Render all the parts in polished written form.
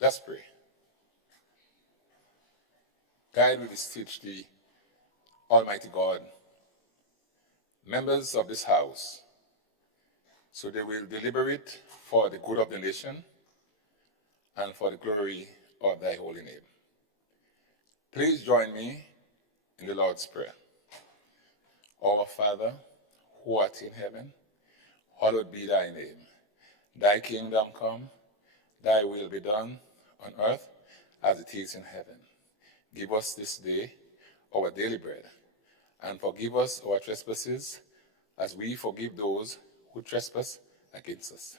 Let's pray. Guide, we beseech thee, Almighty God, members of this house, so they will deliberate for the good of the nation and for the glory of thy holy name. Please join me in the Lord's Prayer. Our Father, who art in heaven, hallowed be thy name. Thy kingdom come, thy will be done on earth as it is in heaven. Give us this day our daily bread, and forgive us our trespasses as we forgive those who trespass against us.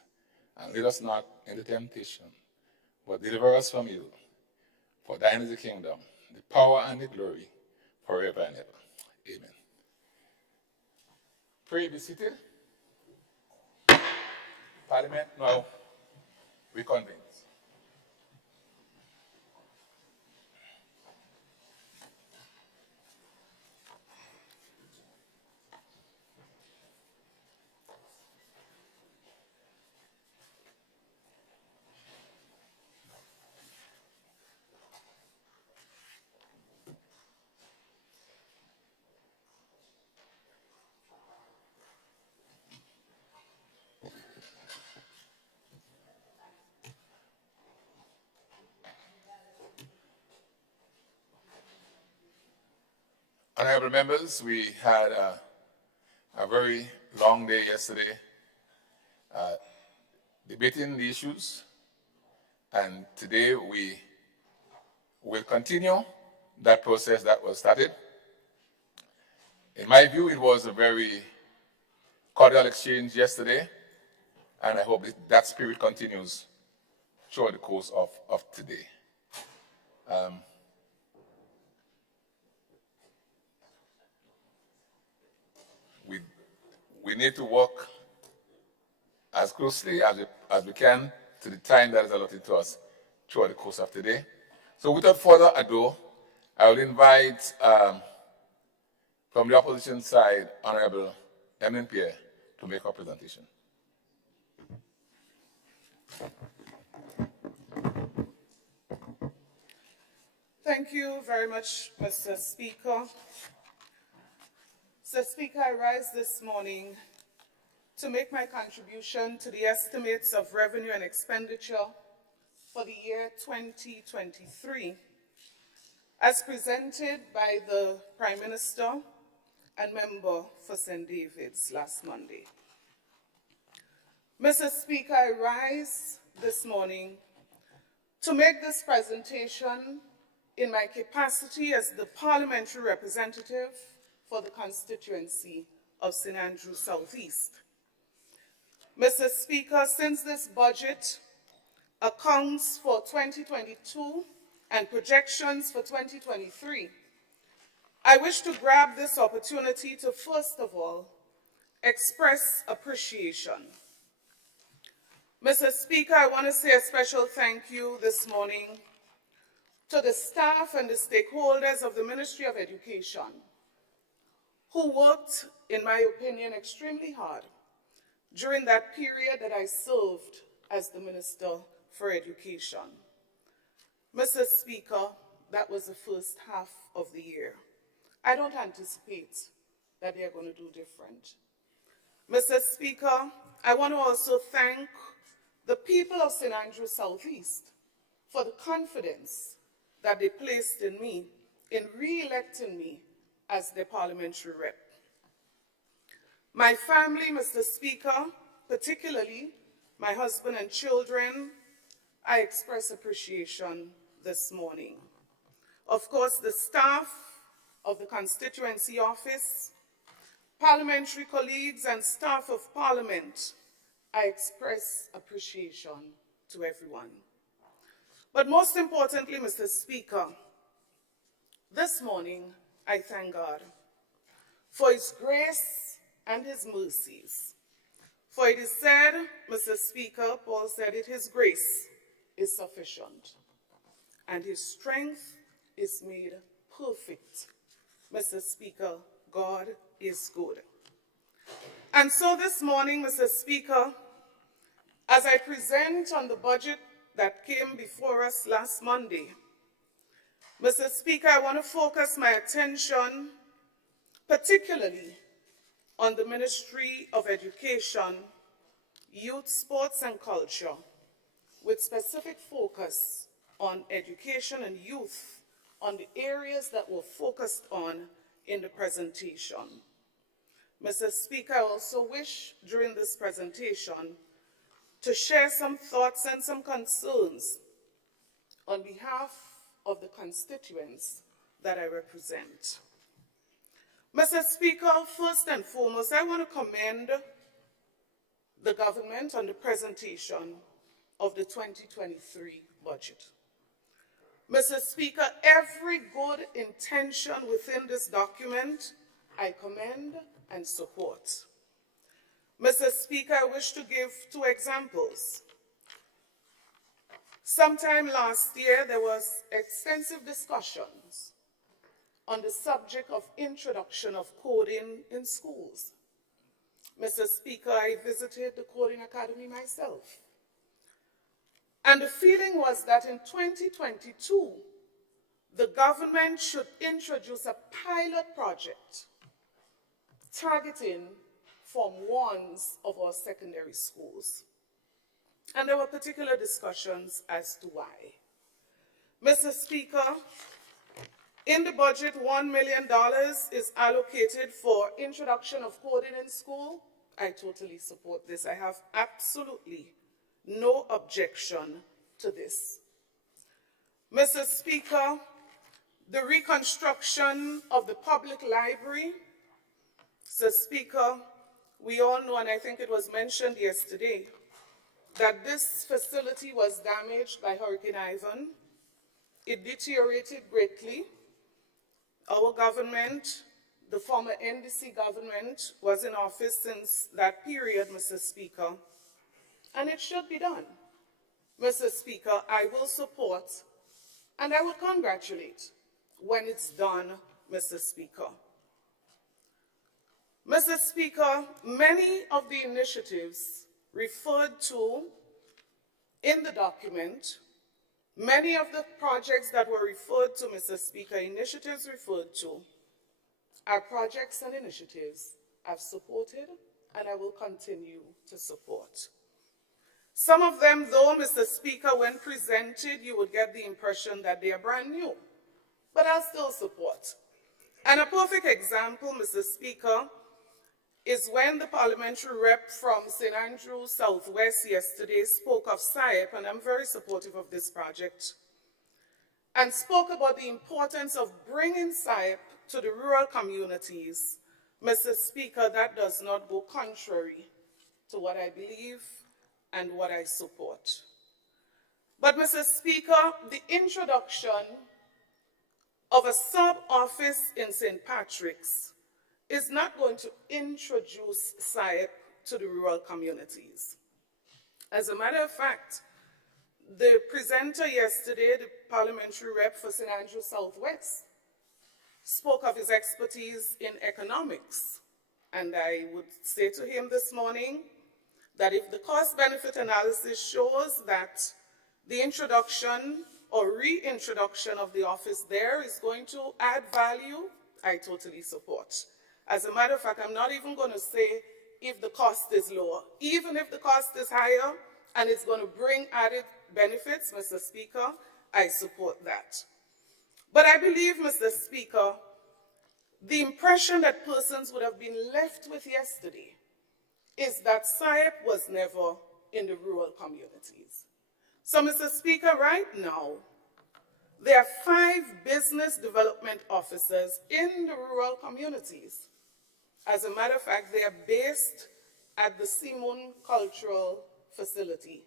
And lead us not into temptation, but deliver us from evil. For thine is the kingdom, the power, and the glory, forever and ever. Amen. Pray, be seated. Parliament now reconvenes. Honorable members, we had a very long day yesterday debating the issues, and today we will continue that process that was started. In my view, it was a very cordial exchange yesterday, and I hope that spirit continues throughout the course of today. We need to work as closely as we can to the time that is allotted to us throughout the course of today. So without further ado, I will invite from the opposition side, Honorable Eminent Pierre, to make our presentation. Thank you very much, Mr. Speaker. Mr. Speaker, I rise this morning to make my contribution to the estimates of revenue and expenditure for the year 2023, as presented by the Prime Minister and member for St. David's last Monday. Mr. Speaker, I rise this morning to make this presentation in my capacity as the parliamentary representative for the constituency of St. Andrew Southeast. Mr. Speaker, since this budget accounts for 2022 and projections for 2023, I wish to grab this opportunity to first of all express appreciation. Mr. Speaker, I want to say a special thank you this morning to the staff and the stakeholders of the Ministry of Education, who worked, in my opinion, extremely hard during that period that I served as the Minister for Education. Mr. Speaker, that was the first half of the year. I don't anticipate that they're going to do different. Mr. Speaker, I want to also thank the people of St. Andrew Southeast for the confidence that they placed in me in re-electing me as their parliamentary rep. My family, Mr. Speaker, particularly my husband and children, I express appreciation this morning. Of course, the staff of the constituency office, parliamentary colleagues and staff of parliament, I express appreciation to everyone. But most importantly, Mr. Speaker, this morning I thank God for His grace and His mercies. For it is said, Mr. Speaker, Paul said it, His grace is sufficient, and His strength is made perfect. Mr. Speaker, God is good. And so this morning, Mr. Speaker, as I present on the budget that came before us last Monday. Mr. Speaker, I want to focus my attention particularly on the Ministry of Education, Youth, Sports and Culture, with specific focus on education and youth, on the areas that were focused on in the presentation. Mr. Speaker, I also wish during this presentation to share some thoughts and some concerns on behalf of the constituents that I represent. Mr. Speaker, first and foremost, I want to commend the government on the presentation of the 2023 budget. Mr. Speaker, every good intention within this document I commend and support. Mr. Speaker, I wish to give two examples. Sometime last year, there was extensive discussions on the subject of introduction of coding in schools. Mr. Speaker, I visited the Coding Academy myself. And the feeling was that in 2022, the government should introduce a pilot project targeting Form 1s of our secondary schools. And there were particular discussions as to why. Mr. Speaker, in the budget, $1 million is allocated for introduction of coding in school. I totally support this. I have absolutely no objection to this. Mr. Speaker, the reconstruction of the public library. Mr. Speaker, we all know, and I think it was mentioned yesterday, that this facility was damaged by Hurricane Ivan. It deteriorated greatly. Our government, the former NDC government, was in office since that period, Mr. Speaker, and it should be done. Mr. Speaker, I will support and I will congratulate when it's done, Mr. Speaker. Mr. Speaker, many of the initiatives referred to in the document, many of the projects that were referred to, Mr. Speaker, initiatives referred to, are projects and initiatives I've supported and I will continue to support. Some of them, though, Mr. Speaker, when presented, you would get the impression that they are brand new, but I'll still support. And a perfect example, Mr. Speaker, is when the parliamentary rep from St. Andrews Southwest yesterday spoke of SIEP, and I'm very supportive of this project, and spoke about the importance of bringing SIEP to the rural communities. Mr. Speaker, that does not go contrary to what I believe and what I support. But Mr. Speaker, the introduction of a sub-office in St. Patrick's is not going to introduce SIEP to the rural communities. As a matter of fact, the presenter yesterday, the parliamentary rep for St. Andrews Southwest, spoke of his expertise in economics. And I would say to him this morning that if the cost-benefit analysis shows that the introduction or reintroduction of the office there is going to add value, I totally support. As a matter of fact, I'm not even going to say if the cost is lower. Even if the cost is higher and it's going to bring added benefits, Mr. Speaker, I support that. But I believe, Mr. Speaker, the impression that persons would have been left with yesterday is that SIEP was never in the rural communities. So, Mr. Speaker, right now, there are 5 business development officers in the rural communities. As a matter of fact, they are based at the Simon Cultural Facility,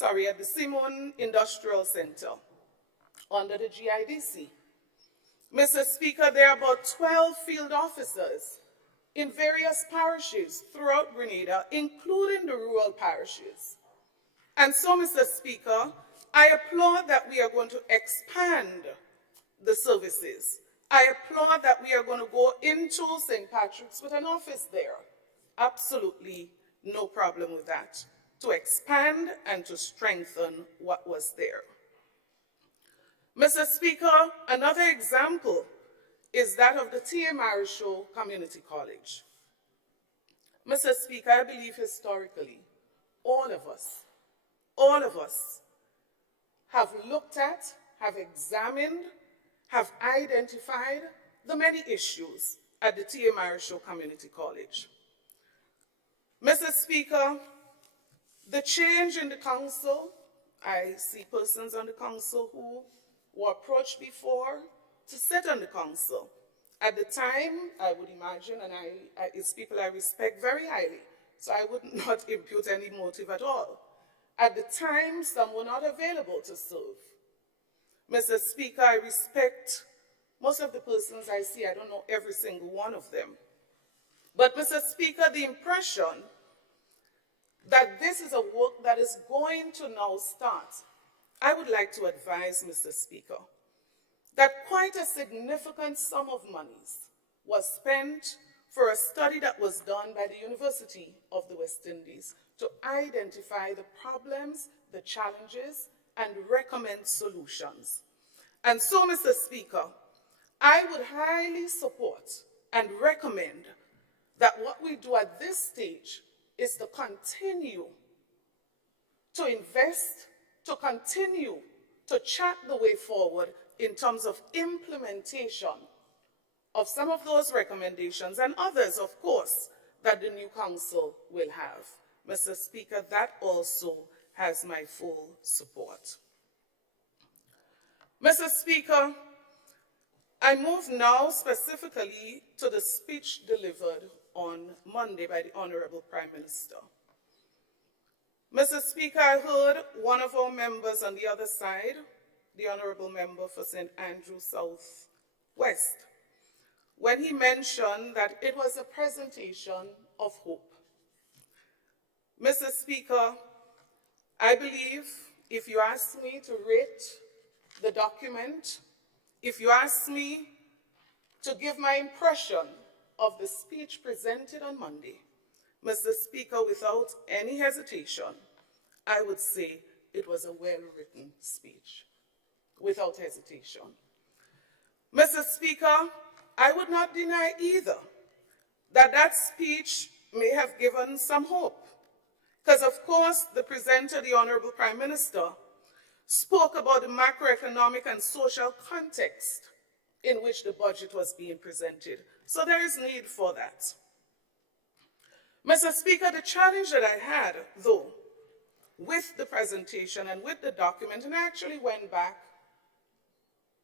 at the Simon Industrial Center under the GIDC. Mr. Speaker, there are about 12 field officers in various parishes throughout Grenada, including the rural parishes. And so, Mr. Speaker, I applaud that we are going to expand the services. I applaud that we are going to go into St. Patrick's with an office there. Absolutely no problem with that. to expand and to strengthen what was there. Mr. Speaker, another example is that of the T.A. Marichaud Community College. Mr. Speaker, I believe historically, all of us have looked at, have examined, have identified the many issues at the T.A. Marichaud Community College. Mr. Speaker, the change in the council, I see persons on the council who were approached before to sit on the council. At the time, I would imagine, and it's people I respect very highly, so I would not impute any motive at all. At the time, some were not available to serve. Mr. Speaker, I respect most of the persons I see. I don't know every single one of them. But, Mr. Speaker, the impression that this is a work that is going to now start, I would like to advise, Mr. Speaker, that quite a significant sum of monies was spent for a study that was done by the University of the West Indies to identify the problems, the challenges, and recommend solutions. And so, Mr. Speaker, I would highly support and recommend that what we do at this stage is to continue to invest, to continue to chart the way forward in terms of implementation of some of those recommendations and others, of course, that the new council will have. Mr. Speaker, that also has my full support. Mr. Speaker, I move now specifically to the speech delivered on Monday by the Honorable Prime Minister. Mr. Speaker, I heard one of our members on the other side, the Honorable Member for St. Andrew South West, when he mentioned that it was a presentation of hope. Mr. Speaker, I believe if you ask me to rate the document, if you ask me to give my impression of the speech presented on Monday, Mr. Speaker, without any hesitation, I would say it was a well-written speech, without hesitation. Mr. Speaker, I would not deny either that that speech may have given some hope, because of course the presenter, the Honorable Prime Minister, spoke about the macroeconomic and social context in which the budget was being presented. So there is need for that. Mr. Speaker, the challenge that I had, though, with the presentation and with the document, and I actually went back,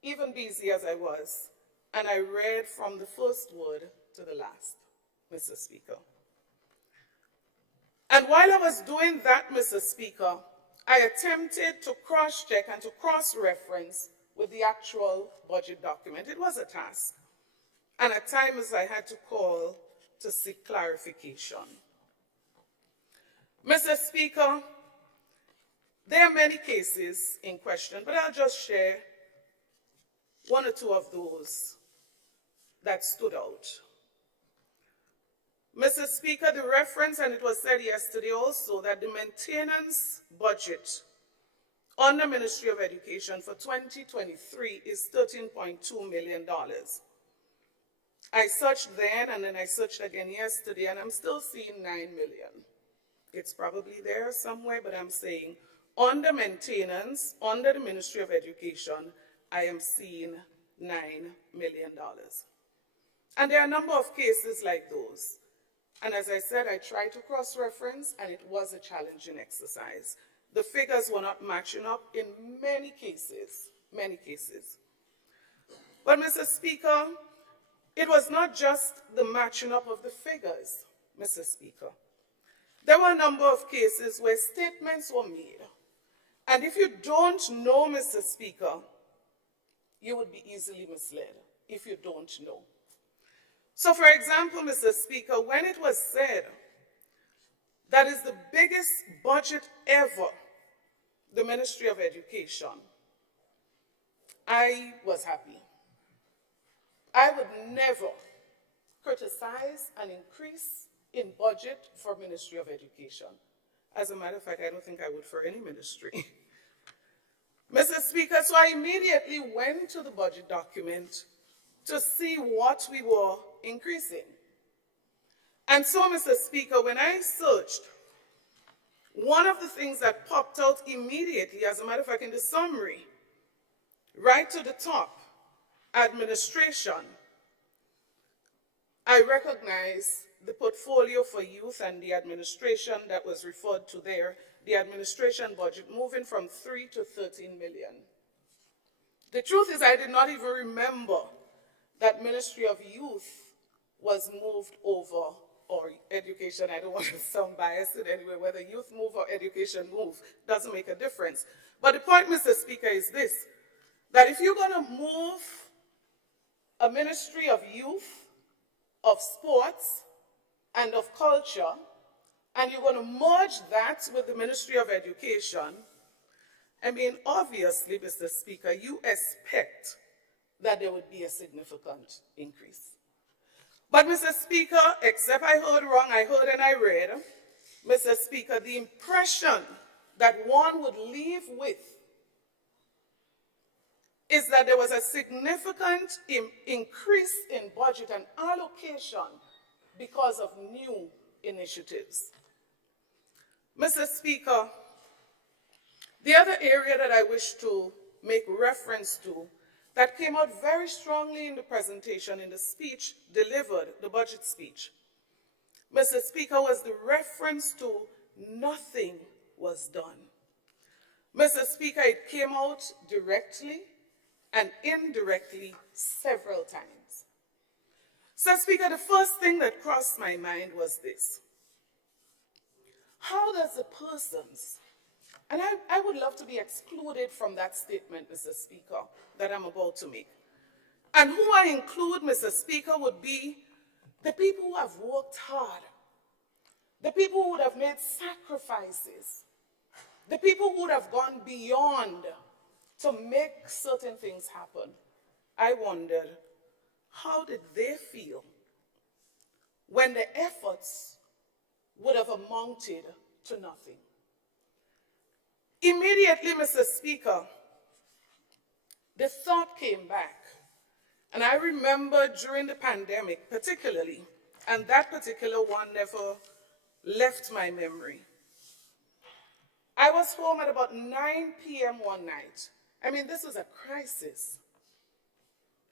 even busy as I was, and I read from the first word to the last, Mr. Speaker. And while I was doing that, Mr. Speaker, I attempted to cross-check and to cross-reference with the actual budget document. It was a task. And at times I had to call to seek clarification. Mr. Speaker, there are many cases in question, but I'll just share one or two of those that stood out. Mr. Speaker, the reference, and it was said yesterday also, that the maintenance budget on the Ministry of Education for 2023 is $13.2 million. I searched then, and then I searched again yesterday, and I'm still seeing $9 million. It's probably there somewhere, but I'm saying under maintenance, under the Ministry of Education, I am seeing $9 million. And there are a number of cases like those. And as I said, I tried to cross-reference, and it was a challenging exercise. The figures were not matching up in many cases, many cases. But, Mr. Speaker, it was not just the matching up of the figures, Mr. Speaker. There were a number of cases where statements were made. And if you don't know, Mr. Speaker, you would be easily misled if you don't know. So, for example, Mr. Speaker, when it was said that is the biggest budget ever, the Ministry of Education, I was happy. I would never criticize an increase in budget for Ministry of Education. As a matter of fact, I don't think I would for any ministry. Mr. Speaker, so I immediately went to the budget document to see what we were increasing. And so, Mr. Speaker, when I searched, one of the things that popped out immediately, as a matter of fact, in the summary, right to the top, administration, I recognize the portfolio for youth and the administration that was referred to there, the administration budget moving from 3 to 13 million. The truth is I did not even remember that Ministry of Youth was moved over, or education, I don't want to sound biased in any way, whether youth move or education move, doesn't make a difference. But the point, Mr. Speaker, is this, that if you're going to move a Ministry of Youth, of Sports, and of Culture, and you're going to merge that with the Ministry of Education, I mean, obviously, Mr. Speaker, you expect that there would be a significant increase. But, Mr. Speaker, except I heard wrong, I heard and I read, Mr. Speaker, the impression that one would leave with is that there was a significant increase in budget and allocation because of new initiatives. Mr. Speaker, the other area that I wish to make reference to that came out very strongly in the presentation, in the speech delivered, the budget speech, Mr. Speaker, was the reference to nothing was done. Mr. Speaker, it came out directly and indirectly several times. So, Speaker, the first thing that crossed my mind was this. How does the persons, and I would love to be excluded from that statement, Mr. Speaker, that I'm about to make. And who I include, Mr. Speaker, would be the people who have worked hard, the people who would have made sacrifices, the people who would have gone beyond to make certain things happen. I wondered, how did they feel when the efforts would have amounted to nothing? Immediately, Mr. Speaker, the thought came back. And I remember during the pandemic particularly, and that particular one never left my memory. I was home at about 9 p.m. one night. I mean, this was a crisis.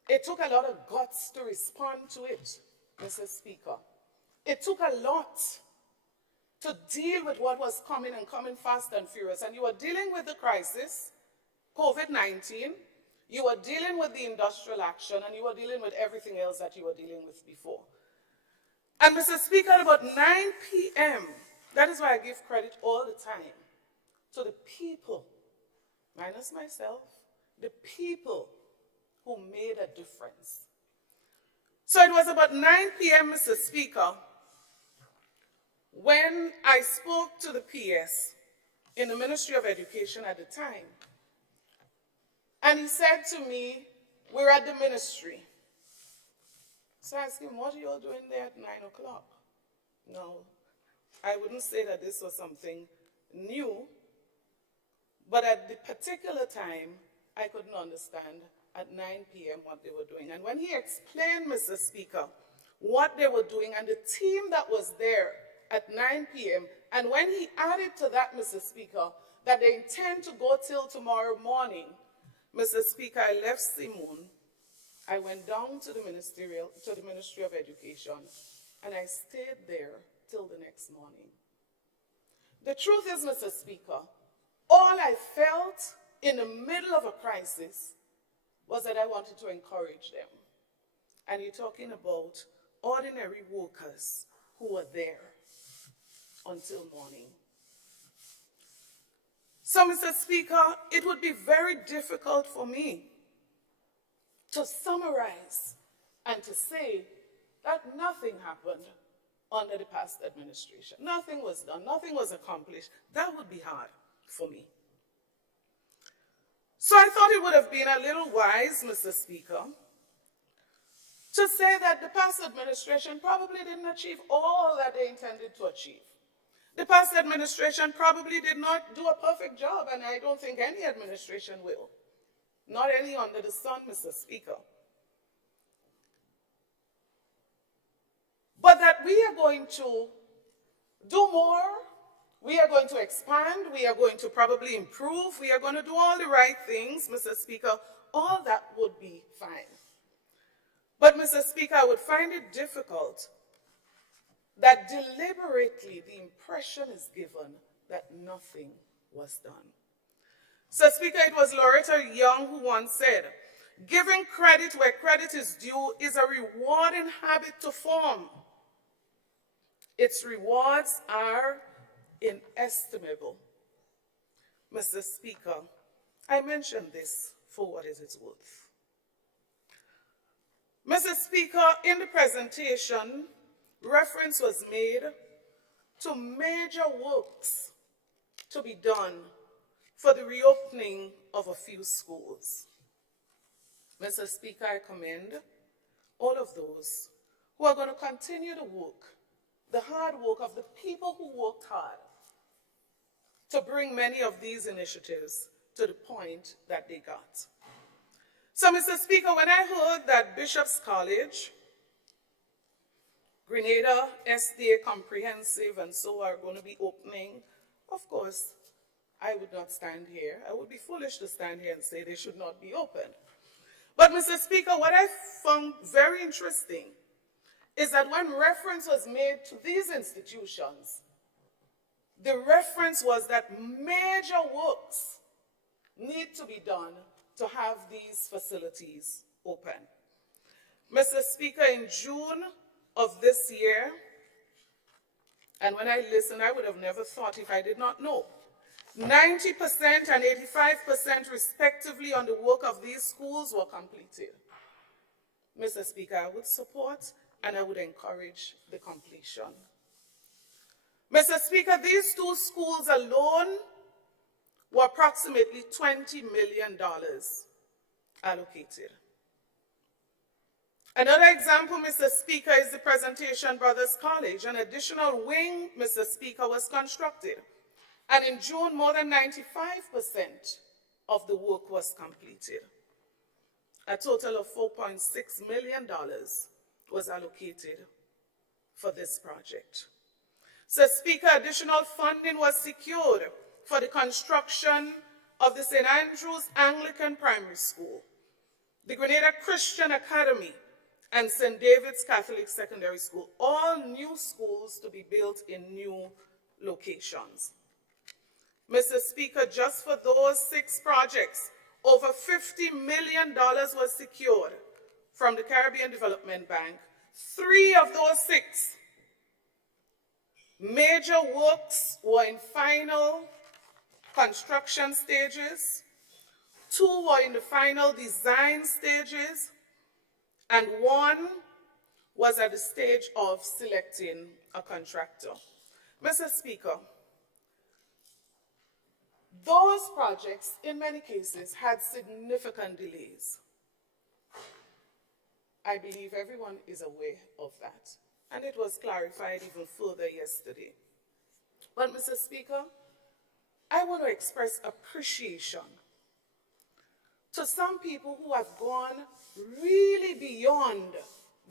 It took a lot of guts to respond to it, Mr. Speaker. It took a lot to deal with what was coming and coming fast and furious. And you were dealing with the crisis, COVID-19, you were dealing with the industrial action, and you were dealing with everything else that you were dealing with before. And Mr. Speaker, at about 9 p.m., that is why I give credit all the time to the people, minus myself, the people who made a difference. So it was about 9 p.m., Mr. Speaker, when I spoke to the PS in the Ministry of Education at the time. And he said to me, we're at the ministry. So I asked him, what are you all doing there at 9 o'clock? No, I wouldn't say that this was something new, but at the particular time, I couldn't understand at 9 p.m. what they were doing. And when he explained, Mr. Speaker, what they were doing and the team that was there at 9 p.m., and when he added to that, Mr. Speaker, that they intend to go till tomorrow morning, Mr. Speaker, I left Simon, I went down to the Ministry of Education, and I stayed there till the next morning. The truth is, Mr. Speaker, all I felt in the middle of a crisis was that I wanted to encourage them. And you're talking about ordinary workers who were there until morning. So, Mr. Speaker, it would be very difficult for me to summarize and to say that nothing happened under the past administration. Nothing was done, nothing was accomplished. That would be hard for me. So I thought it would have been a little wise, Mr. Speaker, to say that the past administration probably didn't achieve all that they intended to achieve. The past administration probably did not do a perfect job, and I don't think any administration will. Not any under the sun, Mr. Speaker. But that we are going to do more, we are going to expand, we are going to probably improve, we are going to do all the right things, Mr. Speaker, all that would be fine. But, Mr. Speaker, I would find it difficult that deliberately the impression is given that nothing was done. So, Speaker, it was Loretta Young who once said, "Giving credit where credit is due is a rewarding habit to form. Its rewards are inestimable." Mr. Speaker, I mention this for what it is worth. Mr. Speaker, in the presentation, reference was made to major works to be done for the reopening of a few schools. Mr. Speaker, I commend all of those who are going to continue to work, the hard work of the people who worked hard to bring many of these initiatives to the point that they got. So, Mr. Speaker, when I heard that Bishop's College, Grenada, SDA Comprehensive, and so are going to be opening, of course, I would not stand here. I would be foolish to stand here and say they should not be open. But, Mr. Speaker, what I found very interesting is that when reference was made to these institutions, the reference was that major works need to be done to have these facilities open. Mr. Speaker, in June of this year, and when I listened, I would have never thought if I did not know, 90% and 85% respectively on the work of these schools were completed. Mr. Speaker, I would support and I would encourage the completion. Mr. Speaker, these two schools alone were approximately $20 million allocated. Another example, Mr. Speaker, is the Presentation Brothers College. An additional wing, Mr. Speaker, was constructed. And in June, more than 95% of the work was completed. A total of $4.6 million was allocated for this project. So, Speaker, additional funding was secured for the construction of the St. Andrew's Anglican Primary School, the Grenada Christian Academy, and St. David's Catholic Secondary School, all new schools to be built in new locations. Mr. Speaker, just for those 6 projects, over $50 million was secured from the Caribbean Development Bank. 3 of those 6 major works were in final construction stages, 2 were in the final design stages, and 1 was at the stage of selecting a contractor. Mr. Speaker, those projects, in many cases, had significant delays. I believe everyone is aware of that, and it was clarified even further yesterday. But, Mr. Speaker, I want to express appreciation to some people who have gone really beyond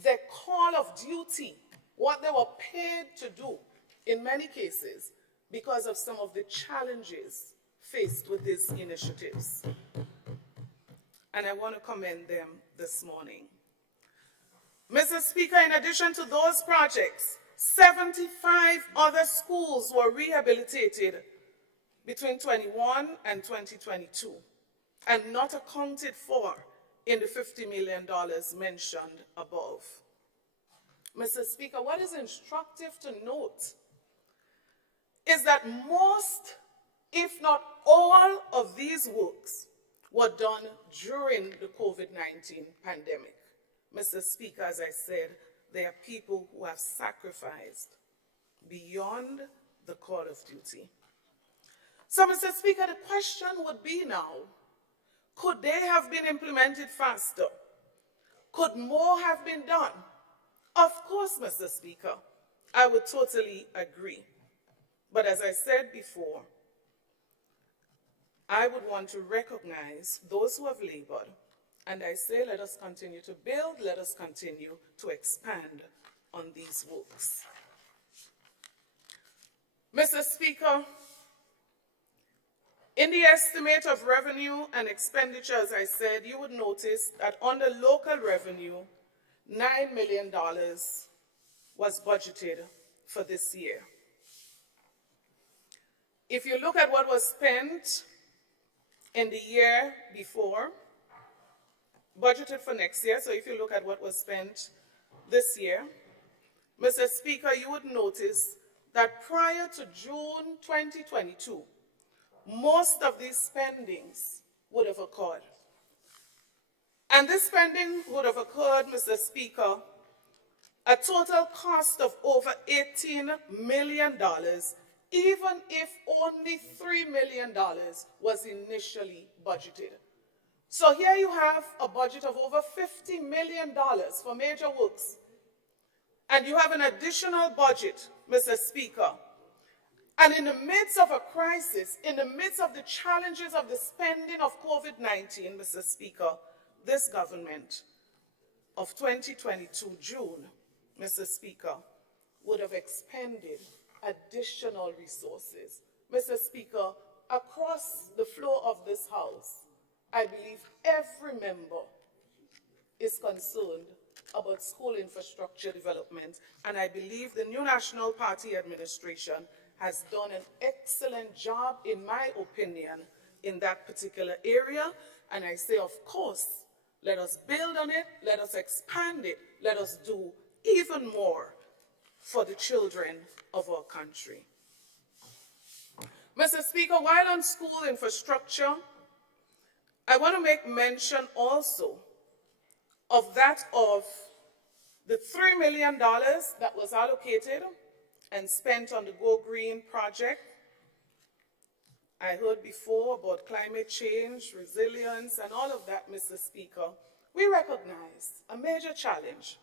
their call of duty, what they were paid to do, in many cases, because of some of the challenges faced with these initiatives. And I want to commend them this morning. Mr. Speaker, in addition to those projects, 75 other schools were rehabilitated between 21 and 2022 and not accounted for in the $50 million mentioned above. Mr. Speaker, what is instructive to note is that most, if not all, of these works were done during the COVID-19 pandemic. Mr. Speaker, as I said, there are people who have sacrificed beyond the call of duty. So, Mr. Speaker, the question would be now, could they have been implemented faster? Could more have been done? Of course, Mr. Speaker, I would totally agree. But as I said before, I would want to recognize those who have labored. And I say, let us continue to build, let us continue to expand on these works. Mr. Speaker, in the estimate of revenue and expenditure, as I said, you would notice that under local revenue, $9 million was budgeted for this year. If you look at what was spent in the year before, budgeted for next year, so if you look at what was spent this year, Mr. Speaker, you would notice that prior to June 2022, most of these spendings would have occurred. And this spending would have occurred, Mr. Speaker, a total cost of over $18 million, even if only $3 million was initially budgeted. So here you have a budget of over $50 million for major works. And you have an additional budget, Mr. Speaker. And in the midst of a crisis, in the midst of the challenges of the spending of COVID-19, Mr. Speaker, this government of 2022, June, Mr. Speaker, would have expended additional resources. Mr. Speaker, across the floor of this House, I believe every member is concerned about school infrastructure development, and I believe the new National Party administration has done an excellent job, in my opinion, in that particular area. And I say, of course, let us build on it, let us expand it, let us do even more for the children of our country. Mr. Speaker, while on school infrastructure, I want to make mention also of the $3 million that was allocated and spent on the Go Green project. I heard before about climate change, resilience, and all of that, Mr. Speaker. We recognize a major challenge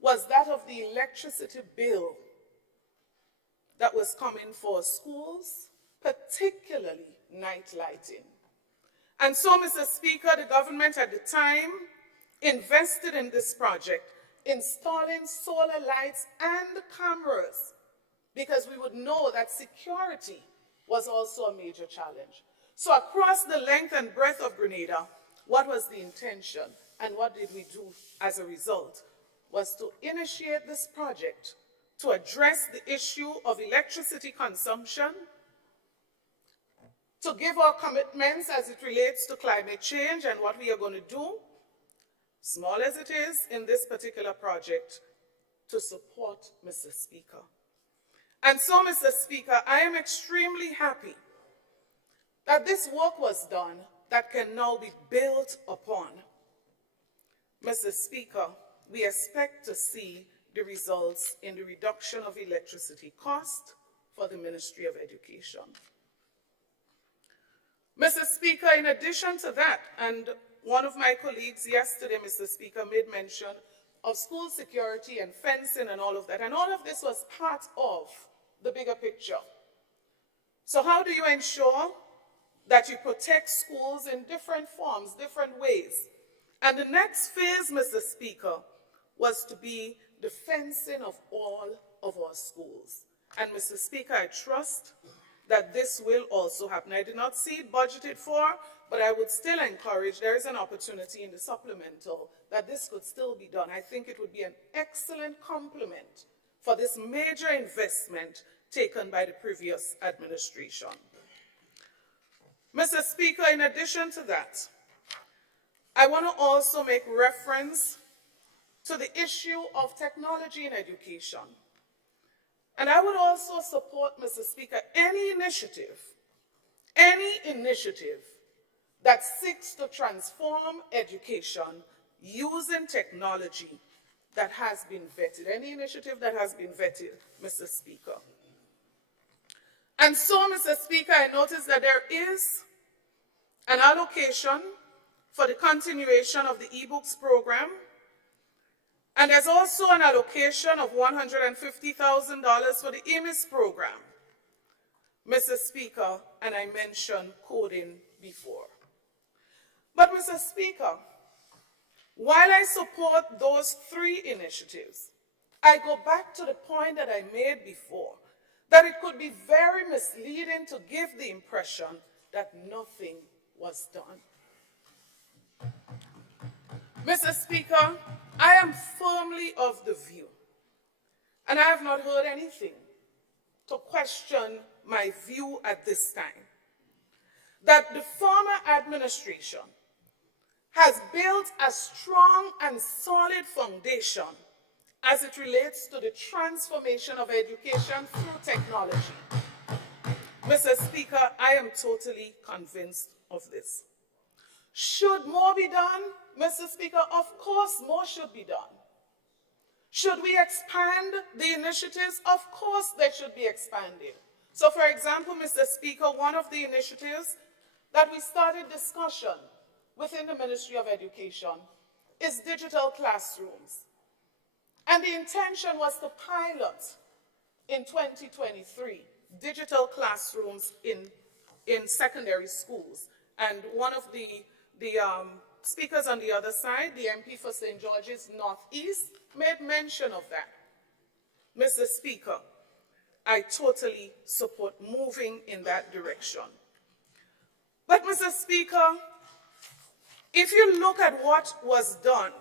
was that of the electricity bill that was coming for schools, particularly night lighting. And so, Mr. Speaker, the government at the time invested in this project, installing solar lights and cameras, because we would know that security was also a major challenge. So across the length and breadth of Grenada, what was the intention and what did we do as a result was to initiate this project to address the issue of electricity consumption, to give our commitments as it relates to climate change and what we are going to do, small as it is in this particular project, to support Mr. Speaker. And so, Mr. Speaker, I am extremely happy that this work was done that can now be built upon. Mr. Speaker, we expect to see the results in the reduction of electricity cost for the Ministry of Education. Mr. Speaker, in addition to that, and one of my colleagues yesterday, Mr. Speaker, made mention of school security and fencing and all of that, and all of this was part of the bigger picture. So how do you ensure that you protect schools in different forms, different ways? And the next phase, Mr. Speaker, was to be the fencing of all of our schools. And Mr. Speaker, I trust that this will also happen. I did not see it budgeted for, but I would still encourage, there is an opportunity in the supplemental that this could still be done. I think it would be an excellent complement for this major investment taken by the previous administration. Mr. Speaker, in addition to that, I want to also make reference to the issue of technology in education. And I would also support, Mr. Speaker, any initiative that seeks to transform education using technology that has been vetted, any initiative that has been vetted, Mr. Speaker. And so, Mr. Speaker, I notice that there is an allocation for the continuation of the eBooks program, and there's also an allocation of $150,000 for the EMIS program. Mr. Speaker, and I mentioned coding before. But Mr. Speaker, while I support those three initiatives, I go back to the point that I made before, that it could be very misleading to give the impression that nothing was done. Mr. Speaker, I am firmly of the view, and I have not heard anything to question my view at this time, that the former administration has built a strong and solid foundation as it relates to the transformation of education through technology. Mr. Speaker, I am totally convinced of this. Should more be done, Mr. Speaker? Of course, more should be done. Should we expand the initiatives? Of course, they should be expanded. So, for example, Mr. Speaker, one of the initiatives that we started discussion within the Ministry of Education is digital classrooms. And the intention was to pilot in 2023 digital classrooms in secondary schools. And one of the speakers on the other side, the MP for St. George's Northeast, made mention of that. Mr. Speaker, I totally support moving in that direction. But Mr. Speaker, if you look at what was done,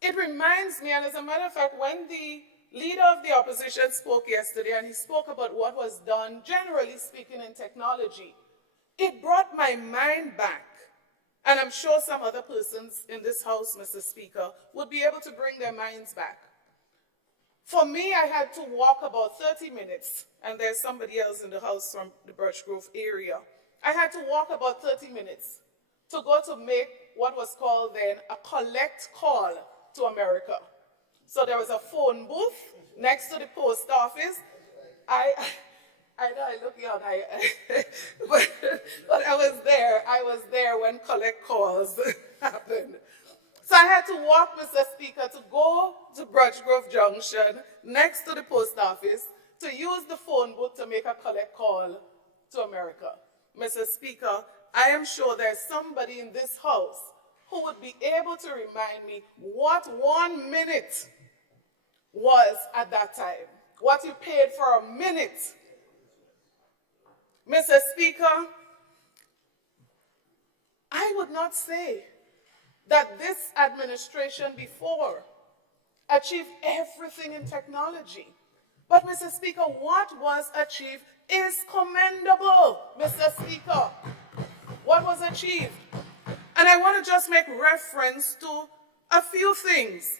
it reminds me, and as a matter of fact, when the leader of the opposition spoke yesterday, and he spoke about what was done, generally speaking, in technology, it brought my mind back, and I'm sure some other persons in this House, Mr. Speaker, would be able to bring their minds back. For me, I had to walk about 30 minutes, and there's somebody else in the House from the Birch Grove area. I had to walk about 30 minutes to go to make what was called then a collect call to America. So there was a phone booth next to the post office. I know I look young, but I was there when collect calls happened. So I had to walk, Mr. Speaker, to go to Birch Grove Junction next to the post office to use the phone booth to make a collect call to America. Mr. Speaker, I am sure there's somebody in this House who would be able to remind me what 1 minute was at that time, what you paid for a minute. Mr. Speaker, I would not say that this administration before achieved everything in technology. But Mr. Speaker, what was achieved is commendable, Mr. Speaker. What was achieved? And I want to just make reference to a few things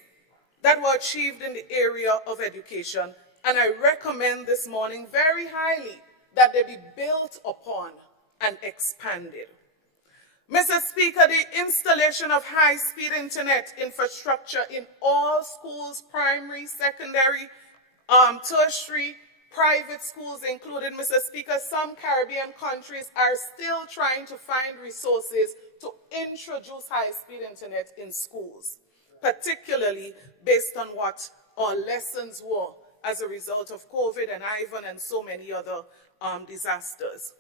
that were achieved in the area of education. And I recommend this morning very highly that they be built upon and expanded. Mr. Speaker, the installation of high-speed internet infrastructure in all schools, primary, secondary, tertiary, private schools included, Mr. Speaker, some Caribbean countries are still trying to find resources to introduce high-speed internet in schools, particularly based on what our lessons were as a result of COVID and Ivan and so many other disasters.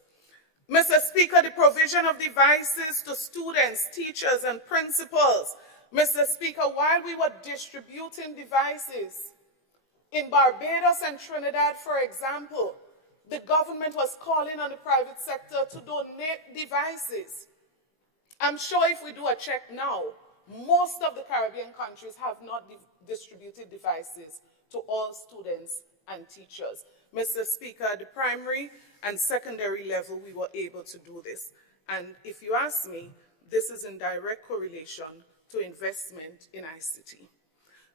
Mr. Speaker, the provision of devices to students, teachers, and principals. Mr. Speaker, while we were distributing devices in Barbados and Trinidad, for example, the government was calling on the private sector to donate devices. I'm sure if we do a check now, most of the Caribbean countries have not distributed devices to all students and teachers. Mr. Speaker, at the primary and secondary level, we were able to do this. And if you ask me, this is in direct correlation to investment in ICT.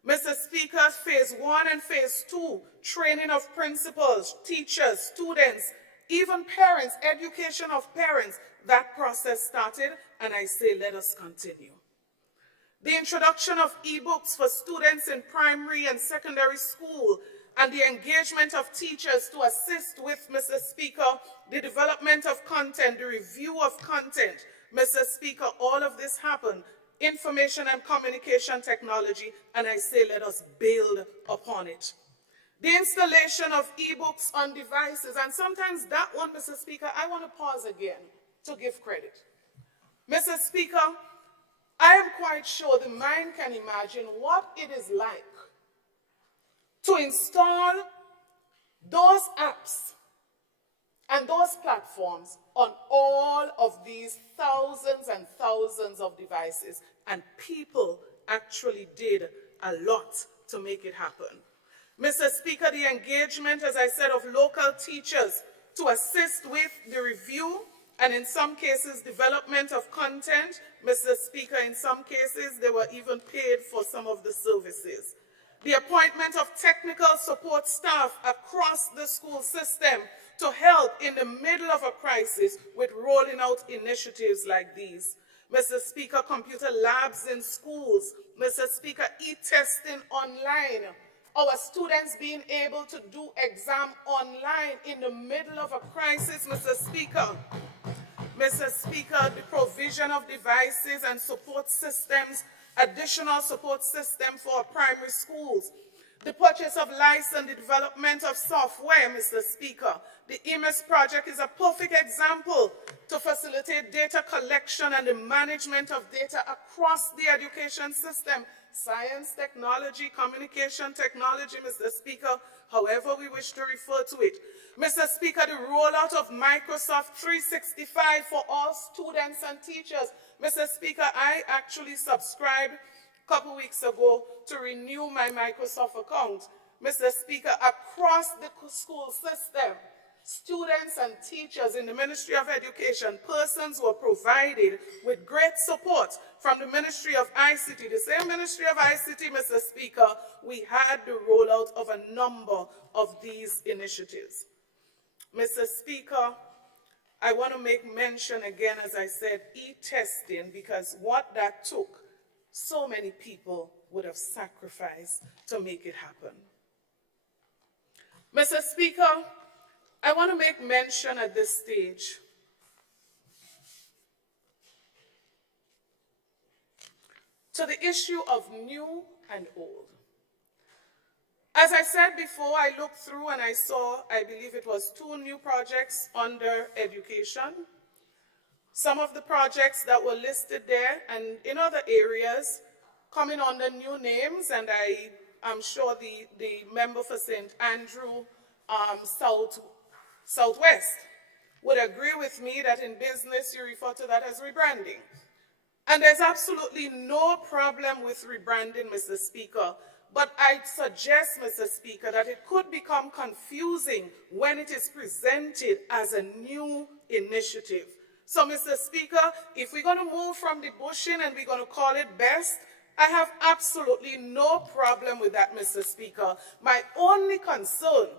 Mr. Speaker, phase 1 and phase 2, training of principals, teachers, students, even parents, education of parents, that process started, and I say let us continue. The introduction of e-books for students in primary and secondary school, and the engagement of teachers to assist with, Mr. Speaker, the development of content, the review of content. Mr. Speaker, all of this happened. Information and communication technology, and I say let us build upon it. The installation of e-books on devices, and sometimes that one, Mr. Speaker, I want to pause again to give credit. Mr. Speaker, I am quite sure the mind can imagine what it is like to install those apps and those platforms on all of these thousands and thousands of devices. And people actually did a lot to make it happen. Mr. Speaker, the engagement, as I said, of local teachers to assist with the review and in some cases development of content. Mr. Speaker, in some cases they were even paid for some of the services. The appointment of technical support staff across the school system to help in the middle of a crisis with rolling out initiatives like these. Mr. Speaker, computer labs in schools. Mr. Speaker, e-testing online. Our students being able to do exam online in the middle of a crisis, Mr. Speaker. Mr. Speaker, the provision of devices and support systems, additional support system for our primary schools. The purchase of license, the development of software, Mr. Speaker. The EMIS project is a perfect example to facilitate data collection and the management of data across the education system. Science, technology, communication technology, Mr. Speaker, however we wish to refer to it. Mr. Speaker, the rollout of Microsoft 365 for all students and teachers. Mr. Speaker, I actually subscribed a couple weeks ago to renew my Microsoft account. Mr. Speaker, across the school system, students and teachers in the Ministry of Education, persons were provided with great support from the Ministry of ICT. The same Ministry of ICT, Mr. Speaker, we had the rollout of a number of these initiatives. Mr. Speaker, I want to make mention again, as I said, e-testing, because what that took, so many people would have sacrificed to make it happen. Mr. Speaker, I want to make mention at this stage to the issue of new and old. As I said before, I looked through and I saw, I believe it was 2 new projects under education. Some of the projects that were listed there and in other areas coming under new names, and I'm sure the member for St. Andrew Southwest would agree with me that in business you refer to that as rebranding. And there's absolutely no problem with rebranding, Mr. Speaker, but I suggest, Mr. Speaker, that it could become confusing when it is presented as a new initiative. So, Mr. Speaker, if we're going to move from the bushing and we're going to call it BEST, I have absolutely no problem with that, Mr. Speaker. My only concern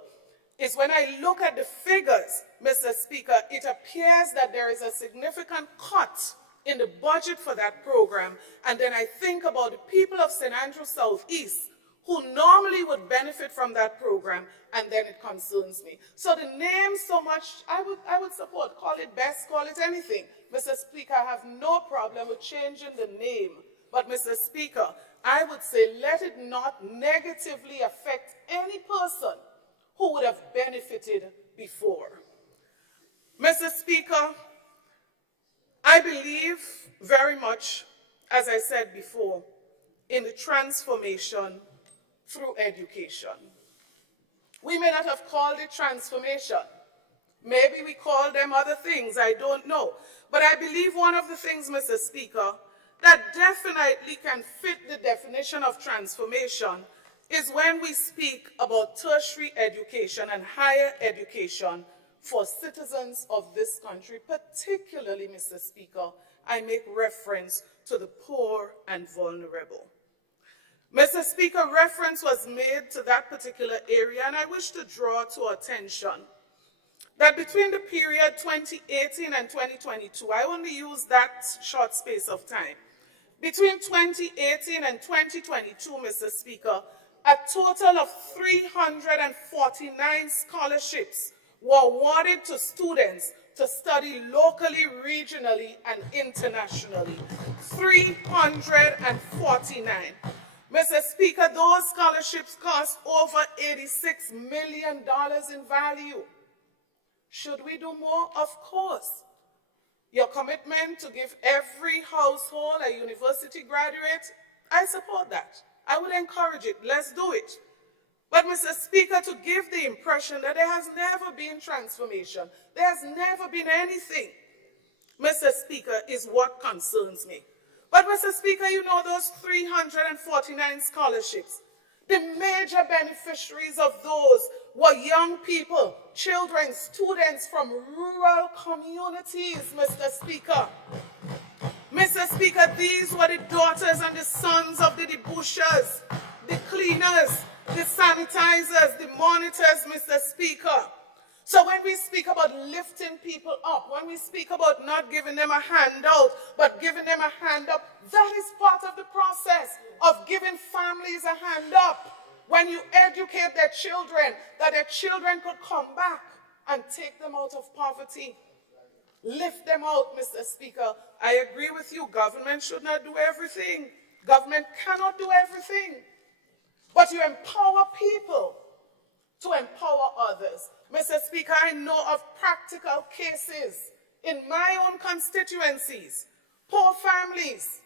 is when I look at the figures, Mr. Speaker, it appears that there is a significant cut in the budget for that program, and then I think about the people of St. Andrew Southeast who normally would benefit from that program, and then it concerns me. So the name so much, I would support. Call it BEST, call it anything. Mr. Speaker, I have no problem with changing the name, but Mr. Speaker, I would say let it not negatively affect any person who would have benefited before. Mr. Speaker, I believe very much, as I said before, in the transformation through education. We may not have called it transformation. Maybe we call them other things, I don't know. But I believe one of the things, Mr. Speaker, that definitely can fit the definition of transformation is when we speak about tertiary education and higher education for citizens of this country, particularly, Mr. Speaker, I make reference to the poor and vulnerable. Mr. Speaker, reference was made to that particular area, and I wish to draw to attention that between the period 2018 and 2022, I only use that short space of time, between 2018 and 2022, Mr. Speaker, a total of 349 scholarships were awarded to students to study locally, regionally, and internationally. 349. Mr. Speaker, those scholarships cost over $86 million in value. Should we do more? Of course. Your commitment to give every household a university graduate, I support that. I would encourage it. Let's do it. But, Mr. Speaker, to give the impression that there has never been transformation, there has never been anything, Mr. Speaker, is what concerns me. But, Mr. Speaker, you know those 349 scholarships, the major beneficiaries of those were young people, children, students from rural communities, Mr. Speaker. Mr. Speaker, these were the daughters and the sons of the debushers, the cleaners, the sanitizers, the monitors, Mr. Speaker. So when we speak about lifting people up, when we speak about not giving them a handout, but giving them a hand up, that is part of the process of giving families a hand up. When you educate their children, that their children could come back and take them out of poverty. Lift them out, Mr. Speaker. I agree with you. Government should not do everything. Government cannot do everything. But you empower people to empower others. Mr. Speaker, I know of practical cases in my own constituencies, poor families,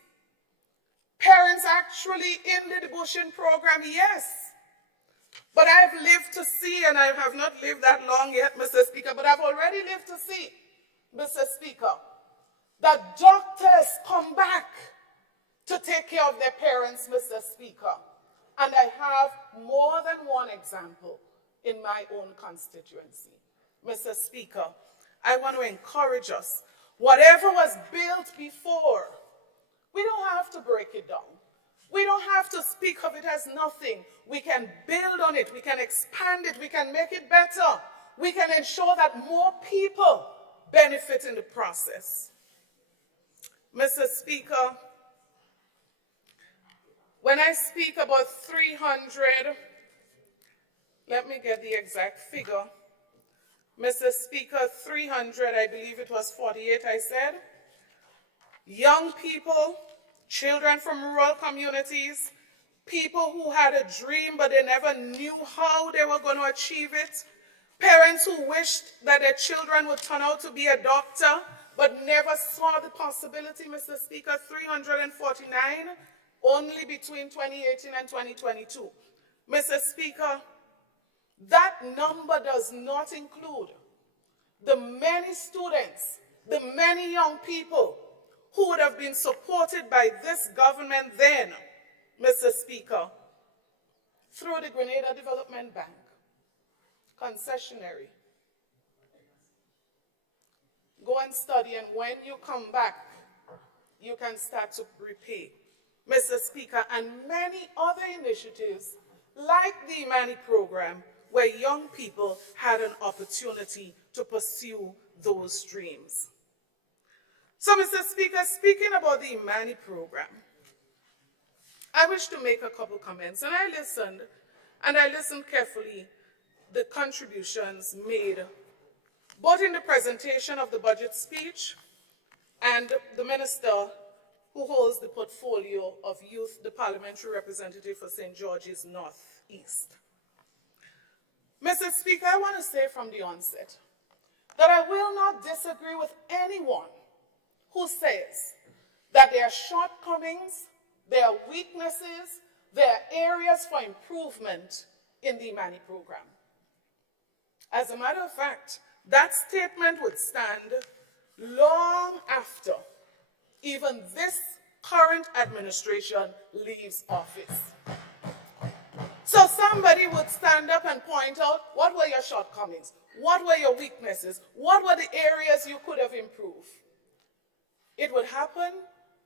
parents actually in the debushing program, yes. But I've lived to see, and I have not lived that long yet, Mr. Speaker, but I've already lived to see, Mr. Speaker, that doctors come back to take care of their parents, Mr. Speaker. And I have more than one example in my own constituency. Mr. Speaker, I want to encourage us, whatever was built before, we don't have to break it down. We don't have to speak of it as nothing. We can build on it, we can expand it, we can make it better. We can ensure that more people benefit in the process. Mr. Speaker, when I speak about 300, let me get the exact figure. Mr. Speaker, 300, I believe it was 48, I said. Young people, children from rural communities, people who had a dream but they never knew how they were going to achieve it, parents who wished that their children would turn out to be a doctor but never saw the possibility, Mr. Speaker, 349, only between 2018 and 2022. Mr. Speaker, that number does not include the many students, the many young people who would have been supported by this government then, Mr. Speaker, through the Grenada Development Bank, concessionary. Go and study, and when you come back, you can start to repay. Mr. Speaker, and many other initiatives like the Imani program, where young people had an opportunity to pursue those dreams. So, Mr. Speaker, speaking about the Imani program, I wish to make a couple comments. And I listened carefully the contributions made, both in the presentation of the budget speech and the minister who holds the portfolio of youth, the parliamentary representative for St. George's Northeast. Mr. Speaker, I want to say from the onset that I will not disagree with anyone who says that there are shortcomings, there are weaknesses, there are areas for improvement in the Imani program. As a matter of fact, that statement would stand long after even this current administration leaves office. So somebody would stand up and point out, what were your shortcomings? What were your weaknesses? What were the areas you could have improved? It would happen,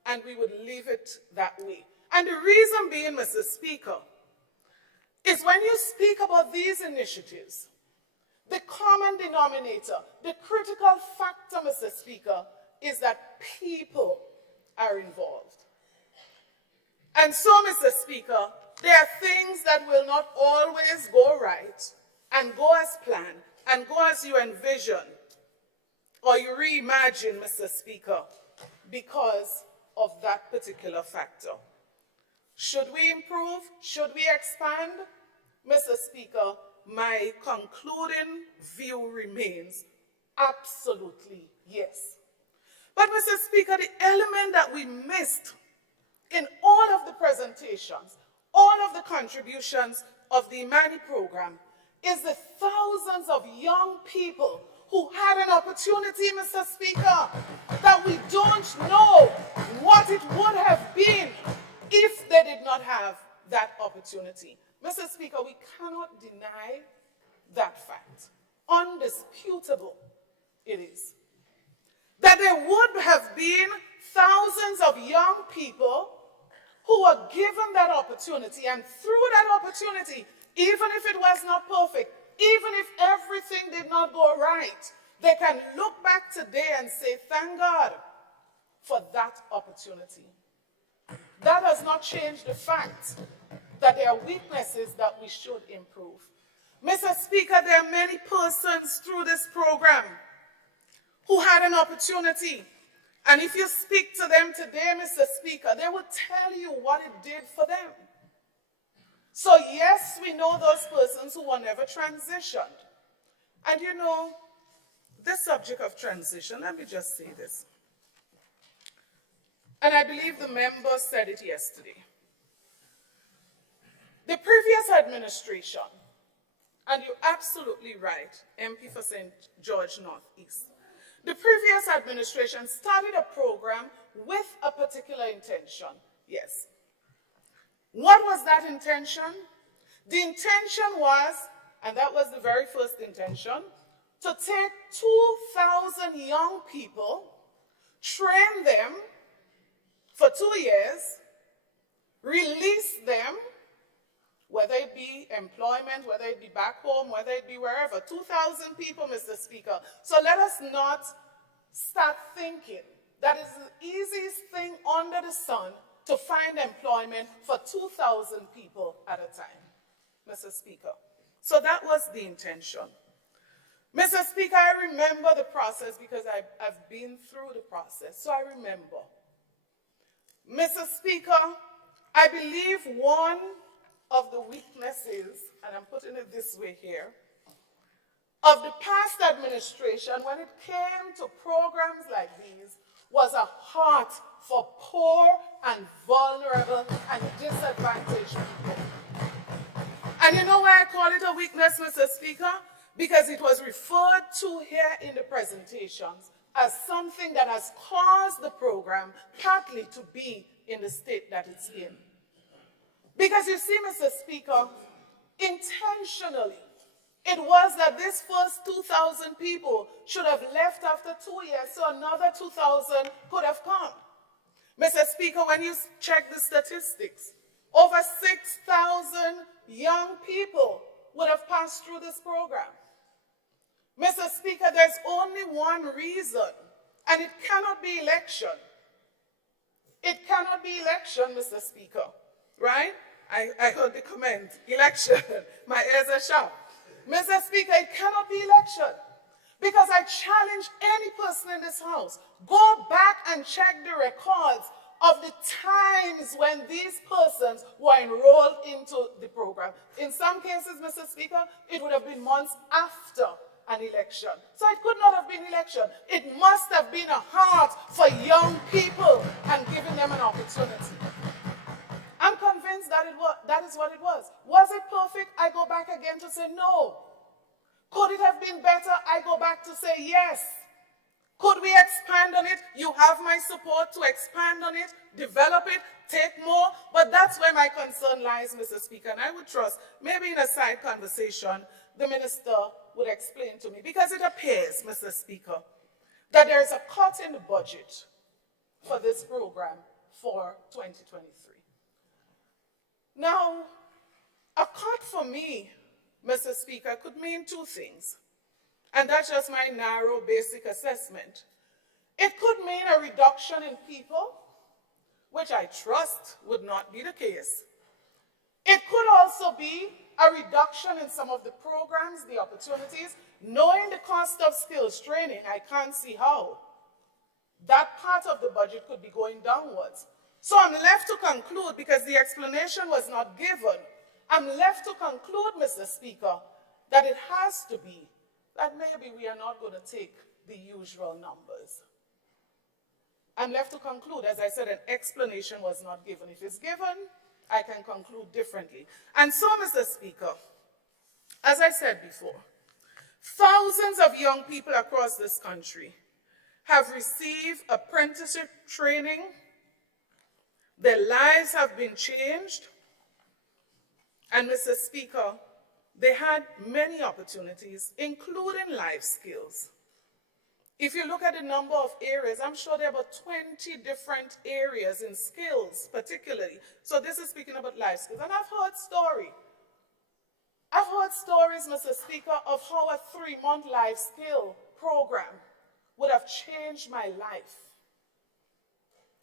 and we would leave it that way. And the reason being, Mr. Speaker, is when you speak about these initiatives, the common denominator, the critical factor, Mr. Speaker, is that people are involved. And so, Mr. Speaker, there are things that will not always go right and go as planned and go as you envision or you reimagine, Mr. Speaker, because of that particular factor. Should we improve? Should we expand? Mr. Speaker, my concluding view remains absolutely yes. But Mr. Speaker, the element that we missed in all of the presentations, all of the contributions of the Imani program is the thousands of young people who had an opportunity, Mr. Speaker, that we don't know what it would have been if they did not have that opportunity. Mr. Speaker, we cannot deny that fact. Undisputable it is. That there would have been thousands of young people who were given that opportunity, and through that opportunity, even if it was not perfect, even if everything did not go right, they can look back today and say, thank God for that opportunity. That does not change the fact that there are weaknesses that we should improve. Mr. Speaker, there are many persons through this program who had an opportunity. And if you speak to them today, Mr. Speaker, they will tell you what it did for them. So yes, we know those persons who were never transitioned. And you know, this subject of transition, let me just say this. And I believe the member said it yesterday. The previous administration, and you're absolutely right, MP for St. George Northeast, the previous administration started a program with a particular intention, yes. What was that intention? The intention was, and that was the very first intention, to take 2,000 young people, train them for 2 years, release them, whether it be employment, whether it be back home, whether it be wherever. 2,000 people, Mr. Speaker. So let us not start thinking that it's the easiest thing under the sun to find employment for 2,000 people at a time, Mr. Speaker. So that was the intention. Mr. Speaker, I remember the process because I've been through the process, so I remember. Mr. Speaker, I believe one of the weaknesses, and I'm putting it this way here, of the past administration when it came to programs like these was a heart for poor and vulnerable and disadvantaged people. And you know why I call it a weakness, Mr. Speaker? Because it was referred to here in the presentations as something that has caused the program partly to be in the state that it's in. Because you see, Mr. Speaker, intentionally, it was that this first 2,000 people should have left after 2 years, so another 2,000 could have come. Mr. Speaker, when you check the statistics, over 6,000 young people would have passed through this program. Mr. Speaker, there's only one reason, and it cannot be election. It cannot be election, Mr. Speaker, right? I heard the comment, election. My ears are sharp. Mr. Speaker, it cannot be election. Because I challenge any person in this house, go back and check the records of the times when these persons were enrolled into the program. In some cases, Mr. Speaker, it would have been months after an election. So it could not have been election. It must have been a heart for young people and giving them an opportunity. I'm convinced that that is what it was. Was it perfect? I go back again to say no. Could it have been better? I go back to say yes. Could we expand on it? You have my support to expand on it, develop it, take more. But that's where my concern lies, Mr. Speaker. And I would trust, maybe in a side conversation, the minister would explain to me. Because it appears, Mr. Speaker, that there is a cut in the budget for this program for 2023. Now, a cut for me, Mr. Speaker, could mean two things. And that's just my narrow, basic assessment. It could mean a reduction in people, which I trust would not be the case. It could also be a reduction in some of the programs, the opportunities. Knowing the cost of skills training, I can't see how that part of the budget could be going downwards. So I'm left to conclude, because the explanation was not given, I'm left to conclude, Mr. Speaker, that it has to be that maybe we are not going to take the usual numbers. I'm left to conclude, as I said, an explanation was not given. If it's given, I can conclude differently. And so, Mr. Speaker, as I said before, thousands of young people across this country have received apprenticeship training. Their lives have been changed. And, Mr. Speaker, they had many opportunities, including life skills. If you look at the number of areas, I'm sure there are about 20 different areas in skills, particularly. So this is speaking about life skills. And I've heard stories, Mr. Speaker, of how a 3-month life skill program would have changed my life.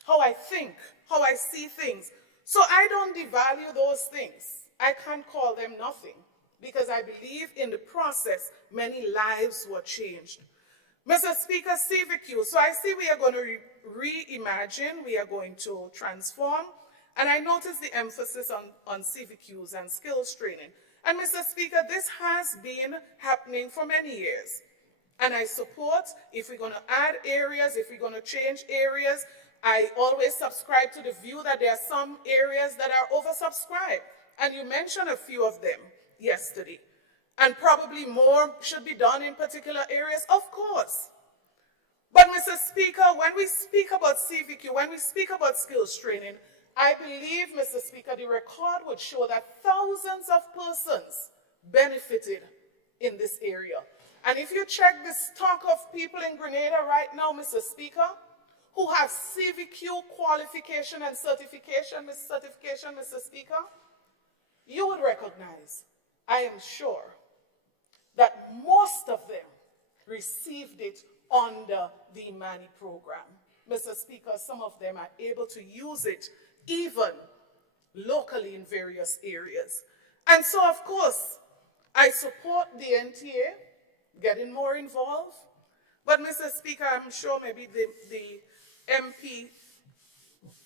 How I think, how I see things. So I don't devalue those things. I can't call them nothing, because I believe in the process, many lives were changed. Mr. Speaker, CVQ. So I see we are going to reimagine, we are going to transform, and I notice the emphasis on CVQs and skills training. And Mr. Speaker, this has been happening for many years. And I support, if we're going to add areas, if we're going to change areas, I always subscribe to the view that there are some areas that are oversubscribed. And you mentioned a few of them yesterday. And probably more should be done in particular areas, of course. But Mr. Speaker, when we speak about CVQ, when we speak about skills training, I believe, Mr. Speaker, the record would show that thousands of persons benefited in this area. And if you check the stock of people in Grenada right now, Mr. Speaker, who have CVQ qualification and certification, Mr. Speaker, you would recognize, I am sure, that most of them received it under the Imani program. Mr. Speaker, some of them are able to use it even locally in various areas. And so, of course, I support the NTA getting more involved. But, Mr. Speaker, I'm sure maybe the MP,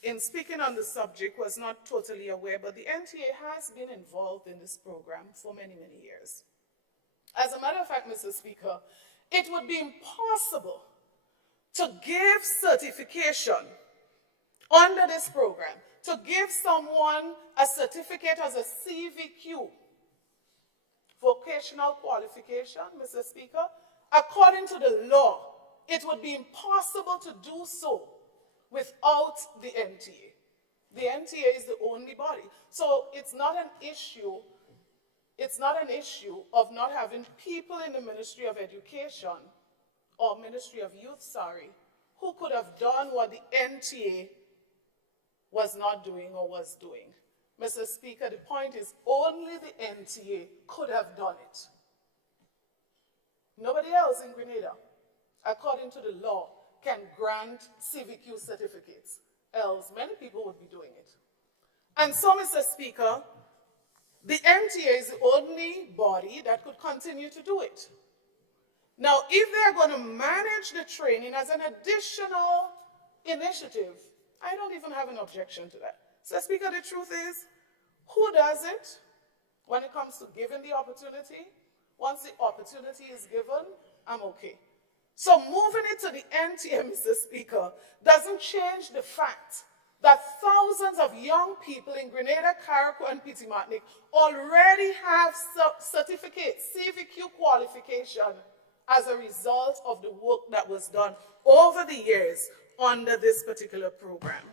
in speaking on the subject, was not totally aware, but the NTA has been involved in this program for many, many years. As a matter of fact, Mr. Speaker, it would be impossible to give certification under this program, to give someone a certificate as a CVQ, vocational qualification, Mr. Speaker. According to the law, it would be impossible to do so without the NTA. The NTA is the only body. So it's not an issue. It's not an issue of not having people in the Ministry of Education or Ministry of Youth, who could have done what the NTA was not doing or was doing. Mr. Speaker, the point is only the NTA could have done it. Nobody else in Grenada, according to the law, can grant CVQ certificates. Else, many people would be doing it. And so, Mr. Speaker, the NTA is the only body that could continue to do it. Now, if they're going to manage the training as an additional initiative, I don't even have an objection to that. So, Speaker, the truth is, who does it when it comes to giving the opportunity? Once the opportunity is given, I'm okay. So moving it to the NTA, Mr. Speaker, doesn't change the fact that thousands of young people in Grenada, Carriacou, and Petit Martinique already have certificates, CVQ qualification, as a result of the work that was done over the years under this particular program.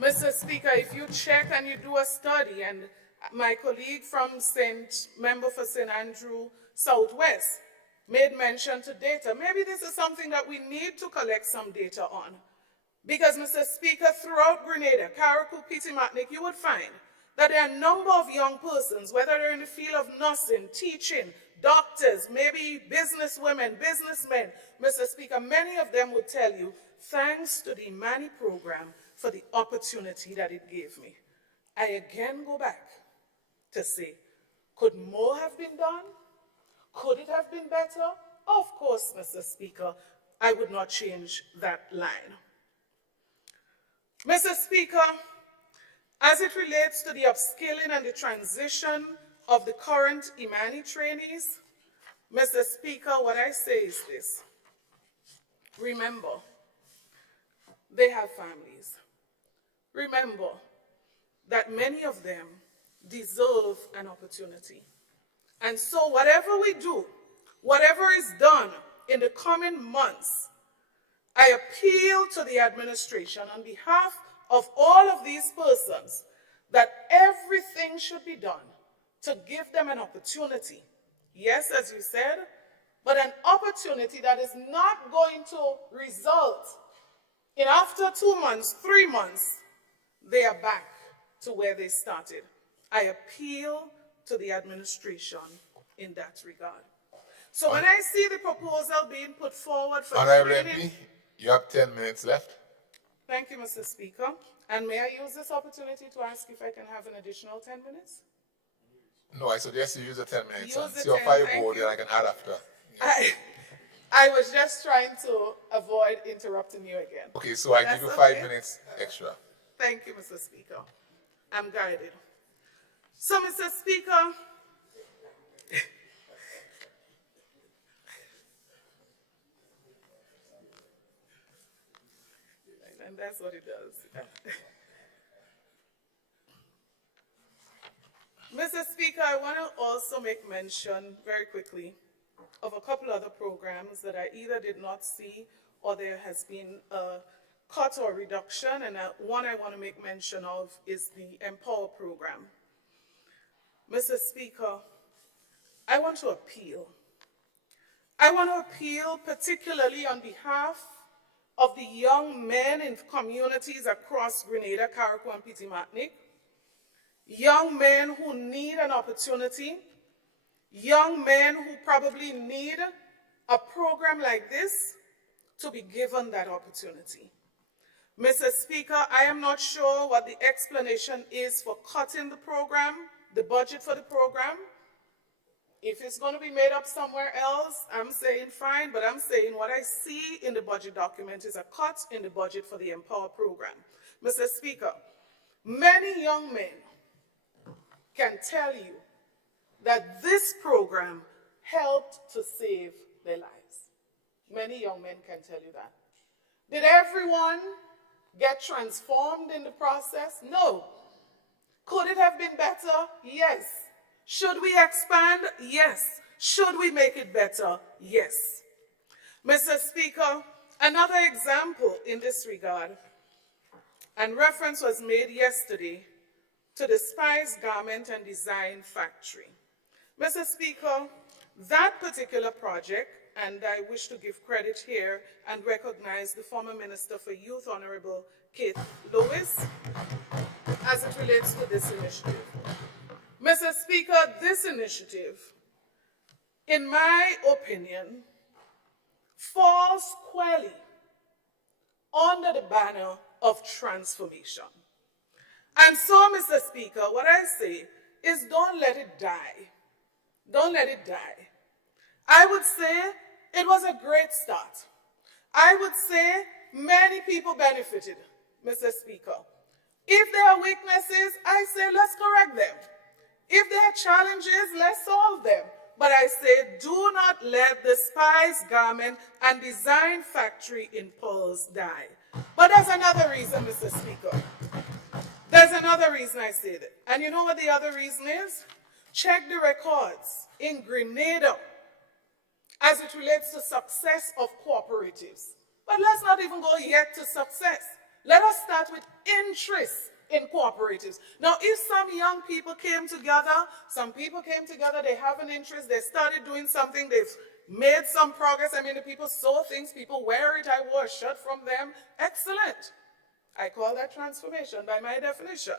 Mr. Speaker, if you check and you do a study, and my colleague from member for St. Andrew Southwest made mention to data, maybe this is something that we need to collect some data on. Because, Mr. Speaker, throughout Grenada, Carriacou, Petit Martinique, you would find that there are a number of young persons, whether they're in the field of nursing, teaching, doctors, maybe businesswomen, businessmen, Mr. Speaker, many of them would tell you, thanks to the Imani program for the opportunity that it gave me. I again go back to say, could more have been done? Could it have been better? Of course, Mr. Speaker, I would not change that line. Mr. Speaker, as it relates to the upskilling and the transition of the current Imani trainees, Mr. Speaker, what I say is this. Remember, they have families. Remember that many of them deserve an opportunity. And so whatever we do, whatever is done in the coming months, I appeal to the administration on behalf of all of these persons that everything should be done to give them an opportunity. Yes, as you said, but an opportunity that is not going to result in after 2 months, 3 months, they are back to where they started. I appeal to the administration in that regard. So when I see the proposal being put forward for Honorable training, MP, you have 10 minutes left. thank you, Mr. Speaker. And may I use this opportunity to ask if I can have an additional 10 minutes? No, I suggest you use the 10 minutes. Use And the see how 10, far you thank go, you. then I can add after. I was just trying to avoid interrupting you again. Okay, so I give That's you 5 okay. minutes extra. Thank you, Mr. Speaker. I'm guided. So, Mr. Speaker, and that's what it does. Mr. Speaker, I want to also make mention very quickly of a couple other programs that I either did not see or there has been a cut or reduction, and one I want to make mention of is the Empower program. Mr. Speaker, I want to appeal. I want to appeal particularly on behalf of the young men in communities across Grenada, Carriacou, and Petit Martinique, young men who need an opportunity, young men who probably need a program like this to be given that opportunity. Mr. Speaker, I am not sure what the explanation is for cutting the program, the budget for the program. If it's going to be made up somewhere else, I'm saying fine, but I'm saying what I see in the budget document is a cut in the budget for the Empower program. Mr. Speaker, many young men can tell you that this program helped to save their lives. Many young men can tell you that. Did everyone get transformed in the process? No. Could it have been better? Yes. Should we expand? Yes. Should we make it better? Yes. Mr. Speaker, another example in this regard, and reference was made yesterday to the Spice Garment and Design Factory. Mr. Speaker, that particular project, and I wish to give credit here and recognize the former Minister for Youth, Honorable Keith Lewis, as it relates to this initiative. Mr. Speaker, this initiative, in my opinion, falls squarely under the banner of transformation. And so, Mr. Speaker, what I say is don't let it die. Don't let it die. I would say it was a great start. I would say many people benefited, Mr. Speaker. If there are weaknesses, I say let's correct them. If there are challenges, let's solve them. But I say do not let the Spice Garment and Design Factory in Pearls die. But there's another reason, Mr. Speaker. There's another reason I say that. And you know what the other reason is? Check the records in Grenada as it relates to success of cooperatives. But let's not even go yet to success. Let us start with interest in cooperatives. Now, if some young people came together, they have an interest, they started doing something, they've made some progress. I mean, the people saw things, people wear it, I wore a shirt from them. Excellent. I call that transformation by my definition.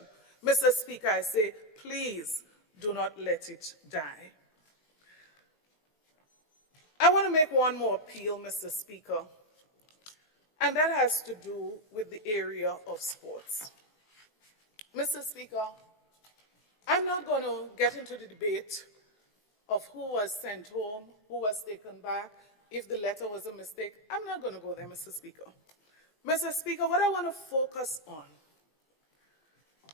Mr. Speaker, I say, please do not let it die. I want to make one more appeal, Mr. Speaker, and that has to do with the area of sports. Mr. Speaker, I'm not going to get into the debate of who was sent home, who was taken back, if the letter was a mistake. I'm not going to go there, Mr. Speaker. Mr. Speaker, what I want to focus on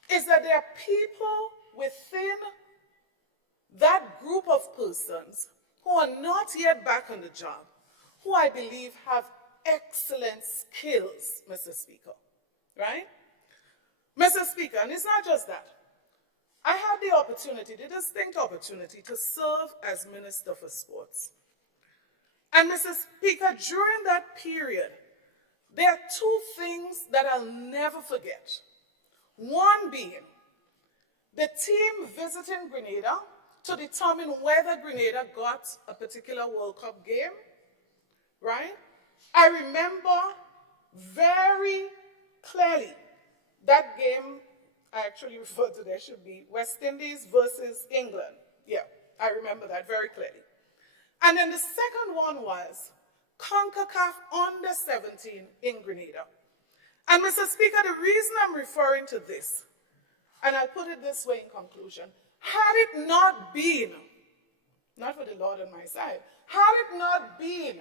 is that there are people within that group of persons who are not yet back on the job, who I believe have excellent skills, Mr. Speaker, right? Mr. Speaker, and it's not just that. I had the opportunity, the distinct opportunity, to serve as Minister for Sports. And Mr. Speaker, during that period, there are two things that I'll never forget. One being the team visiting Grenada to determine whether Grenada got a particular World Cup game, right? I remember very clearly that game. I actually refer to, there should be West Indies versus England. Yeah, I remember that very clearly. And then the second one was CONCACAF Under 17 in Grenada. And Mr. Speaker, the reason I'm referring to this, and I'll put it this way in conclusion, had it not been, not for the Lord on my side, had it not been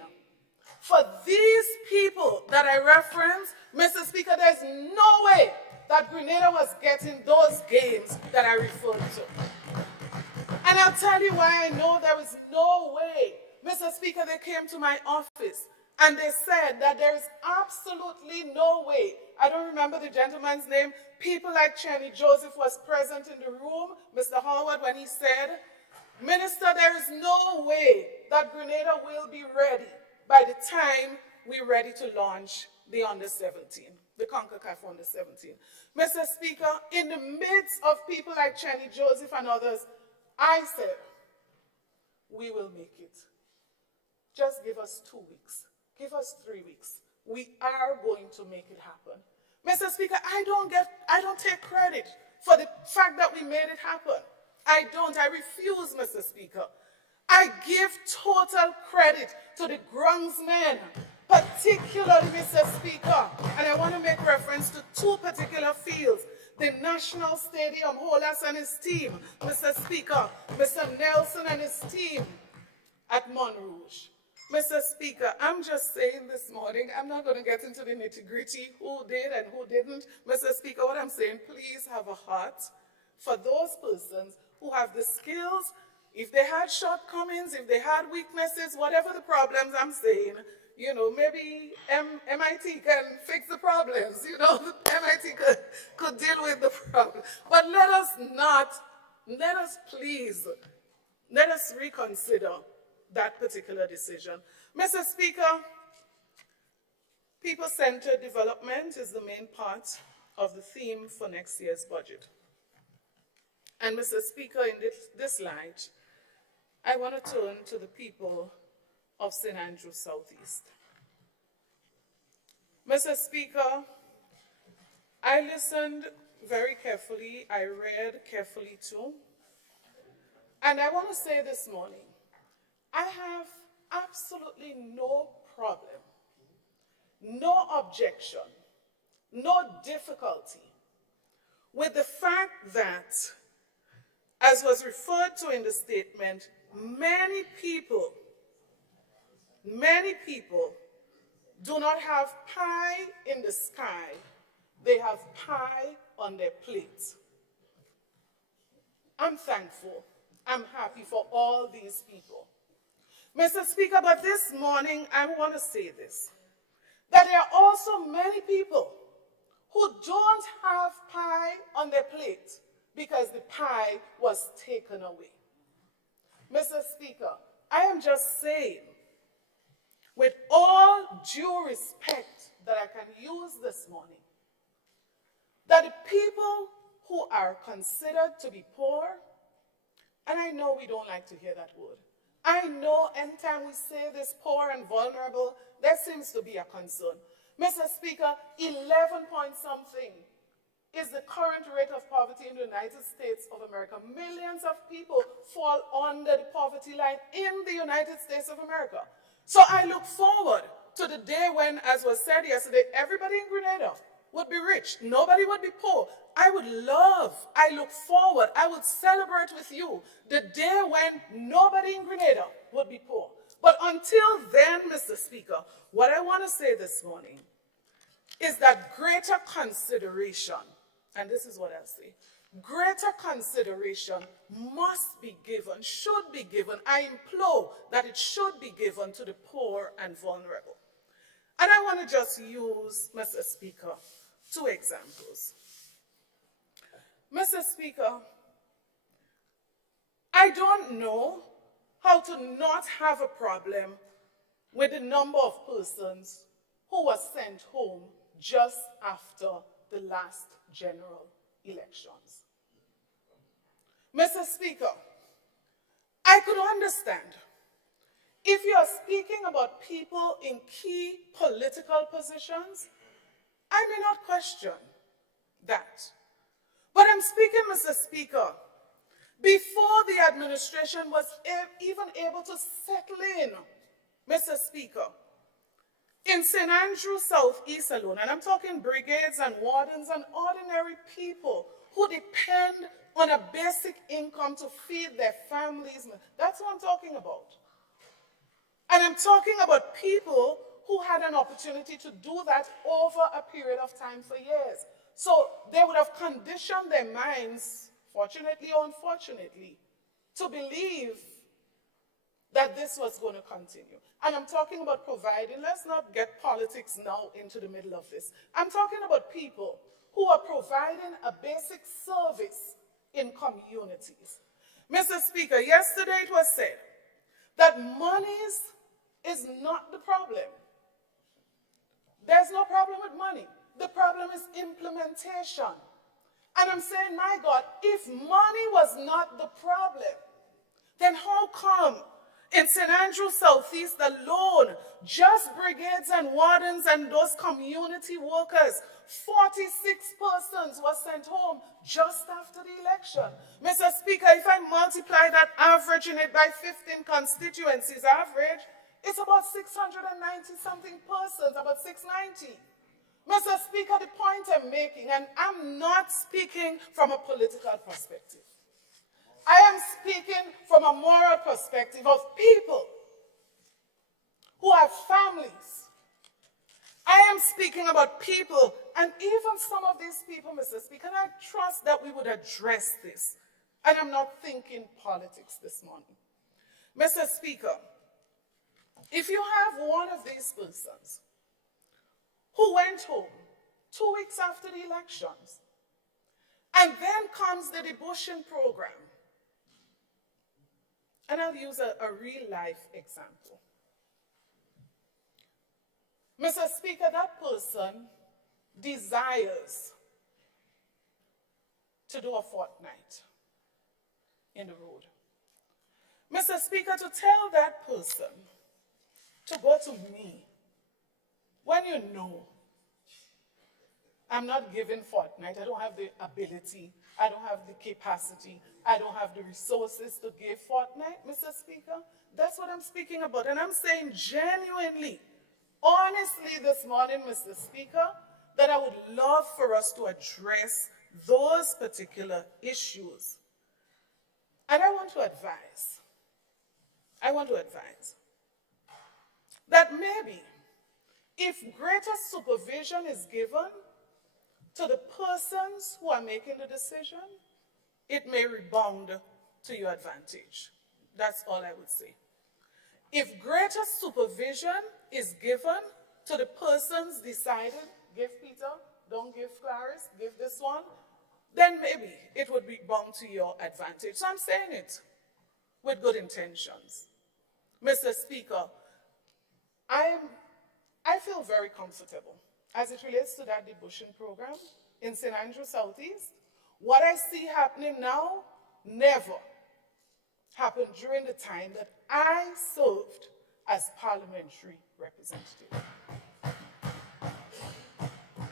for these people that I referenced, Mr. Speaker, there's no way that Grenada was getting those games that I referred to. And I'll tell you why I know there is no way. Mr. Speaker, they came to my office and they said that there is absolutely no way. I don't remember the gentleman's name. People like Cheney Joseph was present in the room, Mr. Howard, when he said, Minister, there is no way that Grenada will be ready by the time we're ready to launch the Under 17, the CONCACAF Under 17. Mr. Speaker, in the midst of people like Cheney Joseph and others, I said, we will make it. Just give us 2 weeks. Give us 3 weeks. We are going to make it happen. Mr. Speaker, I don't take credit for the fact that we made it happen. I don't. I refuse, Mr. Speaker. I give total credit to the groundsmen, particularly, Mr. Speaker, and I want to make reference to two particular fields. The National Stadium, Holas and his team, Mr. Speaker, Mr. Nelson and his team at Montrouge. Mr. Speaker, I'm just saying this morning, I'm not going to get into the nitty-gritty, who did and who didn't. Mr. Speaker, what I'm saying, please have a heart for those persons who have the skills. If they had shortcomings, if they had weaknesses, whatever the problems, I'm saying, you know, maybe MIT can fix the problems, you know, MIT could deal with the problem. But let us please reconsider that particular decision. Mr. Speaker, people-centered development is the main part of the theme for next year's budget. And Mr. Speaker, in this light, I want to turn to the people of St. Andrews Southeast. Mr. Speaker, I listened very carefully, I read carefully too, and I want to say this morning, I have absolutely no problem, no objection, no difficulty with the fact that, as was referred to in the statement, many people do not have pie in the sky, they have pie on their plate. I'm thankful, I'm happy for all these people. Mr. Speaker, but this morning I want to say this, that there are also many people who don't have pie on their plate because the pie was taken away. Mr. Speaker, I am just saying, with all due respect that I can use this morning, that the people who are considered to be poor, and I know we don't like to hear that word, I know anytime we say this poor and vulnerable, there seems to be a concern. Mr. Speaker, 11 point something is the current rate of poverty in the United States of America. Millions of people fall under the poverty line in the United States of America. So I look forward to the day when, as was said yesterday, everybody in Grenada would be rich. Nobody would be poor. I look forward, I would celebrate with you the day when nobody in Grenada would be poor. But until then, Mr. Speaker, what I want to say this morning is that greater consideration, and this is what I'll say, greater consideration must be given, should be given. I implore that it should be given to the poor and vulnerable. And I want to just use, Mr. Speaker, 2 examples. Mr. Speaker, I don't know how to not have a problem with the number of persons who were sent home just after the last general elections. Mr. Speaker, I could understand if you are speaking about people in key political positions, I may not question that. But I'm speaking, Mr. Speaker, before the administration was even able to settle in, Mr. Speaker, in St. Andrew Southeast alone, and I'm talking brigades and wardens and ordinary people who depend on a basic income to feed their families. That's what I'm talking about. And I'm talking about people who had an opportunity to do that over a period of time for years. So they would have conditioned their minds, fortunately or unfortunately, to believe that this was going to continue. And I'm talking about providing, let's not get politics now into the middle of this. I'm talking about people who are providing a basic service in communities. Mr. Speaker, yesterday it was said that monies is not the problem. There's no problem with money. The problem is implementation. And I'm saying, my God, if money was not the problem, then how come in St. Andrew Southeast alone, just brigades and wardens and those community workers, 46 persons were sent home just after the election? Mr. Speaker, if I multiply that, averaging it by 15 constituencies average, it's about 690 something persons, about 690. Mr. Speaker, the point I'm making, and I'm not speaking from a political perspective. I am speaking from a moral perspective of people who have families. I am speaking about people, and even some of these people, Mr. Speaker, and I trust that we would address this. And I'm not thinking politics this morning. Mr. Speaker, if you have one of these persons who went home 2 weeks after the elections, and then comes the debushing program, and I'll use a real-life example. Mr. Speaker, that person desires to do a fortnight in the road. Mr. Speaker, to tell that person to go to me, when you know I'm not giving fortnight, I don't have the ability, I don't have the capacity, I don't have the resources to give fortnight, Mr. Speaker, that's what I'm speaking about. And I'm saying genuinely, honestly this morning, Mr. Speaker, that I would love for us to address those particular issues. And I want to advise that maybe if greater supervision is given to the persons who are making the decision, it may rebound to your advantage. That's all I would say. If greater supervision is given to the persons decided, give Peter, don't give Clarice, give this one, then maybe it would rebound to your advantage. So I'm saying it with good intentions. Mr. Speaker, I feel very comfortable as it relates to that debushing program in St. Andrew Southeast. What I see happening now never happened during the time that I served as parliamentary representative.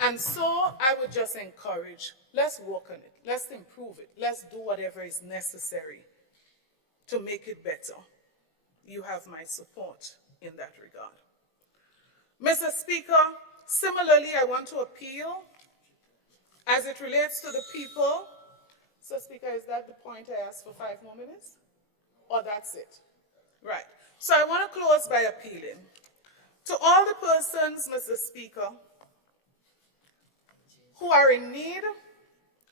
And so I would just encourage, let's work on it, let's improve it, let's do whatever is necessary to make it better. You have my support in that regard. Mr. Speaker, similarly, I want to appeal as it relates to the people. So, Speaker, is that the point I asked for 5 more minutes? Or that's it? Right. So I want to close by appealing to all the persons, Mr. Speaker, who are in need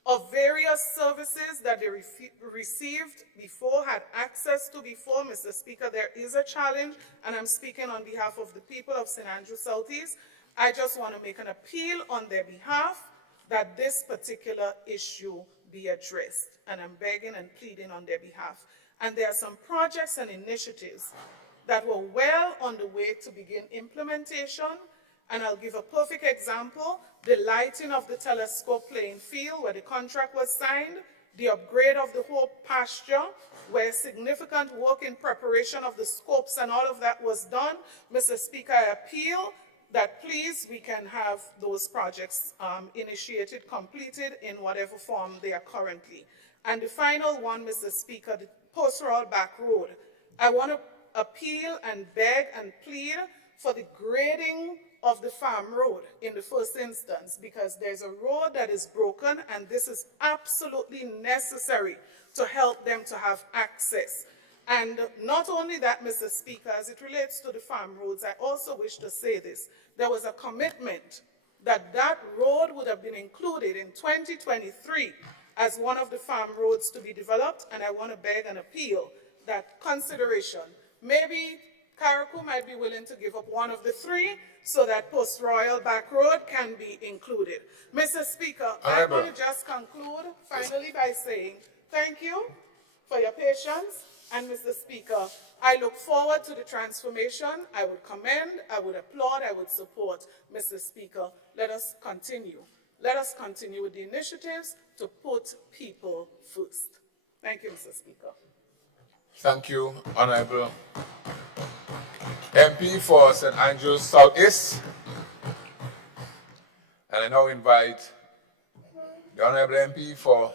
of various services that they received before, had access to before. Mr. Speaker, there is a challenge, and I'm speaking on behalf of the people of St. Andrews Southeast. I just want to make an appeal on their behalf that this particular issue be addressed, and I'm begging and pleading on their behalf. And there are some projects and initiatives that were well on the way to begin implementation, and I'll give a perfect example: the lighting of the telescope playing field where the contract was signed, the upgrade of the Hope pasture where significant work in preparation of the scopes and all of that was done. Mr. Speaker, I appeal that please we can have those projects initiated, completed in whatever form they are currently. And the final one, Mr. Speaker, the Post Royal Back Road. I want to appeal and beg and plead for the grading of the farm road in the first instance, because there's a road that is broken, and this is absolutely necessary to help them to have access. And not only that, Mr. Speaker, as it relates to the farm roads, I also wish to say this. There was a commitment that that road would have been included in 2023 as one of the farm roads to be developed, and I want to beg and appeal that consideration. Maybe Carriacou might be willing to give up one of the three so that Post Royal Back Road can be included. Mr. Speaker, I want to just conclude finally by saying thank you for your patience. And Mr. Speaker, I look forward to the transformation. I would commend, I would applaud, I would support. Mr. Speaker, let us continue. Let us continue with the initiatives to put people first. Thank you, Mr. Speaker. Thank you, Honorable MP for St. Andrews Southeast. And I now invite the Honorable MP for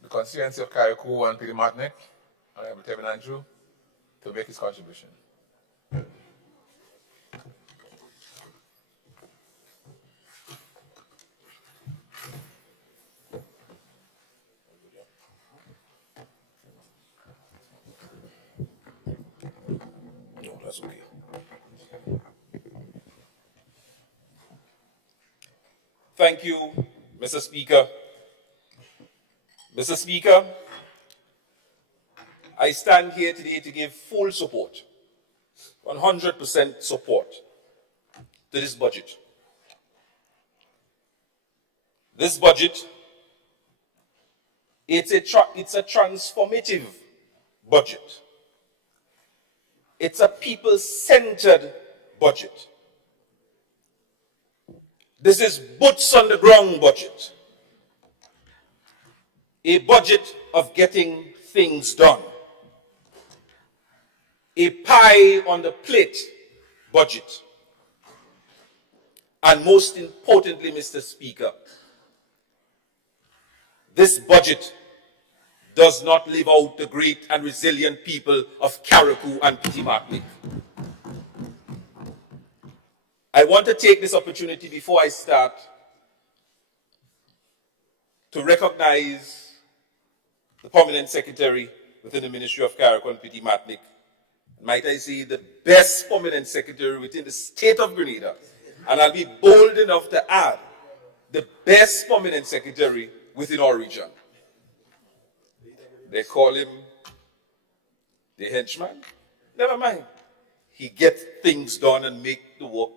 the constituency of Carriacou and Petit Martinique, Honorable Tevin Andrew, to make his contribution. No, that's okay. Thank you, Mr. Speaker. Mr. Speaker, I stand here today to give full support, 100% support to this budget. This budget, it's a transformative budget. It's a people-centered budget. This is boots on the ground budget. A budget of getting things done. A pie on the plate budget. And most importantly, Mr. Speaker, this budget does not leave out the great and resilient people of Carriacou and Petit Martinique. I want to take this opportunity before I start to recognize the permanent secretary within the Ministry of Carriacou and Petit Martinique. Might I say the best permanent secretary within the state of Grenada, and I'll be bold enough to add the best permanent secretary within our region. They call him the henchman. Never mind. He gets things done and make the work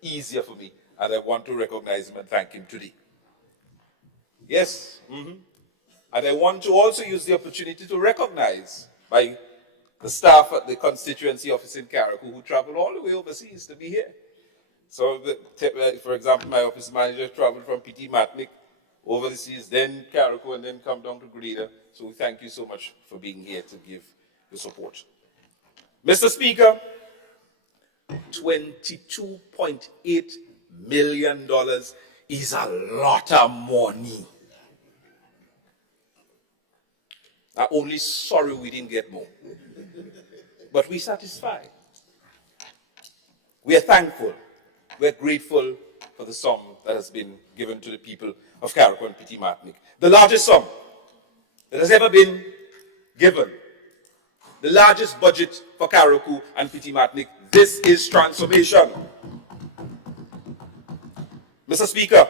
easier for me. And I want to recognize him and thank him today. Yes. And I want to also use the opportunity to recognize by the staff at the constituency office in Carriacou who travel all the way overseas to be here. So, for example, my office manager traveled from Petit Martinique overseas, then Carriacou, and then come down to Grenada. So we thank you so much for being here to give the support. Mr. Speaker, $22.8 million is a lot of money. I'm only sorry we didn't get more. But we're satisfied. We are thankful. We're grateful for the sum that has been given to the people of Carriacou and Petit Martinique. The largest sum that has ever been given. The largest budget for Carriacou and Petit Martinique. This is transformation. Mr. Speaker,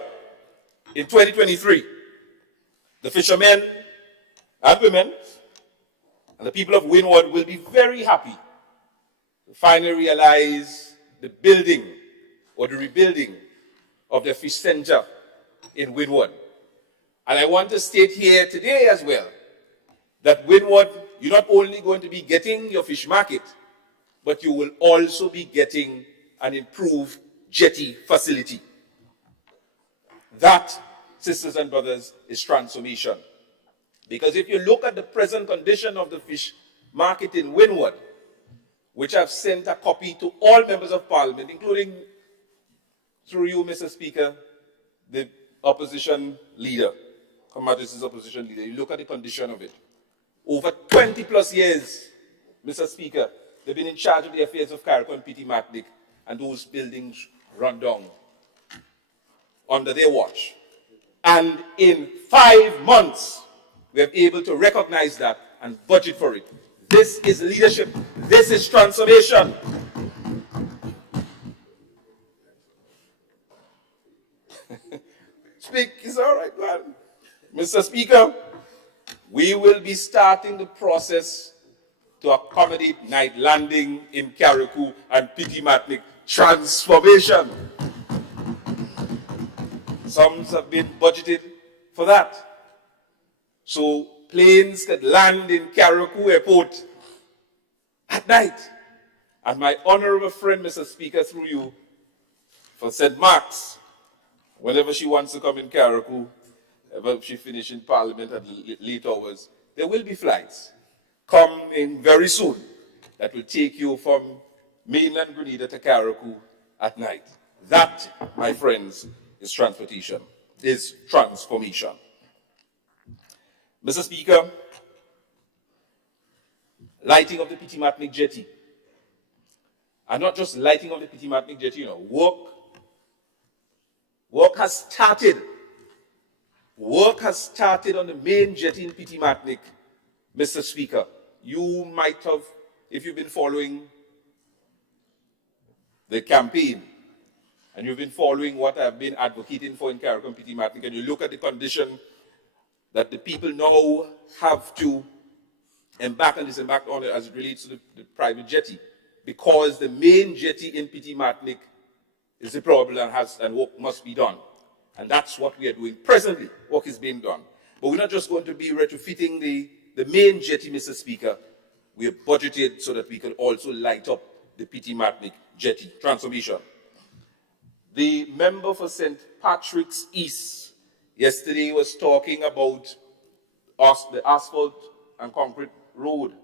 in 2023, the fishermen and women and the people of Windward will be very happy to finally realize the building or the rebuilding of the fish center in Windward. And I want to state here today as well that Windward, you're not only going to be getting your fish market, but you will also be getting an improved jetty facility. That, sisters and brothers, is transformation. Because if you look at the present condition of the fish market in Windward, which I've sent a copy to all members of parliament, including, through you, Mr. Speaker, the opposition leader, Her Majesty's opposition leader, you look at the condition of it. Over 20 plus years, Mr. Speaker, they've been in charge of the affairs of Carriacou and Petit Matlick, and those buildings run down under their watch. And in 5 months, we are able to recognize that and budget for it. This is leadership. This is transformation. Speak, it's all right, man. Mr. Speaker, we will be starting the process to accommodate night landing in Carriacou and Petit Matlick. Transformation. Sums have been budgeted for that. So planes could land in Carriacou Airport at night. And my honorable friend, Mr. Speaker, through you, for St. Mark's, whenever she wants to come in Carriacou, if she finishes in Parliament at late hours, there will be flights coming very soon that will take you from mainland Grenada to Carriacou at night. That, my friends, is transportation, is transformation. Mr. Speaker, lighting of the Petit Matlick jetty. And not just lighting of the Petit Matlick jetty, work has started. Work has started on the main jetty in Petit Matlick, Mr. Speaker. You might have, if you've been following the campaign, and you've been following what I've been advocating for in Carriacou and Petit Matlick, and you look at the condition that the people now have to embark and disembark on it as it relates to the private jetty, because the main jetty in Petit Matlick is the problem and work must be done. And that's what we are doing presently. Work is being done. But we're not just going to be retrofitting the main jetty, Mr. Speaker. We have budgeted so that we can also light up the Petit Matlick jetty. Transformation. The member for St. Patrick's East yesterday was talking about the asphalt and concrete road,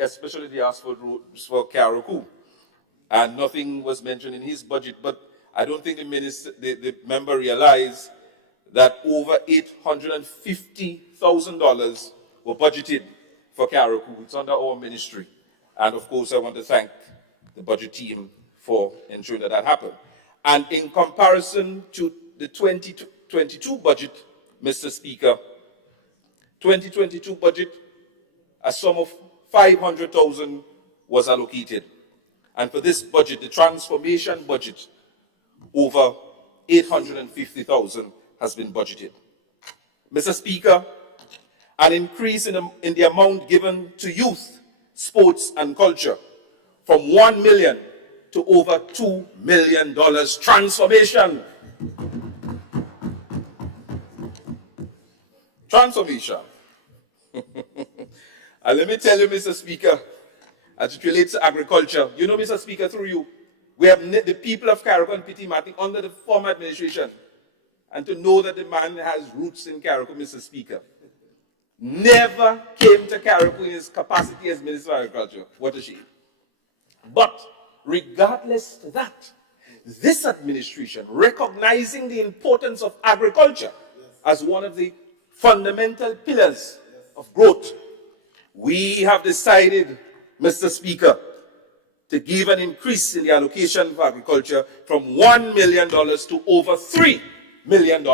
especially the asphalt roads for Carriacou. And nothing was mentioned in his budget, but I don't think the member realized that over $850,000 were budgeted for Carriacou. It's under our ministry. And of course, I want to thank the budget team for ensuring that that happened. And in comparison to the 2022 budget, Mr. Speaker, 2022 budget, a sum of $500,000 was allocated. And for this budget, the transformation budget, over $850,000 has been budgeted. Mr. Speaker, an increase in the amount given to youth, sports and culture from $1 million to over $2 million. Transformation. Transformation. And let me tell you, Mr. Speaker, as it relates to agriculture, you know, Mr. Speaker, through you, we have the people of Carriacou and Petit Matlick under the former administration, and to know that the man has roots in Carriacou, Mr. Speaker, never came to Carriacou in his capacity as Minister of Agriculture. What a shame. But regardless of that, this administration, recognizing the importance of agriculture as one of the fundamental pillars of growth, we have decided, Mr. Speaker, to give an increase in the allocation for agriculture from $1 million to over $3 million.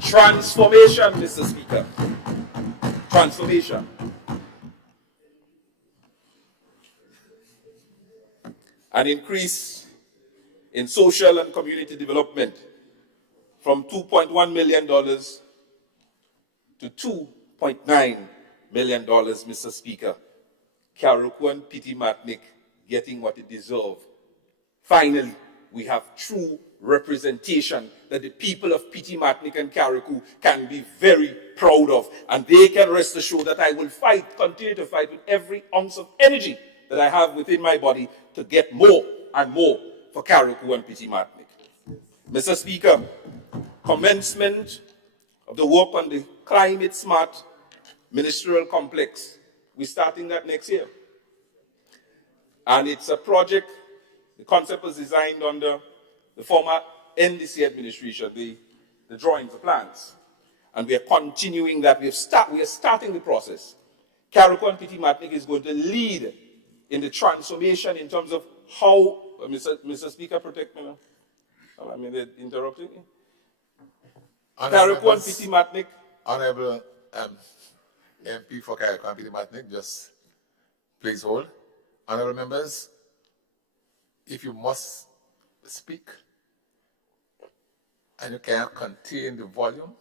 Transformation, Mr. Speaker. Transformation. An increase in social and community development from $2.1 million to $2.9 million, Mr. Speaker. Carriacou and Petite Martinique getting what it deserves. Finally, we have true representation that the people of Petite Martinique and Carriacou can be very proud of. And they can rest assured that I will fight, continue to fight with every ounce of energy that I have within my body to get more and more for Carriacou and Petite Martinique. Mr. Speaker, commencement of the work on the Climate Smart Ministerial Complex. We're starting that next year. And it's a project, the concept was designed under the former NDC administration, the drawings, the plans. And we are continuing that. We are starting the process. Carriacou and Petite Martinique is going to lead in the transformation in terms of how, Mr. Speaker, protect me now. I mean, they're interrupting me. Carriacou and Petite Martinique. Honorable MP for Carriacou and Petite Martinique, just please hold. Honorable members, if you must speak and you cannot contain the volume,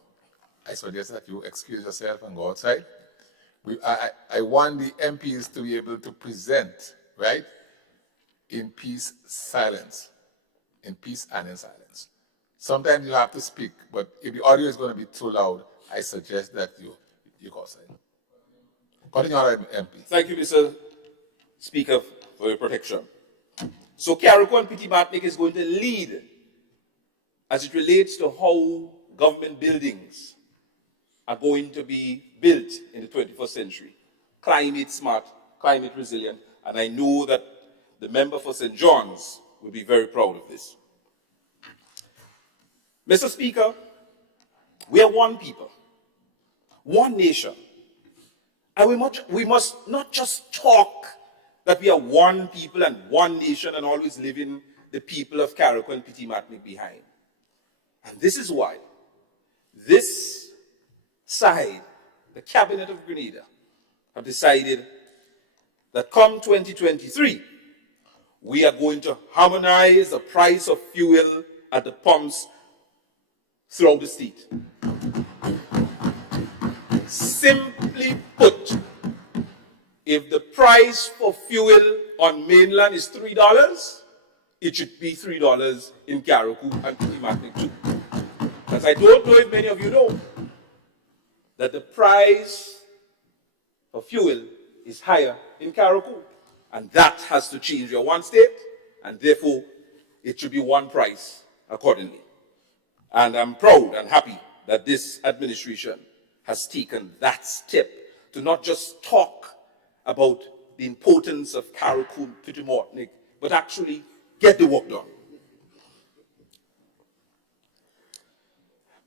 I suggest that you excuse yourself and go outside. I want the MPs to be able to present, right, in peace, silence, in peace and in silence. Sometimes you have to speak, but if the audio is going to be too loud, I suggest that you go outside. Continue, Honorable MP. Thank you, Mr. Speaker, for your protection. So Carriacou and Petite Martinique is going to lead as it relates to how government buildings are going to be built in the 21st century. Climate smart, climate resilient, and I know that the member for St. John's will be very proud of this. Mr. Speaker, we are one people, one nation, and we must not just talk that we are one people and one nation and always leaving the people of Carriacou and Petite Martinique behind. And this is why this side, the Cabinet of Grenada, have decided that come 2023, we are going to harmonize the price of fuel at the pumps throughout the state. Simply put, if the price for fuel on mainland is $3, it should be $3 in Carriacou and Petite Martinique too. Because I don't know if many of you know that the price for fuel is higher in Carriacou. And that has to change. You're one state, and therefore it should be one price accordingly. And I'm proud and happy that this administration has taken that step to not just talk about the importance of Carriacou, Petite Martinique, but actually get the work done.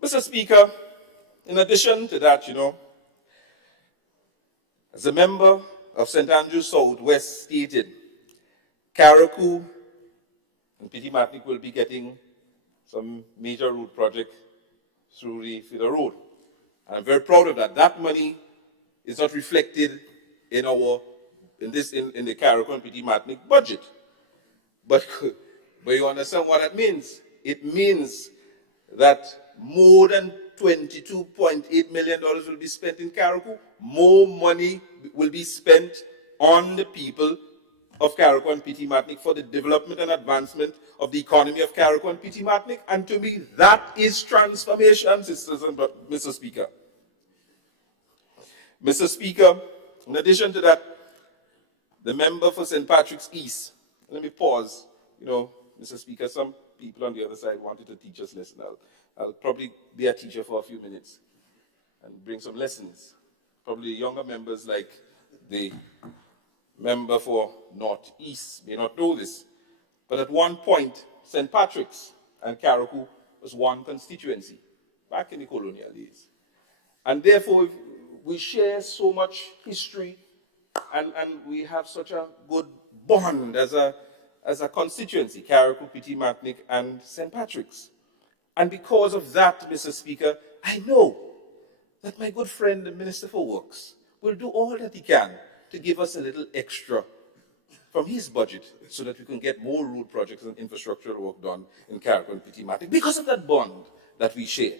Mr. Speaker, in addition to that, as a member of St. Andrews Southwest stated, Carriacou and Petite Martinique will be getting some major road project through the Feeder Road. And I'm very proud of that. That money is not reflected in the Carriacou and Petite Martinique budget. But you understand what that means? It means that more than $22.8 million will be spent in Carriacou. More money will be spent on the people of Carriacou and Petite Martinique for the development and advancement of the economy of Carriacou and Petite Martinique. And to me, that is transformation, sisters and brothers, Mr. Speaker. Mr. Speaker, in addition to that, the member for St. Patrick's East, let me pause. Mr. Speaker, some people on the other side wanted to teach us lessons. I'll probably be a teacher for a few minutes and bring some lessons. Probably younger members like the member for Northeast may not know this, but at one point, St. Patrick's and Carriacou was one constituency back in the colonial days. And therefore, we share so much history and we have such a good bond as a constituency, Carriacou, Petite Martinique, and St. Patrick's. And because of that, Mr. Speaker, I know that my good friend, the Minister for Works, will do all that he can to give us a little extra from his budget so that we can get more road projects and infrastructural work done in Carriacou and Petite Martinique because of that bond that we share,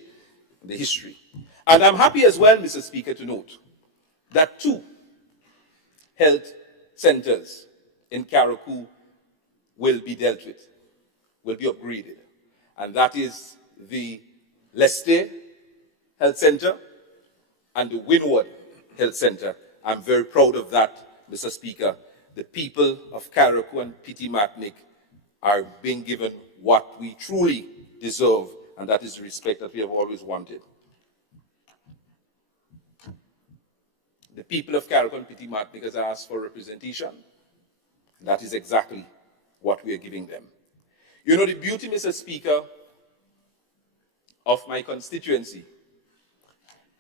the history. And I'm happy as well, Mr. Speaker, to note that 2 health centers in Carriacou will be dealt with, will be upgraded. And that is the Leicester Health Center and the Wynwood Health Center. I'm very proud of that, Mr. Speaker. The people of Carriacou and Petit Martinique are being given what we truly deserve, and that is the respect that we have always wanted. The people of Carriacou and Petit Martinique has asked for representation. That is exactly what we are giving them. You know, the beauty, Mr. Speaker, of my constituency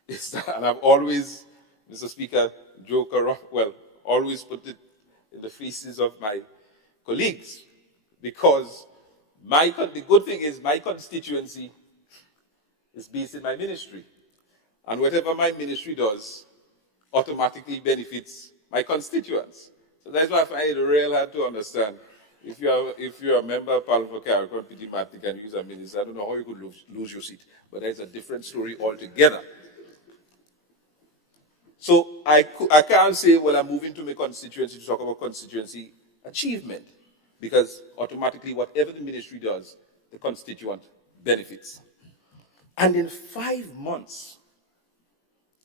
is that, and I've always, Mr. Speaker, joke around, well, always put it in the faces of my colleagues, because the good thing is my constituency is based in my ministry. And whatever my ministry does automatically benefits my constituents. So that's why I find it real hard to understand. If you're a member of Parliament for Carriacou and Petit Martinique and you're a minister, I don't know how you could lose your seat. But that's a different story altogether. So I can't say, well, I'm moving to my constituency to talk about constituency achievement, because automatically whatever the ministry does, the constituent benefits. And in 5 months,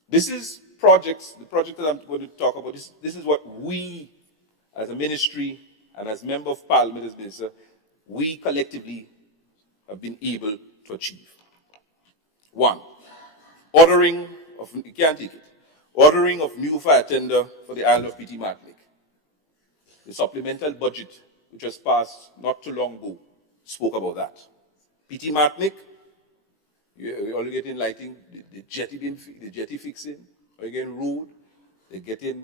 this is the project that I'm going to talk about, this is what we as a ministry and as member of parliament, as minister, we collectively have been able to achieve. 1, ordering of, you can't take it, ordering of new fire tender for the island of Petit Martinique. The supplemental budget, which was passed not too long ago, spoke about that. Petit Martinique, you're only getting lighting, the jetty fixing, or you're getting road, they're getting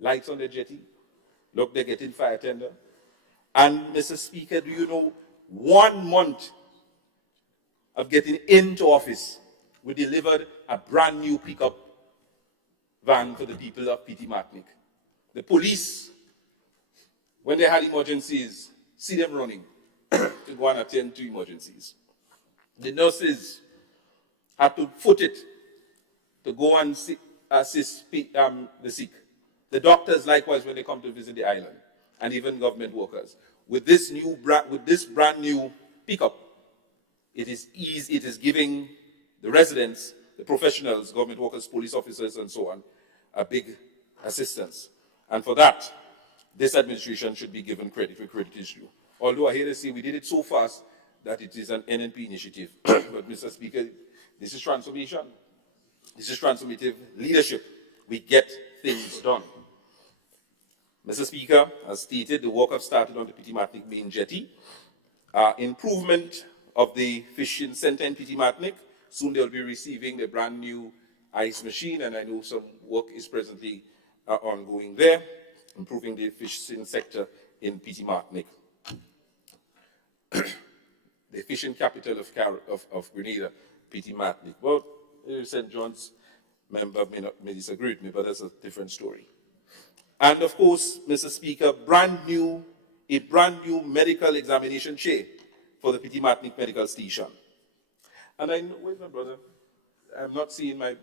lights on the jetty. Look, they're getting fire tender. And Mr. Speaker, do you know, 1 month of getting into office, we delivered a brand new pickup van for the people of Petit Martinique. The police, when they had emergencies, see them running to go and attend to emergencies. The nurses had to foot it to go and assist the sick. The doctors, likewise, when they come to visit the island, and even government workers. With this brand new pickup, it is giving the residents, the professionals, government workers, police officers, and so on, a big assistance. And for that, this administration should be given credit where credit is due. Although I hear they say we did it so fast that it is an NNP initiative. But Mr. Speaker, this is transformation. This is transformative leadership. We get things done. Mr. Speaker, as stated, the work has started on the Petit Martinique main jetty. Improvement of the fishing center in Petit Martinique. Soon they'll be receiving the brand new ice machine, and I know some work is presently ongoing there, improving the fishing sector in Petit Martinique. The fishing capital of Grenada, Petit Martinique. Well, St. John's member may disagree with me, but that's a different story. And of course, Mr. Speaker, a brand new medical examination chair for the Petit Martinique Medical Station. And I know, where's my brother? I'm not seeing my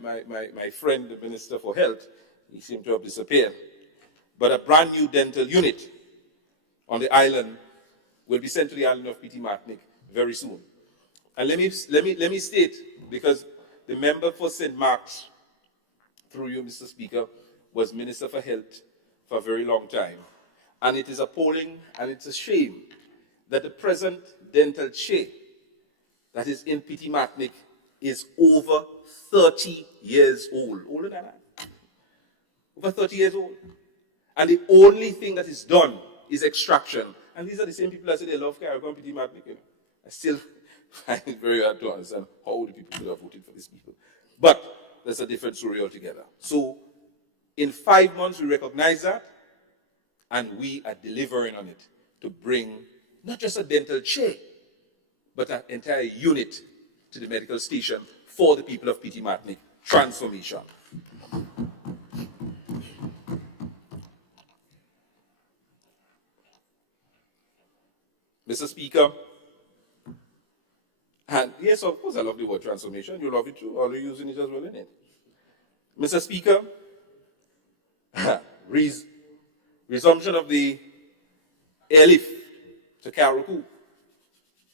friend, the Minister for Health. He seemed to have disappeared. But a brand new dental unit on the island will be sent to the island of Petit Martinique very soon. And let me state, because the member for St. Mark's, through you, Mr. Speaker, was Minister for Health for a very long time. And it is appalling and it's a shame that the present dental chair that is in Petit Martinique is over 30 years old. Older than that. Over 30 years old. And the only thing that is done is extraction. And these are the same people that say they love Carriacou and Petit Martinique. You know? I still find it very hard to understand how the people could have voted for these people. But that's a different story altogether. So in 5 months, we recognize that, and we are delivering on it to bring not just a dental chair, but an entire unit to the medical station for the people of Petit Martinique. Transformation. Mr. Speaker, And yes, of course, I love the word transformation. You love it too. All you're using it as well, innit? Mr. Speaker, resumption of the airlift to Karaku,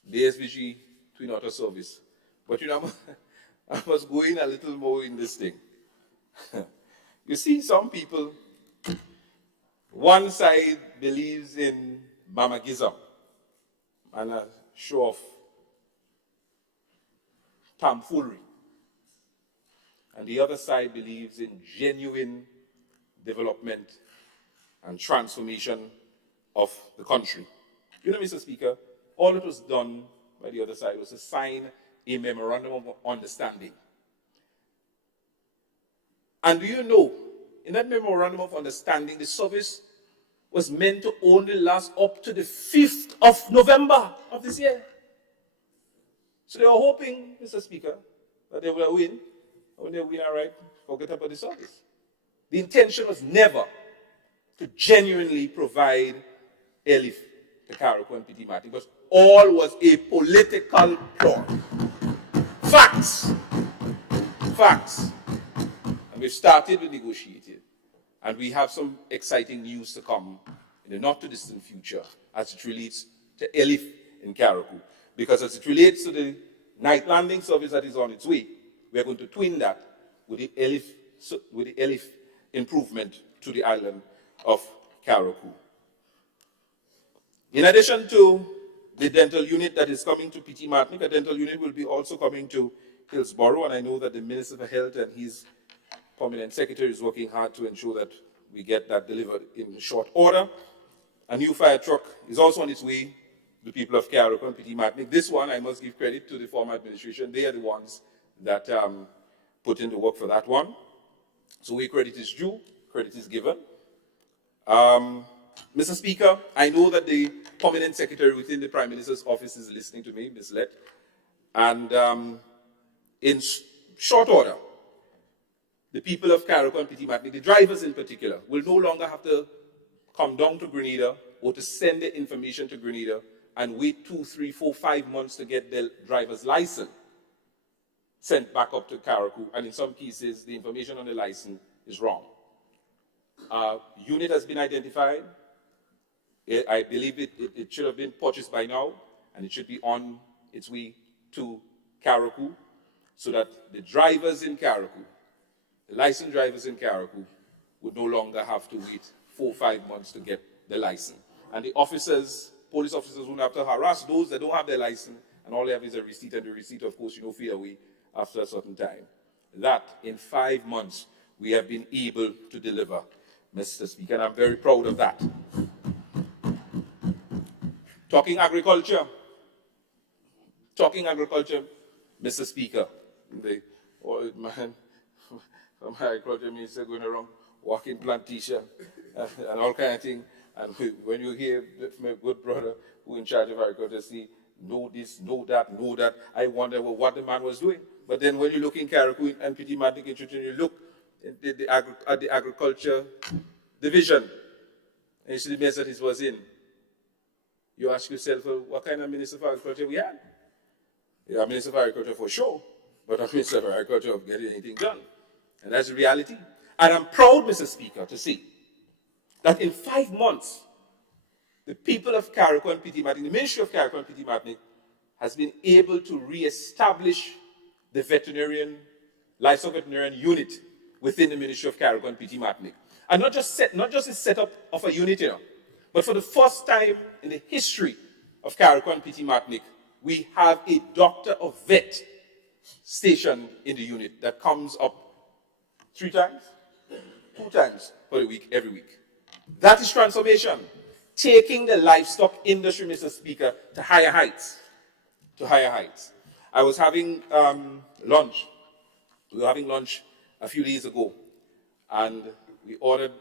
the SVG Twin Otter service. But you know, I must go in a little more in this thing. You see, some people, one side believes in mamagism and a show of tomfoolery. And the other side believes in genuine development and transformation of the country. You know, Mr. Speaker, all that was done by the other side was to sign a memorandum of understanding. And do you know, in that memorandum of understanding, the service was meant to only last up to the 5th of November of this year. So they were hoping, Mr. Speaker, that they will win. When they win, all right, forget about the service. The intention was never to genuinely provide airlift to Karaku and Petit Martin, because all was a political plot. Facts. Facts. And we've started with negotiating. And we have some exciting news to come in the not too distant future as it relates to airlift in Karaku. Because as it relates to the night landing service that is on its way, we are going to twin that with the airlift improvement to the island of Karaku. In addition to the dental unit that is coming to Petit Martinique, a dental unit will be also coming to Hillsborough, and I know that the Minister for Health and his permanent secretary is working hard to ensure that we get that delivered in short order. A new fire truck is also on its way to the people of Karaku and Petit Martinique. This one, I must give credit to the former administration. They are the ones that put in the work for that one. So where credit is due, credit is given. Mr. Speaker, I know that the permanent secretary within the Prime Minister's office is listening to me, Ms. Lett. And in short order, the people of Karaku and Petit Martinique, the drivers in particular, will no longer have to come down to Grenada or to send their information to Grenada and wait 2, 3, 4, 5 months to get their driver's license sent back up to Karaku. And in some cases, the information on the license is wrong. Unit has been identified. I believe it should have been purchased by now, and it should be on its way to Karaku, so that the drivers in Karaku, the licensed drivers in Karaku, would no longer have to wait 4 or 5 months to get the license. And the officers, police officers, won't have to harass those that don't have their license, and all they have is a receipt, and the receipt, of course, fade away after a certain time. That, in 5 months, we have been able to deliver, Mr. Speaker, and I'm very proud of that. Talking agriculture, Mr. Speaker, the old man from agriculture minister going around walking plantation and all kind of things. And when you hear my good brother who in charge of agriculture say, know this, know that, I wonder what the man was doing. But then when you look in Karaku and Petit Martinique, you look at the agriculture division, and you see the mess that it was in. You ask yourself, well, what kind of Minister for Agriculture we had? Yeah, a Minister for Agriculture for sure, but a Minister for Agriculture of getting anything done. And that's the reality. And I'm proud, Mr. Speaker, to say that in 5 months, the people of Karaku and Petit Martinique, the Ministry of Karaku and Petit Martinique, has been able to re-establish the livestock veterinarian unit within the Ministry of Karaku and Petit Martinique. And not just the setup of a unit, but for the first time in the history of Karaku and Petit Martinique, we have a doctor of vet station in the unit that comes up 3 times, 2 times for the week, every week. That is transformation. Taking the livestock industry, Mr. Speaker, to higher heights. To higher heights. I was having lunch. We were having lunch a few days ago, and we ordered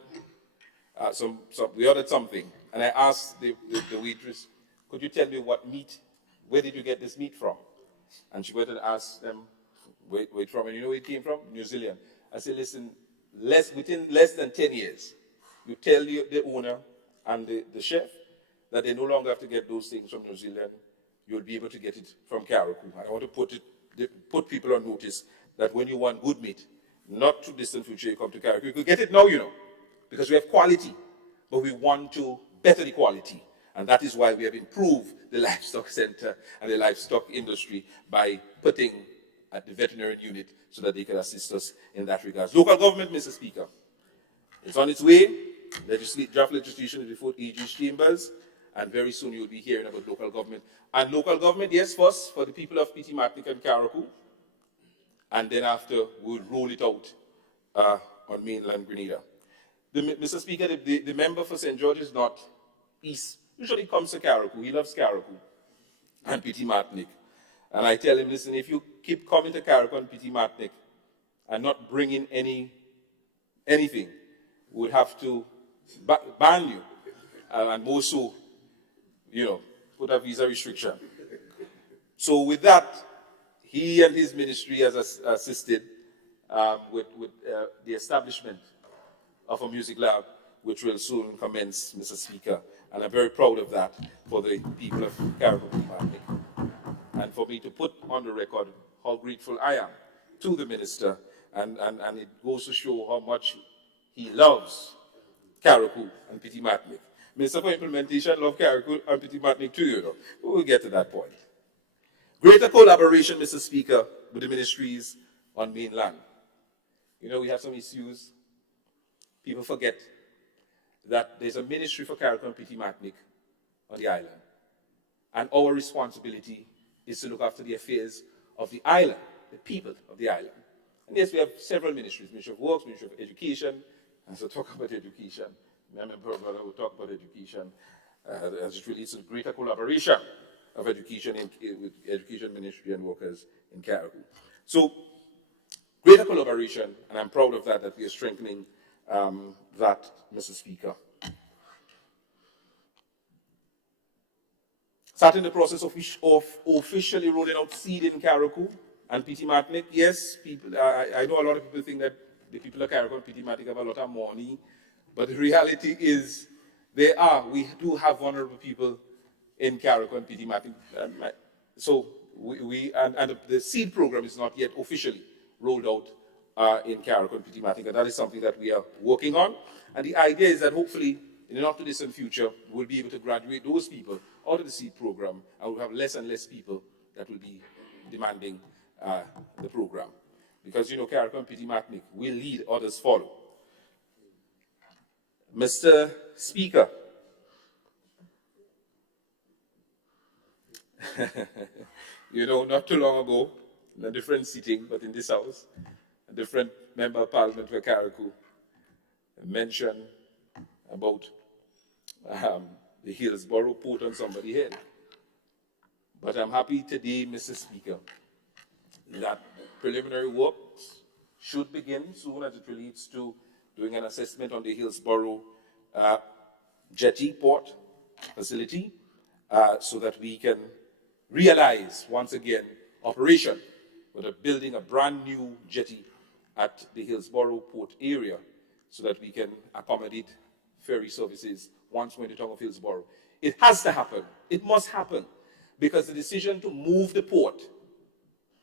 something. And I asked the waitress, could you tell me where did you get this meat from? And she went and asked them, where from, and you know where it came from? New Zealand. I said, listen, within less than 10 years, you tell the owner and the chef that they no longer have to get those things from New Zealand you'll be able to get it from Carriacou. I want to put people on notice that when you want good meat, not too distant future, you come to Carriacou. You could get it now, you know, because we have quality, but we want to better the quality. And that is why we have improved the livestock center and the livestock industry by putting at the veterinary unit so that they can assist us in that regard. Local government, Mr. Speaker, it's on its way. Draft legislation is before AG's chambers, and very soon you'll be hearing about local government. And local government, yes, first for the people of Petite Martinique and Carriacou, and then after we'll roll it out on mainland Grenada. Mr. Speaker, the member for St. George is not East. Usually comes to Carriacou. He loves Carriacou and Petite Martinique. And I tell him, listen, if you keep coming to Carriacou and Petite Martinique and not bringing anything, we would have to ban you. And more so, you know, put a visa restriction. So with that, he and his ministry has assisted with the establishment of a music lab, which will soon commence, Mr. Speaker. And I'm very proud of that for the people of Carriacou. And for me to put on the record how grateful I am to the minister, and it goes to show how much he loves Carriacou and Petite Martinique. Minister for Implementation loves Carriacou and Petite Martinique too, you know. We'll get to that point. Greater collaboration, Mr. Speaker, with the ministries on mainland. You know, we have some issues. People forget that there's a ministry for Carriacou and Petite Martinique on the island. And our responsibility is to look after the affairs of the island, the people of the island. And yes, we have several ministries, Ministry of Works, Ministry of Education, and so talk about education. Member Brother will talk about education as it relates to greater collaboration of education with Education Ministry and workers in Carriacou. So, greater collaboration, and I'm proud of that we are strengthening that, Mr. Speaker. Starting the process of officially rolling out seed in Carriacou and Petite Martinique. Yes, people. I know a lot of people think that the people of Carriacou and Petite Martinique have a lot of money, but the reality is we do have vulnerable people in Carriacou and Petite Martinique. So and the seed program is not yet officially rolled out in Carriacou and Petite Martinique. And that is something that we are working on. And the idea is that hopefully, in the not too distant future, we'll be able to graduate those people out of the seed program, and we'll have less and less people that will be demanding the program. Because, you know, Carriacou and Petite Martinique will lead, others follow. Mr. Speaker, you know, not too long ago, in a different sitting, but in this house, a different member of parliament for Carriacou mentioned about the Hillsborough port on somebody's head. But I'm happy today, Mr. Speaker, that preliminary works should begin soon as it relates to doing an assessment on the Hillsborough jetty port facility so that we can realize once again operation with building a brand new jetty at the Hillsborough port area so that we can accommodate ferry services once we're in the town of Hillsborough. It has to happen. It must happen because the decision to move the port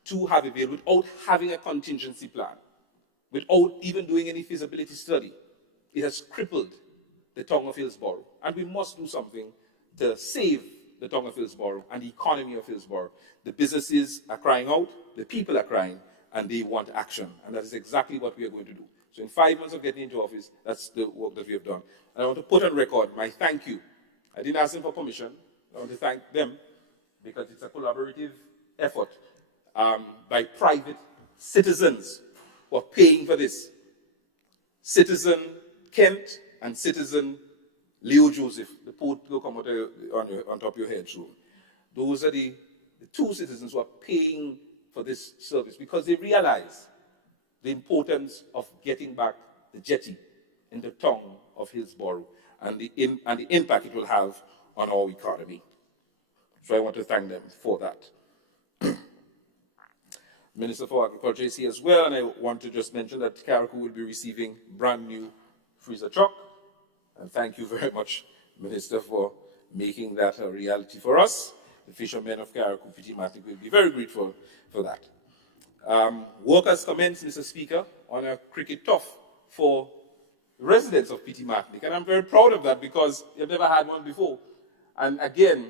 to Harveyville without having a contingency plan, without even doing any feasibility study, it has crippled the town of Hillsborough. And we must do something to save the town of Hillsborough and the economy of Hillsborough. The businesses are crying out, the people are crying, and they want action. And that is exactly what we are going to do. So in 5 months of getting into office, that's the work that we have done. And I want to put on record my thank you. I didn't ask them for permission. I want to thank them because it's a collaborative effort by private citizens who are paying for this. Citizen Kent and citizen Leo Joseph. The port will come out on top of your head soon. Those are the two citizens who are paying for this service because they realize the importance of getting back the jetty in the town of Hillsborough and the impact it will have on our economy. So I want to thank them for that. Minister for Agriculture is here as well, and I want to just mention that Carriacou will be receiving brand new freezer truck. And thank you very much, Minister, for making that a reality for us. the fishermen of Carriacou, Petit Martinique, will be very grateful for that. Work has commenced, Mr. Speaker, on a cricket turf for residents of Petit Martinique, and I'm very proud of that because you've never had one before. And again,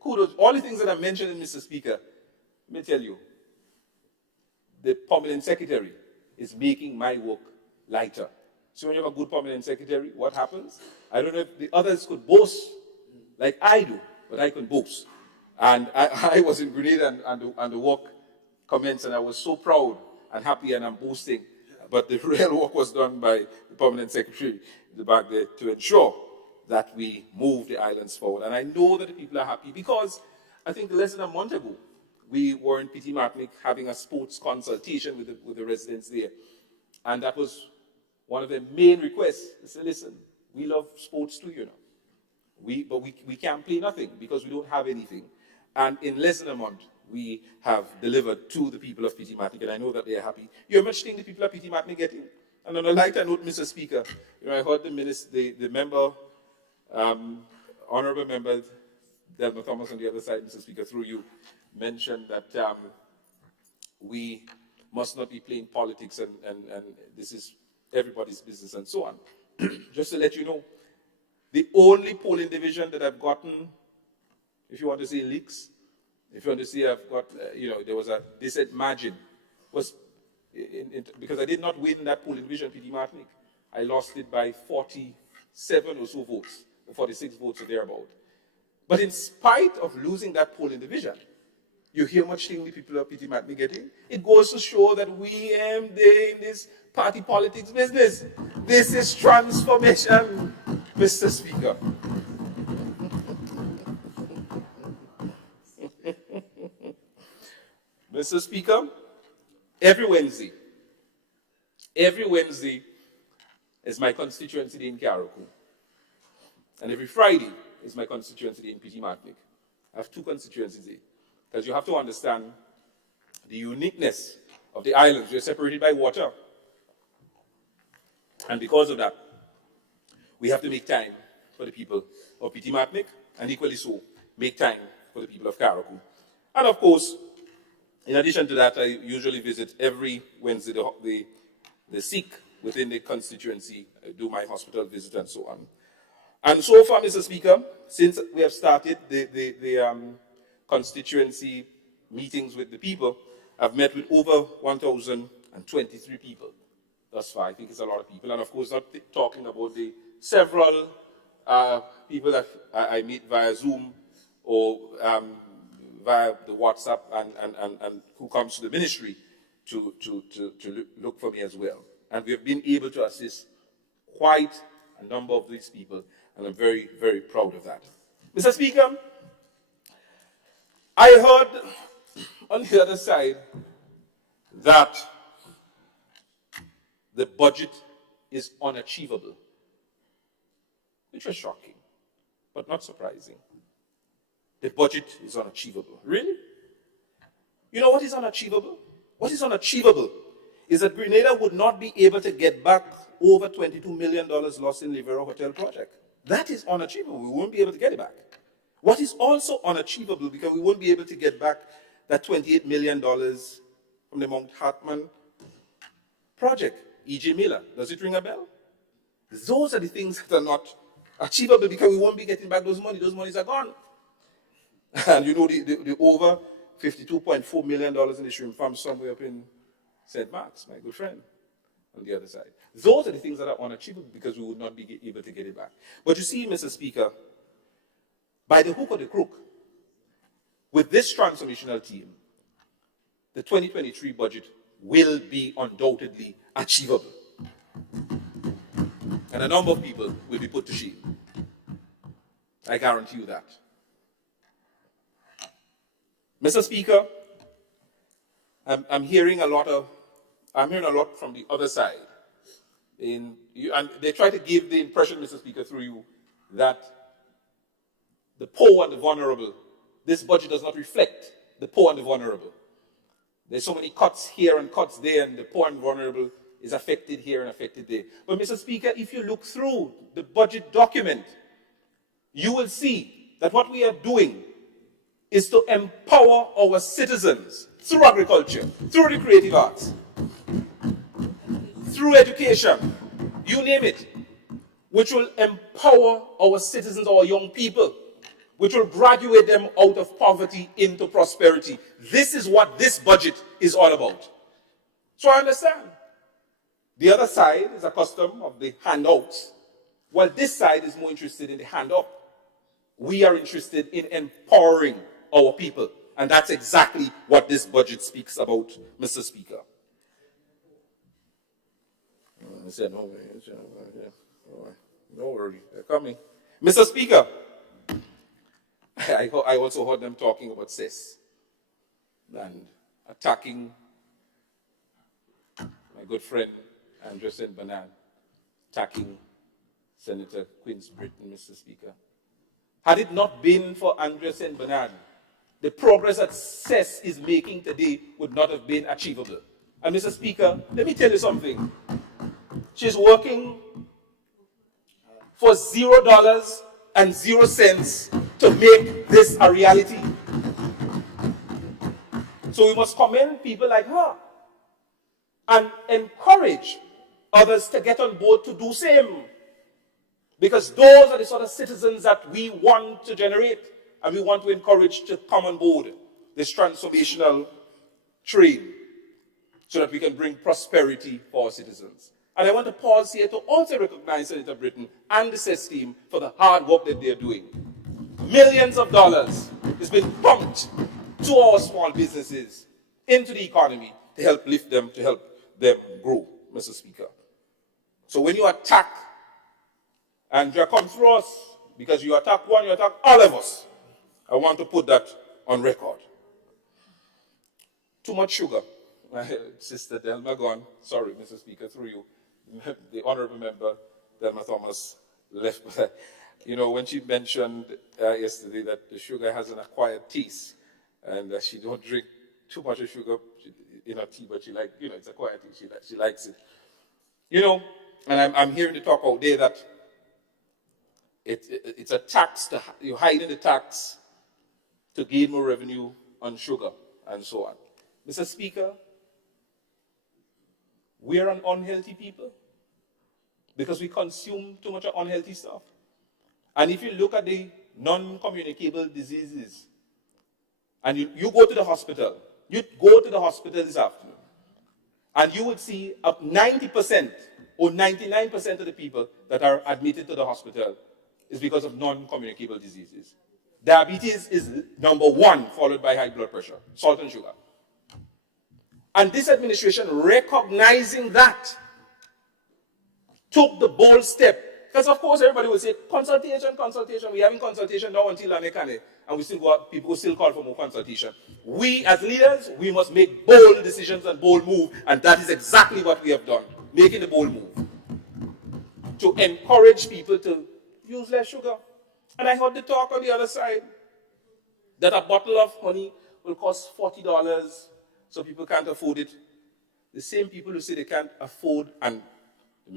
kudos, all the things that I mentioned, Mr. Speaker, let me tell you, the permanent secretary is making my work lighter. So when you have a good permanent secretary, what happens? I don't know if the others could boast like I do, but I can boast. And I was in Grenada and the work commenced, and I was so proud and happy, and I'm boasting. But the real work was done by the permanent secretary back there to ensure that we move the islands forward. And I know that the people are happy because I think less than a month ago, we were in Petit Martinique having a sports consultation with the residents there. And that was one of their main requests. They said, listen, we love sports too, you know. But we can't play nothing because we don't have anything. And in less than a month, we have delivered to the people of Petit Martinique, and I know that they are happy. You know how much thing the people of Petit Martinique getting? And on a lighter note, Mr. Speaker, you know, I heard the member, Honorable Member Delma Thomas on the other side, Mr. Speaker, through you, mentioned that we must not be playing politics and this is everybody's business and so on. Just to let you know, the only polling division that I've gotten, if you want to say leaks, if you want to see, I've got, you know, there was a decent margin, was because I did not win that polling division, Petit Martinique. I lost it by 47 or so votes, or 46 votes or thereabout. But in spite of losing that polling division, you hear much thing the people of Petit Martinique getting. It goes to show that we am there in this party politics business. This is transformation, Mr. Speaker. Mr. Speaker, every Wednesday is my constituency day in Carriacou. And every Friday is my constituency day in Petit Martinique. I have two constituencies there. Because you have to understand the uniqueness of the islands. We're separated by water. And because of that, we have to make time for the people of Petit Martinique, and equally so, make time for the people of Carriacou. And of course, in addition to that, I usually visit every Wednesday the sick within the constituency, I do my hospital visit and so on. And so far, Mr. Speaker, since we have started the constituency meetings with the people, I've met with over 1,023 people thus far. I think it's a lot of people. And of course, not talking about the several people that I meet via Zoom or via the WhatsApp and who comes to the ministry to look for me as well. And we have been able to assist quite a number of these people, and I'm very, very proud of that. Mr. Speaker, I heard on the other side that the budget is unachievable, which was shocking, but not surprising. The budget is unachievable. Really? You know what is unachievable? What is unachievable is that Grenada would not be able to get back over $22 million lost in Livero Hotel project. That is unachievable. We won't be able to get it back. What is also unachievable, because we won't be able to get back that $28 million from the Mount Hartman project, E.J. Miller. Does it ring a bell? Those are the things that are not achievable because we won't be getting back those money. Those monies are gone. And you know the over $52.4 million in the shrimp farm somewhere up in St. Mark's, my good friend, on the other side. Those are the things that are unachievable because we would not be able to get it back. But you see, Mr. Speaker, by the hook or the crook, with this transformational team, the 2023 budget will be undoubtedly achievable. And a number of people will be put to shame. I guarantee you that. Mr. Speaker, I'm hearing a lot from the other side. And they try to give the impression, Mr. Speaker, through you, that the poor and the vulnerable, this budget does not reflect the poor and the vulnerable. There's so many cuts here and cuts there, and the poor and vulnerable is affected here and affected there. But Mr. Speaker, if you look through the budget document, you will see that what we are doing is to empower our citizens through agriculture, through the creative arts, through education, you name it, which will empower our citizens, our young people, which will graduate them out of poverty into prosperity. This is what this budget is all about. So I understand. The other side is accustomed of the handouts, while this side is more interested in the handout. We are interested in empowering our people, and that's exactly what this budget speaks about, Mr. Speaker. I said, no worry, they're coming. Mr. Speaker, I also heard them talking about CES and attacking my good friend Andrew St. Bernard, attacking Senator Queen's Britain, Mr. Speaker. Had it not been for Andrea St. Bernard, the progress that CES is making today would not have been achievable. And Mr. Speaker, let me tell you something. She's working for $0 and 0 cents to make this a reality. So we must commend people like her and encourage others to get on board to do same. Because those are the sort of citizens that we want to generate, and we want to encourage to come on board this transformational train so that we can bring prosperity for our citizens. And I want to pause here to also recognize Senator Britton and the CES team for the hard work that they're doing. Millions of dollars has been pumped to our small businesses, into the economy, to help lift them, to help them grow, Mr. Speaker. So when you attack, and you come through us, because you attack one, you attack all of us, I want to put that on record. Too much sugar. My sister Delma gone. Sorry, Mr. Speaker, through you. The honorable member, Delma Thomas, left. You know, when she mentioned yesterday that the sugar has an acquired taste, and she don't drink too much of sugar in her tea, but she like, you know, it's acquired taste. She likes it. You know, and I'm hearing the talk out there that it's a tax, you're hiding the tax to gain more revenue on sugar and so on. Mr. Speaker, we are an unhealthy people because we consume too much unhealthy stuff. And if you look at the non-communicable diseases, and you go to the hospital, you go to the hospital this afternoon, and you would see up 90% or 99% of the people that are admitted to the hospital is because of non-communicable diseases. Diabetes is number 1, followed by high blood pressure, salt and sugar. And this administration, recognizing that, took the bold step. Because of course everybody will say, consultation, we're having consultation now until Anekane, and people will still call for more consultation. We as leaders, we must make bold decisions and bold moves, and that is exactly what we have done, making the bold move. To encourage people to use less sugar. And I heard the talk on the other side that a bottle of honey will cost $40, so people can't afford it. The same people who say they can't afford, and the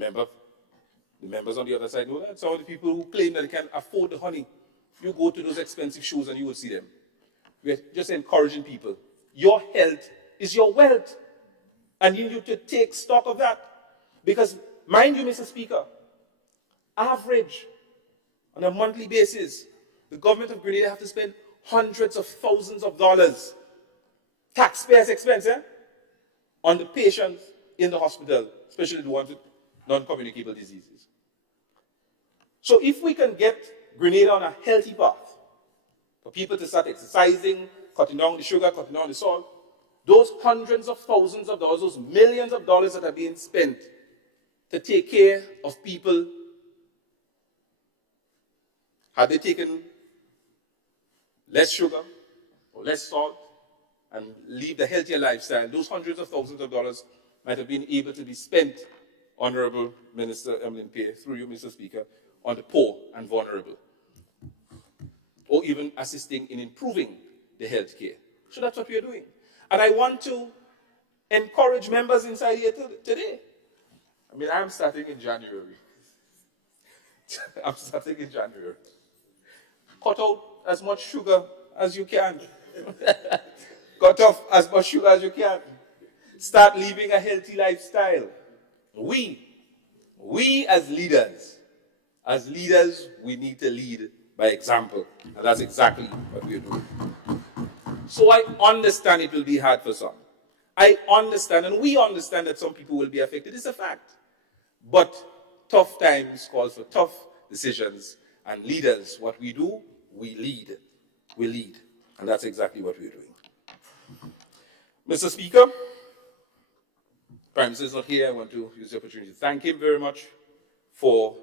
members on the other side know that. Some of the people who claim that they can't afford the honey, you go to those expensive shows and you will see them. We're just encouraging people. Your health is your wealth. And you need to take stock of that. Because, mind you, Mr. Speaker, average, on a monthly basis, the government of Grenada have to spend hundreds of thousands of dollars, taxpayers' expense, on the patients in the hospital, especially the ones with non-communicable diseases. So if we can get Grenada on a healthy path, for people to start exercising, cutting down the sugar, cutting down the salt, those hundreds of thousands of dollars, those millions of dollars that are being spent to take care of people, had they taken less sugar or less salt and lead a healthier lifestyle, those hundreds of thousands of dollars might have been able to be spent, Honorable Minister Emlyn Pay, through you, Mr. Speaker, on the poor and vulnerable, or even assisting in improving the health care. So that's what we are doing. And I want to encourage members inside here today. I mean, I'm starting in January. I'm starting in January. Cut out as much sugar as you can. Cut off as much sugar as you can. Start living a healthy lifestyle. We as leaders, we need to lead by example. And that's exactly what we're doing. So I understand it will be hard for some. I understand, and we understand that some people will be affected. It's a fact. But tough times call for tough decisions. And leaders, what we do, we lead. We lead. And that's exactly what we're doing. Mr. Speaker, Prime Minister is not here. I want to use the opportunity to thank him very much for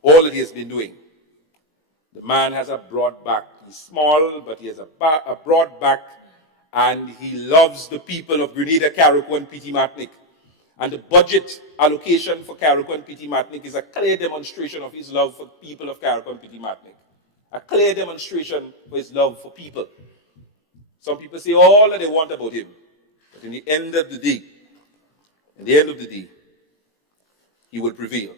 all that he has been doing. The man has a broad back. He's small, but he has a broad back, and he loves the people of Grenada, Carriacou, and Petite Martinique. And the budget allocation for Carriacou and Petite Martinique is a clear demonstration of his love for people of Carriacou and Petite Martinique. A clear demonstration for his love for people. Some people say all that they want about him, but in the end of the day, he will prevail.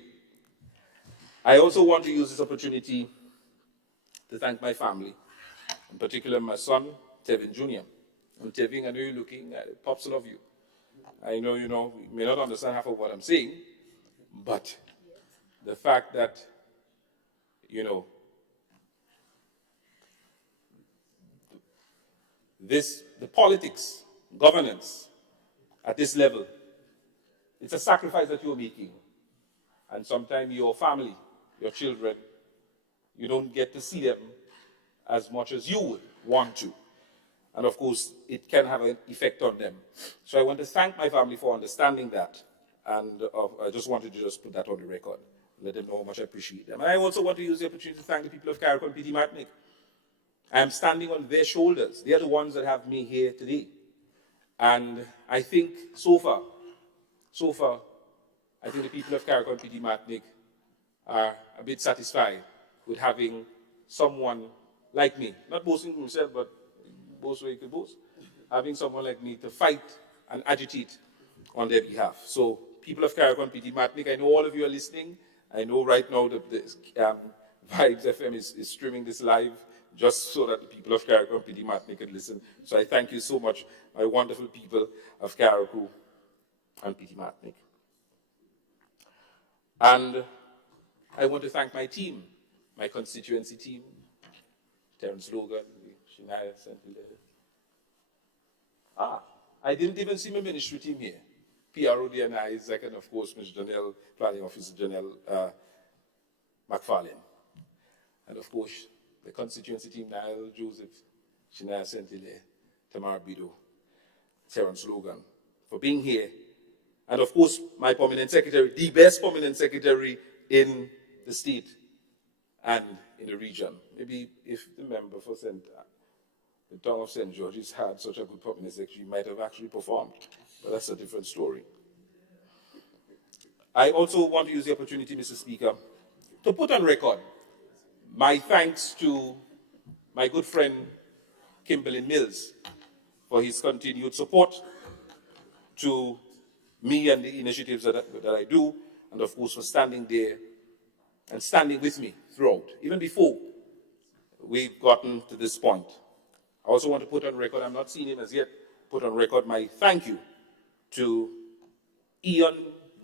I also want to use this opportunity to thank my family, in particular my son, Tevin Jr. And Tevin, I know you're looking at it. Pops love you. I know, you may not understand half of what I'm saying, but the fact that, the politics, governance at this level, it's a sacrifice that you're making. And sometimes your family, your children, you don't get to see them as much as you would want to. And of course, it can have an effect on them. So I want to thank my family for understanding that. And I just wanted to just put that on the record, let them know how much I appreciate them. And I also want to use the opportunity to thank the people of Carriacou and Petite Martinique. I am standing on their shoulders. They are the ones that have me here today. And I think so far, I think the people of Carriacou and Petite Martinique are a bit satisfied with having someone like me, not boasting himself, but boast where he could boast, having someone like me to fight and agitate on their behalf. So, people of Carriacou and Petite Martinique, I know all of you are listening. I know right now that the Vibes FM is streaming this live just so that the people of Carriacou and Petite Martinique can listen. So I thank you so much, my wonderful people of Carriacou and Petite Martinique. And I want to thank my team, my constituency team, Terence Logan, Shania Saint-Hilaire. I didn't even see my ministry team here. PRO DNI, Isaac, and of course, Ms. Janelle, Planning Officer Janelle McFarlane. And of course, the constituency team, Niall Joseph, Shania Saint-Hilaire, Tamar Bido, Terence Logan, for being here. And of course, my permanent secretary, the best permanent secretary in the state and in the region. Maybe if the member for the town of St. George's had such a good permanent secretary, he might have actually performed. But that's a different story. I also want to use the opportunity, Mr. Speaker, to put on record my thanks to my good friend, Kimberly Mills, for his continued support to me and the initiatives that I do, and of course for standing there and standing with me throughout, even before we've gotten to this point. I also want to put on record, I'm not seeing him as yet, put on record my thank you to Ian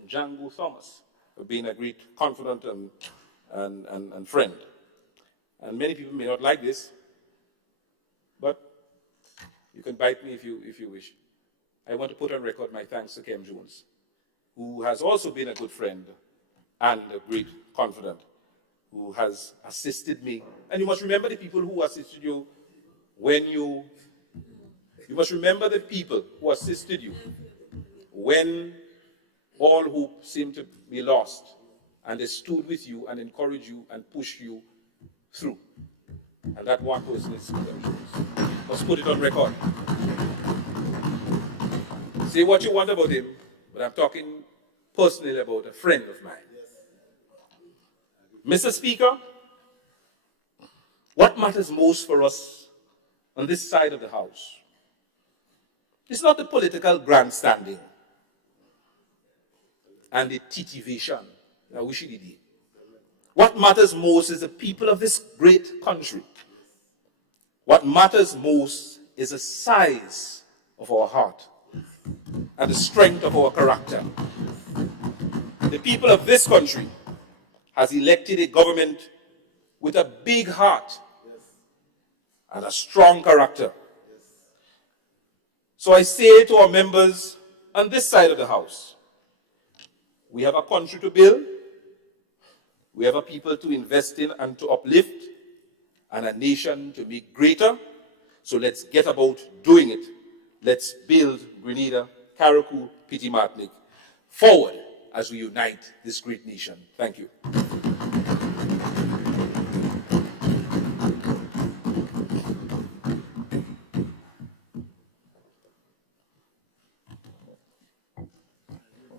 Django Thomas for being a great confidant and friend. And many people may not like this, but you can bite me if you wish. I want to put on record my thanks to Kem Jones, who has also been a good friend and a great confidant, who has assisted me. And you must remember the people who assisted you when you must remember the people who assisted you when all hope seemed to be lost, and they stood with you and encouraged you and pushed you through. And that one person is Kem Jones. Let's put it on record. Say what you want about him, but I'm talking personally about a friend of mine. Yes. Mr. Speaker, what matters most for us on this side of the House is not the political grandstanding and the titivation. I wish it did. What matters most is the people of this great country What matters most is the size of our heart and the strength of our character. The people of this country has elected a government with a big heart and a strong character. So I say to our members on this side of the house, we have a country to build, we have a people to invest in and to uplift, and a nation to make greater. So let's get about doing it. Let's build Grenada, Carriacou, Petite Martinique forward as we unite this great nation. Thank you.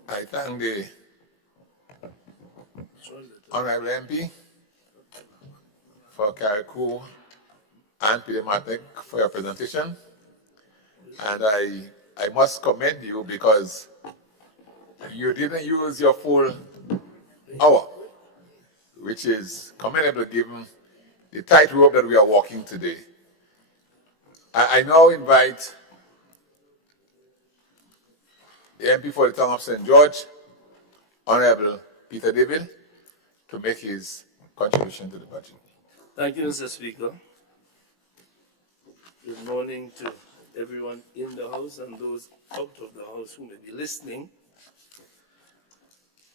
I thank the Honorable MP for Carriacou and Petite Martinique for your presentation. And I must commend you because you didn't use your full hour, which is commendable given the tightrope that we are walking today. I now invite the MP for the town of St. George, Honorable Peter David, to make his contribution to the budget. Thank you, Mr. Speaker. Good morning to everyone in the House and those out of the House who may be listening.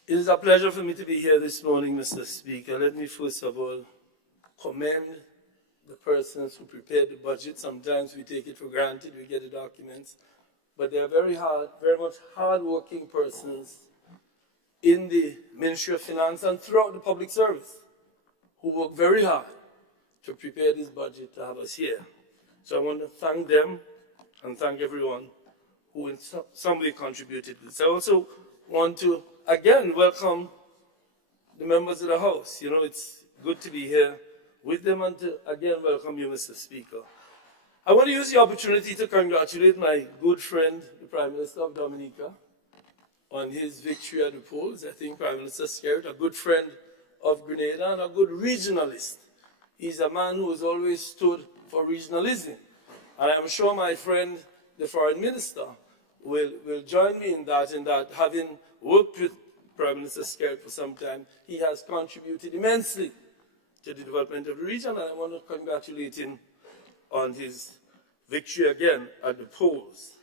It is a pleasure for me to be here this morning, Mr. Speaker. Let me first of all commend the persons who prepared the budget. Sometimes we take it for granted, we get the documents, but they are very much hard-working persons in the Ministry of Finance and throughout the public service who work very hard to prepare this budget to have us here. So I want to thank them and thank everyone who in some way contributed to this. I also want to again welcome the members of the House. You know, it's good to be here with them and to again welcome you, Mr. Speaker. I want to use the opportunity to congratulate my good friend, the Prime Minister of Dominica, on his victory at the polls. I think Prime Minister Skerrit, a good friend of Grenada and a good regionalist. He's a man who has always stood for regionalism. And I'm sure my friend, the Foreign Minister, will join me in that having worked with Prime Minister Skerrit for some time, he has contributed immensely to the development of the region, and I want to congratulate him on his victory again at the polls.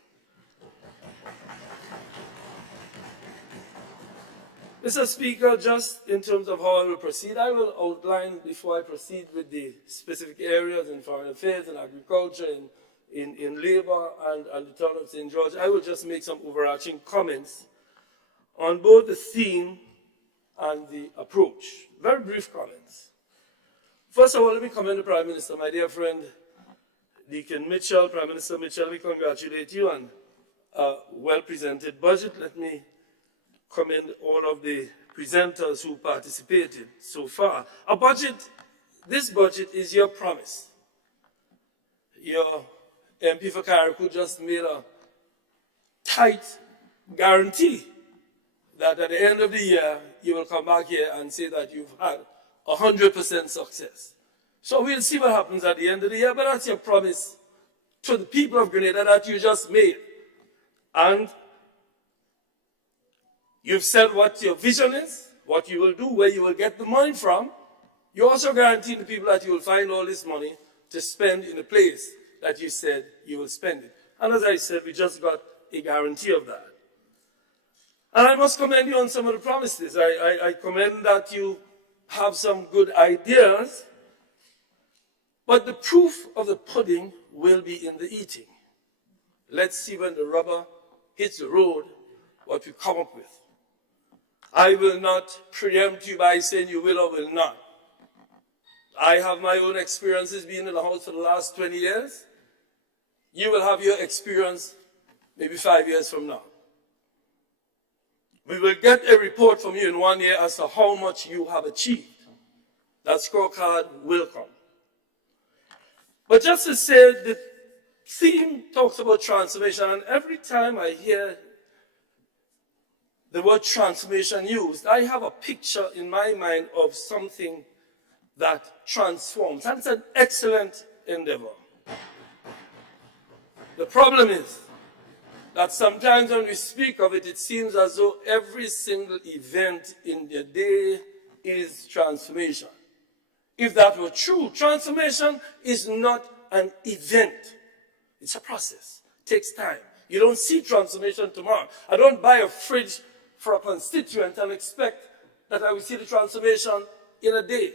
Mr. Speaker, just in terms of how I will proceed, I will outline before I proceed with the specific areas in foreign affairs and agriculture, in labor and the town of St. George. I will just make some overarching comments on both the theme and the approach. Very brief comments. First of all, let me commend the Prime Minister, my dear friend, Deacon Mitchell. Prime Minister Mitchell, we congratulate you on a well-presented budget. Let me commend all of the presenters who participated so far. This budget is your promise. Your MP for Carriacou just made a tight guarantee that at the end of the year, you will come back here and say that you've had 100% success. So we'll see what happens at the end of the year, but that's your promise to the people of Grenada that you just made. And you've said what your vision is, what you will do, where you will get the money from. You also guarantee the people that you will find all this money to spend in the place that you said you will spend it. And as I said, we just got a guarantee of that. And I must commend you on some of the promises. I commend that you have some good ideas, but the proof of the pudding will be in the eating. Let's see when the rubber hits the road what we come up with. I will not preempt you by saying you will or will not. I have my own experiences being in the House for the last 20 years. You will have your experience maybe 5 years from now. We will get a report from you in 1 year as to how much you have achieved. That scorecard will come. But just to say, the theme talks about transformation, and every time I hear the word transformation used, I have a picture in my mind of something that transforms. And it's an excellent endeavor. The problem is that sometimes when we speak of it, it seems as though every single event in the day is transformation. If that were true, transformation is not an event. It's a process. It takes time. You don't see transformation tomorrow. I don't buy a fridge for a constituent and expect that I will see the transformation in a day.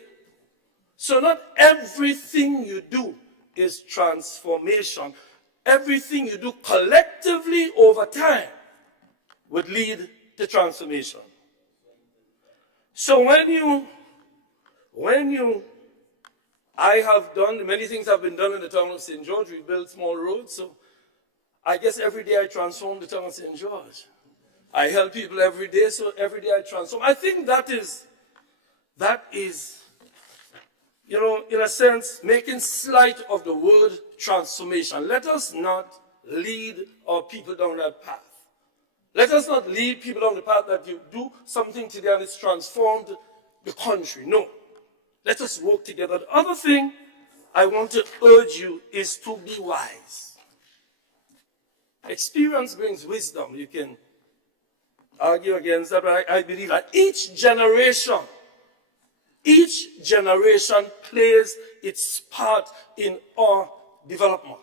So not everything you do is transformation. Everything you do collectively over time would lead to transformation. So I have done, many things have been done in the town of St. George. We built small roads, so I guess every day I transform the town of St. George. I help people every day, so every day I transform. I think that is, in a sense, making slight of the word transformation. Let us not lead our people down that path. Let us not lead people down the path that you do something today and it's transformed the country. No. Let us work together. The other thing I want to urge you is to be wise. Experience brings wisdom. You can argue against that, but I believe that each generation plays its part in our development.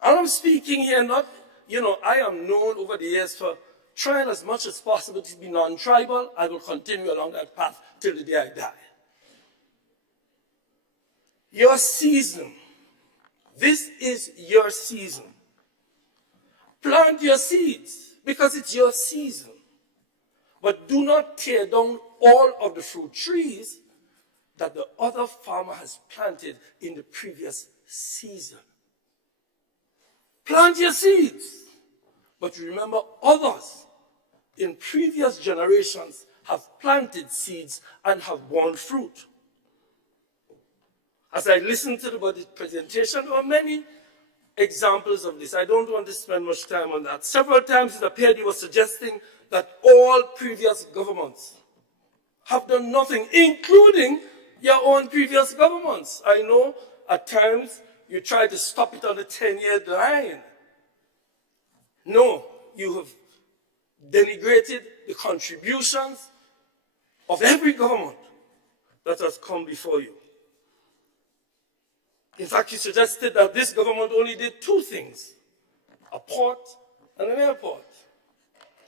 And I'm speaking here not, I am known over the years for trying as much as possible to be non-tribal. I will continue along that path till the day I die. Your season. This is your season. Plant your seeds because it's your season. But do not tear down all of the fruit trees that the other farmer has planted in the previous season. Plant your seeds. But remember, others in previous generations have planted seeds and have borne fruit. As I listened to the budget presentation, there were many examples of this. I don't want to spend much time on that. Several times it appeared you were suggesting that all previous governments have done nothing, including your own previous governments. I know at times you try to stop it on the 10-year line. No, you have denigrated the contributions of every government that has come before you. In fact, you suggested that this government only did two things, a port and an airport.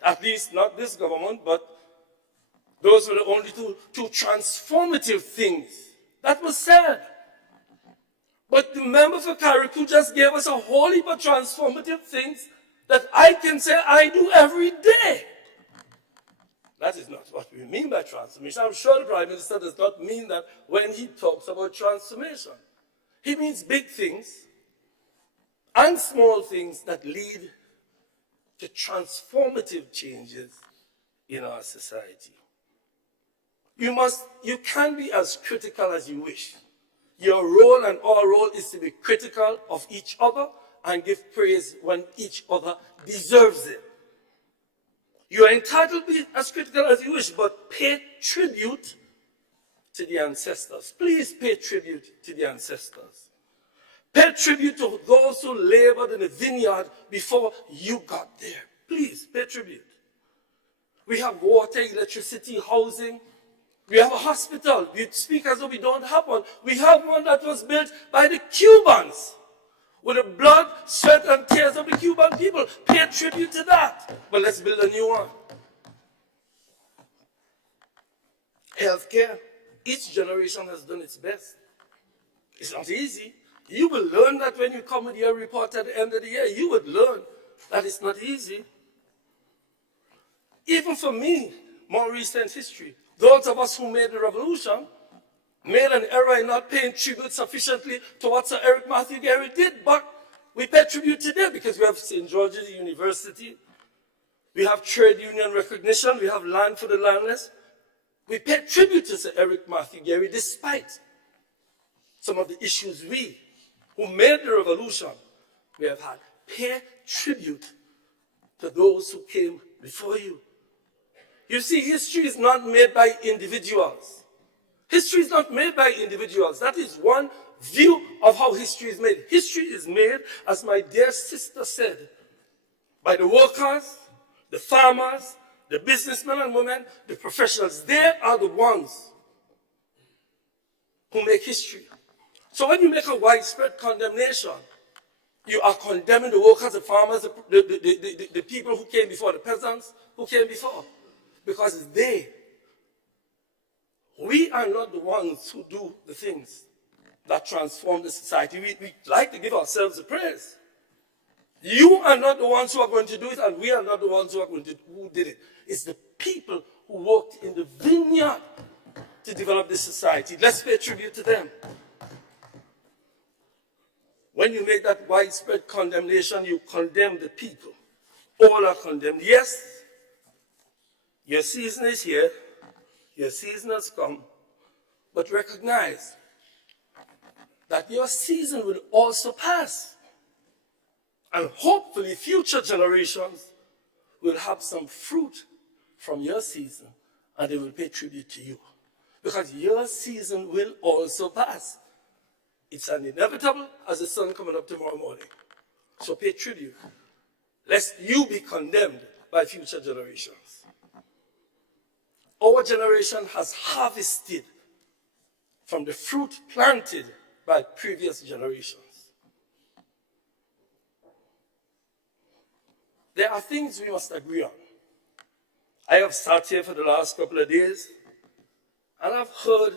At least not this government, but those were the only two transformative things that was said. But the member for Carriacou just gave us a whole heap of transformative things that I can say I do every day. That is not what we mean by transformation. I'm sure the Prime Minister does not mean that when he talks about transformation. He means big things and small things that lead to transformative changes in our society. You can be as critical as you wish. Your role and our role is to be critical of each other and give praise when each other deserves it. You are entitled to be as critical as you wish, but pay tribute to the ancestors. Please pay tribute to the ancestors. Pay tribute to those who labored in the vineyard before you got there. Please pay tribute. We have water, electricity, housing. We have a hospital. We speak as though we don't have one. We have one that was built by the Cubans with the blood, sweat, and tears of the Cuban people. Pay tribute to that. But let's build a new one. Healthcare. Each generation has done its best. It's not easy. You will learn that when you come with your report at the end of the year. You would learn that it's not easy. Even for me, more recent history, those of us who made the revolution made an error in not paying tribute sufficiently to what Sir Eric Matthew Gary did, but we pay tribute today because we have St. George's University, we have trade union recognition, we have land for the landless. We pay tribute to Sir Eric Matthew Gary despite some of the issues we, who made the revolution, we have had. Pay tribute to those who came before you. You see, history is not made by individuals. History is not made by individuals. That is one view of how history is made. History is made, as my dear sister said, by the workers, the farmers, the businessmen and women, the professionals. They are the ones who make history. So when you make a widespread condemnation, you are condemning the workers, the farmers, the people who came before, the peasants who came before. Because we are not the ones who do the things that transform the society. We like to give ourselves the praise. You are not the ones who are going to do it, and we are not the ones who did it. It's the people who worked in the vineyard to develop this society. Let's pay tribute to them. When you make that widespread condemnation, you condemn the people. All are condemned. Yes, your season is here. Your season has come. But recognize that your season will also pass. And hopefully future generations will have some fruit from your season, and they will pay tribute to you. Because your season will also pass. It's an inevitable as the sun coming up tomorrow morning. So pay tribute, lest you be condemned by future generations. Our generation has harvested from the fruit planted by previous generations. There are things we must agree on. I have sat here for the last couple of days, and I've heard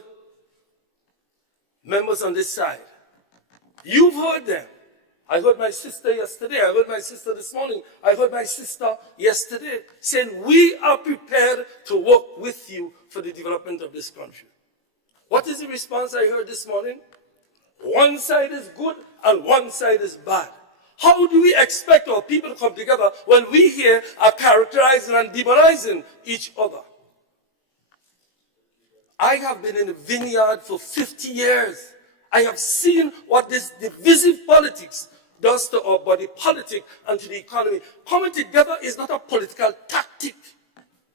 members on this side. You've heard them. I heard my sister yesterday. I heard my sister this morning. I heard my sister yesterday saying, we are prepared to work with you for the development of this country. What is the response I heard this morning? One side is good and one side is bad. How do we expect our people to come together when we here are characterizing and demonizing each other? I have been in the vineyard for 50 years. I have seen what this divisive politics does to our body politic and to the economy. Coming together is not a political tactic.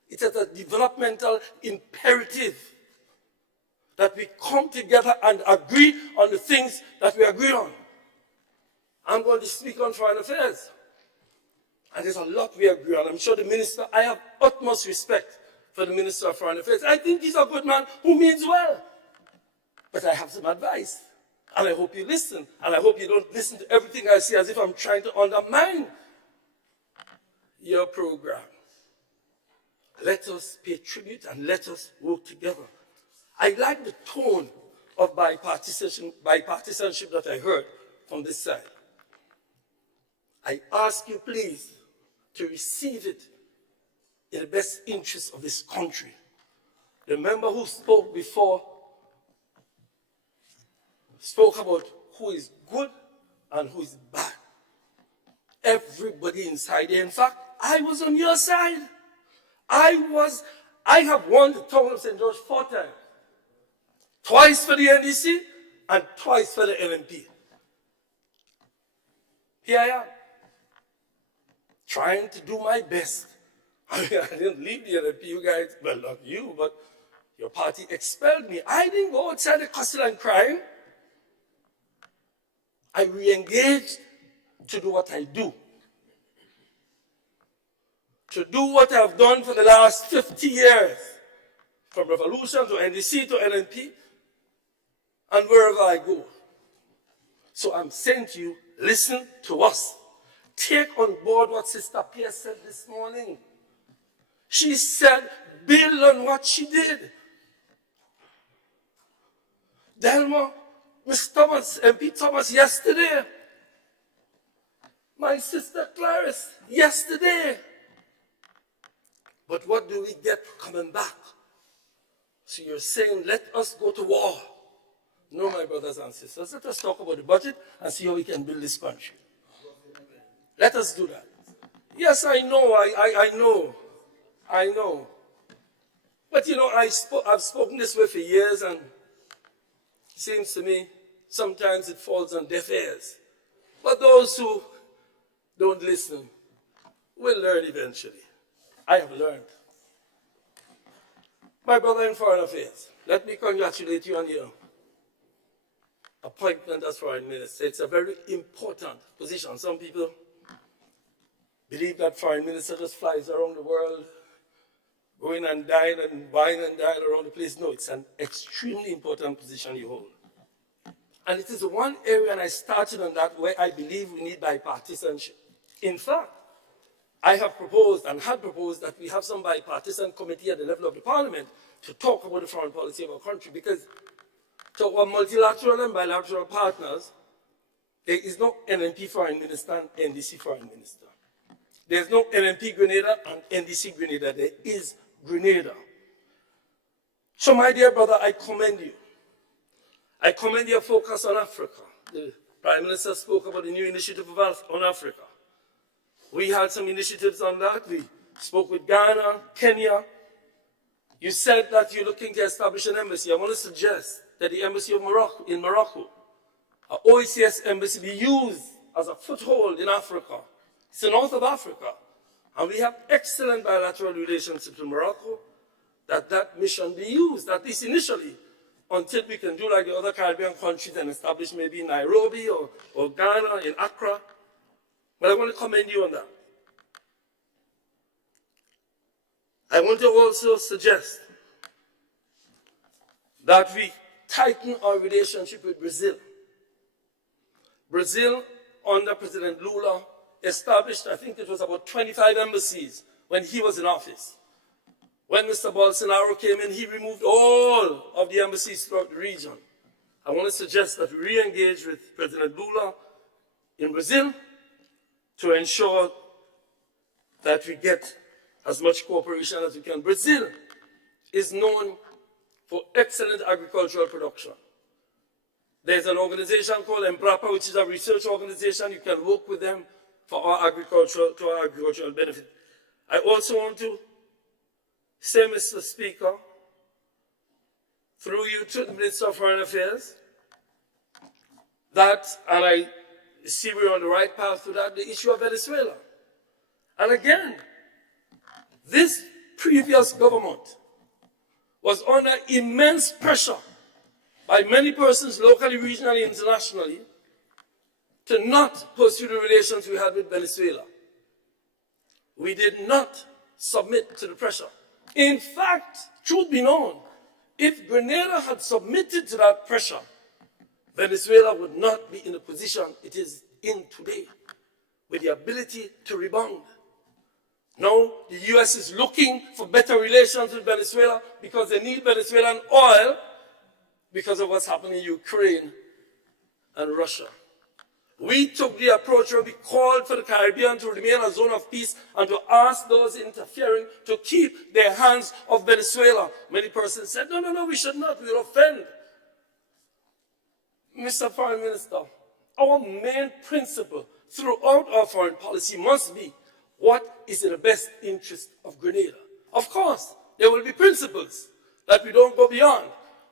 It is a developmental imperative that we come together and agree on the things that we agree on. I'm going to speak on foreign affairs. And there's a lot we agree on. I'm sure the minister, I have utmost respect for the Minister of Foreign Affairs. I think he's a good man who means well. But I have some advice. And I hope you listen. And I hope you don't listen to everything I say as if I'm trying to undermine your program. Let us pay tribute and let us work together. I like the tone of bipartisanship that I heard from this side. I ask you, please, to receive it in the best interest of this country. The member who spoke before spoke about who is good and who is bad. Everybody inside there. In fact, I was on your side. I have won the town of St. George 4 times. Twice for the NDC and twice for the LNP. Here I am, trying to do my best. I didn't leave the LNP, you guys, well, not you, but your party expelled me. I didn't go outside the castle and crying. I re-engaged to do what I do. To do what I've done for the last 50 years, from revolution to NDC to LNP, and wherever I go. So I'm saying to you, listen to us. Take on board what Sister Pierce said this morning. She said, build on what she did. Delma, Ms. Thomas, MP Thomas yesterday. My sister Clarice yesterday. But what do we get coming back? So you're saying, let us go to war. No, my brothers and sisters, let us talk about the budget and see how we can build this country. Let us do that. Yes, I know, I know. But you know, I've spoken this way for years, and it seems to me sometimes it falls on deaf ears. But those who don't listen will learn eventually. I have learned. My brother in foreign affairs, let me congratulate you on your appointment as foreign minister. It's a very important position. Some people believe that foreign minister just flies around the world, going and dine and wine and dine around the place. No, it's an extremely important position you hold. And it is one area, and I started on that, where I believe we need bipartisanship. In fact, I have proposed and had proposed that we have some bipartisan committee at the level of the parliament to talk about the foreign policy of our country, because to our multilateral and bilateral partners, there is no NNP foreign minister and NDC foreign minister. There's no NNP Grenada and NDC Grenada. There is Grenada. So my dear brother, I commend you. I commend your focus on Africa. The Prime Minister spoke about the new initiative on Africa. We had some initiatives on that. We spoke with Ghana, Kenya. You said that you're looking to establish an embassy. I want to suggest that the embassy of Morocco, in Morocco, an OECS embassy, be used as a foothold in Africa. It's the north of Africa. And we have excellent bilateral relationships with Morocco, that mission be used, at least initially, until we can do like the other Caribbean countries and establish maybe in Nairobi or Ghana, in Accra. But I want to commend you on that. I want to also suggest that we tighten our relationship with Brazil. Brazil, under President Lula, established, I think it was about 25 embassies when he was in office. When Mr. Bolsonaro came in, he removed all of the embassies throughout the region. I want to suggest that we re-engage with President Lula in Brazil to ensure that we get as much cooperation as we can. Brazil is known for excellent agricultural production. There's an organization called Embrapa, which is a research organization. You can work with them for our agricultural benefit. I also want to say, Mr. Speaker, through you to the Minister of Foreign Affairs, that, and I see we're on the right path to that, the issue of Venezuela. And again, this previous government was under immense pressure by many persons locally, regionally, internationally, to not pursue the relations we had with Venezuela. We did not submit to the pressure. In fact, truth be known, if Grenada had submitted to that pressure, Venezuela would not be in the position it is in today, with the ability to rebound. Now, the U.S. is looking for better relations with Venezuela because they need Venezuelan oil because of what's happening in Ukraine and Russia. We took the approach where we called for the Caribbean to remain a zone of peace and to ask those interfering to keep their hands off Venezuela. Many persons said, no, we should not, we will offend. Mr. Foreign Minister, our main principle throughout our foreign policy must be what is in the best interest of Grenada. Of course, there will be principles that we don't go beyond,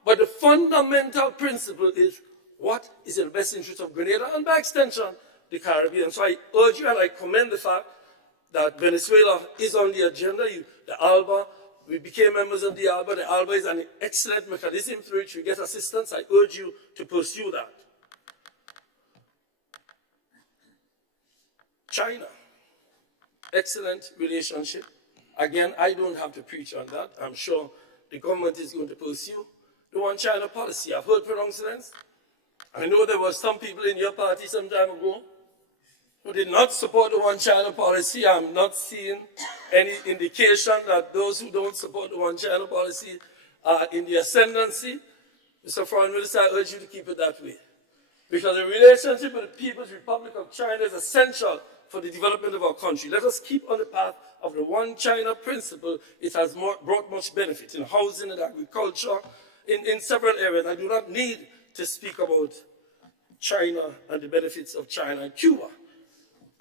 but the fundamental principle is what is in the best interest of Grenada and by extension, the Caribbean. So I urge you and I commend the fact that Venezuela is on the agenda. The ALBA, we became members of the ALBA. The ALBA is an excellent mechanism through which we get assistance. I urge you to pursue that. China, excellent relationship. Again, I don't have to preach on that. I'm sure the government is going to pursue the One China policy. I've heard pronouncements. I know there were some people in your party some time ago who did not support the One China policy. I'm not seeing any indication that those who don't support the One China policy are in the ascendancy. Mr. Foreign Minister, I urge you to keep it that way. Because the relationship with the People's Republic of China is essential for the development of our country. Let us keep on the path of the One China principle. It has brought much benefit in housing and agriculture, in several areas. I do not need to speak about China and the benefits of China and Cuba.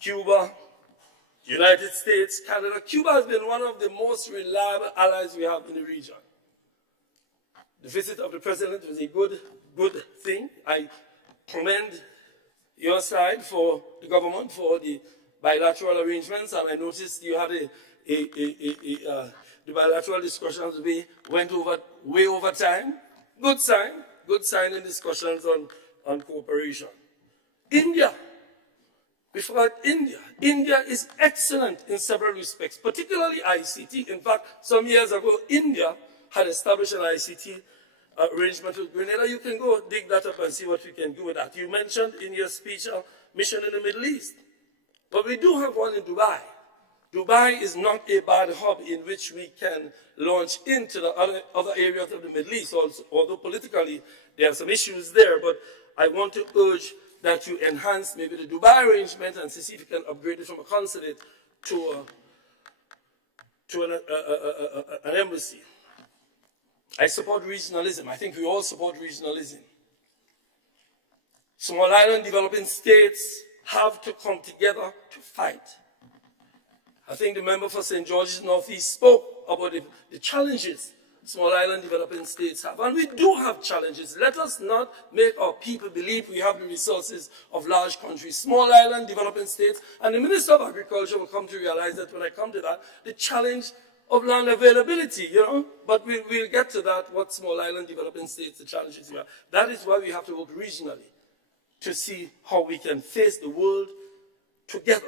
Cuba, United States, Canada. Cuba has been one of the most reliable allies we have in the region. The visit of the president was a good thing. I commend your side for the government for the bilateral arrangements, and I noticed you had the bilateral discussions went way over time. Good sign in discussions on on cooperation. India. We forgot India. India is excellent in several respects, particularly ICT. In fact, some years ago, India had established an ICT arrangement with Grenada. You can go dig that up and see what we can do with that. You mentioned in your speech a mission in the Middle East. But we do have one in Dubai. Dubai is not a bad hub in which we can launch into the other areas of the Middle East, also, although politically there are some issues there. But I want to urge that you enhance maybe the Dubai arrangement and see if you can upgrade it from a consulate to an embassy. I support regionalism. I think we all support regionalism. Small island developing states have to come together to fight. I think the member for St. George's Northeast spoke about the challenges small island developing states have. And we do have challenges. Let us not make our people believe we have the resources of large countries. Small island developing states, and the Minister of Agriculture will come to realize that when I come to that, the challenge of land availability, but we'll get to that, what small island developing states, the challenges we have. That is why we have to work regionally to see how we can face the world together.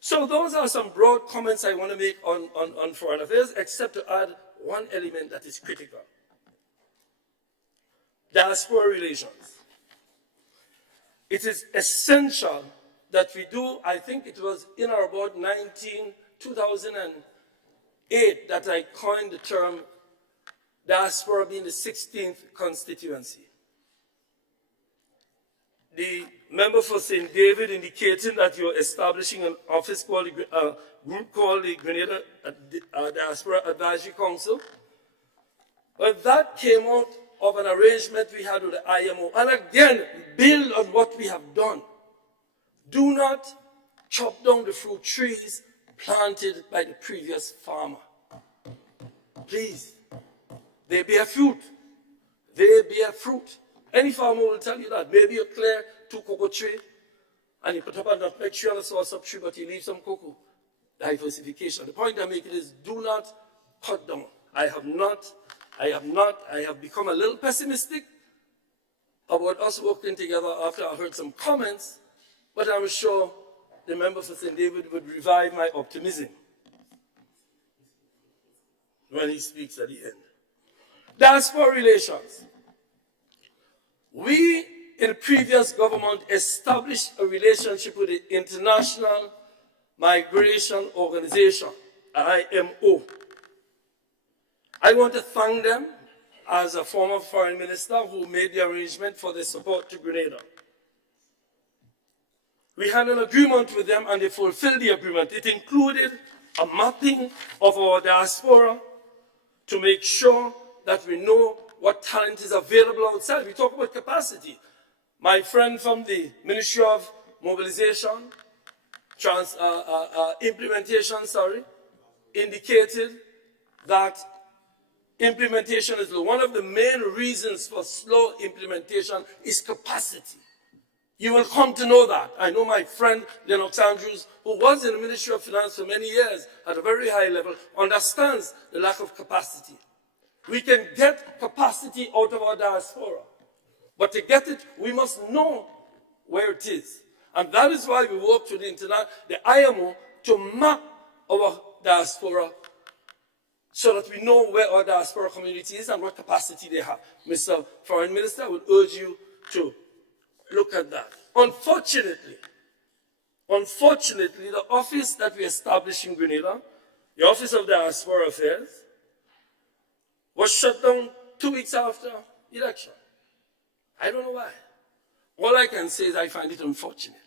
So those are some broad comments I want to make on foreign affairs, except to add one element that is critical. Diaspora relations. It is essential that we do, I think it was in or about 2008 that I coined the term diaspora being the 16th constituency. The member for St. David indicating that you're establishing an office called a group called the Grenada Diaspora Advisory Council. But that came out of an arrangement we had with the IMO. And again, build on what we have done. Do not chop down the fruit trees planted by the previous farmer. Please. They bear fruit. They bear fruit. Any farmer will tell you that. Maybe you clear 2 cocoa trees and you put up a nutmeg tree and a sauce-up tree, but you leave some cocoa. Diversification. The point I'm making is do not cut down. I have become a little pessimistic about us working together after I heard some comments, but I'm sure the member for St. David would revive my optimism when he speaks at the end. Diaspora relations. We, in the previous government, established a relationship with the International Migration Organization, IMO. I want to thank them as a former foreign minister who made the arrangement for the support to Grenada. We had an agreement with them and they fulfilled the agreement. It included a mapping of our diaspora to make sure that we know what talent is available outside. We talk about capacity. My friend from the Ministry of Mobilization, implementation, indicated that implementation is low. One of the main reasons for slow implementation is capacity. You will come to know that. I know my friend Lennox Andrews, who was in the Ministry of Finance for many years at a very high level, understands the lack of capacity. We can get capacity out of our diaspora. But to get it, we must know where it is. And that is why we work with the IMO to map our diaspora so that we know where our diaspora community is and what capacity they have. Mr. Foreign Minister, I would urge you to look at that. Unfortunately, the office that we established in Grenada, the Office of Diaspora Affairs, was shut down 2 weeks after election. I don't know why. All I can say is I find it unfortunate.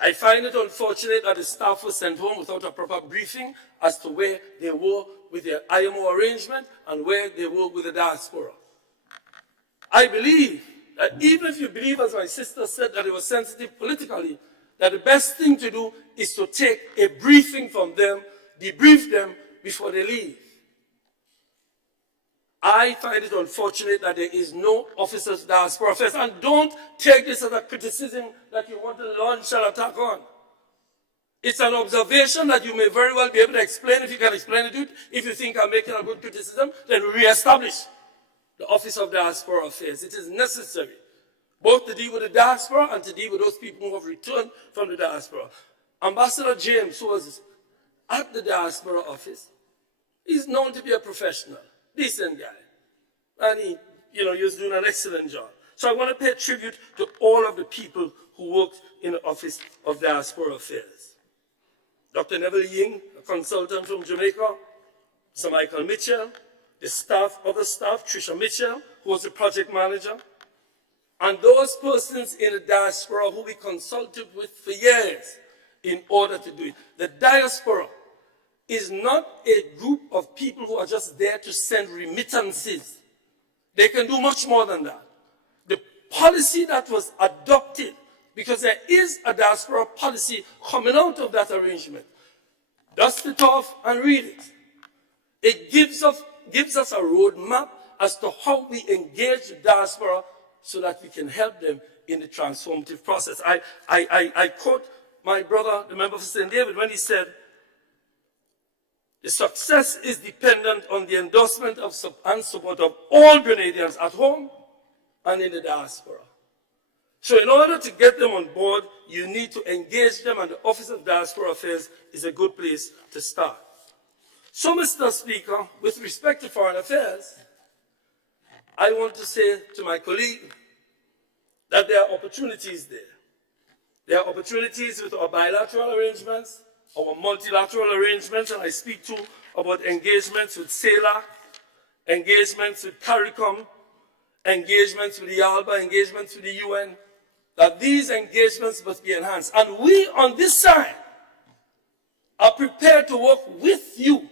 I find it unfortunate that the staff was sent home without a proper briefing as to where they were with their IMO arrangement and where they were with the diaspora. I believe that even if you believe, as my sister said, that it was sensitive politically, that the best thing to do is to take a briefing from them, debrief them before they leave. I find it unfortunate that there is no Officers of Diaspora Affairs. And don't take this as a criticism that you want to launch an attack on. It's an observation that you may very well be able to explain if you can explain it. If you think I'm making a good criticism, then we reestablish. the Office of Diaspora Affairs. It is necessary both to deal with the diaspora and to deal with those people who have returned from the diaspora. Ambassador James, who was at the diaspora office, he's known to be a professional, decent guy. And he was doing an excellent job. So I want to pay tribute to all of the people who worked in the Office of Diaspora Affairs. Dr. Neville Ying, a consultant from Jamaica, Sir Michael Mitchell, the other staff, Tricia Mitchell, who was the project manager, and those persons in the diaspora who we consulted with for years in order to do it. The diaspora is not a group of people who are just there to send remittances. They can do much more than that. The policy that was adopted, because there is a diaspora policy coming out of that arrangement, dust it off and read it. It gives us a roadmap as to how we engage the diaspora so that we can help them in the transformative process. I quote my brother, the member for St. David, when he said, the success is dependent on the endorsement and support of all Grenadians at home and in the diaspora. So in order to get them on board, you need to engage them, and the Office of Diaspora Affairs is a good place to start. So, Mr. Speaker, with respect to foreign affairs, I want to say to my colleague that there are opportunities there. There are opportunities with our bilateral arrangements, our multilateral arrangements, and I speak too about engagements with CELAC, engagements with CARICOM, engagements with the ALBA, engagements with the UN, that these engagements must be enhanced. And we on this side are prepared to work with you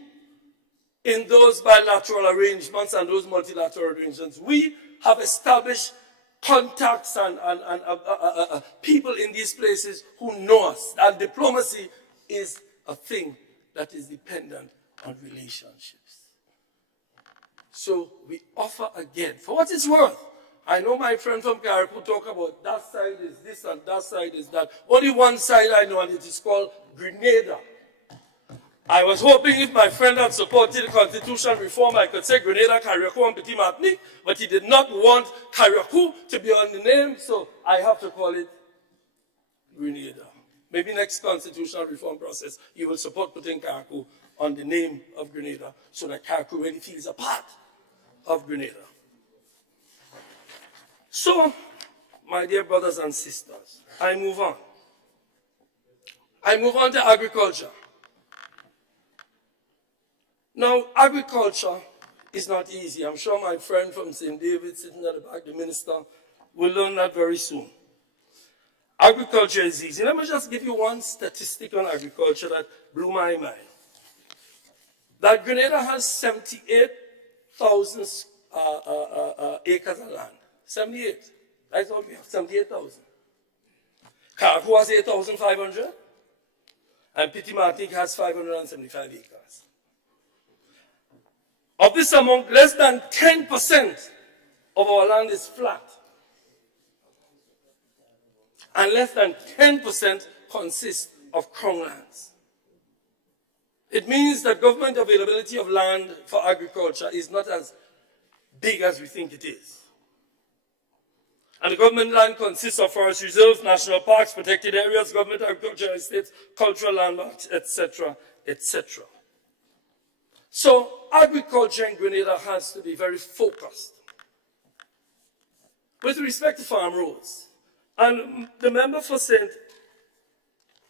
in those bilateral arrangements and those multilateral arrangements. We have established contacts and people in these places who know us. And diplomacy is a thing that is dependent on relationships. So we offer again, for what it's worth. I know my friend from Carriacou talk about that side is this and that side is that. Only one side I know, and it is called Grenada. I was hoping if my friend had supported the constitutional reform, I could say Grenada, Carriacou, and Petit Martinique, but he did not want Carriacou to be on the name, so I have to call it Grenada. Maybe next constitutional reform process, you will support putting Carriacou on the name of Grenada, so that Carriacou really feels a part of Grenada. So, my dear brothers and sisters, I move on. I move on to agriculture. Now, agriculture is not easy. I'm sure my friend from St. David sitting at the back, the minister, will learn that very soon. Agriculture is easy. Let me just give you one statistic on agriculture that blew my mind. That Grenada has 78,000 acres of land. 78. That's all we have, 78,000. Carriacou has 8,500. And Petit Martinique has 575 acres. Of this amount, less than 10% of our land is flat. And less than 10% consists of crown lands. It means that government availability of land for agriculture is not as big as we think it is. And the government land consists of forest reserves, national parks, protected areas, government agricultural estates, cultural landmarks, etc., etc. So agriculture in Grenada has to be very focused. With respect to farm roads, and the member for St.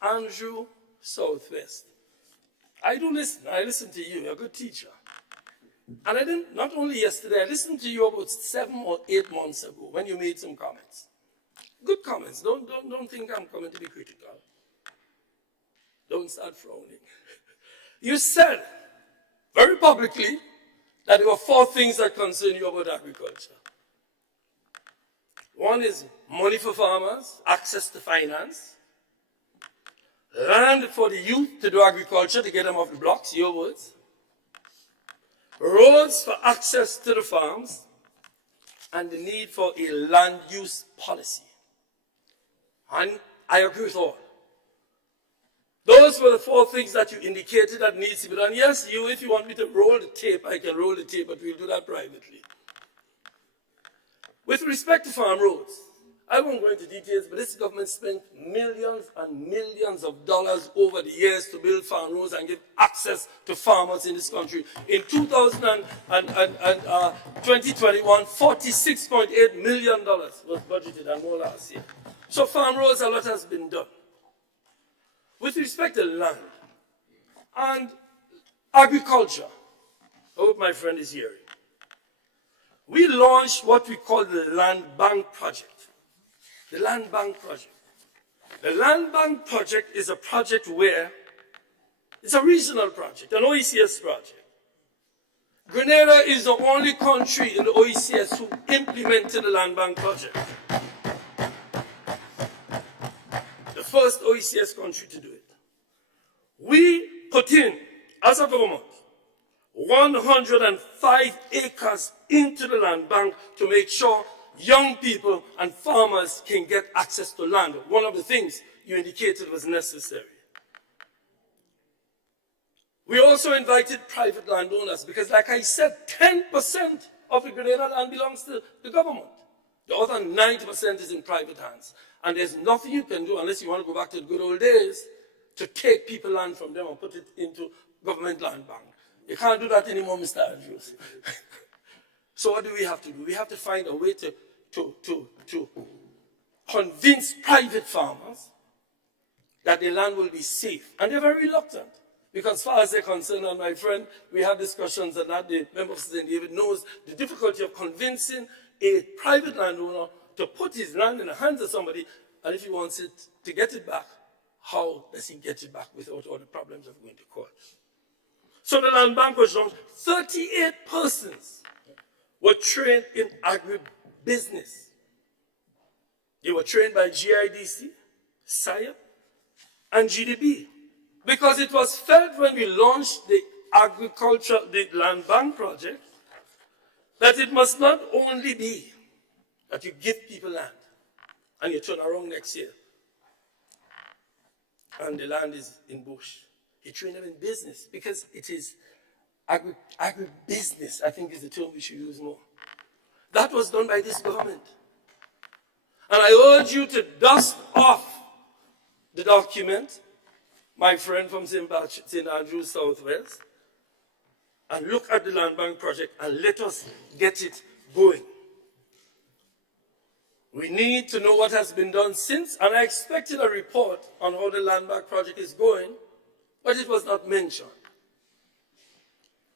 Andrew Southwest, I do listen. I listen to you. You're a good teacher. And I didn't, not only yesterday, I listened to you about 7 or 8 months ago when you made some comments. Good comments. Don't think I'm coming to be critical. Don't start frowning. You said very publicly that there were 4 things that concern you about agriculture. One is money for farmers, access to finance, land for the youth to do agriculture, to get them off the blocks, your words, roads for access to the farms, and the need for a land use policy. And I agree with all. Those were the 4 things that you indicated that needs to be done. Yes, if you want me to roll the tape, I can roll the tape, but we'll do that privately. With respect to farm roads, I won't go into details, but this government spent millions and millions of dollars over the years to build farm roads and give access to farmers in this country. In 2021, $46.8 million was budgeted and more last year. So farm roads, a lot has been done. With respect to land and agriculture, I hope my friend is hearing. We launched what we call the Land Bank Project. The Land Bank Project. The Land Bank Project is a project where it's a regional project, an OECS project. Grenada is the only country in the OECS who implemented the Land Bank Project. The first OECS country to do it. We put in, as a government, 105 acres into the land bank to make sure young people and farmers can get access to land. One of the things you indicated was necessary. We also invited private landowners because, like I said, 10% of the Grenada land belongs to the government. The other 90% is in private hands. And there's nothing you can do unless you want to go back to the good old days to take people land from them and put it into government land bank. You can't do that anymore, Mr. Andrews. So what do we have to do? We have to find a way to convince private farmers that their land will be safe. And they're very reluctant. Because as far as they're concerned, and my friend, we had discussions and that the member of St. David knows the difficulty of convincing a private landowner to put his land in the hands of somebody, and if he wants it to get it back, how does he get it back without all the problems of going to court? So the land bank was launched. 38 persons were trained in agribusiness. They were trained by GIDC, SIAP, and GDB. Because it was felt when we launched the land bank project, that it must not only be that you give people land and you turn around next year and the land is in bush. You train them in business because it is agribusiness, I think is the term we should use more. That was done by this government. And I urge you to dust off the document, my friend from St. Andrews, Southwest, and look at the land bank project and let us get it going. We need to know what has been done since, and I expected a report on how the land bank project is going, but it was not mentioned.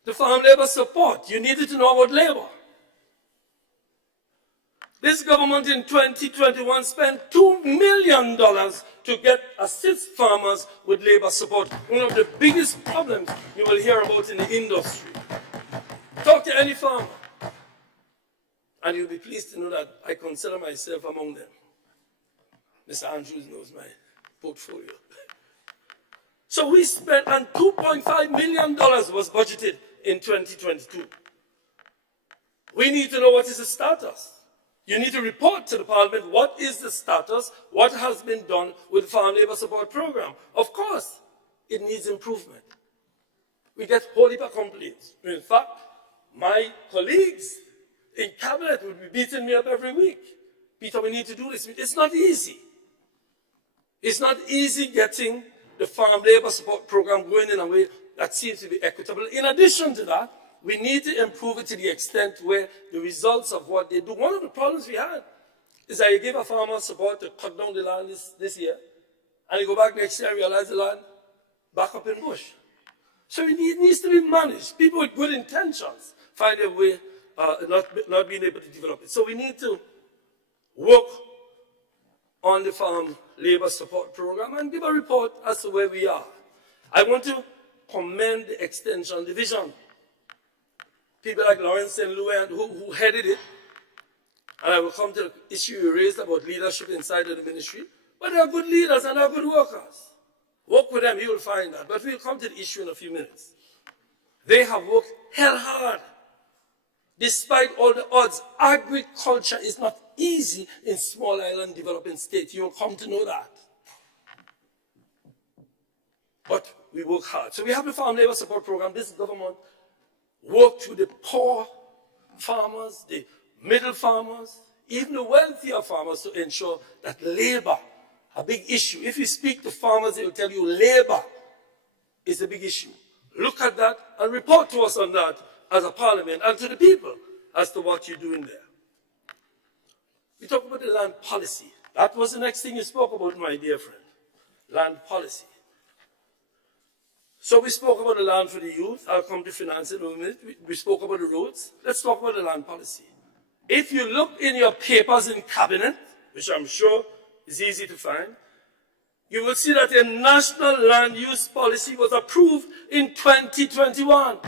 The farm labor support, you needed to know about labor. This government in 2021 spent $2 million to assist farmers with labor support. One of the biggest problems you will hear about in the industry. Talk to any farmer, and you'll be pleased to know that I consider myself among them. Mr. Andrews knows my portfolio. So we spent, and $2.5 million was budgeted in 2022. We need to know what is the status. You need to report to the Parliament what is the status, what has been done with the Farm Labour Support Program. Of course, it needs improvement. We get whole heap of complaints. In fact, my colleagues in cabinet would be beating me up every week. Peter, we need to do this. It's not easy. It's not easy getting the Farm Labour Support Program going in a way that seems to be equitable. In addition to that, we need to improve it to the extent where the results of what they do. One of the problems we had is that you give a farmer support to cut down the land this year, and you go back next year and realize the land back up in bush. So it needs to be managed. People with good intentions find a way not being able to develop it. So we need to work on the Farm Labour Support Program and give a report as to where we are. I want to commend the Extension Division. People like Lawrence St. Louis who headed it, and I will come to the issue you raised about leadership inside of the ministry, but they are good leaders and they are good workers. Work with them, you will find that. But we'll come to the issue in a few minutes. They have worked hell hard. Despite all the odds, agriculture is not easy in small island developing states. You will come to know that. But we work hard. So we have the Farm Labour Support Program. This government worked with the poor farmers, the middle farmers, even the wealthier farmers, to ensure that labor, a big issue. If you speak to farmers, they will tell you labor is a big issue. Look at that and report to us on that as a parliament and to the people as to what you're doing there. We talk about the land policy. That was the next thing you spoke about, my dear friend. Land policy. So we spoke about the land for the youth. I'll come to finance in a minute. We spoke about the roads. Let's talk about the land policy. If you look in your papers in cabinet, which I'm sure is easy to find, you will see that a national land use policy was approved in 2021.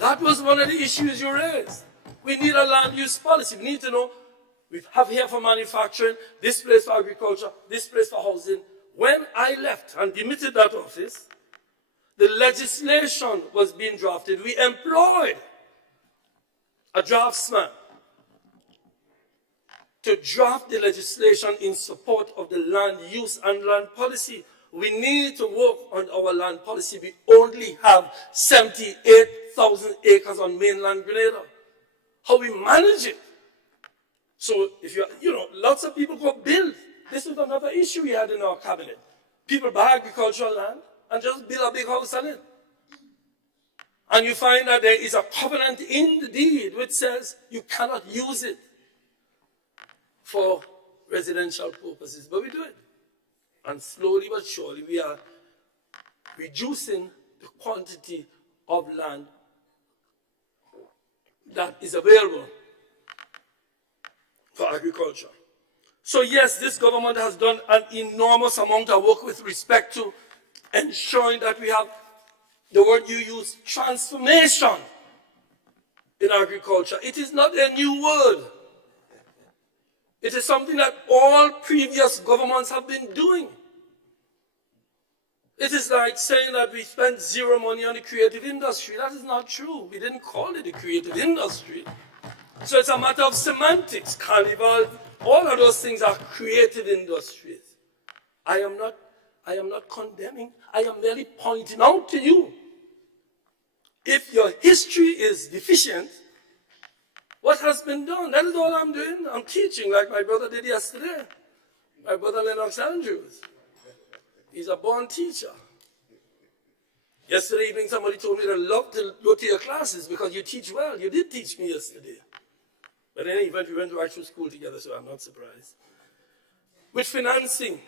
That was one of the issues you raised. We need a land use policy. We need to know, we have here for manufacturing, this place for agriculture, this place for housing. When I left and demitted that office, the legislation was being drafted. We employed a draftsman to draft the legislation in support of the land use and land policy. We need to work on our land policy. We only have 78,000 acres on mainland Grenada. How we manage it? So if lots of people go build. This is another issue we had in our cabinet. People buy agricultural land and just build a big house on it. And you find that there is a covenant in the deed which says you cannot use it for residential purposes, but we do it. And slowly but surely we are reducing the quantity of land that is available for agriculture. So yes, this government has done an enormous amount of work with respect to ensuring that we have, the word you use, transformation in agriculture. It is not a new word. It is something that all previous governments have been doing. It is like saying that we spent zero money on the creative industry. That is not true. We didn't call it the creative industry. So it's a matter of semantics. Carnival, all of those things are creative industries. I am not condemning. I am merely pointing out to you. If your history is deficient, what has been done? That is all I'm doing. I'm teaching like my brother did yesterday. My brother Lennox Andrews. He's a born teacher. Yesterday evening somebody told me they'd love to go to your classes because you teach well. You did teach me yesterday. But in any event, we went to actual school together, so I'm not surprised. With financing,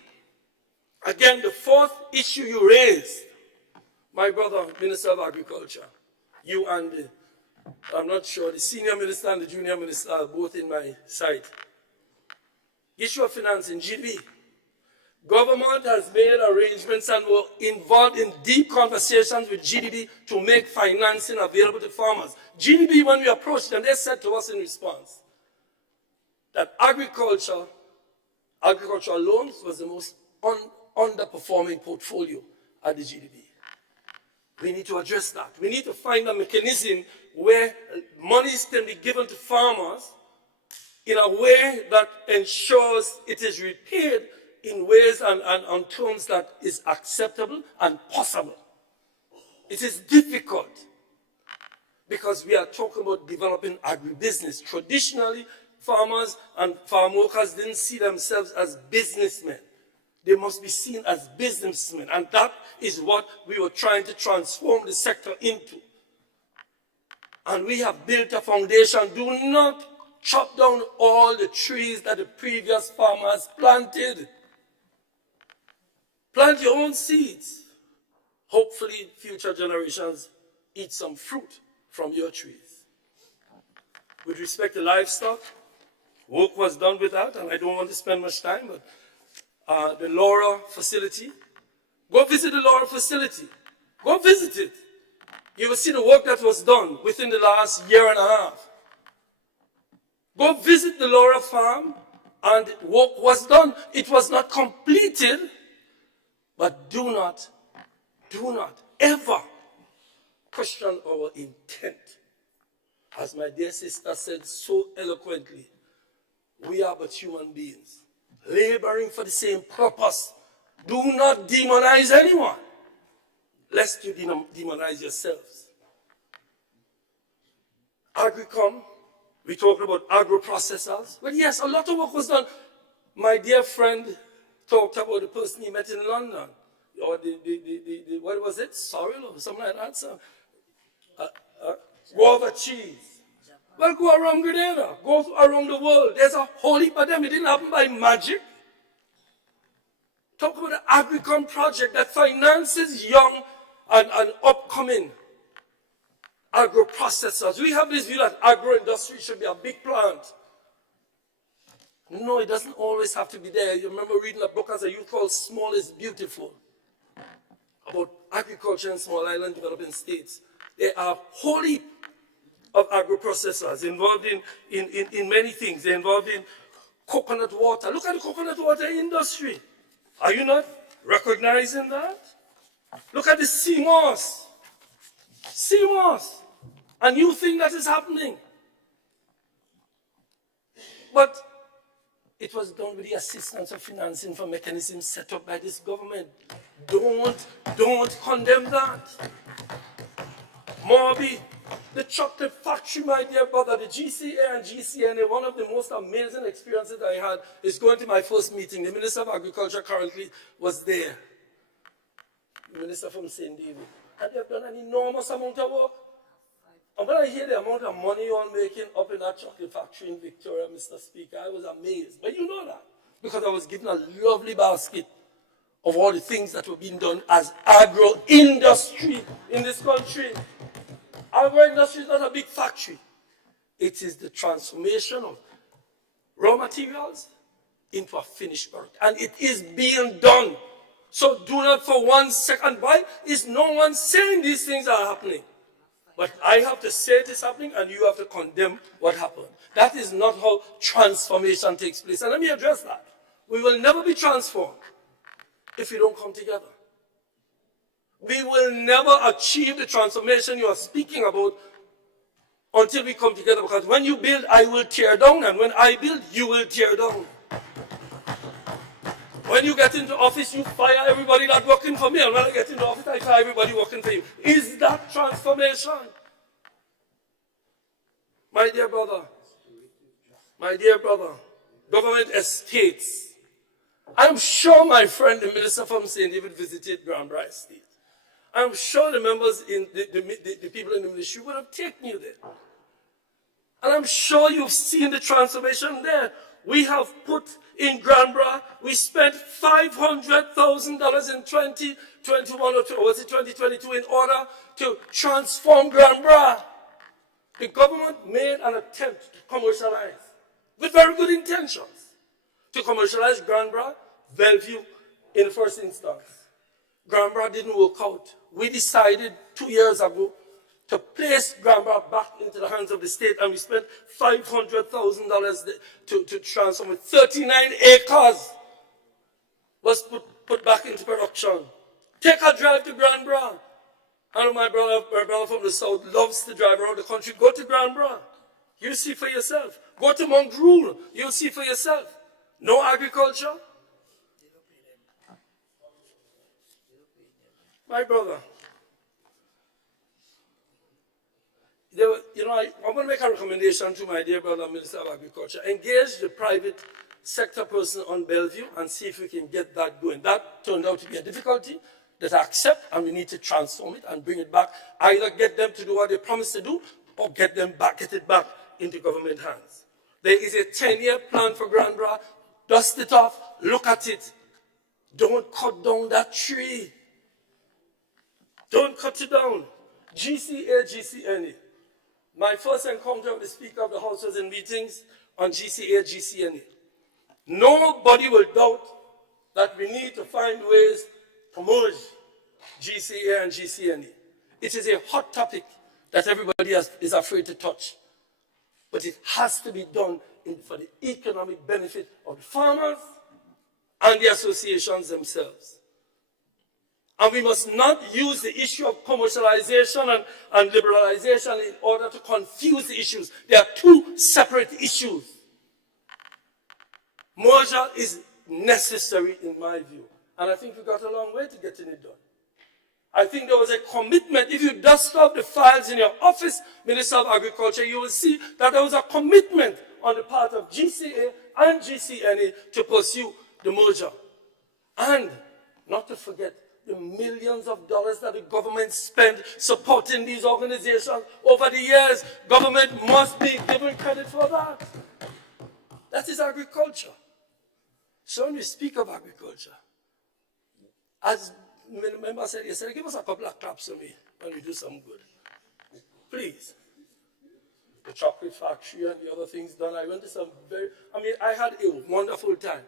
again, the fourth issue you raised, my brother, Minister of Agriculture, you and I'm not sure, the senior minister and the junior minister are both in my sight. Issue of financing, GDP. Government has made arrangements and were involved in deep conversations with GDP to make financing available to farmers. GDP, when we approached them, they said to us in response that agricultural loans was the most underperforming portfolio at the GDP. We need to address that. We need to find a mechanism where monies can be given to farmers in a way that ensures it is repaid in ways and on terms that is acceptable and possible. It is difficult because we are talking about developing agribusiness. Traditionally, farmers and farm workers didn't see themselves as businessmen. They must be seen as businessmen. And that is what we were trying to transform the sector into. And we have built a foundation. Do not chop down all the trees that the previous farmers planted. Plant your own seeds. Hopefully, future generations eat some fruit from your trees. With respect to livestock, work was done with that, and I don't want to spend much time, but the Laura facility. Go visit the Laura facility. Go visit it. You will see the work that was done within the last year and a half. Go visit the Laura farm, and work was done. It was not completed, but do not ever question our intent. As my dear sister said so eloquently, we are but human beings, laboring for the same purpose. Do not demonize anyone, lest you demonize yourselves. Agricom, We talked about agro-processors. But yes, a lot of work was done. My dear friend talked about the person he met in London. Or what was it? Sorrel or something like that. So, guava cheese. Well, go around Grenada. Go around the world. There's a whole heap of them. It didn't happen by magic. Talk about the Agricom project that finances young and upcoming agro-processors. We have this view that agro-industry should be a big plant. No, it doesn't always have to be there. You remember reading a book as a youth called Small is Beautiful, about agriculture in small island developing states. There are a whole heap of agro-processors involved in many things. They're involved in coconut water. Look at the coconut water industry. Are you not recognizing that? Look at the sea moss. Sea moss. A new thing that is happening. But it was done with the assistance of financing for mechanisms set up by this government. Don't condemn that. Morbi, the chocolate factory, my dear brother, the GCA and GCNA, one of the most amazing experiences I had is going to my first meeting. The Minister of Agriculture currently was there. The Minister from St. David. And they have done an enormous amount of work. And when I hear the amount of money you're making up in that chocolate factory in Victoria, Mr. Speaker, I was amazed. But you know that, because I was given a lovely basket of all the things that were being done as agro-industry in this country. Agro-industry is not a big factory. It is the transformation of raw materials into a finished product. And it is being done. So do not for 1 second. Why is no one saying these things are happening? But I have to say it is happening, and you have to condemn what happened. That is not how transformation takes place. And let me address that. We will never be transformed if we don't come together. We will never achieve the transformation you are speaking about until we come together. Because when you build, I will tear down. And when I build, you will tear down. When you get into office, you fire everybody that's working for me. And when I get into office, I fire everybody working for you. Is that transformation? My dear brother, government estates. I'm sure my friend, the Minister from St. David, visited Grand-Bras Estate. I'm sure the members, the people in the ministry would have taken you there. And I'm sure you've seen the transformation there. We have put in Grand-Bras, we spent $500,000 in 2021 or was it 2022 in order to transform Grand-Bras. The government made an attempt to commercialize, with very good intentions, to commercialize Grand-Bras, Bellevue in the first instance. Grand-Bras didn't work out. We decided 2 years ago to place Grand-Bras back into the hands of the state, and we spent $500,000 to transform it. 39 acres was put back into production. Take a drive to Grand-Bras. I know my brother from the south loves to drive around the country. Go to Grand-Bras. You'll see for yourself. Go to Mongrel. You'll see for yourself. No agriculture. My brother, I want to make a recommendation to my dear brother, Minister of Agriculture. Engage the private sector person on Bellevue and see if we can get that going. That turned out to be a difficulty that I accept, and we need to transform it and bring it back. Either get them to do what they promised to do, or get it back into government hands. There is a 10-year plan for Grand-Bras. Dust it off. Look at it. Don't cut down that tree. Don't cut it down. GCA, GCNA. My first encounter with the Speaker of the House was in meetings on GCA, GCNA. Nobody will doubt that we need to find ways to merge GCA and GCNA. It is a hot topic that everybody is afraid to touch. But it has to be done for the economic benefit of the farmers and the associations themselves. And we must not use the issue of commercialization and liberalization in order to confuse the issues. They are two separate issues. Merger is necessary in my view. And I think we got a long way to getting it done. I think there was a commitment. If you dust off the files in your office, Minister of Agriculture, you will see that there was a commitment on the part of GCA and GCNA to pursue the merger. And not to forget the millions of dollars that the government spent supporting these organizations over the years. Government must be given credit for that. That is agriculture. So when we speak of agriculture, as the member said yesterday, give us a couple of claps for me when we do some good. Please. The chocolate factory and the other things done. I went to some I had a wonderful time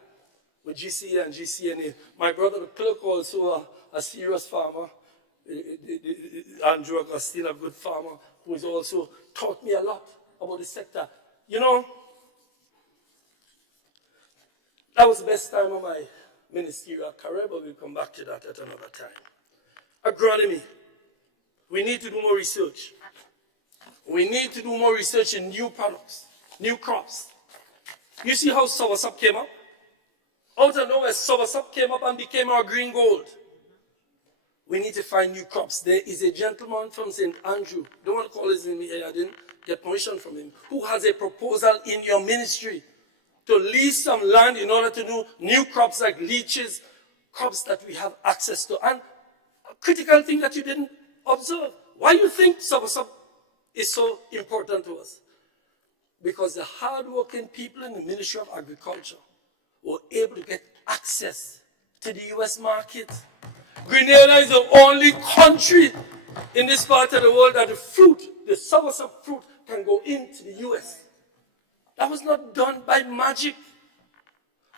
with GCA and GCNA. My brother, the clerk, also a serious farmer. Andrew Augustine, a good farmer, who has also taught me a lot about the sector. You know, that was the best time of my ministerial career, but we'll come back to that at another time. Agronomy. We need to do more research. We need to do more research in new products, new crops. You see how soursop came up? Out of nowhere, soursop came up and became our green gold. We need to find new crops. There is a gentleman from St. Andrew, don't want to call his name here, I didn't get permission from him, who has a proposal in your ministry to lease some land in order to do new crops like leeches, crops that we have access to. And a critical thing that you didn't observe. Why do you think soursop is so important to us? Because the hardworking people in the Ministry of Agriculture were able to get access to the US market. Grenada is the only country in this part of the world that the fruit, the soursop fruit, can go into the US. That was not done by magic.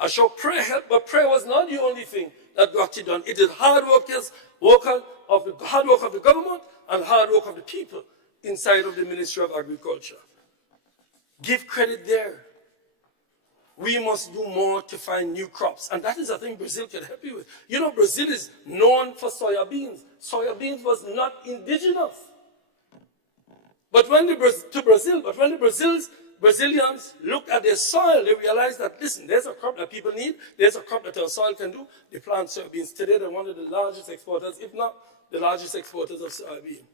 I sure prayer helped, but prayer was not the only thing that got it done. It is hard work of the government and hard work of the people inside of the Ministry of Agriculture. Give credit there. We must do more to find new crops. And that is a thing Brazil can help you with. You know, Brazil is known for soya beans. Soya beans was not indigenous. But when the Brazilians looked at their soil, they realized that, listen, there's a crop that people need, there's a crop that our soil can do. They plant soybeans. Today, they're one of the largest exporters, if not the largest exporters of soybean.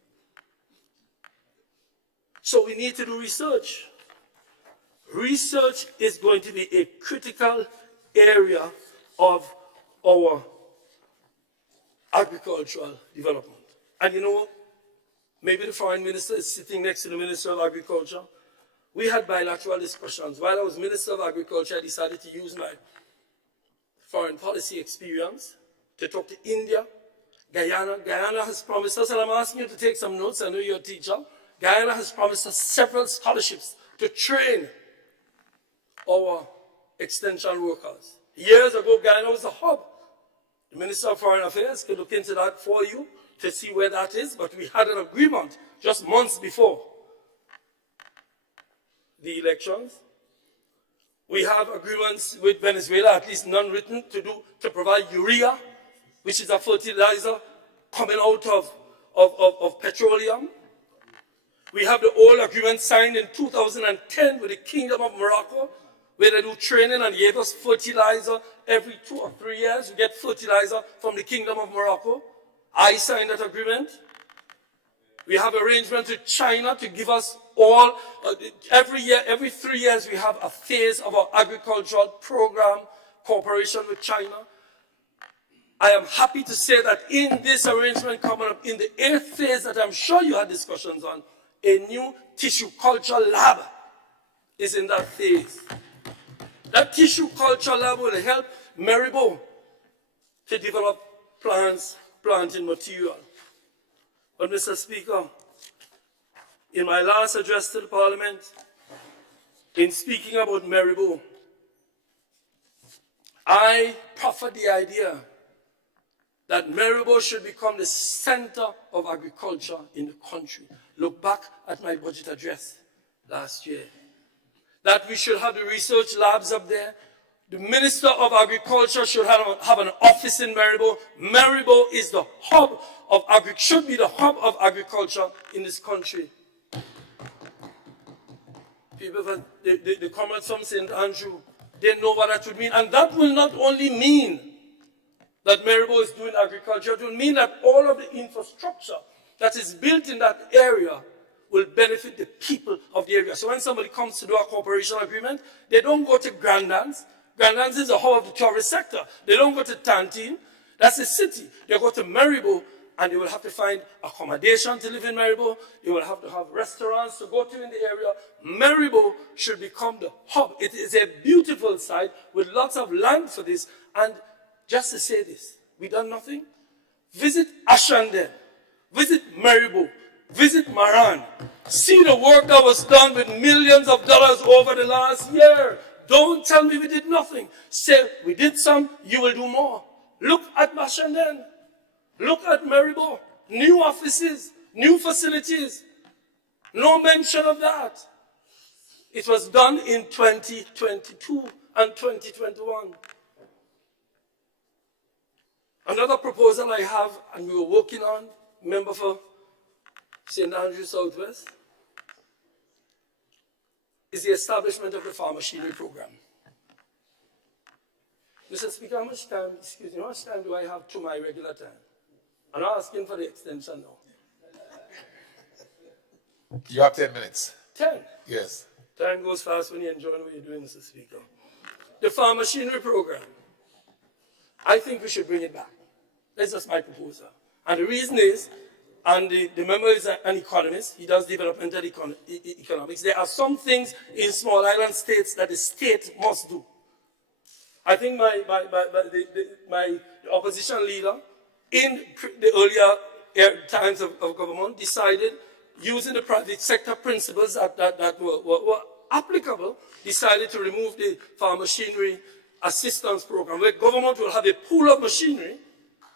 So we need to do research. Research is going to be a critical area of our agricultural development. And you know, maybe the foreign minister is sitting next to the Minister of Agriculture. We had bilateral discussions. While I was Minister of Agriculture, I decided to use my foreign policy experience to talk to India, Guyana. Guyana has promised us, and I'm asking you to take some notes, I know you're a teacher. Guyana has promised us several scholarships to train our extension workers. Years ago, Guyana was a hub. The Minister of Foreign Affairs could look into that for you to see where that is, but we had an agreement just months before the elections. We have agreements with Venezuela, at least non-written, to provide urea, which is a fertilizer coming out of petroleum. We have the old agreement signed in 2010 with the Kingdom of Morocco, where they do training and gave us fertilizer every 2 or 3 years. We get fertilizer from the Kingdom of Morocco. I signed that agreement. We have arrangements with China to give us all, every year, every 3 years, we have a phase of our agricultural program, cooperation with China. I am happy to say that in this arrangement coming up, in the 8th phase that I'm sure you had discussions on, a new tissue culture lab is in that phase. That tissue culture lab will help Maribo to develop planting material. But Mr. Speaker, in my last address to the Parliament, in speaking about Maribo, I proffered the idea that Maribo should become the center of agriculture in the country. Look back at my budget address last year. That we should have the research labs up there. The Minister of Agriculture should have an office in Maribo. Maribo is the hub of should be the hub of agriculture in this country. People, the comrades from St. Andrew, they know what that would mean. And that will not only mean that Maribo is doing agriculture, it will mean that all of the infrastructure that is built in that area will benefit the people of the area. So when somebody comes to do a cooperation agreement, they don't go to Grandlands. Grandlands is the hub of the tourist sector. They don't go to Tantine. That's the city. They go to Maribo, and they will have to find accommodation to live in Maribo. They will have to have restaurants to go to in the area. Maribo should become the hub. It is a beautiful site with lots of land for this. And just to say this, we done nothing. Visit Ashanden. Visit Maribo. Visit Maran. See the work that was done with millions of dollars over the last year. Don't tell me we did nothing. Say, we did some, you will do more. Look at Ashanden. Look at Maribo. New offices, new facilities. No mention of that. It was done in 2022 and 2021. Another proposal I have, and we were working on, member for St. Andrews Southwest, is the establishment of the farm machinery program. Mr. Speaker, how much time do I have to my regular time? I'm not asking for the extension now. You have 10 minutes. 10. Yes. Time goes fast when you're enjoying what you're doing, Mr. Speaker. The farm machinery program, I think we should bring it back. That's just my proposal. And the reason is, and the member is an economist, he does developmental economics. There are some things in small island states that the state must do. I think my opposition leader, in the earlier times of government, decided, using the private sector principles that were applicable, decided to remove the farm machinery assistance program, where government will have a pool of machinery,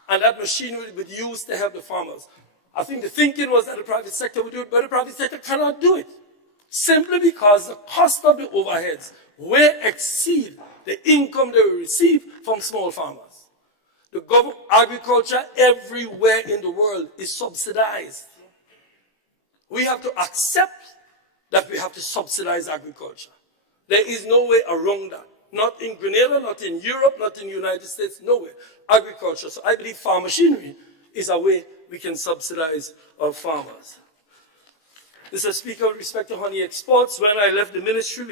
and that machinery will be used to help the farmers. I think the thinking was that the private sector would do it, but the private sector cannot do it, simply because the cost of the overheads way exceed the income they will receive from small farmers. The agriculture everywhere in the world is subsidized. We have to accept that we have to subsidize agriculture. There is no way around that. Not in Grenada, not in Europe, not in the United States, nowhere. Agriculture. So I believe farm machinery is a way we can subsidize our farmers. Mr. Speaker, with respect to honey exports, when I left the ministry,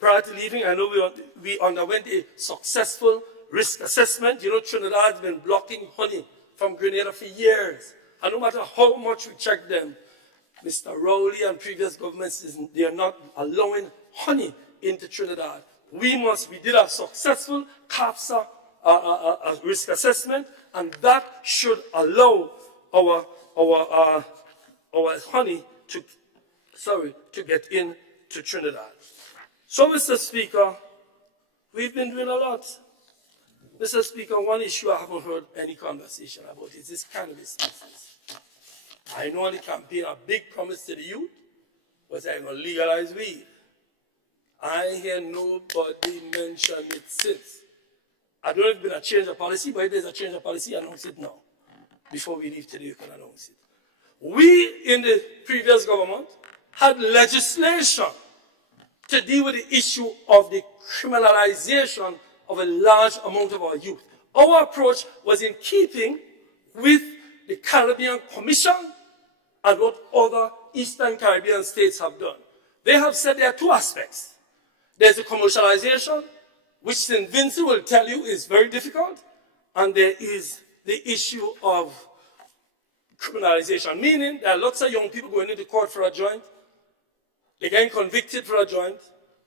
prior to leaving, I know we underwent a successful risk assessment. You know, Trinidad has been blocking honey from Grenada for years. And no matter how much we check them, Mr. Rowley and previous governments, they are not allowing honey into Trinidad. We did a successful CAPSA risk assessment, and that should allow our honey to get into Trinidad. So, Mr. Speaker, we've been doing a lot. Mr. Speaker, one issue I haven't heard any conversation about is this cannabis business. I know on the campaign a big promise to the youth was I'm going to legalize weed. I hear nobody mention it since. I don't know if it's been a change of policy, but if there's a change of policy, announce it now. Before we leave today, you can announce it. We, in the previous government, had legislation to deal with the issue of the criminalization of a large amount of our youth. Our approach was in keeping with the Caribbean Commission and what other Eastern Caribbean states have done. They have said there are two aspects. There's the commercialization, which St. Vincent will tell you is very difficult, and there is the issue of criminalization, meaning there are lots of young people going into court for a joint, they get convicted for a joint,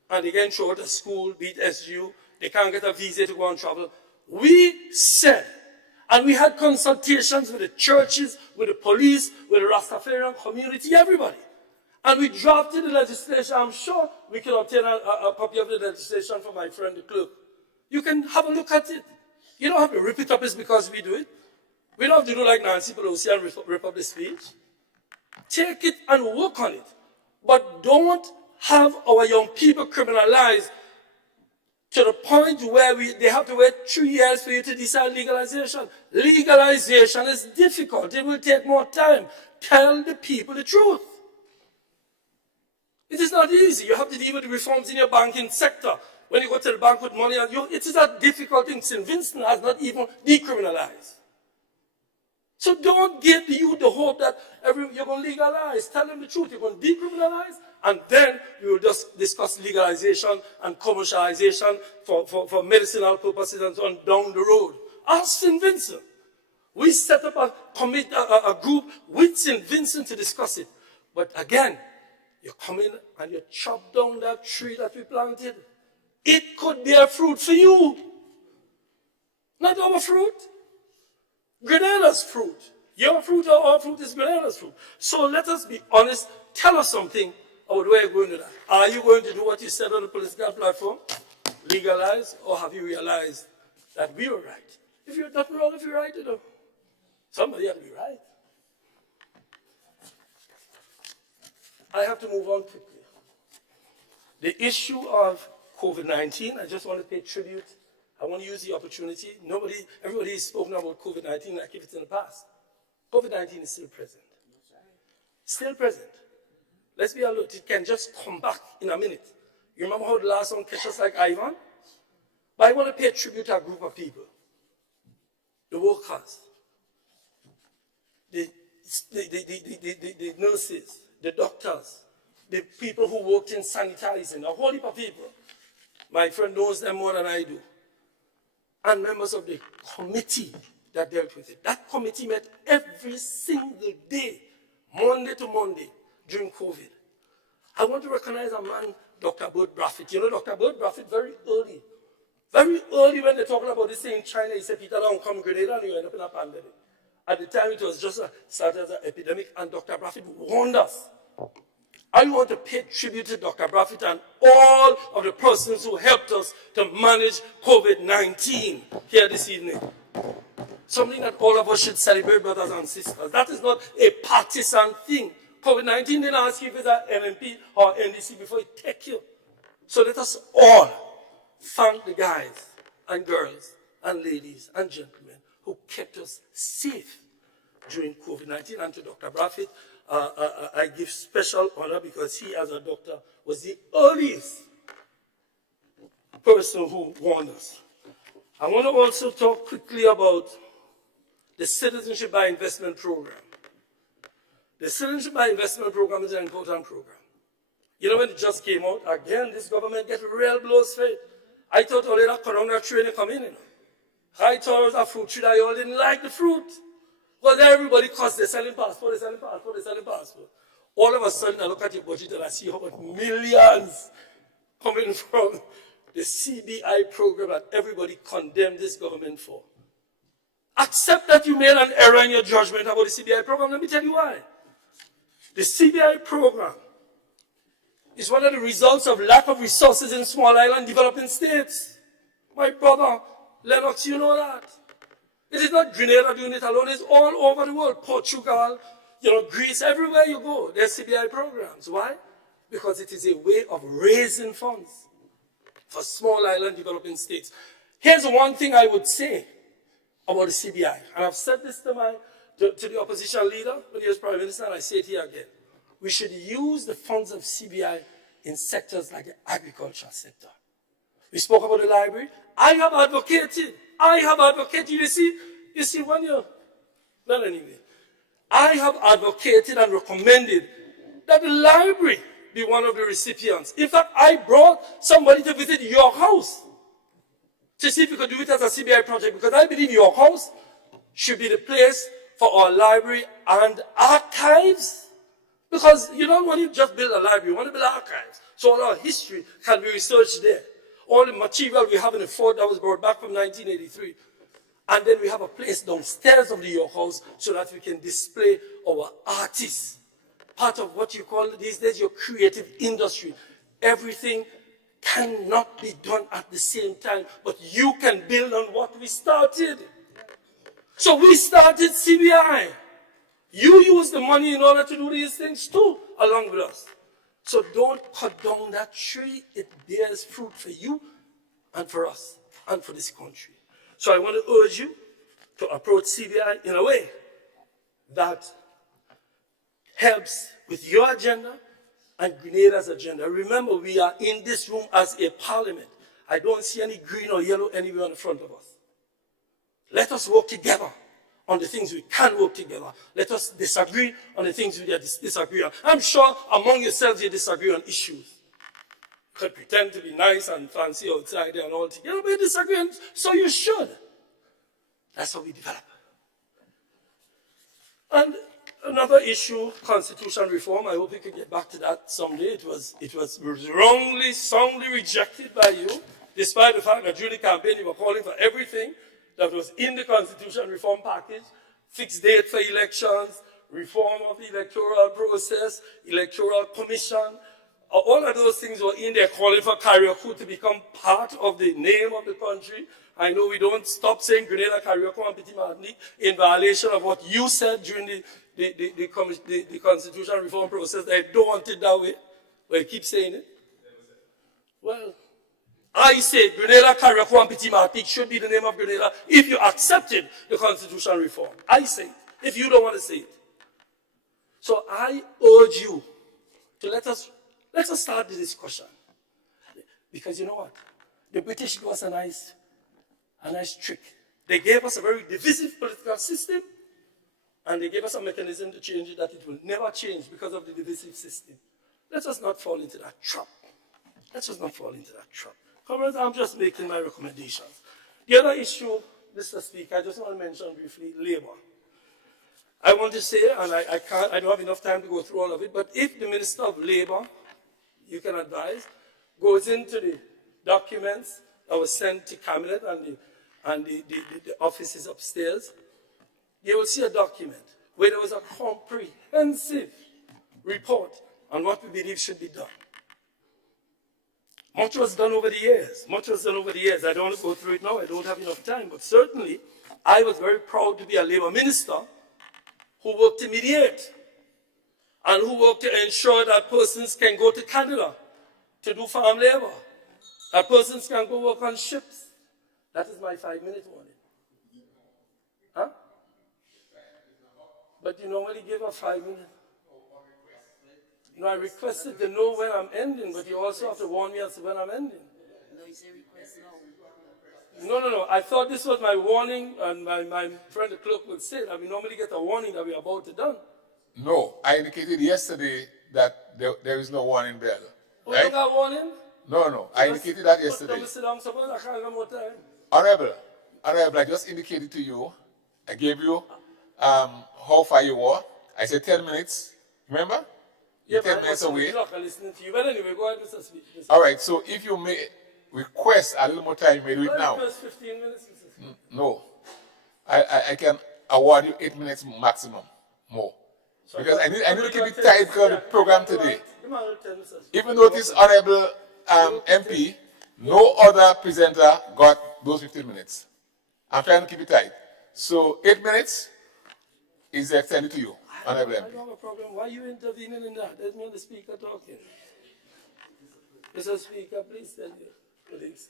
and they get thrown out of school, be it SGU, they can't get a visa to go and travel. We said, and we had consultations with the churches, with the police, with the Rastafarian community, everybody. And we drafted the legislation. I'm sure we can obtain a copy of the legislation from my friend, the clerk. You can have a look at it. You don't have to rip it up just because we do it. We don't have to do like Nancy Pelosi and rip up the speech. Take it and work on it. But don't have our young people criminalized to the point where they have to wait 3 years for you to decide legalization. Legalization is difficult. It will take more time. Tell the people the truth. It is not easy. You have to deal with the reforms in your banking sector. when you go to the bank with money, and it is a difficult thing. St. Vincent has not even decriminalized. So don't give the youth the hope that you're going to legalize. Tell them the truth. You're going to decriminalize, and then we will just discuss legalization and commercialization for medicinal purposes and so on down the road. Ask St. Vincent. We set up a group with St. Vincent to discuss it. But again, you come in and you chop down that tree that we planted. It could bear fruit for you. Not our fruit. Grenada's fruit. Your fruit or our fruit is Grenada's fruit. So let us be honest. Tell us something about where you're going to that. Are you going to do what you said on the political platform? Legalize? Or have you realized that we were right? If you're nothing wrong if you're right, you know. Somebody had to be right. I have to move on quickly. The issue of COVID-19, I just want to pay tribute. I want to use the opportunity. Everybody has spoken about COVID-19 like if it's in the past. COVID-19 is still present. Still present. Let's be alert. It can just come back in a minute. You remember how the last one catch us like Ivan? But I want to pay tribute to a group of people. The workers. The nurses, the doctors, the people who worked in sanitizing, a whole heap of people. My friend knows them more than I do. And members of the committee that dealt with it. That committee met every single day, Monday to Monday, during COVID. I want to recognize a man, Dr. Bert Brafitt. You know Dr. Bert Brafitt, very early when they're talking about this thing in China, he said, Peter, don't come Grenada and you end up in a pandemic. At the time, it was just started as an epidemic, and Dr. Brafitt warned us. I want to pay tribute to Dr. Brafitt and all of the persons who helped us to manage COVID-19 here this evening. Something that all of us should celebrate, brothers and sisters. That is not a partisan thing. COVID-19 didn't ask you if it's an NMP or NDC before it take you. So let us all thank the guys and girls and ladies and gentlemen who kept us safe during COVID-19. And to Dr. Brafitt, I give special honor because he, as a doctor, was the earliest person who warned us. I want to also talk quickly about the Citizenship by Investment Program. The Citizenship by Investment Program is an important program. You know, when it just came out, again, this government get real blows for it. I thought only that corona training come in, you know. I thought it was a fruit tree that you all didn't like the fruit. Because everybody cussed, they're selling passport. All of a sudden, I look at your budget and I see how much millions coming from the CBI program that everybody condemned this government for. Accept that you made an error in your judgment about the CBI program. Let me tell you why. The CBI program is one of the results of lack of resources in small island developing states. My brother, Lennox, you know that. It is not Grenada doing it alone. It's all over the world. Portugal, Greece, everywhere you go, there's CBI programs. Why? Because it is a way of raising funds for small island developing states. Here's one thing I would say about the CBI. And I've said this to the opposition leader when he was Prime Minister, and I say it here again. We should use the funds of CBI in sectors like the agriculture sector. We spoke about the library. I have advocated, you see when you're, well anyway, I have advocated and recommended that the library be one of the recipients. In fact, I brought somebody to visit your house to see if we could do it as a CBI project, because I believe your house should be the place for our library and archives. Because you don't want to just build a library, you want to build archives. So all our history can be researched there. All the material we have in the fort that was brought back from 1983. And then we have a place downstairs of the York House so that we can display our artists. Part of what you call these days your creative industry. Everything cannot be done at the same time, but you can build on what we started. So we started CBI. You use the money in order to do these things too, along with us. So don't cut down that tree. It bears fruit for you and for us and for this country. So I want to urge you to approach CBI in a way that helps with your agenda and Grenada's agenda. Remember, we are in this room as a parliament, I don't see any green or yellow anywhere on the front of us. Let us work together on the things we can work together. Let us disagree on the things we disagree on. I'm sure among yourselves you disagree on issues. You could pretend to be nice and fancy outside there and all together, but you disagree, and so you should. That's how we develop. And another issue, constitutional reform, I hope we could get back to that someday. It was wrongly, soundly rejected by you, despite the fact that during the campaign you were calling for everything that was in the constitutional reform package, fixed date for elections, reform of the electoral process, electoral commission. All of those things were in there calling for Carriacou to become part of the name of the country. I know we don't stop saying Grenada, Carriacou, and Petit Martinique in violation of what you said during the constitutional reform process. I don't want it that way, but you keep saying it. Well, I say Grenada, Carriacou, and Petit Martinique should be the name of Grenada if you accepted the constitutional reform. I say it, if you don't want to say it. So I urge you to let us start the discussion. Because you know what? The British gave us a nice trick. They gave us a very divisive political system, and they gave us a mechanism to change it that it will never change because of the divisive system. Let us not fall into that trap. Let us not fall into that trap. Comrades, I'm just making my recommendations. The other issue, Mr. Speaker, I just want to mention briefly labor. I want to say, and I don't have enough time to go through all of it, but if the Minister of Labor, you can advise, goes into the documents that was sent to Cabinet and the offices upstairs, you will see a document where there was a comprehensive report on what we believe should be done. Much was done over the years. Much was done over the years. I don't want to go through it now. I don't have enough time. But certainly, I was very proud to be a Labour minister who worked to mediate and who worked to ensure that persons can go to Canada to do farm labor, that persons can go work on ships. That is my 5-minute warning. Huh? But you normally give a 5-minute. You know, I requested to know when I'm ending, but you also have to warn me as to when I'm ending. No, you say request now. No. I thought this was my warning, and my friend the clerk would say that we normally get a warning that we're about to done. No, I indicated yesterday that there is no warning bell. Oh, Right? you got warning? No, I indicated that yesterday. Let me sit down somewhere, I can't have more time. Honorable, I just indicated to you, I gave you how far you were. I said 10 minutes, remember? Yeah, 10 minutes away. I'm listening to you. But anyway, go ahead, Mr. Speaker. All right, so if you may request a little more time, you may do it now. First 15 minutes, Mr. Speaker. No. I can award you 8 minutes maximum more. So Because I need to keep it 10 tight because of the minutes. program today. Give me another 10 minutes. Even though this honorable MP, no other presenter got those 15 minutes. I'm trying to keep it tight. So 8 minutes is extended to you, honorable I MP. don't have a problem. Why are you intervening in that? Let me and the Speaker talking. Mr. Speaker, please tell your colleagues.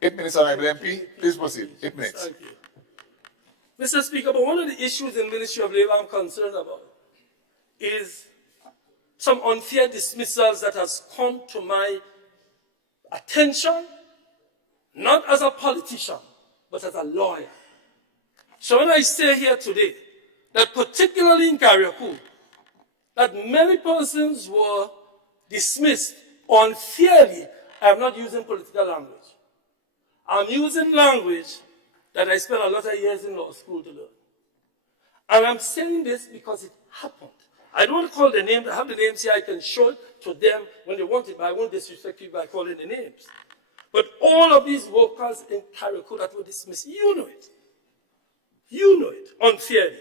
8 minutes, honorable MP. Please proceed. 8 minutes. Thank you. Mr. Speaker, but one of the issues in Ministry of Labour I'm concerned about is some unfair dismissals that has come to my attention, not as a politician, but as a lawyer. So when I say here today that particularly in Carriacou, that many persons were dismissed unfairly, I'm not using political language. I'm using language that I spent a lot of years in law school to learn. And I'm saying this because it happened. I don't want to call the name, I have the names here, I can show it to them when they want it, but I won't disrespect you by calling the names. But all of these workers in Carriacou that were dismissed, you know it. You know it, unfairly.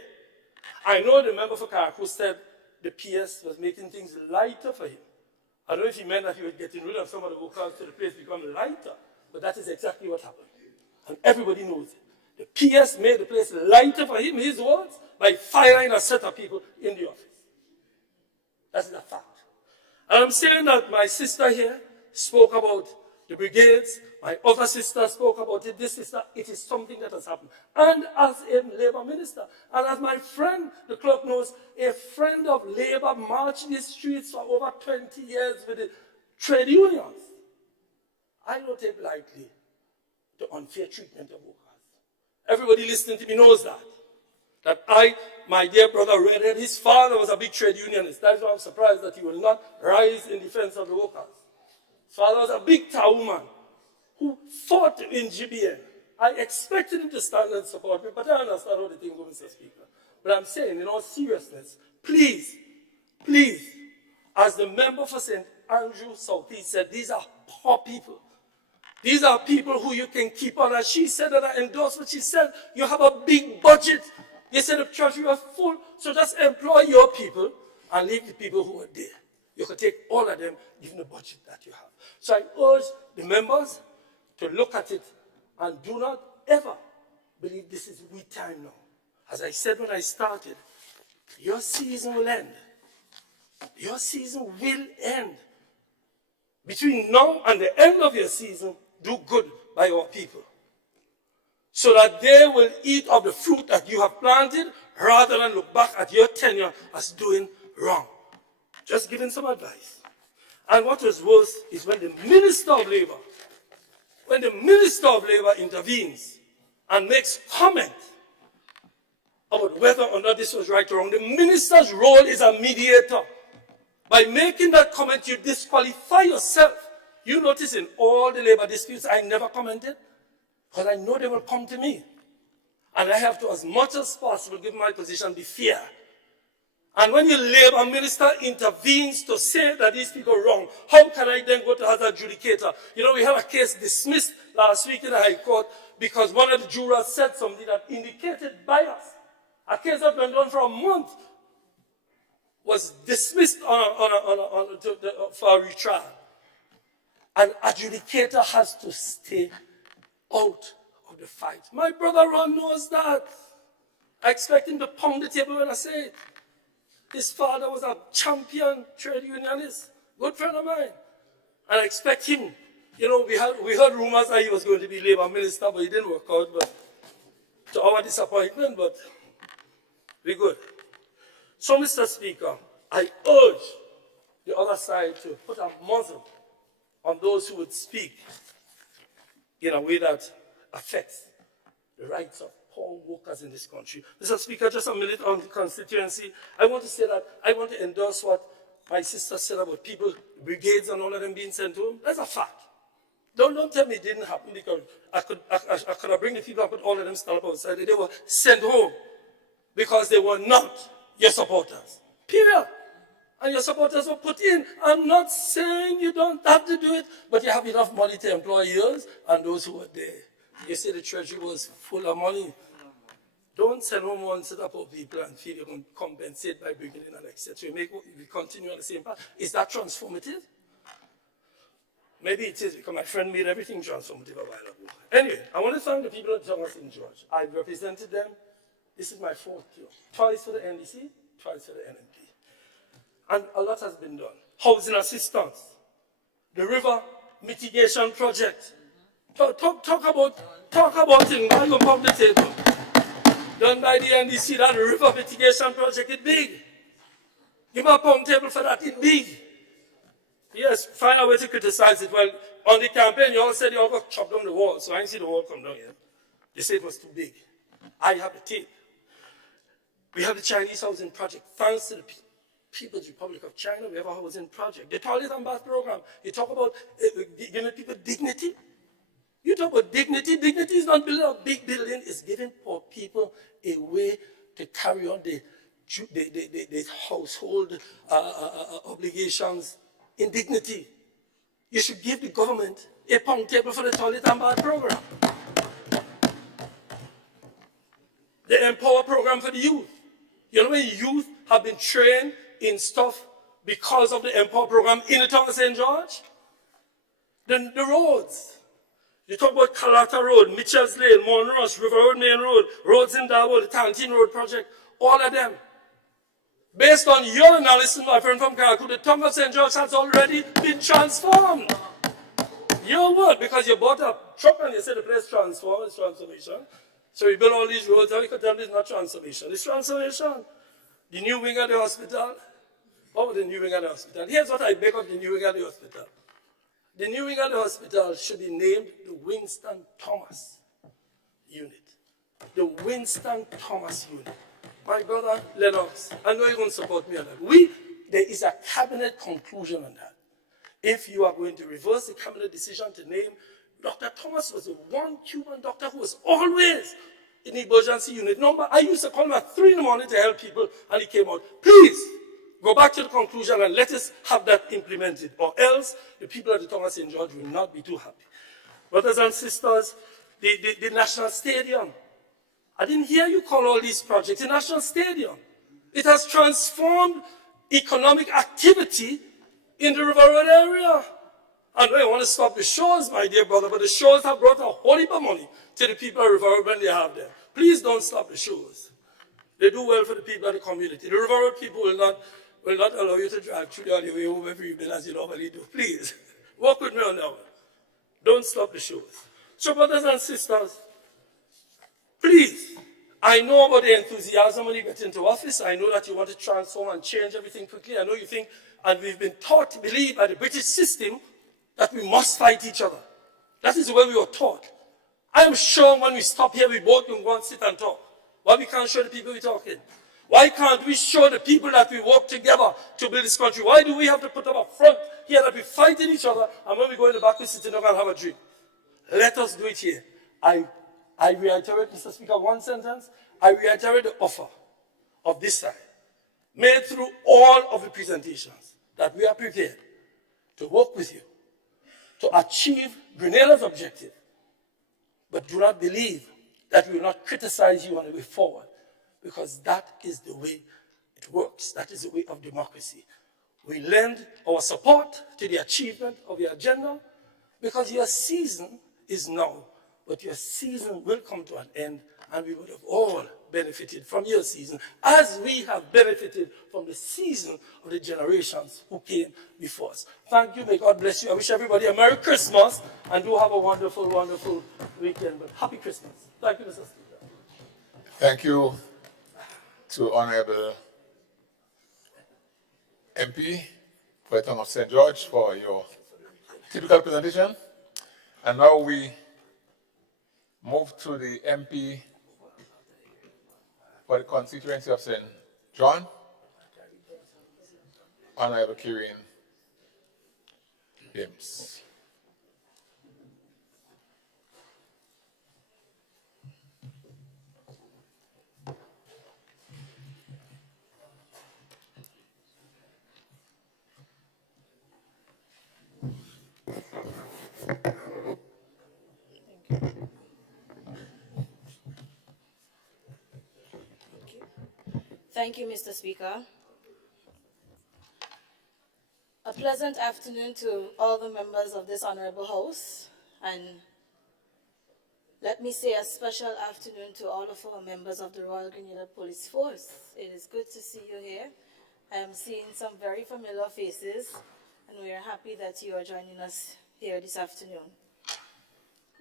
I know the member for Carriacou said the PS was making things lighter for him. I don't know if he meant that he was getting rid of some of the workers to the place become lighter, but that is exactly what happened. And everybody knows it. The PS made the place lighter for him, his words, by firing a set of people in the office. That's a fact. And I'm saying that my sister here spoke about the brigades, my other sister spoke about it, this sister, it is something that has happened. And as a Labour minister, and as my friend, the clerk knows, a friend of Labour marched these streets for over 20 years with the trade unions. I don't take lightly the unfair treatment of workers. Everybody listening to me knows that. That my dear brother Redhead, his father was a big trade unionist. That's why I'm surprised that he will not rise in defense of the workers. His father was a big Tauman who fought in GBN. I expected him to stand and support me, but I understand how the thing goes, Mr. Speaker. But I'm saying, in all seriousness, please, as the member for St. Andrew Southeast said, these are poor people. These are people who you can keep on. As she said, and I endorse what she said, you have a big budget. You said the treasury was full, so just employ your people and leave the people who are there. You can take all of them, given the budget that you have. So I urge the members to look at it and do not ever believe this is we time now. As I said when I started, your season will end. Your season will end. Between now and the end of your season, do good by your people, so that they will eat of the fruit that you have planted rather than look back at your tenure as doing wrong. Just giving some advice. And what was worse is when the Minister of Labor intervenes and makes comment about whether or not this was right or wrong. The minister's role is a mediator. By making that comment, you disqualify yourself. You notice in all the labor disputes, I never commented, because I know they will come to me. And I have to, as much as possible, give my position, be fair. And when your labor minister intervenes to say that these people are wrong, how can I then go to as an adjudicator? You know, we had a case dismissed last week in the High Court because one of the jurors said something that indicated bias. A case that went on for a month was dismissed for a retrial. An adjudicator has to stay out of the fight. My brother Ron knows that. I expect him to pound the table when I say it. His father was a champion trade unionist, good friend of mine. And I expect him, you know, we heard rumors that he was going to be labor minister, but it didn't work out, but to our disappointment, but we're good. So, Mr. Speaker, I urge the other side to put a muzzle on those who would speak in a way that affects the rights of poor workers in this country. Mr. Speaker, just a minute on the constituency. I want to say that I want to endorse what my sister said about people, brigades and all of them being sent home. That's a fact. Don't tell me it didn't happen, because I could have bring the people and put all of them stand up outside. They were sent home because they were not your supporters. Period. And your supporters were put in. I'm not saying you don't have to do it, but you have enough money to employ yours and those who are there. You say the treasury was full of money. Don't send home one set up of people and feel you can compensate by bringing in an etc. We continue on the same path. Is that transformative? Maybe it is, because my friend made everything transformative a while ago. Anyway, I want to thank the people of Thomas St. George. I've represented them. This is my fourth term. Twice for the NDC, twice for the NMP. And a lot has been done. Housing assistance, the river mitigation project. Talk about it. Now you pump the table. Done by the NDC, that river mitigation project is big. Give me a pump table for that, it's big. Yes, find a way to criticize it. Well, on the campaign, you all said you all got chopped down the wall, so I didn't see the wall come down yet. They said it was too big. I have the tape. We have the Chinese housing project. Thanks to the People's Republic of China, we have a housing project. The toilet and bath program. You talk about giving people dignity. You talk about dignity. Dignity is not building a big building. It's giving poor people a way to carry on the household obligations in dignity. You should give the government a pound table for the toilet and bath program. The Empower program for the youth. You know, when youth have been trained in stuff because of the Empower program in the town of St. George. Then the roads. You talk about Kalata Road, Mitchell's Lane, Monroe, River Road, Main Road, roads in Darwell, the Tantine Road project, all of them. Based on your analysis, my friend from Karakou, the town of St. George has already been transformed. Your word, because you bought a truck and you said the place transformed, it's transformation. So we built all these roads, and you could tell me it's not transformation. It's transformation. The new wing of the hospital. What was the new wing of the hospital? Here's what I make of the new wing of the hospital. The New England Hospital should be named the Winston Thomas Unit. The Winston Thomas Unit. My brother Lennox, I know you're going to support me on that. There is a cabinet conclusion on that. If you are going to reverse the cabinet decision to name, Dr. Thomas was the one Cuban doctor who was always in the emergency unit. Number, I used to call him at 3 in the morning to help people, and he came out. Please, go back to the conclusion and let us have that implemented, or else the people at the Thomas St. George will not be too happy. Brothers and sisters, the National Stadium. I didn't hear you call all these projects the National Stadium. It has transformed economic activity in the River Road area. I know you want to stop the shows, my dear brother, but the shows have brought a whole heap of money to the people of River Road when they have them. Please don't stop the shows. They do well for the people of the community. The River Road people will not allow you to drive through on your way home every evening as you normally do. Please, work with me on that one. Don't stop the shows. So, brothers and sisters, please, I know about the enthusiasm when you get into office. I know that you want to transform and change everything quickly. I know you think, and we've been taught to believe by the British system that we must fight each other. That is the way we were taught. I am sure when we stop here, we both can go and sit and talk. Why we can't show the people we're talking? Why can't we show the people that we work together to build this country? Why do we have to put up a front here that we're fighting each other, and when we go in the back, we're sitting down and have a drink? Let us do it here. I reiterate, Mr. Speaker, one sentence. I reiterate the offer of this side, made through all of the presentations, that we are prepared to work with you to achieve Grenada's objective, but do not believe that we will not criticize you on the way forward, because that is the way it works. That is the way of democracy. We lend our support to the achievement of your agenda, because your season is now, but your season will come to an end, and we would have all benefited from your season, as we have benefited from the season of the generations who came before us. Thank you. May God bless you. I wish everybody a Merry Christmas, and do have a wonderful, wonderful weekend. But Happy Christmas. Thank you, Mr. Speaker. Thank you to Honorable MP for the town of St. George for your typical presentation. And now we move to the MP for the constituency of St. John, Honorable Kieran James. Thank you, Mr. Speaker. A pleasant afternoon to all the members of this honorable house, and let me say a special afternoon to all of our members of the Royal Grenada Police Force. It is good to see you here. I am seeing some very familiar faces, and we are happy that you are joining us here this afternoon.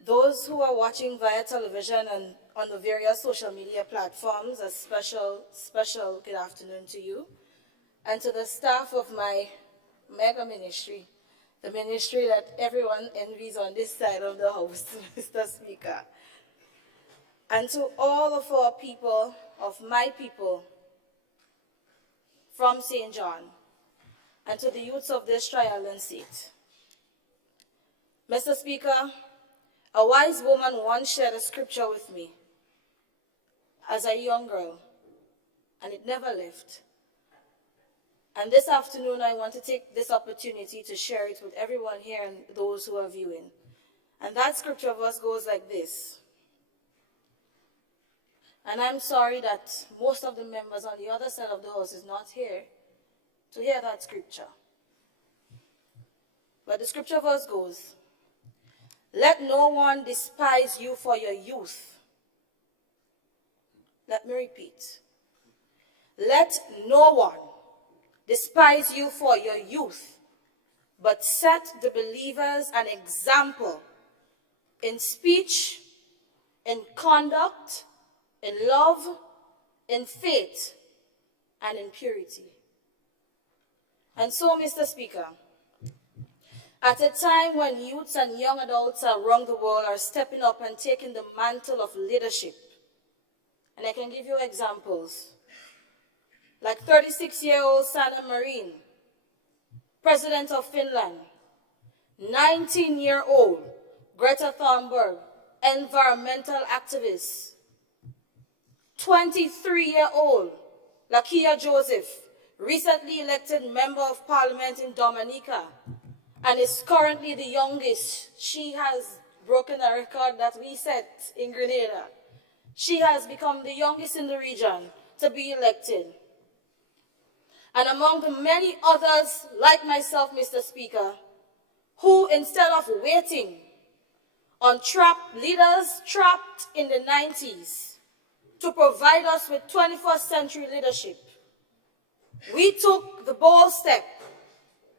Those who are watching via television and on the various social media platforms, a special good afternoon to you. And to the staff of my mega ministry, the ministry that everyone envies on this side of the house, Mr. Speaker. And to all of our people, of my people, from St. John, and to the youths of this tri-island seat. Mr. Speaker, a wise woman once shared a scripture with me as a young girl, and it never left. And this afternoon, I want to take this opportunity to share it with everyone here and those who are viewing. And that scripture verse goes like this. And I'm sorry that most of the members on the other side of the house is not here to hear that scripture. But the scripture verse goes, "Let no one despise you for your youth." Let me repeat. Let no one despise you for your youth, but set the believers an example in speech, in conduct, in love, in faith, and in purity. And so, Mr. Speaker, At a time when youths and young adults around the world are stepping up and taking the mantle of leadership. And I can give you examples. Like 36-year-old Sanna Marin, President of Finland. 19-year-old Greta Thunberg, environmental activist. 23-year-old Lakia Joseph, recently elected Member of Parliament in Dominica, and is currently the youngest. She has broken a record that we set in Grenada. She has become the youngest in the region to be elected. And among the many others like myself, Mr. Speaker, who instead of waiting on leaders trapped in the 90s to provide us with 21st century leadership, we took the bold step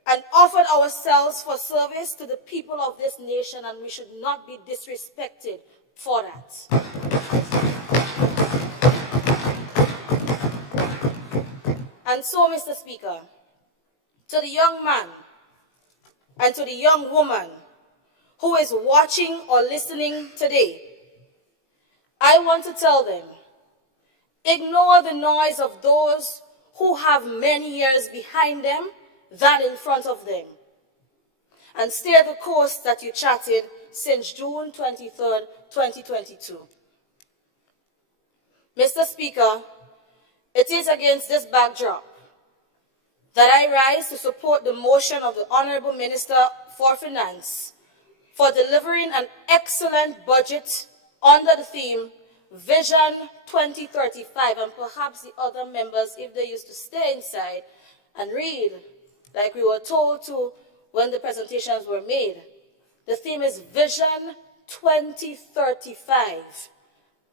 and offered ourselves for service to the people of this nation, and we should not be disrespected for that. And so, Mr. Speaker, to the young man and to the young woman who is watching or listening today, I want to tell them, ignore the noise of those who have many years behind them than in front of them, and steer the course that you charted since June 23rd, 2022. Mr. Speaker, it is against this backdrop that I rise to support the motion of the Honorable Minister for Finance for delivering an excellent budget under the theme Vision 2035, and perhaps the other members, if they used to stay inside and read, like we were told to when the presentations were made. The theme is Vision 2035,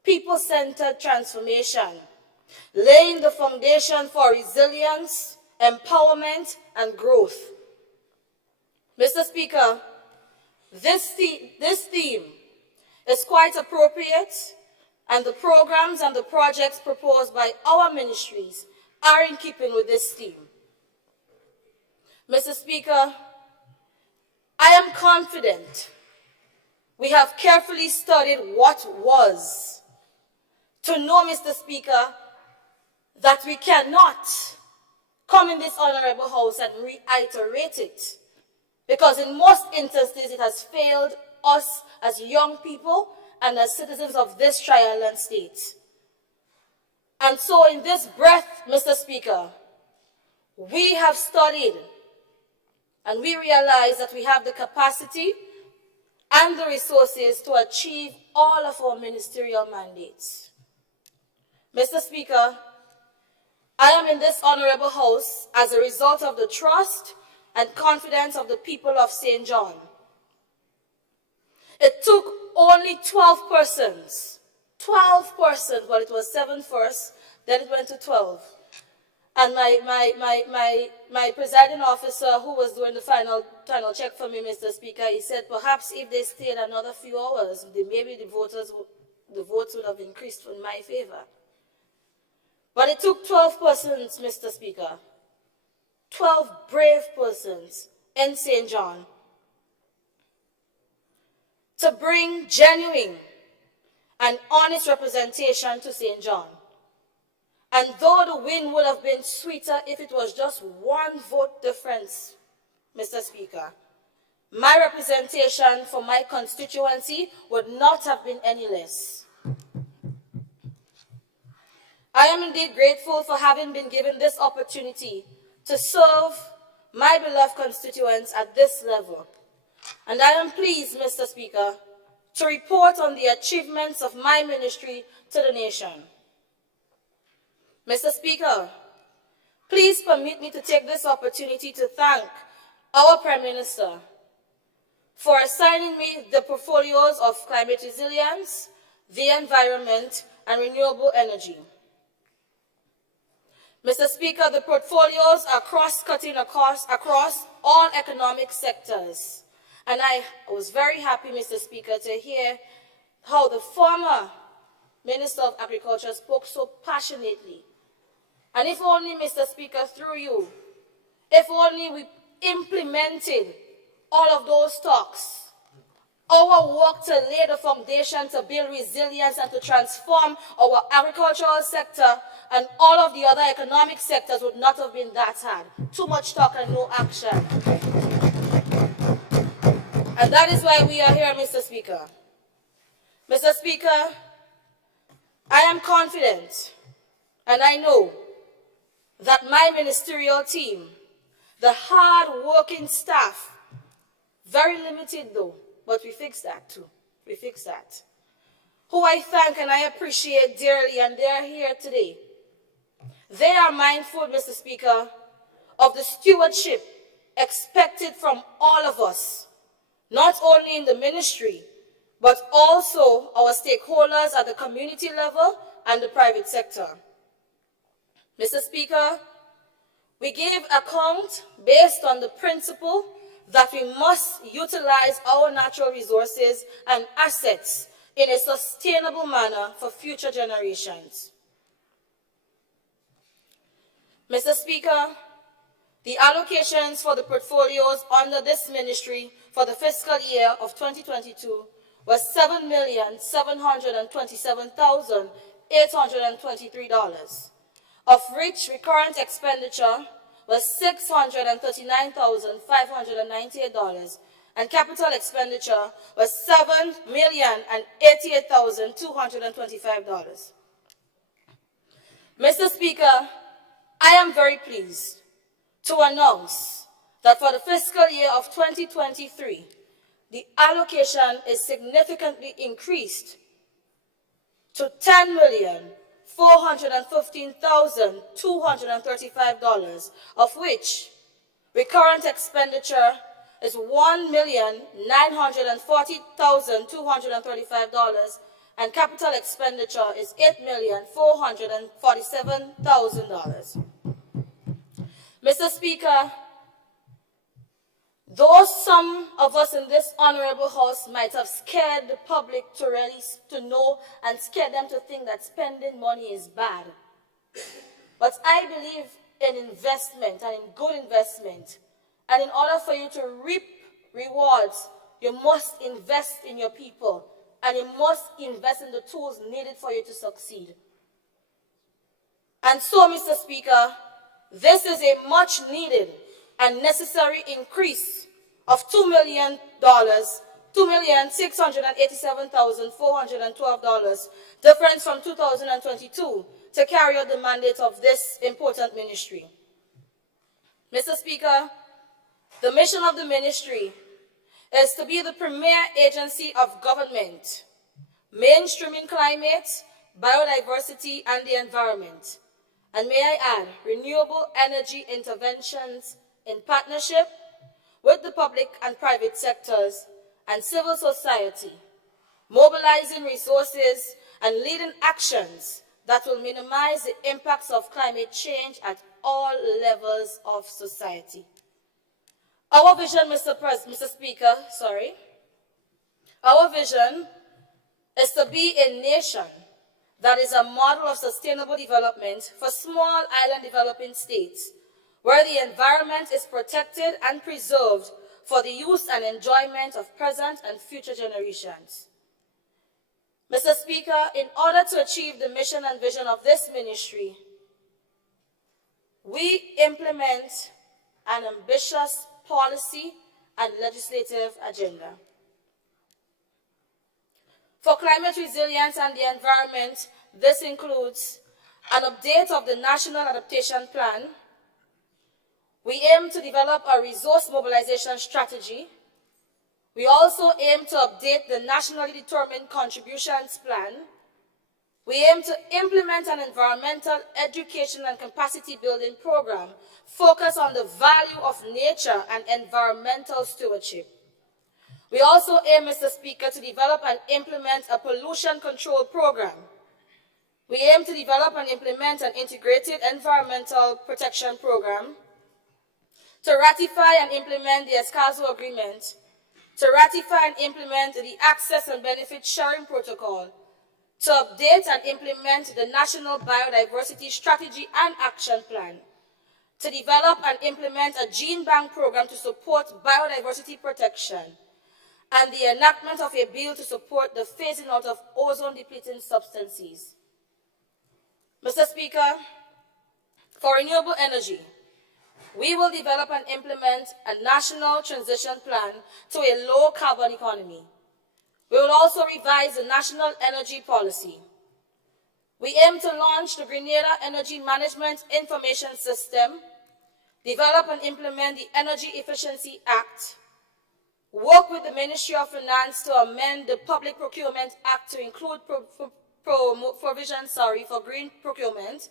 people-centered transformation, laying the foundation for resilience, empowerment, and growth. Mr. Speaker, this theme is quite appropriate, and the programs and the projects proposed by our ministries are in keeping with this theme. Mr. Speaker, I am confident we have carefully studied what was to know, Mr. Speaker, that we cannot come in this honorable house and reiterate it, because in most instances it has failed us as young people and as citizens of this tri-island state. And so in this breath, Mr. Speaker, we have studied and we realize that we have the capacity and the resources to achieve all of our ministerial mandates. Mr. Speaker, I am in this honorable house as a result of the trust and confidence of the people of St. John. It took only 12 persons, well, it was 7 first, then it went to 12. And my presiding officer, who was doing the final check for me, Mr. Speaker, he said perhaps if they stayed another few hours, maybe the votes would have increased in my favor. But it took 12 persons, Mr. Speaker, 12 brave persons in St. John to bring genuine and honest representation to St. John. And though the win would have been sweeter if it was just 1 vote difference, Mr. Speaker, my representation for my constituency would not have been any less. I am indeed grateful for having been given this opportunity to serve my beloved constituents at this level. And I am pleased, Mr. Speaker, to report on the achievements of my ministry to the nation. Mr. Speaker, please permit me to take this opportunity to thank our Prime Minister for assigning me the portfolios of climate resilience, the environment, and renewable energy. Mr. Speaker, the portfolios are cross-cutting across all economic sectors. And I was very happy, Mr. Speaker, to hear how the former Minister of Agriculture spoke so passionately. And if only, Mr. Speaker, through you, if only we implemented all of those talks. Our work to lay the foundation to build resilience and to transform our agricultural sector and all of the other economic sectors would not have been that hard. Too much talk and no action. And that is why we are here, Mr. Speaker. Mr. Speaker, I am confident and I know that my ministerial team, the hard-working staff, very limited though, but we fixed that too. We fixed that. Who I thank and I appreciate dearly, and they are here today. They are mindful, Mr. Speaker, of the stewardship expected from all of us, not only in the ministry, but also our stakeholders at the community level and the private sector. Mr. Speaker, we gave account based on the principle that we must utilize our natural resources and assets in a sustainable manner for future generations. Mr. Speaker, the allocations for the portfolios under this ministry for the fiscal year of 2022 was $7,727,823, of which recurrent expenditure was $639,598, and capital expenditure was $7,088,225. Mr. Speaker, I am very pleased to announce that for the fiscal year of 2023, the allocation is significantly increased to $10,415,235, of which recurrent expenditure is $1,940,235, and capital expenditure is $8,447,000. Mr. Speaker, though some of us in this honorable house might have scared the public to really to know and scared them to think that spending money is bad, but I believe in investment and in good investment. And in order for you to reap rewards, you must invest in your people and you must invest in the tools needed for you to succeed. And so, Mr. Speaker, this is a much needed and necessary increase of $2,687,412, difference from 2022, to carry out the mandate of this important ministry. Mr. Speaker, the mission of the ministry is to be the premier agency of government, mainstreaming climate, biodiversity, and the environment. And may I add, renewable energy interventions in partnership with the public and private sectors and civil society, mobilizing resources and leading actions that will minimize the impacts of climate change at all levels of society. Our vision, Mr. Speaker, our vision is to be a nation that is a model of sustainable development for small island developing states, where the environment is protected and preserved for the use and enjoyment of present and future generations. Mr. Speaker, in order to achieve the mission and vision of this ministry, we implement an ambitious policy and legislative agenda. For climate resilience and the environment, this includes an update of the National Adaptation Plan. We aim to develop a resource mobilization strategy. We also aim to update the Nationally Determined Contributions Plan. We aim to implement an environmental education and capacity building program focused on the value of nature and environmental stewardship. We also aim, Mr. Speaker, to develop and implement a pollution control program. We aim to develop and implement an integrated environmental protection program, to ratify and implement the Escazú Agreement, to ratify and implement the Access and Benefit Sharing Protocol, to update and implement the National Biodiversity Strategy and Action Plan, to develop and implement a gene bank program to support biodiversity protection, and the enactment of a bill to support the phasing out of ozone-depleting substances. Mr. Speaker, for renewable energy, we will develop and implement a national transition plan to a low-carbon economy. We will also revise the national energy policy. We aim to launch the Grenada Energy Management Information System, develop and implement the Energy Efficiency Act, work with the Ministry of Finance to amend the Public Procurement Act to include provisions for green procurement,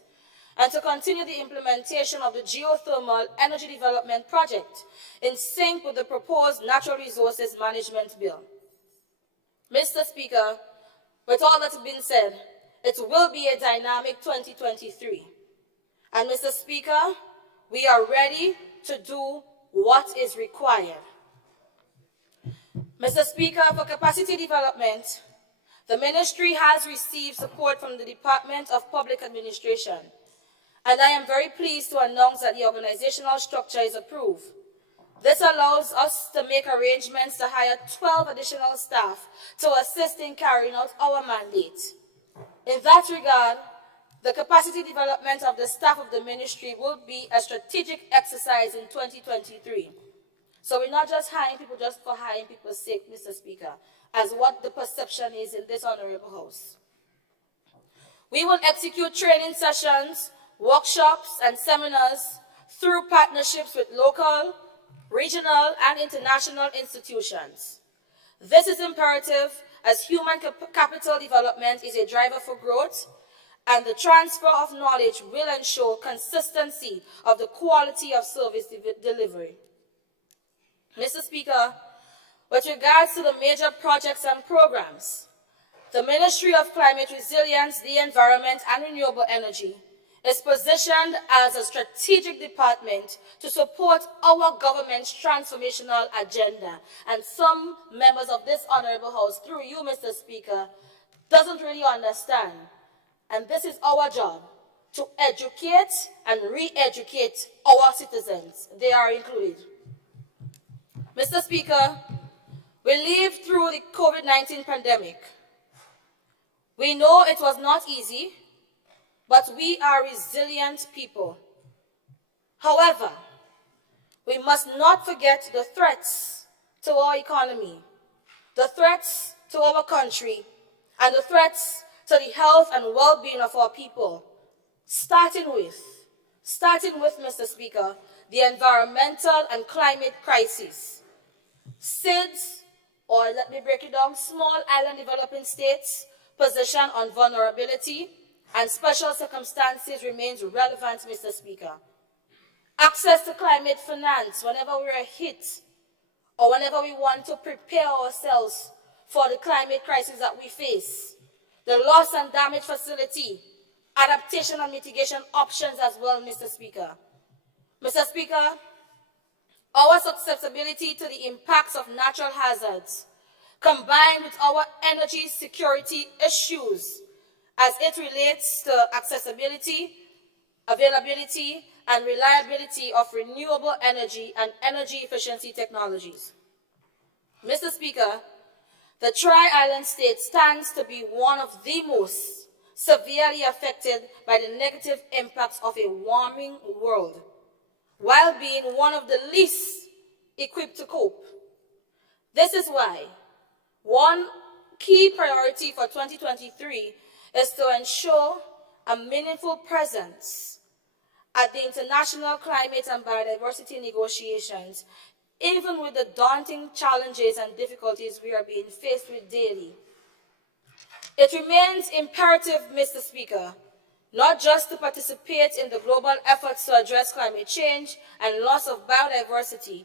and to continue the implementation of the geothermal energy development project in sync with the proposed Natural Resources Management Bill. Mr. Speaker, with all that has been said, it will be a dynamic 2023. And Mr. Speaker, we are ready to do what is required. Mr. Speaker, for capacity development, the ministry has received support from the Department of Public Administration, and I am very pleased to announce that the organizational structure is approved. This allows us to make arrangements to hire 12 additional staff to assist in carrying out our mandate. In that regard, the capacity development of the staff of the ministry will be a strategic exercise in 2023. So we're not just hiring people just for hiring people's sake, Mr. Speaker, as what the perception is in this honorable house. We will execute training sessions, workshops, and seminars through partnerships with local, regional, and international institutions. This is imperative as human capital development is a driver for growth, and the transfer of knowledge will ensure consistency of the quality of service delivery. Mr. Speaker, with regards to the major projects and programs, the Ministry of Climate Resilience, the Environment, and Renewable Energy is positioned as a strategic department to support our government's transformational agenda. And some members of this honorable house, through you, Mr. Speaker, doesn't really understand. And this is our job, to educate and re-educate our citizens. They are included. Mr. Speaker, we lived through the COVID-19 pandemic. We know it was not easy, but we are resilient people. However, we must not forget the threats to our economy, the threats to our country, and the threats to the health and well-being of our people, starting with, Mr. Speaker, the environmental and climate crisis. SIDS, or let me break it down, Small Island Developing States' position on vulnerability and special circumstances remains relevant, Mr. Speaker. Access to climate finance whenever we are hit or whenever we want to prepare ourselves for the climate crisis that we face. The loss and damage facility, adaptation and mitigation options as well, Mr. Speaker. Mr. Speaker, our susceptibility to the impacts of natural hazards, combined with our energy security issues as it relates to accessibility, availability, and reliability of renewable energy and energy efficiency technologies. Mr. Speaker, the Tri-Island state stands to be one of the most severely affected by the negative impacts of a warming world, while being one of the least equipped to cope. This is why one key priority for 2023 is to ensure a meaningful presence at the international climate and biodiversity negotiations, even with the daunting challenges and difficulties we are being faced with daily. It remains imperative, Mr. Speaker, not just to participate in the global efforts to address climate change and loss of biodiversity,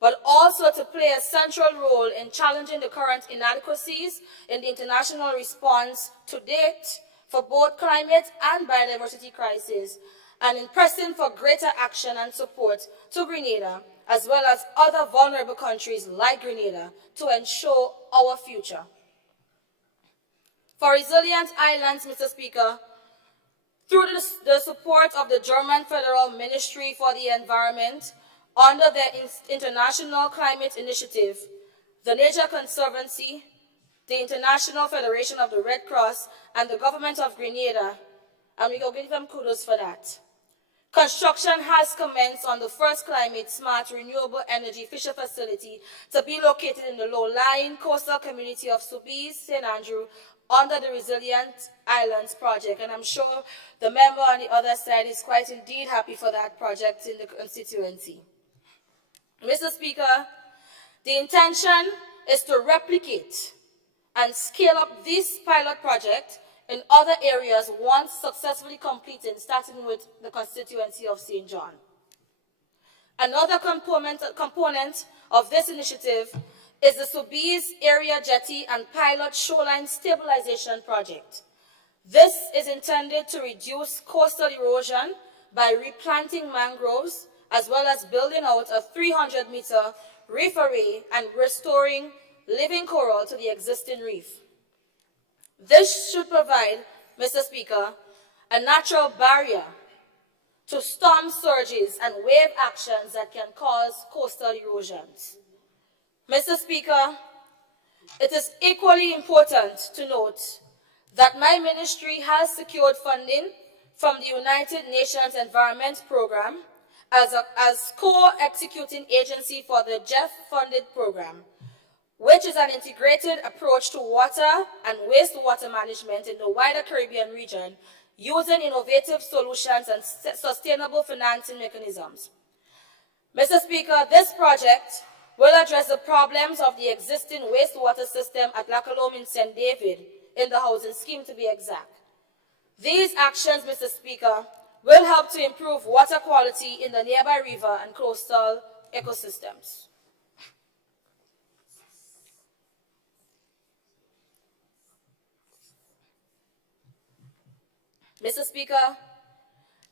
but also to play a central role in challenging the current inadequacies in the international response to date for both climate and biodiversity crises, and in pressing for greater action and support to Grenada, as well as other vulnerable countries like Grenada, to ensure our future. For resilient islands, Mr. Speaker, Through the support of the German Federal Ministry for the Environment, under their International Climate Initiative, the Nature Conservancy, the International Federation of the Red Cross, and the government of Grenada, and we go give them kudos for that. Construction has commenced on the first climate-smart renewable energy fisher facility to be located in the low-lying coastal community of Soubise, St. Andrew, under the Resilient Islands project. And I'm sure the member on the other side is quite indeed happy for that project in the constituency. Mr. Speaker, the intention is to replicate and scale up this pilot project in other areas once successfully completed, starting with the constituency of St. John. Another component of this initiative is the Soubise Area Jetty and Pilot Shoreline Stabilization Project. This is intended to reduce coastal erosion by replanting mangroves, as well as building out a 300-meter reef array and restoring living coral to the existing reef. This should provide, Mr. Speaker, a natural barrier to storm surges and wave actions that can cause coastal erosions. Mr. Speaker, it is equally important to note that my ministry has secured funding from the United Nations Environment Programme as co-executing agency for the GEF-funded program, which is an integrated approach to water and wastewater management in the wider Caribbean region, using innovative solutions and sustainable financing mechanisms. Mr. Speaker, this project will address the problems of the existing wastewater system at Lakalome in St. David, in the housing scheme to be exact. These actions, Mr. Speaker, will help to improve water quality in the nearby river and coastal ecosystems. Mr. Speaker,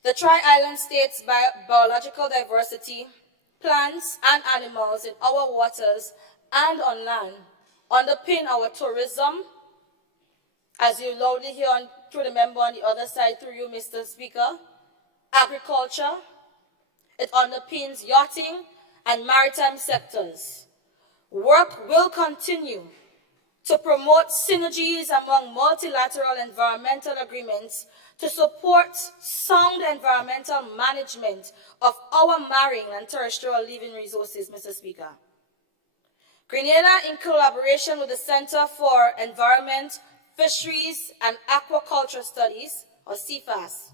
the Tri-Island State's biological diversity, plants and animals in our waters and on land underpin our tourism, as you loudly hear through the member on the other side, through you, Mr. Speaker, agriculture, it underpins yachting and maritime sectors. Work will continue to promote synergies among multilateral environmental agreements to support sound environmental management of our marine and terrestrial living resources, Mr. Speaker. Grenada, in collaboration with the Center for Environment, Fisheries and Aquaculture Studies, or CFAS,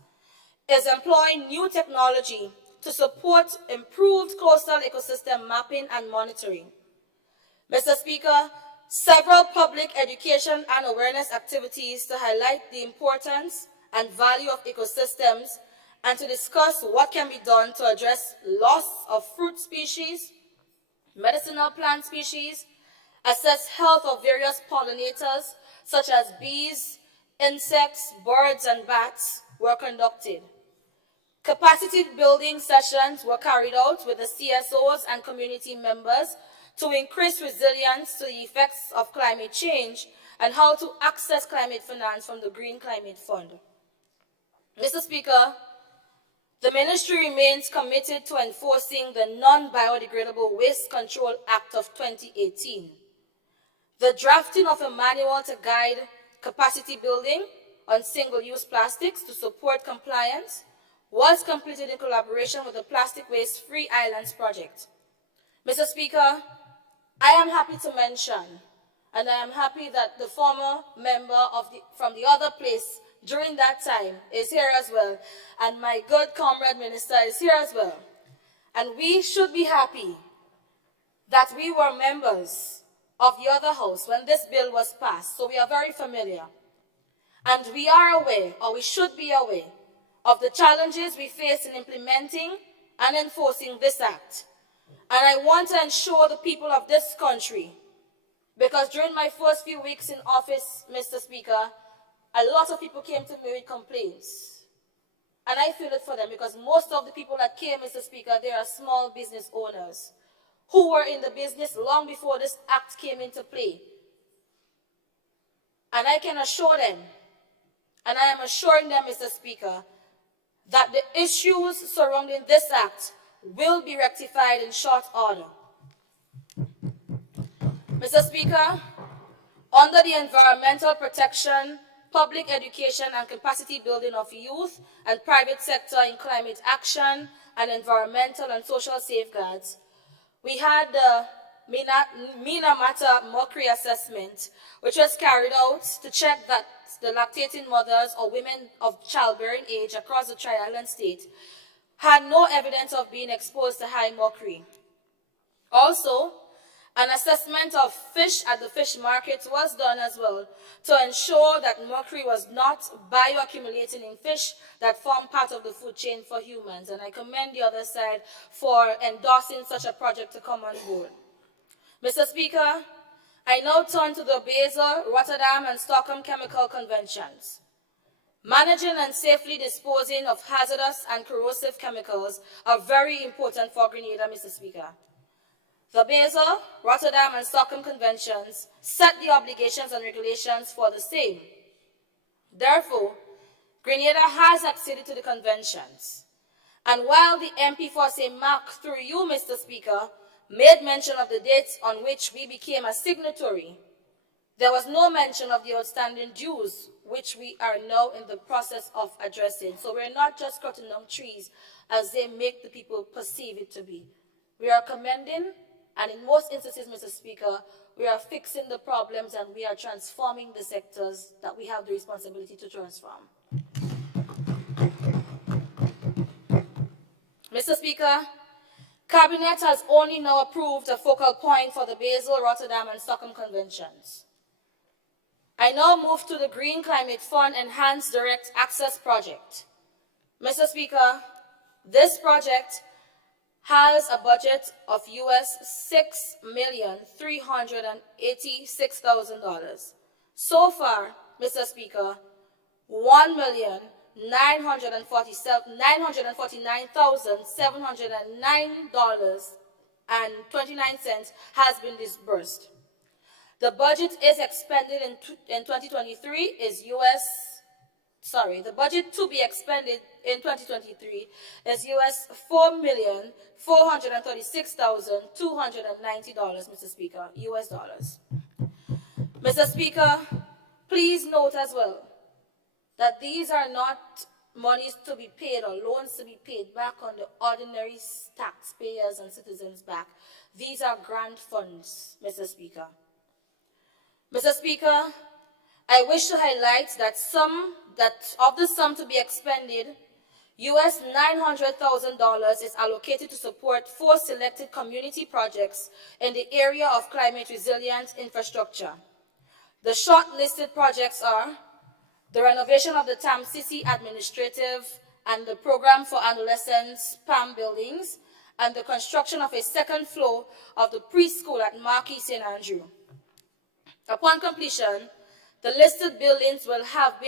is employing new technology to support improved coastal ecosystem mapping and monitoring. Mr. Speaker, several public education and awareness activities to highlight the importance and value of ecosystems and to discuss what can be done to address loss of fruit species, medicinal plant species, assess health of various pollinators such as bees, insects, birds, and bats were conducted. Capacity building sessions were carried out with the CSOs and community members to increase resilience to the effects of climate change and how to access climate finance from the Green Climate Fund. Mr. Speaker, the ministry remains committed to enforcing the Non-Biodegradable Waste Control Act of 2018. The drafting of a manual to guide capacity building on single-use plastics to support compliance was completed in collaboration with the Plastic Waste Free Islands project. Mr. Speaker, I am happy to mention, and I am happy that the former member from the other place during that time is here as well, and my good comrade minister is here as well. And we should be happy that we were members of the other house when this bill was passed, so we are very familiar. And we are aware, or we should be aware, of the challenges we face in implementing and enforcing this act. And I want to ensure the people of this country, because during my first few weeks in office, Mr. Speaker, a lot of people came to me with complaints. And I feel it for them, because most of the people that came, Mr. Speaker, they are small business owners who were in the business long before this act came into play. And I can assure them, and I am assuring them, Mr. Speaker, that the issues surrounding this act will be rectified in short order. Mr. Speaker, under the Environmental Protection, Public Education and Capacity Building of Youth and Private Sector in Climate Action and Environmental and Social Safeguards, we had the Minamata Mockery Assessment, which was carried out to check that the lactating mothers or women of childbearing age across the Tri-Island state had no evidence of being exposed to high mercury. Also, an assessment of fish at the fish market was done as well to ensure that mercury was not bioaccumulating in fish that form part of the food chain for humans. And I commend the other side for endorsing such a project to come on board. Mr. Speaker, I now turn to the Basel, Rotterdam, and Stockholm Chemical Conventions. Managing and safely disposing of hazardous and corrosive chemicals are very important for Grenada, Mr. Speaker. The Basel, Rotterdam, and Stockholm Conventions set the obligations and regulations for the same. Therefore, Grenada has acceded to the conventions. And while the MP for St. Mark, through you, Mr. Speaker, made mention of the dates on which we became a signatory, there was no mention of the outstanding dues, which we are now in the process of addressing. So we're not just cutting down trees as they make the people perceive it to be. We are commending, and in most instances, Mr. Speaker, we are fixing the problems and we are transforming the sectors that we have the responsibility to transform. Mr. Speaker, Cabinet has only now approved a focal point for the Basel, Rotterdam, and Stockholm Conventions. I now move to the Green Climate Fund Enhanced Direct Access Project. Mr. Speaker, this project has a budget of $6,386,000. So far, Mr. Speaker, $1,949,709.29 has been disbursed. The budget is expended in 2023 is the budget to be expended in 2023 is $4,436,290, Mr. Speaker, US dollars. Mr. Speaker, please note as well that these are not monies to be paid or loans to be paid back on the ordinary taxpayers and citizens' back. These are grant funds, Mr. Speaker. Mr. Speaker, I wish to highlight that of the sum to be expended, $900,000 is allocated to support 4 selected community projects in the area of climate resilient infrastructure. The shortlisted projects are the renovation of the Tam-Sisi Administrative and the Program for Adolescents PAM buildings, and the construction of a second floor of the preschool at Marquis St. Andrew. Upon completion, the listed buildings will have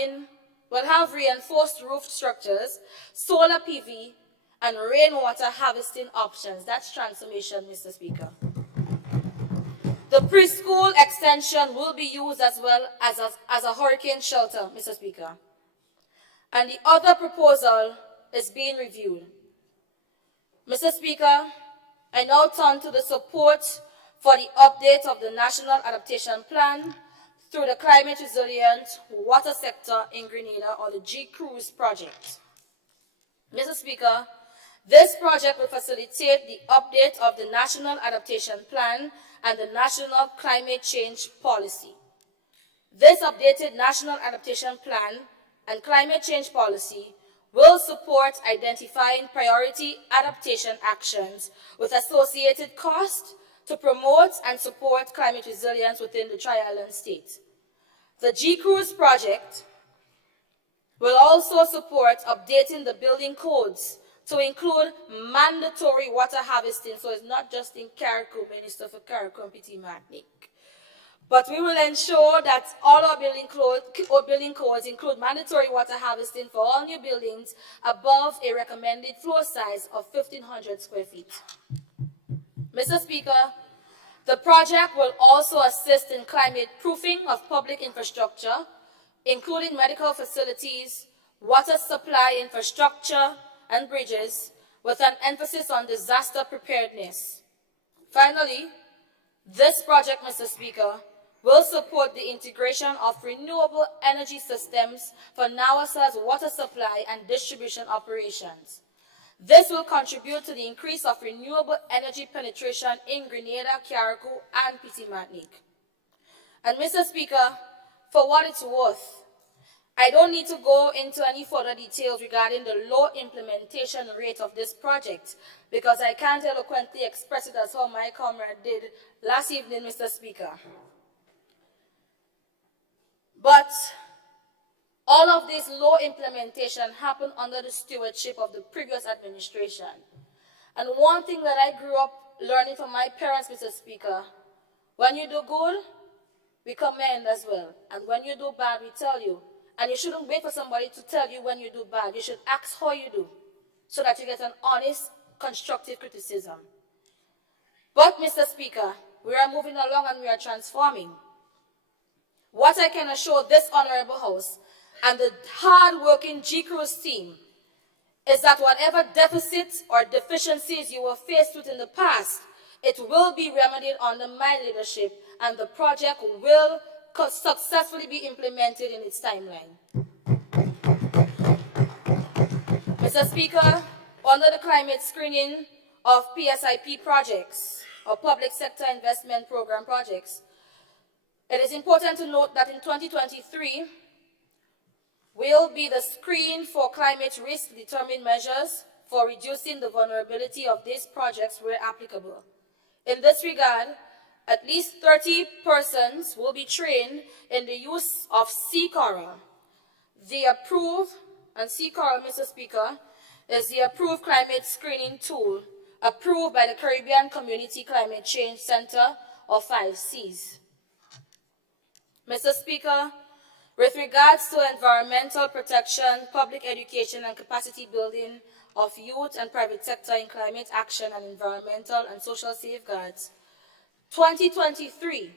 reinforced roof structures, solar PV, and rainwater harvesting options. That's transformation, Mr. Speaker. The preschool extension will be used as well as a hurricane shelter, Mr. Speaker. And the other proposal is being reviewed. Mr. Speaker, I now turn to the support for the update of the National Adaptation Plan through the Climate Resilient Water Sector in Grenada, or the GCRUISE project. Mr. Speaker, this project will facilitate the update of the National Adaptation Plan and the National Climate Change Policy. This updated National Adaptation Plan and Climate Change Policy will support identifying priority adaptation actions with associated costs to promote and support climate resilience within the Tri-Island state. The GCRUISE project will also support updating the building codes to include mandatory water harvesting, so it's not just in Carriacou, Minister for Carriacou, Petit Martinique. But we will ensure that all our building codes include mandatory water harvesting for all new buildings above a recommended floor size of 1,500 square feet. Mr. Speaker, the project will also assist in climate proofing of public infrastructure, including medical facilities, water supply infrastructure and bridges, with an emphasis on disaster preparedness. Finally, this project, Mr. Speaker, will support the integration of renewable energy systems for NAWASA's water supply and distribution operations. This will contribute to the increase of renewable energy penetration in Grenada, Carriacou, and Petit Martinique. And Mr. Speaker, for what it's worth, I don't need to go into any further details regarding the low implementation rate of this project, because I can't eloquently express it as how my comrade did last evening, Mr. Speaker. But all of this low implementation happened under the stewardship of the previous administration. And one thing that I grew up learning from my parents, Mr. Speaker, when you do good, we commend as well. And when you do bad, we tell you. And you shouldn't wait for somebody to tell you when you do bad. You should ask how you do, so that you get an honest, constructive criticism. But, Mr. Speaker, we are moving along and we are transforming. What I can assure this Honorable House and the hard-working GCRU's team is that whatever deficits or deficiencies you were faced with in the past, it will be remedied under my leadership, and the project will successfully be implemented in its timeline. Mr. Speaker, under the climate screening of PSIP projects, or Public Sector Investment Program projects, it is important to note that in 2023, will be the screen for climate risk determined measures for reducing the vulnerability of these projects where applicable. In this regard, at least 30 persons will be trained in the use of Sea Coral. The approved, and Sea Coral, Mr. Speaker, is the approved climate screening tool approved by the Caribbean Community Climate Change Center, or 5Cs. Mr. Speaker, with regards to environmental protection, public education, and capacity building of youth and private sector in climate action and environmental and social safeguards, 2023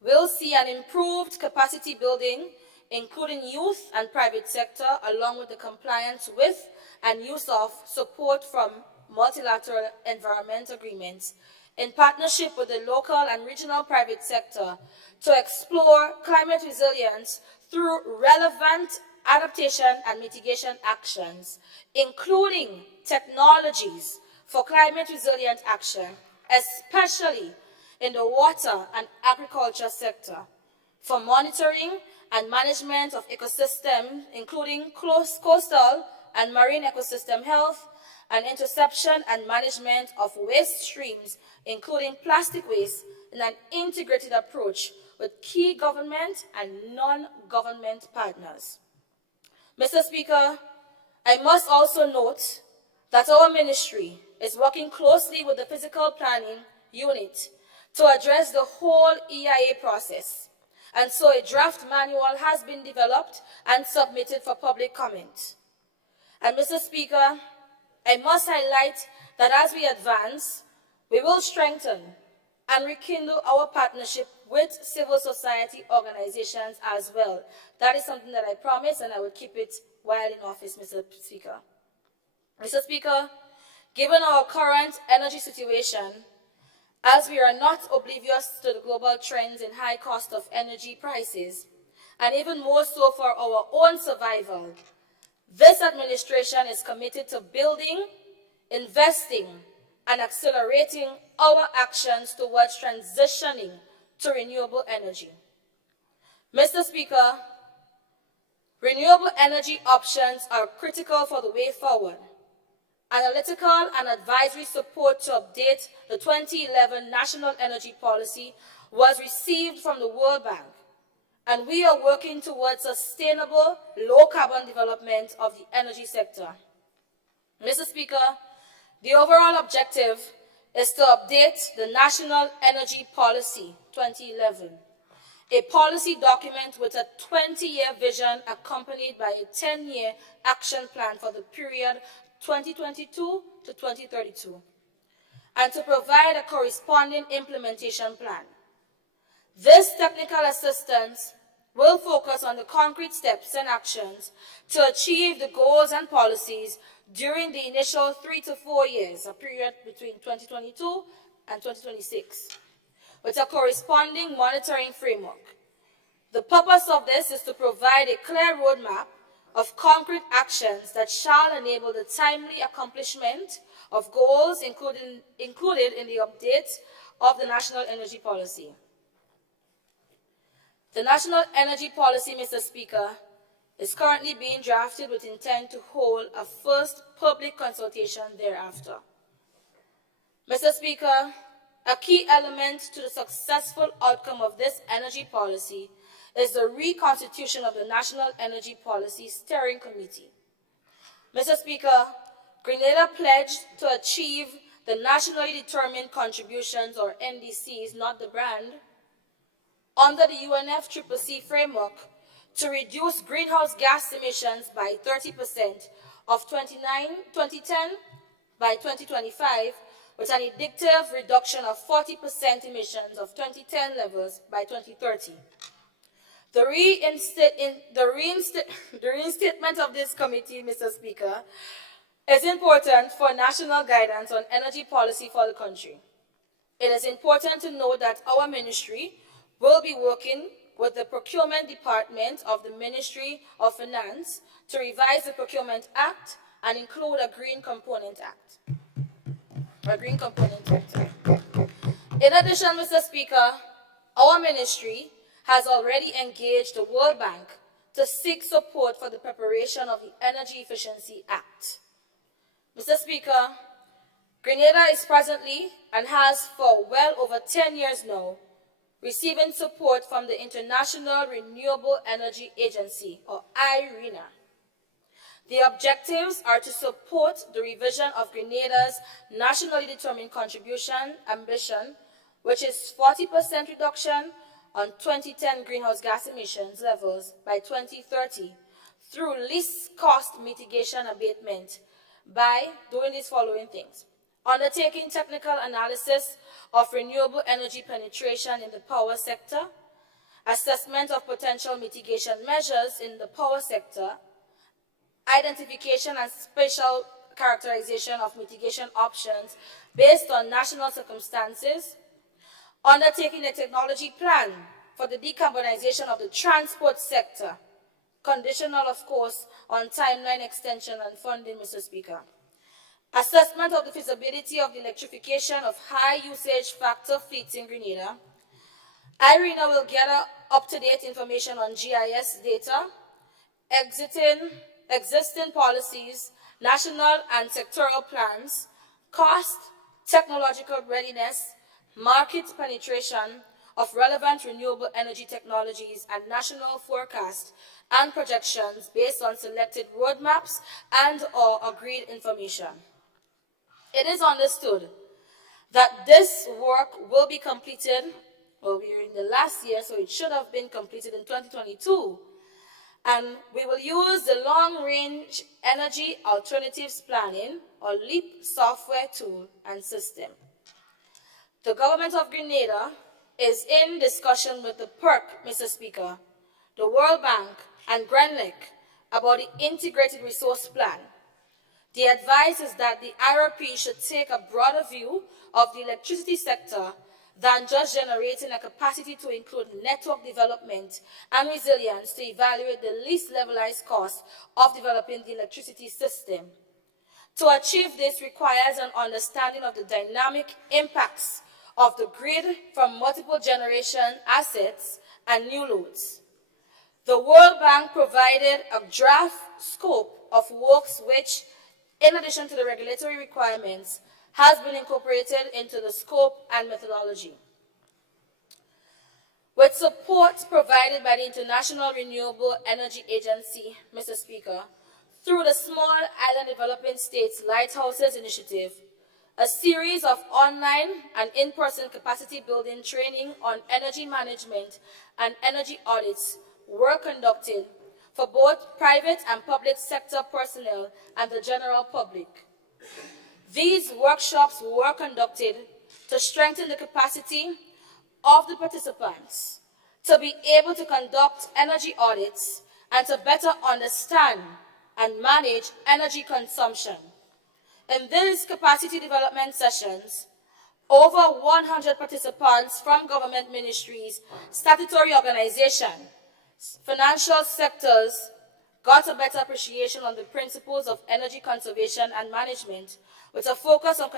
will see an improved capacity building, including youth and private sector, along with the compliance with and use of support from multilateral environment agreements, in partnership with the local and regional private sector, to explore climate resilience through relevant adaptation and mitigation actions, including technologies for climate resilient action, especially in the water and agriculture sector, for monitoring and management of ecosystems, including coastal and marine ecosystem health, and interception and management of waste streams, including plastic waste, in an integrated approach with key government and non-government partners. Mr. Speaker, I must also note that our ministry is working closely with the Physical Planning Unit to address the whole EIA process, and so a draft manual has been developed and submitted for public comment. And Mr. Speaker, I must highlight that as we advance, we will strengthen and rekindle our partnership with civil society organizations as well. That is something that I promised, and I will keep it while in office, Mr. Speaker. Mr. Speaker, given our current energy situation, as we are not oblivious to the global trends in high cost of energy prices, and even more so for our own survival, this administration is committed to building, investing, and accelerating our actions towards transitioning to renewable energy. Mr. Speaker, renewable energy options are critical for the way forward. Analytical and advisory support to update the 2011 National Energy Policy was received from the World Bank, and we are working towards sustainable, low-carbon development of the energy sector. Mr. Speaker, the overall objective is to update the National Energy Policy 2011, a policy document with a 20-year vision accompanied by a 10-year action plan for the period 2022 to 2032, and to provide a corresponding implementation plan. This technical assistance will focus on the concrete steps and actions to achieve the goals and policies during the initial 3 to 4 years, a period between 2022 and 2026, with a corresponding monitoring framework. The purpose of this is to provide a clear roadmap of concrete actions that shall enable the timely accomplishment of goals included in the update of the National Energy Policy. The National Energy Policy, Mr. Speaker, is currently being drafted with intent to hold a first public consultation thereafter. Mr. Speaker, a key element to the successful outcome of this energy policy is the reconstitution of the National Energy Policy Steering Committee. Mr. Speaker, Grenada pledged to achieve the Nationally Determined Contributions, or NDCs, not the brand, under the UNFCCC framework to reduce greenhouse gas emissions by 30% of 2010 by 2025, with an indicative reduction of 40% emissions of 2010 levels by 2030. The reinstatement of this committee, Mr. Speaker, is important for national guidance on energy policy for the country. It is important to note that our ministry will be working with the Procurement Department of the Ministry of Finance to revise the Procurement Act and include a Green Component Act. In addition, Mr. Speaker, our ministry has already engaged the World Bank to seek support for the preparation of the Energy Efficiency Act. Mr. Speaker, Grenada is presently, and has for well over 10 years now, receiving support from the International Renewable Energy Agency, or IRENA. The objectives are to support the revision of Grenada's nationally determined contribution ambition, which is 40% reduction on 2010 greenhouse gas emissions levels by 2030 through least cost mitigation abatement by doing these following things: undertaking technical analysis of renewable energy penetration in the power sector, assessment of potential mitigation measures in the power sector, identification and spatial characterization of mitigation options based on national circumstances, undertaking a technology plan for the decarbonization of the transport sector, conditional, of course, on timeline extension and funding, Mr. Speaker. Assessment of the feasibility of the electrification of high-usage factor fleets in Grenada. IRENA will gather up-to-date information on GIS data, existing policies, national and sectoral plans, cost, technological readiness, market penetration of relevant renewable energy technologies, and national forecasts and projections based on selected roadmaps and/or agreed information. It is understood that this work will be completed, well, we're in the last year, so it should have been completed in 2022, and we will use the Long-Range Energy Alternatives Planning, or LEAP, software tool and system. The government of Grenada is in discussion with the PERC, Mr. Speaker, the World Bank, and GRENLEC about the Integrated Resource Plan. The advice is that the IRP should take a broader view of the electricity sector than just generating a capacity to include network development and resilience to evaluate the least levelized cost of developing the electricity system. To achieve this requires an understanding of the dynamic impacts of the grid from multiple generation assets and new loads. The World Bank provided a draft scope of works which, in addition to the regulatory requirements, has been incorporated into the scope and methodology. With support provided by the International Renewable Energy Agency, Mr. Speaker, through the Small Island Developing States Lighthouses Initiative, a series of online and in-person capacity building training on energy management and energy audits were conducted for both private and public sector personnel and the general public. These workshops were conducted to strengthen the capacity of the participants to be able to conduct energy audits and to better understand and manage energy consumption. In these capacity development sessions, over 100 participants from government ministries, statutory organizations, financial sectors got a better appreciation on the principles of energy conservation and management, with a focus on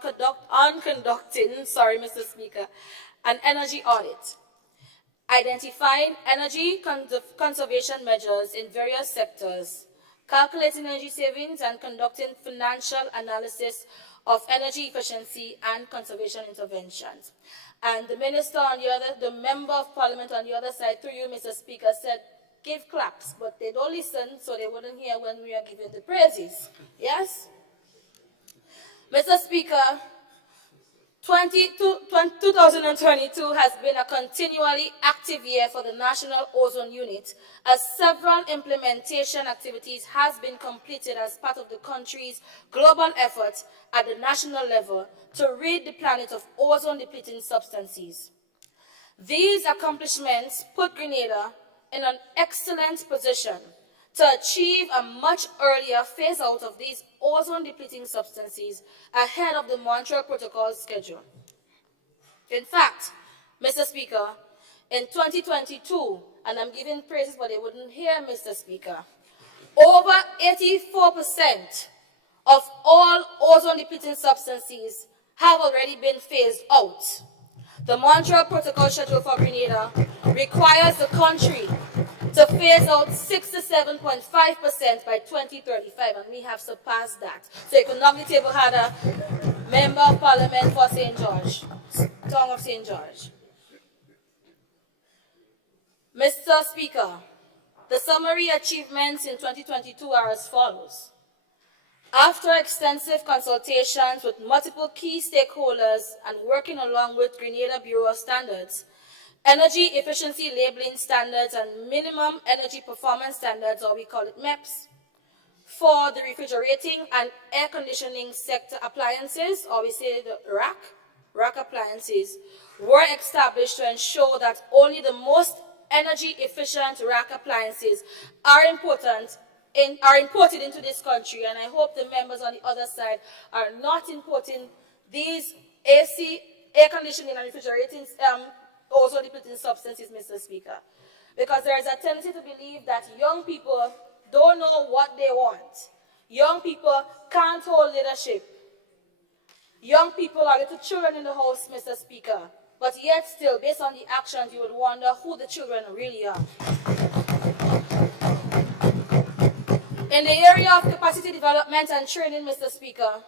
conducting, Mr. Speaker, an energy audit, identifying energy conservation measures in various sectors, calculating energy savings, and conducting financial analysis of energy efficiency and conservation interventions. And the minister on the other, the member of parliament on the other side, through you, Mr. Speaker, said, give claps, but they don't listen, so they wouldn't hear when we are giving the praises. Yes? Mr. Speaker, 2022 has been a continually active year for the National Ozone Unit, as several implementation activities has been completed as part of the country's global effort at the national level to rid the planet of ozone-depleting substances. These accomplishments put Grenada in an excellent position to achieve a much earlier phase-out of these ozone-depleting substances ahead of the Montreal Protocol schedule. In fact, Mr. Speaker, in 2022, and I'm giving praises but they wouldn't hear, Mr. Speaker, over 84% of all ozone-depleting substances have already been phased out. The Montreal Protocol schedule for Grenada requires the country to phase out 67.5% by 2035, and we have surpassed that. So you could knock the table harder, Member of Parliament for St. George, Tongue of St. George. Mr. Speaker, the summary achievements in 2022 are as follows. After extensive consultations with multiple key stakeholders and working along with Grenada Bureau of Standards, energy efficiency labeling standards and minimum energy performance standards, or we call it MEPS, for the refrigerating and air conditioning sector appliances, or we say the rack appliances, were established to ensure that only the most energy efficient rack appliances are imported into this country, and I hope the members on the other side are not importing these AC, air conditioning and refrigerating ozone-depleting substances, Mr. Speaker, because there is a tendency to believe that young people don't know what they want. Young people can't hold leadership. Young people are little children in the house, Mr. Speaker, but yet still, based on the actions, you would wonder who the children really are. In the area of capacity development and training, Mr. Speaker,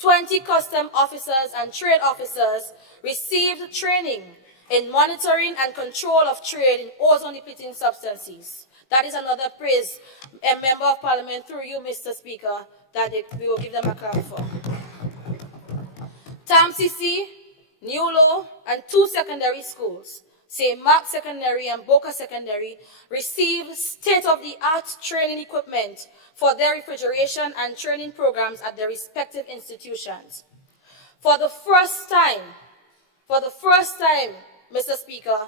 20 custom officers and trade officers received training in monitoring and control of trade in ozone-depleting substances. That is another praise, a member of parliament through you, Mr. Speaker, that we will give them a clap for. TAMCC, Newlo, and 2 secondary schools, St. Mark Secondary and Boca Secondary, received state-of-the-art training equipment for their refrigeration and training programs at their respective institutions. For the first time, Mr. Speaker,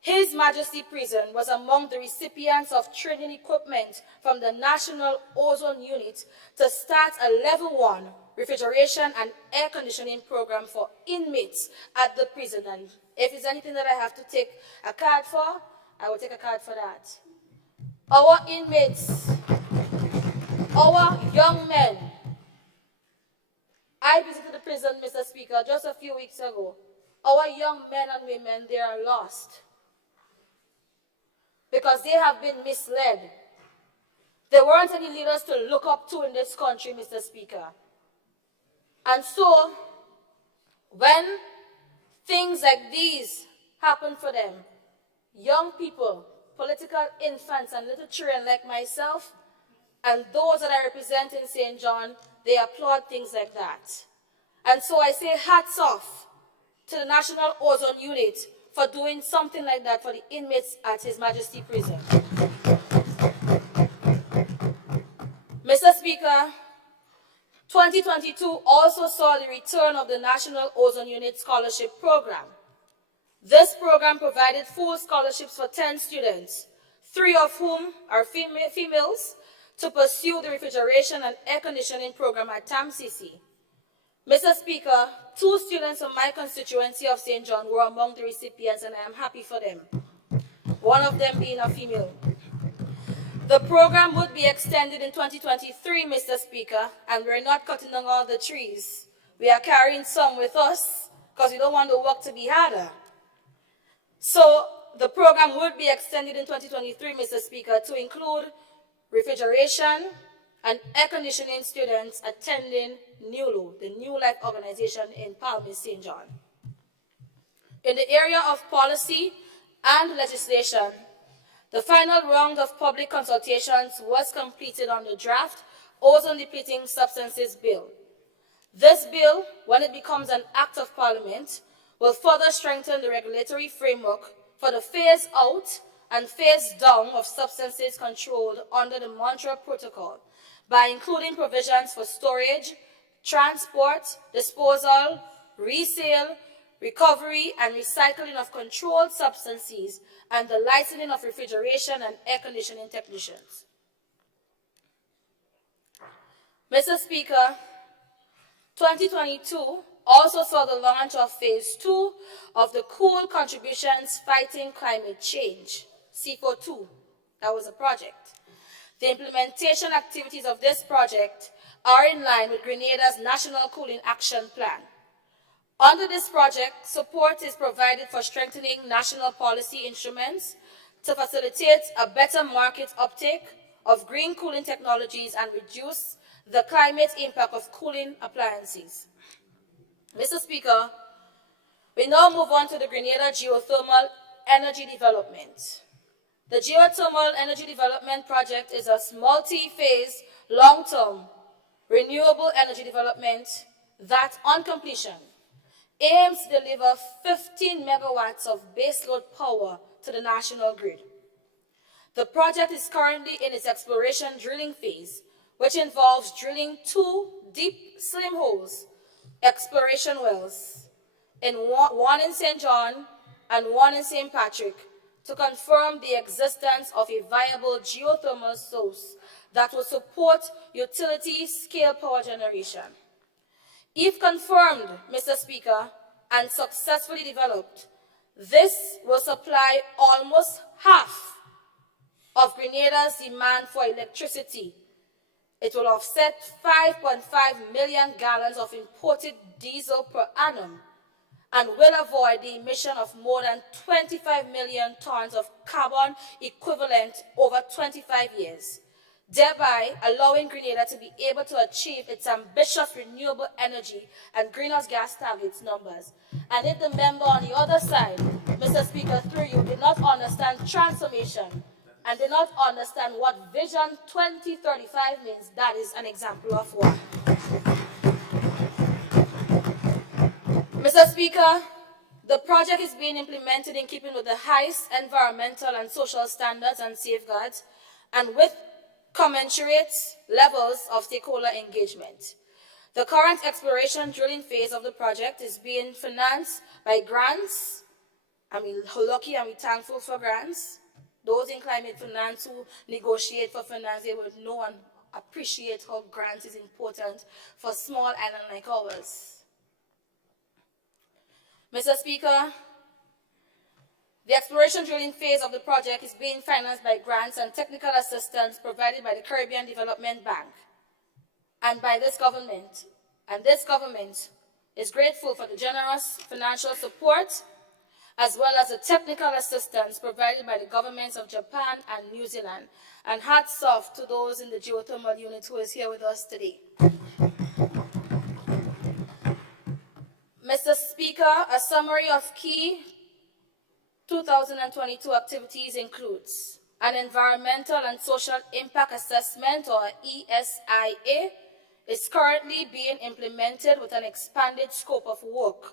His Majesty Prison was among the recipients of training equipment from the National Ozone Unit to start a Level 1 refrigeration and air conditioning program for inmates at the prison. And if it's anything that I have to take a card for, I will take a card for that. Our inmates, our young men. I visited the prison, Mr. Speaker, just a few weeks ago. Our young men and women, they are lost because they have been misled. There weren't any leaders to look up to in this country, Mr. Speaker. And so, when things like these happen for them, young people, political infants and little children like myself, and those that I represent in St. John, they applaud things like that. And so I say hats off to the National Ozone Unit for doing something like that for the inmates at His Majesty Prison. Mr. Speaker, 2022 also saw the return of the National Ozone Unit Scholarship Program. This program provided full scholarships for 10 students, 3 of whom are females, to pursue the refrigeration and air conditioning program at TAMCC. Mr. Speaker, 2 students from my constituency of St. John were among the recipients, and I am happy for them, one of them being a female. The program would be extended in 2023, Mr. Speaker, and we're not cutting down all the trees. We are carrying some with us because we don't want the work to be harder. So the program would be extended in 2023, Mr. Speaker, to include refrigeration and air conditioning students attending NULO, the New Life Organization in Palmy, St. John. In the area of policy and legislation, the final round of public consultations was completed on the draft ozone-depleting substances bill. This bill, when it becomes an act of parliament, will further strengthen the regulatory framework for the phase out and phase down of substances controlled under the Montreal Protocol by including provisions for storage, transport, disposal, resale, recovery and recycling of controlled substances, and the licensing of refrigeration and air conditioning technicians. Mr. Speaker, 2022 also saw the launch of Phase 2 of the Cool Contributions Fighting Climate Change, CFO2. That was a project. The implementation activities of this project are in line with Grenada's National Cooling Action Plan. Under this project, support is provided for strengthening national policy instruments to facilitate a better market uptake of green cooling technologies and reduce the climate impact of cooling appliances. Mr. Speaker, we now move on to the Grenada Geothermal Energy Development. The Geothermal Energy Development Project is a multi-phase, long-term, renewable energy development that, on completion, aims to deliver 15 megawatts of baseload power to the national grid. The project is currently in its exploration drilling phase, which involves drilling 2 deep slim holes, exploration wells, one in St. John and one in St. Patrick, to confirm the existence of a viable geothermal source that will support utility-scale power generation. If confirmed, Mr. Speaker, and successfully developed, this will supply almost half of Grenada's demand for electricity. It will offset 5.5 million gallons of imported diesel per annum and will avoid the emission of more than 25 million tons of carbon equivalent over 25 years, thereby allowing Grenada to be able to achieve its ambitious renewable energy and greenhouse gas targets numbers. And if the member on the other side, Mr. Speaker, through you, did not understand transformation and did not understand what Vision 2035 means, that is an example of one. Mr. Speaker, the project is being implemented in keeping with the highest environmental and social standards and safeguards, and with commensurate levels of stakeholder engagement. The current exploration drilling phase of the project is being financed by grants. We're lucky and we're thankful for grants. Those in climate finance who negotiate for finance, they would know and appreciate how grants is important for small islands like ours. Mr. Speaker, the exploration drilling phase of the project is being financed by grants and technical assistance provided by the Caribbean Development Bank and by this government. And this government is grateful for the generous financial support as well as the technical assistance provided by the governments of Japan and New Zealand. And hats off to those in the geothermal unit who is here with us today. Mr. Speaker, a summary of key 2022 activities includes an environmental and social impact assessment, or ESIA, is currently being implemented with an expanded scope of work.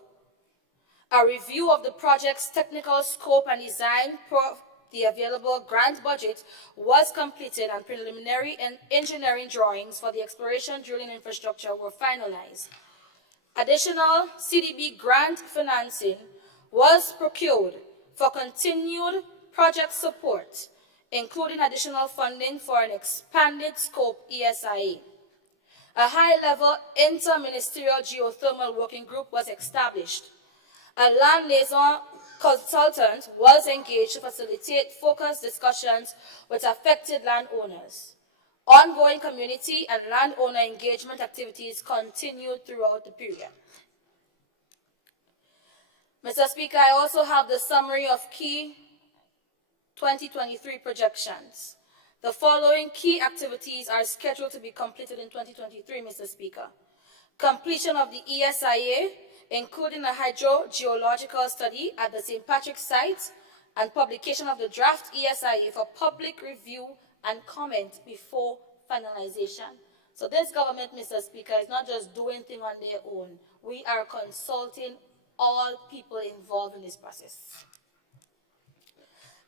A review of the project's technical scope and design per the available grant budget was completed, and preliminary engineering drawings for the exploration drilling infrastructure were finalized. Additional CDB grant financing was procured for continued project support, including additional funding for an expanded scope ESIA. A high-level inter-ministerial geothermal working group was established. A land liaison consultant was engaged to facilitate focused discussions with affected landowners. Ongoing community and landowner engagement activities continued throughout the period. Mr. Speaker, I also have the summary of key 2023 projections. The following key activities are scheduled to be completed in 2023, Mr. Speaker. Completion of the ESIA, including a hydrogeological study at the St. Patrick's site, and publication of the draft ESIA for public review and comment before finalization. So this government, Mr. Speaker, is not just doing things on their own. We are consulting all people involved in this process.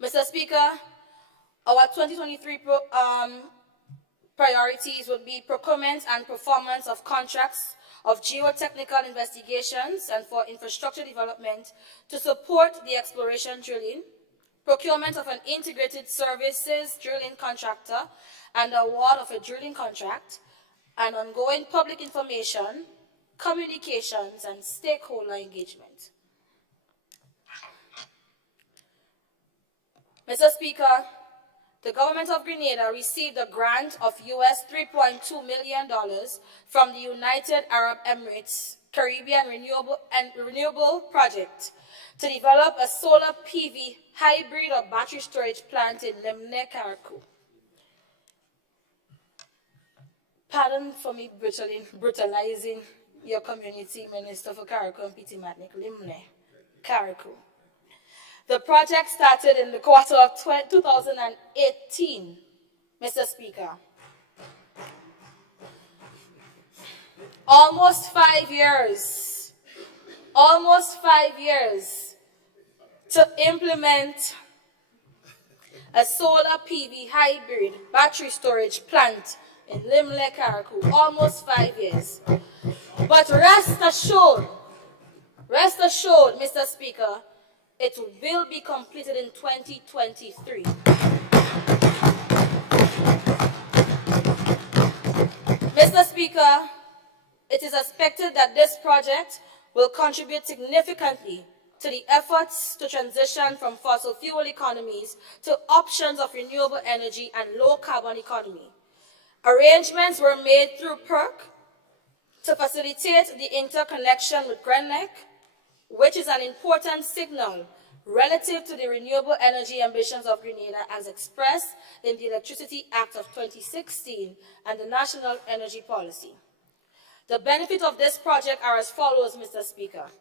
Mr. Speaker, our 2023 priorities will be procurement and performance of contracts of geotechnical investigations and for infrastructure development to support the exploration drilling, procurement of an integrated services drilling contractor and award of a drilling contract, and ongoing public information, communications, and stakeholder engagement. Mr. Speaker, the government of Grenada received a grant of US $3.2 million from the United Arab Emirates Caribbean Renewable Project to develop a solar PV hybrid or battery storage plant in Limne, Carriacou. Pardon for me brutalizing your community, Minister for Carriacou and Piti Matnik, Limne, Carriacou. The project started in the quarter of 2018, Mr. Speaker. Almost 5 years to implement a solar PV hybrid battery storage plant in Limne, Carriacou. Almost 5 years. But rest assured, Mr. Speaker, it will be completed in 2023. Mr. Speaker, it is expected that this project will contribute significantly to the efforts to transition from fossil fuel economies to options of renewable energy and low carbon economy. Arrangements were made through PERC to facilitate the interconnection with GrenLec, which is an important signal relative to the renewable energy ambitions of Grenada as expressed in the Electricity Act of 2016 and the National Energy Policy. The benefits of this project are as follows, Mr. Speaker.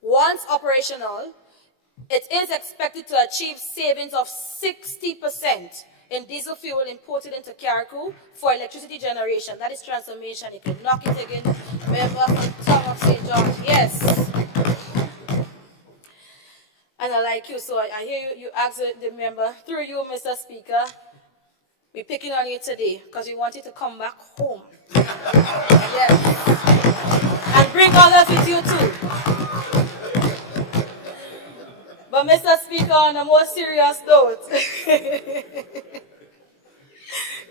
Once operational, it is expected to achieve savings of 60% in diesel fuel imported into Carriacou for electricity generation. That is transformation. You can knock it again. Remember from Town of St. George. Yes. And I like you, so I hear you ask the member, through you, Mr. Speaker, we're picking on you today because we want you to come back home. Yes. And bring others with you too. But Mr. Speaker, on a more serious note,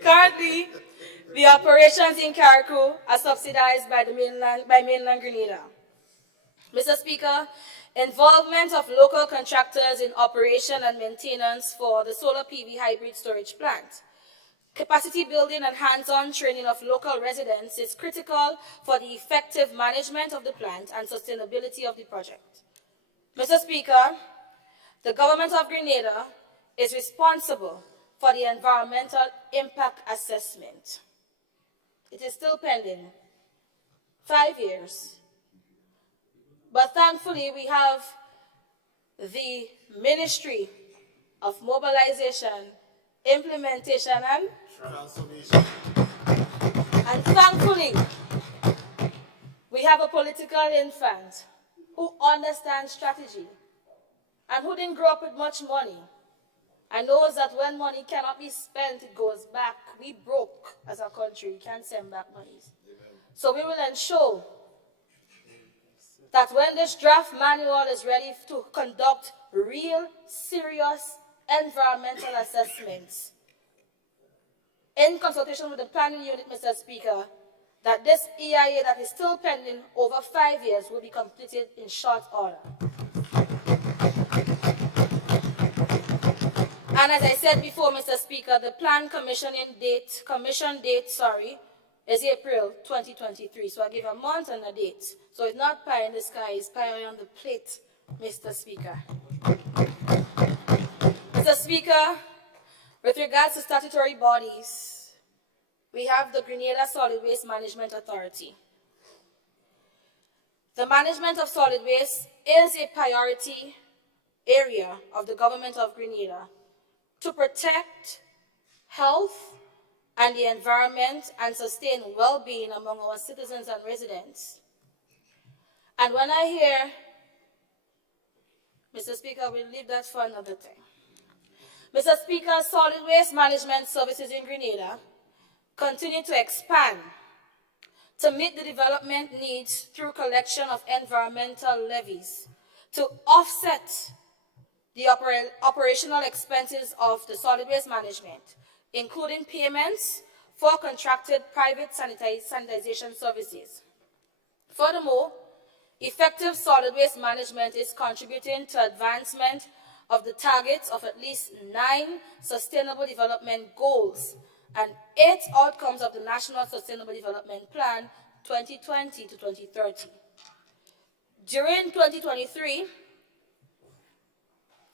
currently, the operations in Carriacou are subsidized by mainland Grenada. Mr. Speaker, involvement of local contractors in operation and maintenance for the solar PV hybrid storage plant. Capacity building and hands-on training of local residents is critical for the effective management of the plant and sustainability of the project. Mr. Speaker, the government of Grenada is responsible for the environmental impact assessment. It is still pending. 5 years. But thankfully, we have the Ministry of Mobilization, Implementation and Transformation. And thankfully, we have a political infant who understands strategy and who didn't grow up with much money and knows that when money cannot be spent, it goes back. We broke as a country. We can't send back money. So we will ensure that when this draft manual is ready to conduct real, serious environmental assessments, in consultation with the planning unit, Mr. Speaker, that this EIA that is still pending over 5 years will be completed in short order. And as I said before, Mr. Speaker, the planned commission date, is April 2023. So I give a month and a date. So it's not pie in the sky, it's pie on the plate, Mr. Speaker. Mr. Speaker, with regards to statutory bodies, we have the Grenada Solid Waste Management Authority. The management of solid waste is a priority area of the government of Grenada to protect health and the environment and sustain well-being among our citizens and residents. And when I hear, Mr. Speaker, we'll leave that for another time. Mr. Speaker, solid waste management services in Grenada continue to expand to meet the development needs through collection of environmental levies to offset the operational expenses of the solid waste management, including payments for contracted private sanitization services. Furthermore, effective solid waste management is contributing to advancement of the targets of at least 9 Sustainable Development Goals and 8 outcomes of the National Sustainable Development Plan 2020 to 2030. During 2023,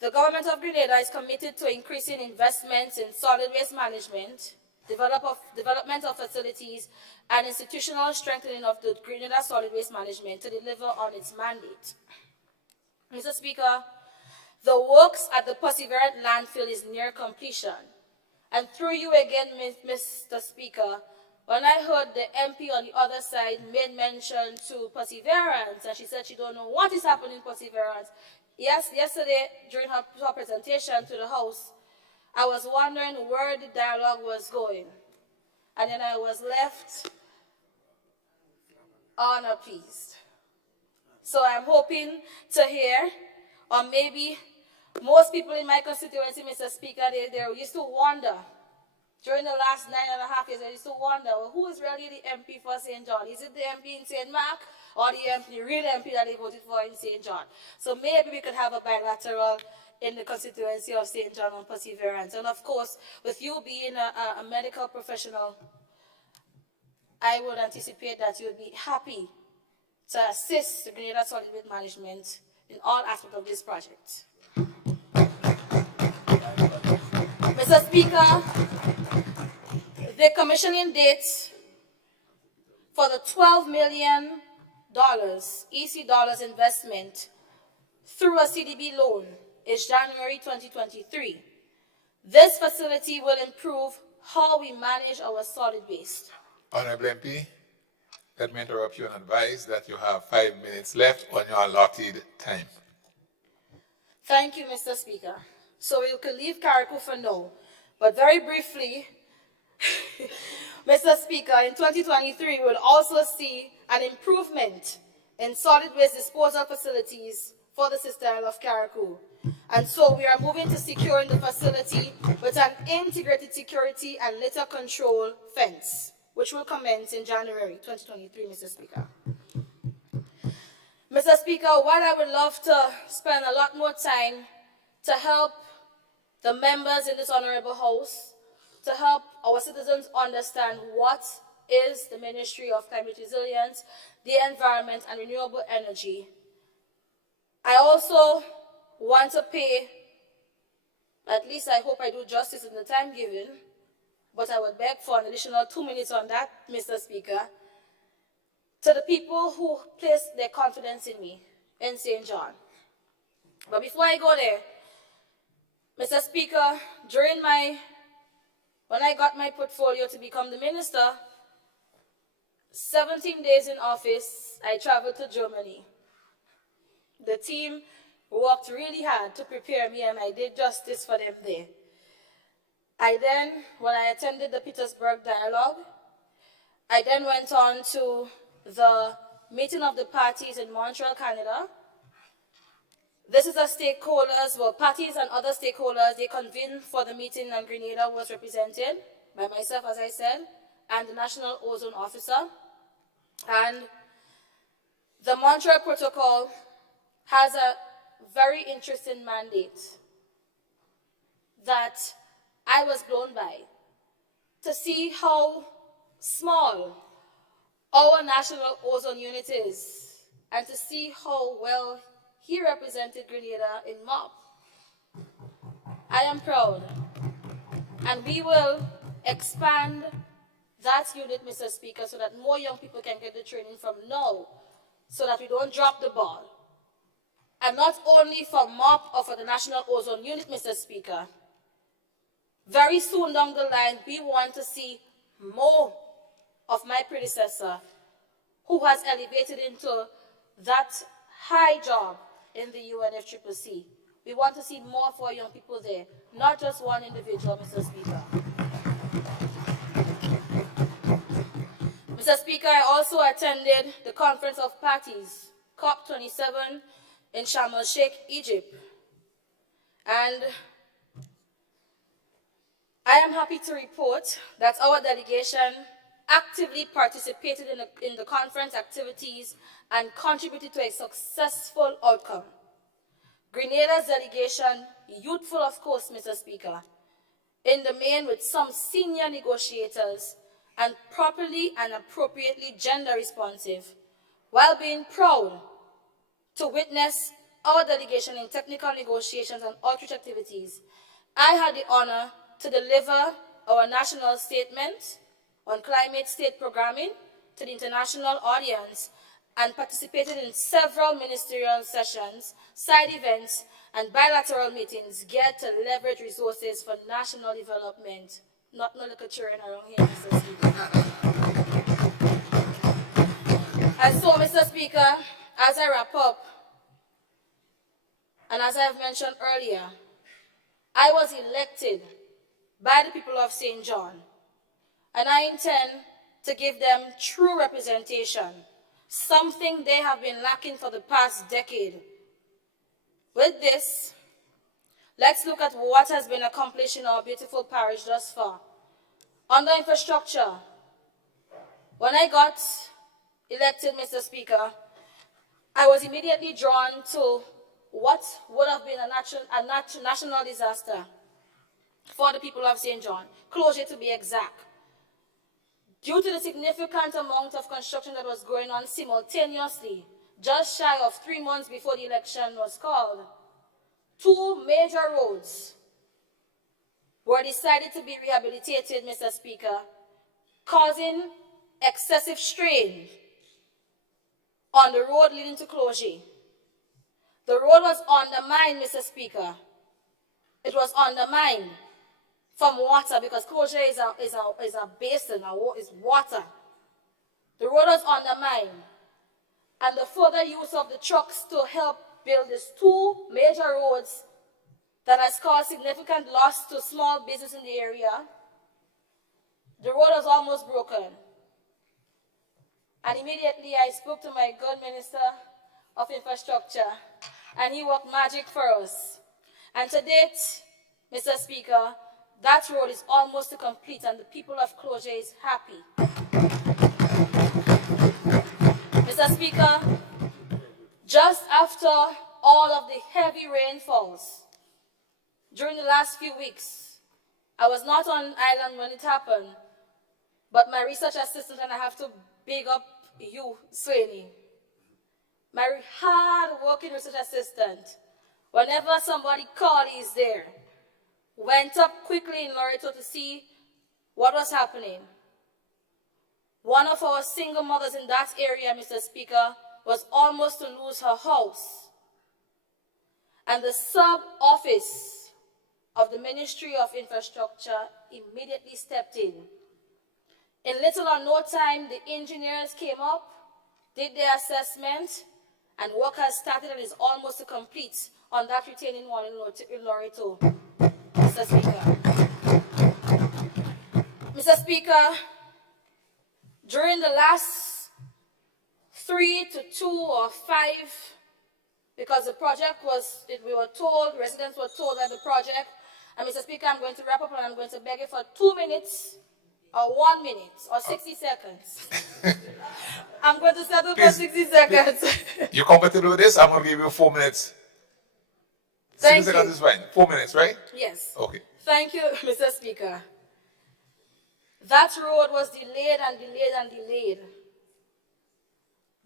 the government of Grenada is committed to increasing investments in solid waste management, development of facilities, and institutional strengthening of the Grenada solid waste management to deliver on its mandate. Mr. Speaker, the works at the Perseverance landfill is near completion. And through you again, Mr. Speaker, when I heard the MP on the other side made mention to Perseverance, and she said she don't know what is happening in Perseverance, yes, yesterday during her presentation to the House, I was wondering where the dialogue was going. And then I was left unappeased. So I'm hoping to hear, or maybe most people in my constituency, Mr. Speaker, they used to wonder, during the last 9.5 years, they used to wonder, well, who is really the MP for St. John? Is it the MP in St. Mark or the real MP that they voted for in St. John? So maybe we could have a bilateral in the constituency of St. John on Perseverance. And of course, with you being a medical professional, I would anticipate that you would be happy to assist the Grenada Solid Waste Management in all aspects of this project. Mr. Speaker, the commissioning date for the $12 million EC dollars investment through a CDB loan is January 2023. This facility will improve how we manage our solid waste. Honorable MP, let me interrupt you and advise that you have 5 minutes left on your allotted time. Thank you, Mr. Speaker. So we can leave Carriacou for now. But very briefly, Mr. Speaker, in 2023, we will also see an improvement in solid waste disposal facilities for the Sister Isle of Carriacou. And so we are moving to securing the facility with an integrated security and litter control fence, which will commence in January 2023, Mr. Speaker. Mr. Speaker, while I would love to spend a lot more time to help the members in this honorable House, to help our citizens understand what is the Ministry of Climate Resilience, the Environment and Renewable Energy, I also want to pay, at least I hope I do justice in the time given, but I would beg for an additional 2 minutes on that, Mr. Speaker, to the people who placed their confidence in me in St. John. But before I go there, Mr. Speaker, when I got my portfolio to become the minister, 17 days in office, I traveled to Germany. The team worked really hard to prepare me, and I did justice for them there. When I attended the Petersburg Dialogue, I then went on to the meeting of the parties in Montreal, Canada. This is a stakeholders, well, parties and other stakeholders, they convened for the meeting, and Grenada was represented by myself, as I said, and the National Ozone Officer. And the Montreal Protocol has a very interesting mandate that I was blown by, to see how small our national ozone unit is, and to see how well he represented Grenada in MOP. I am proud, and we will expand that unit, Mr. Speaker, so that more young people can get the training from now, so that we don't drop the ball. And not only for MOP or for the National Ozone Unit, Mr. Speaker. Very soon down the line, we want to see more of my predecessor, who has elevated into that high job in the UNFCCC. We want to see more for young people there, not just one individual, Mr. Speaker. Mr. Speaker, I also attended the Conference of Parties, COP27, in Sharm el-Sheikh, Egypt. And I am happy to report that our delegation actively participated in the conference activities and contributed to a successful outcome. Grenada's delegation, youthful of course, Mr. Speaker, in the main with some senior negotiators and properly and appropriately gender responsive, while being proud to witness our delegation in technical negotiations and outreach activities. I had the honor to deliver our national statement on climate state programming to the international audience and participated in several ministerial sessions, side events, and bilateral meetings geared to leverage resources for national development. Not no little children around here, Mr. Speaker. And so, Mr. Speaker, as I wrap up, and as I have mentioned earlier, I was elected by the people of St. John, and I intend to give them true representation, something they have been lacking for the past decade. With this, let's look at what has been accomplished in our beautiful parish thus far. Under infrastructure, when I got elected, Mr. Speaker, I was immediately drawn to what would have been a national disaster for the people of St. John, closure to be exact. Due to the significant amount of construction that was going on simultaneously, just shy of 3 months before the election was called, 2 major roads were decided to be rehabilitated, Mr. Speaker, causing excessive strain on the road leading to Clogie. The road was undermined, Mr. Speaker. It was undermined from water, because Clogie is a basin, is water. The road was undermined, and the further use of the trucks to help build these 2 major roads that has caused significant loss to small business in the area. The road was almost broken. And immediately I spoke to my good Minister of Infrastructure, and he worked magic for us. And to date, Mr. Speaker, that road is almost complete, and the people of Clogie is happy. Mr. Speaker, just after all of the heavy rainfalls during the last few weeks, I was not on island when it happened, but my research assistant, and I have to big up you, Sweeney, my hard-working research assistant, whenever somebody called, he's there, went up quickly in Loreto to see what was happening. One of our single mothers in that area, Mr. Speaker, was almost to lose her house. And the sub-office of the Ministry of Infrastructure immediately stepped in. In little or no time, the engineers came up, did their assessment, and work has started and is almost complete on that retaining wall in Loreto, Mr. Speaker. Mr. Speaker, during the last 3 to 2 or 5, because the project was, we were told, residents were told that the project, and Mr. Speaker, I'm going to wrap up and I'm going to beg you for 2 minutes, or 1 minute, or 60 seconds. I'm going to settle for 60 seconds. You comfortable with this? I'm going to give you 4 minutes. 60 Thank seconds you. is fine. 4 minutes, right? Yes. Okay. Thank you, Mr. Speaker. That road was delayed and delayed and delayed.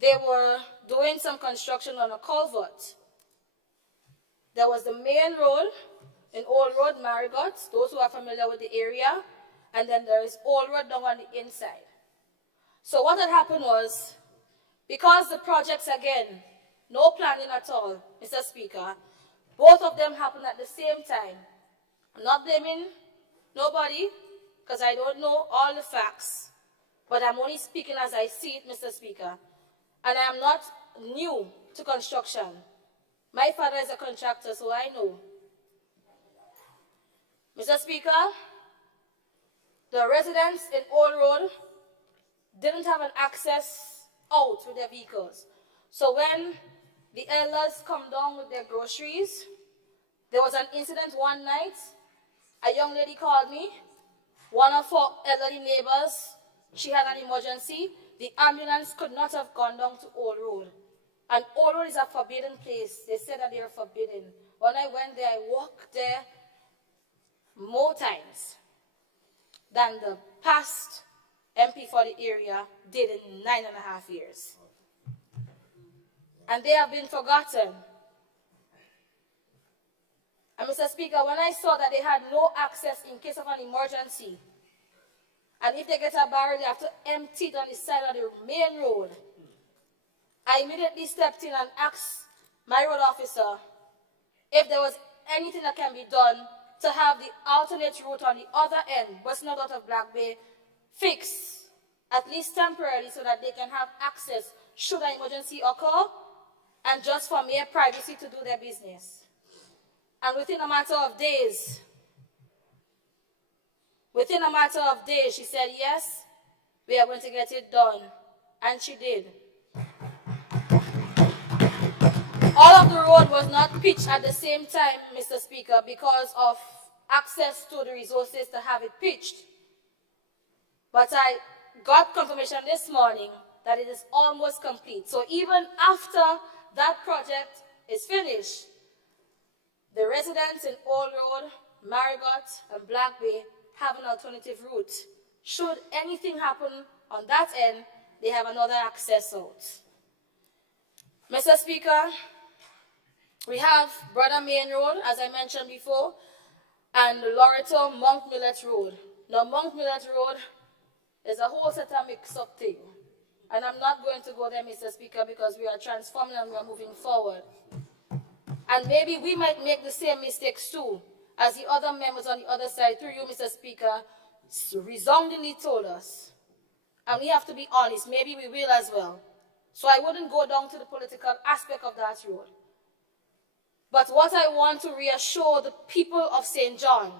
They were doing some construction on a culvert. There was the main road in Old Road, Marigot, those who are familiar with the area, and then there is Old Road down on the inside. So what had happened was, because the projects, again, no planning at all, Mr. Speaker, both of them happened at the same time. I'm not blaming nobody, because I don't know all the facts, but I'm only speaking as I see it, Mr. Speaker. And I am not new to construction. My father is a contractor, so I know. Mr. Speaker, the residents in Old Road didn't have an access out with their vehicles. So when the elders come down with their groceries, there was an incident one night. A young lady called me. One of her elderly neighbors, she had an emergency. The ambulance could not have gone down to Old Road. And Old Road is a forbidden place. They said that they are forbidden. When I went there, I walked there more times than the past MP for the area did in 9.5 years. And they have been forgotten. And Mr. Speaker, when I saw that they had no access in case of an emergency, and if they get a barrel, they have to empty it on the side of the main road, I immediately stepped in and asked my road officer if there was anything that can be done to have the alternate route on the other end, what's not out of Black Bay, fixed, at least temporarily, so that they can have access should an emergency occur, and just for mere privacy to do their business. And within a matter of days, she said, yes, we are going to get it done. And she did. All of the road was not pitched at the same time, Mr. Speaker, because of access to the resources to have it pitched. But I got confirmation this morning that it is almost complete. So even after that project is finished, the residents in Old Road, Marigot, and Black Bay have an alternative route. Should anything happen on that end, they have another access out. Mr. Speaker, we have Brother Main Road, as I mentioned before, and Loreto Monk Millet Road. Now, Monk Millet Road is a whole set of mix-up thing. And I'm not going to go there, Mr. Speaker, because we are transforming and we are moving forward. And maybe we might make the same mistakes too, as the other members on the other side, through you, Mr. Speaker, resoundingly told us. And we have to be honest, maybe we will as well. So I wouldn't go down to the political aspect of that road. But what I want to reassure the people of St. John,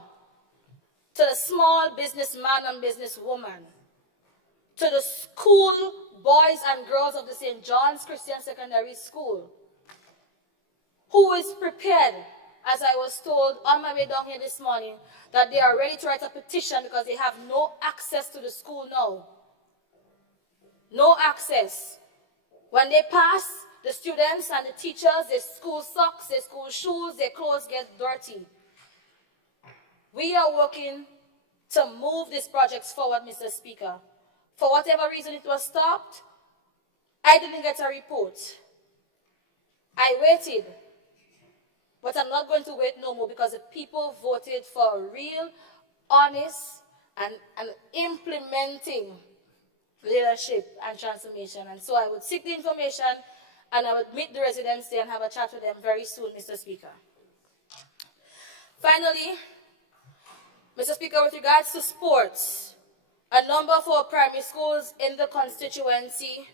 to the small businessman and businesswoman, to the school boys and girls of the St. John's Christian Secondary School, who is prepared, as I was told on my way down here this morning, that they are ready to write a petition because they have no access to the school now. No access. When they pass, the students and the teachers, their school socks, their school shoes, their clothes get dirty. We are working to move these projects forward, Mr. Speaker. For whatever reason it was stopped, I didn't get a report. I waited. But I'm not going to wait no more because the people voted for real, honest, and implementing leadership and transformation. And so I would seek the information and I would meet the residents there and have a chat with them very soon, Mr. Speaker. Finally, Mr. Speaker, with regards to sports, a number of our primary schools in the constituency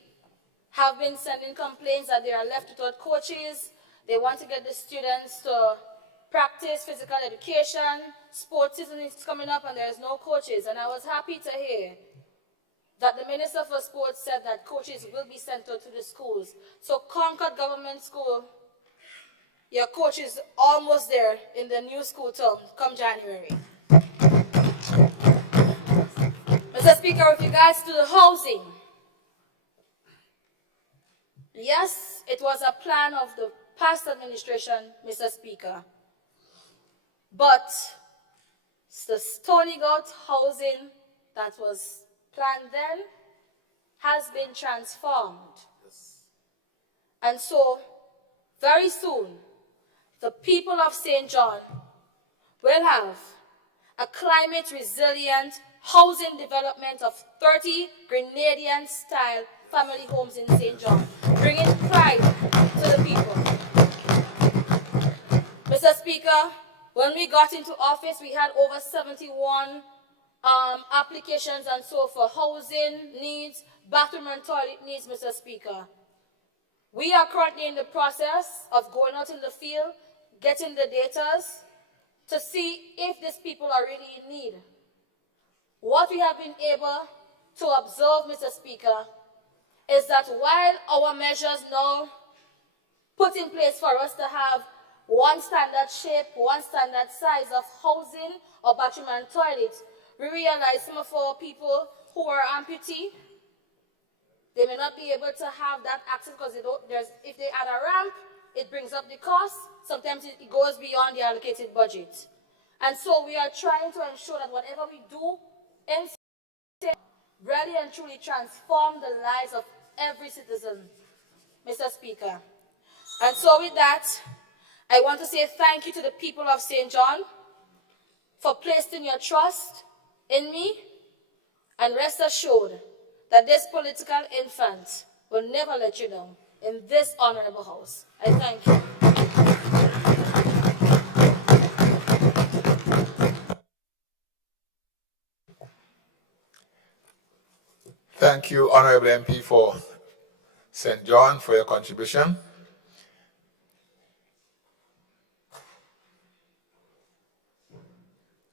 have been sending complaints that they are left without coaches. They want to get the students to practice physical education. Sports season is coming up and there is no coaches. And I was happy to hear that the Minister for Sports said that coaches will be sent out to the schools. So Concord Government School, your coach is almost there in the new school term come January. Mr. Speaker, with regards to the housing, yes, it was a plan of the past administration, Mr. Speaker, but the Stony Goat housing that was planned then has been transformed. And so, very soon, the people of St. John will have a climate-resilient housing development of 30 Grenadian-style family homes in St. John, bringing pride to the people. Mr. Speaker, when we got into office, we had over 71 applications and so for housing needs, bathroom and toilet needs, Mr. Speaker. We are currently in the process of going out in the field, getting the data to see if these people are really in need. What we have been able to observe, Mr. Speaker, is that while our measures now put in place for us to have one standard shape, one standard size of housing or bathroom and toilet, we realize some of our people who are amputee, they may not be able to have that access because if they add a ramp, it brings up the cost. Sometimes it goes beyond the allocated budget. And so we are trying to ensure that whatever we do in really and truly transform the lives of every citizen, Mr. Speaker. And so with that, I want to say thank you to the people of St. John for placing your trust in me, and rest assured that this political infant will never let you down in this honorable house. I thank you. Thank you, Honorable MP for St. John, for your contribution.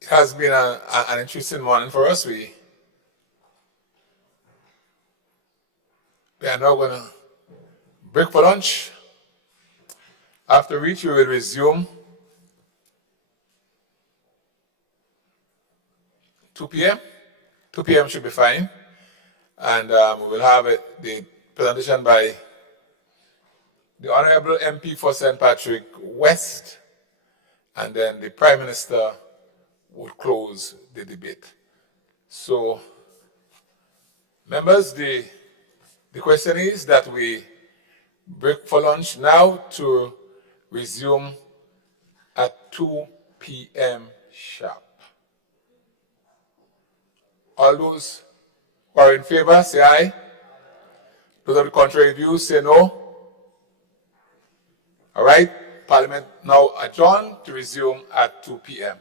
It has been an interesting morning for us. We are now going to break for lunch. After which we will resume 2 p.m. 2 p.m. should be fine. And we will have the presentation by the Honorable MP for St. Patrick West, and then the Prime Minister will close the debate. So, members, the question is that we break for lunch now to resume at 2 p.m. sharp. All those who are in favor, say aye. Those of the contrary view, say no. All right, Parliament now adjourned to resume at 2 p.m.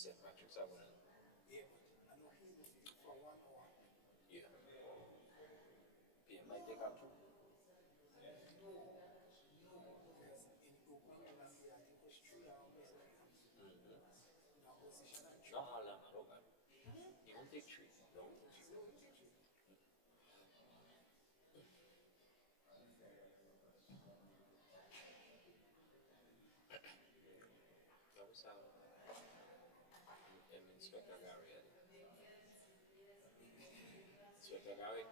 St. Patrick's Avenue. Yeah. PM might take out too. No, I don't mind. He won't take three. No. Vamos a Inspector Gary. Inspector Gary.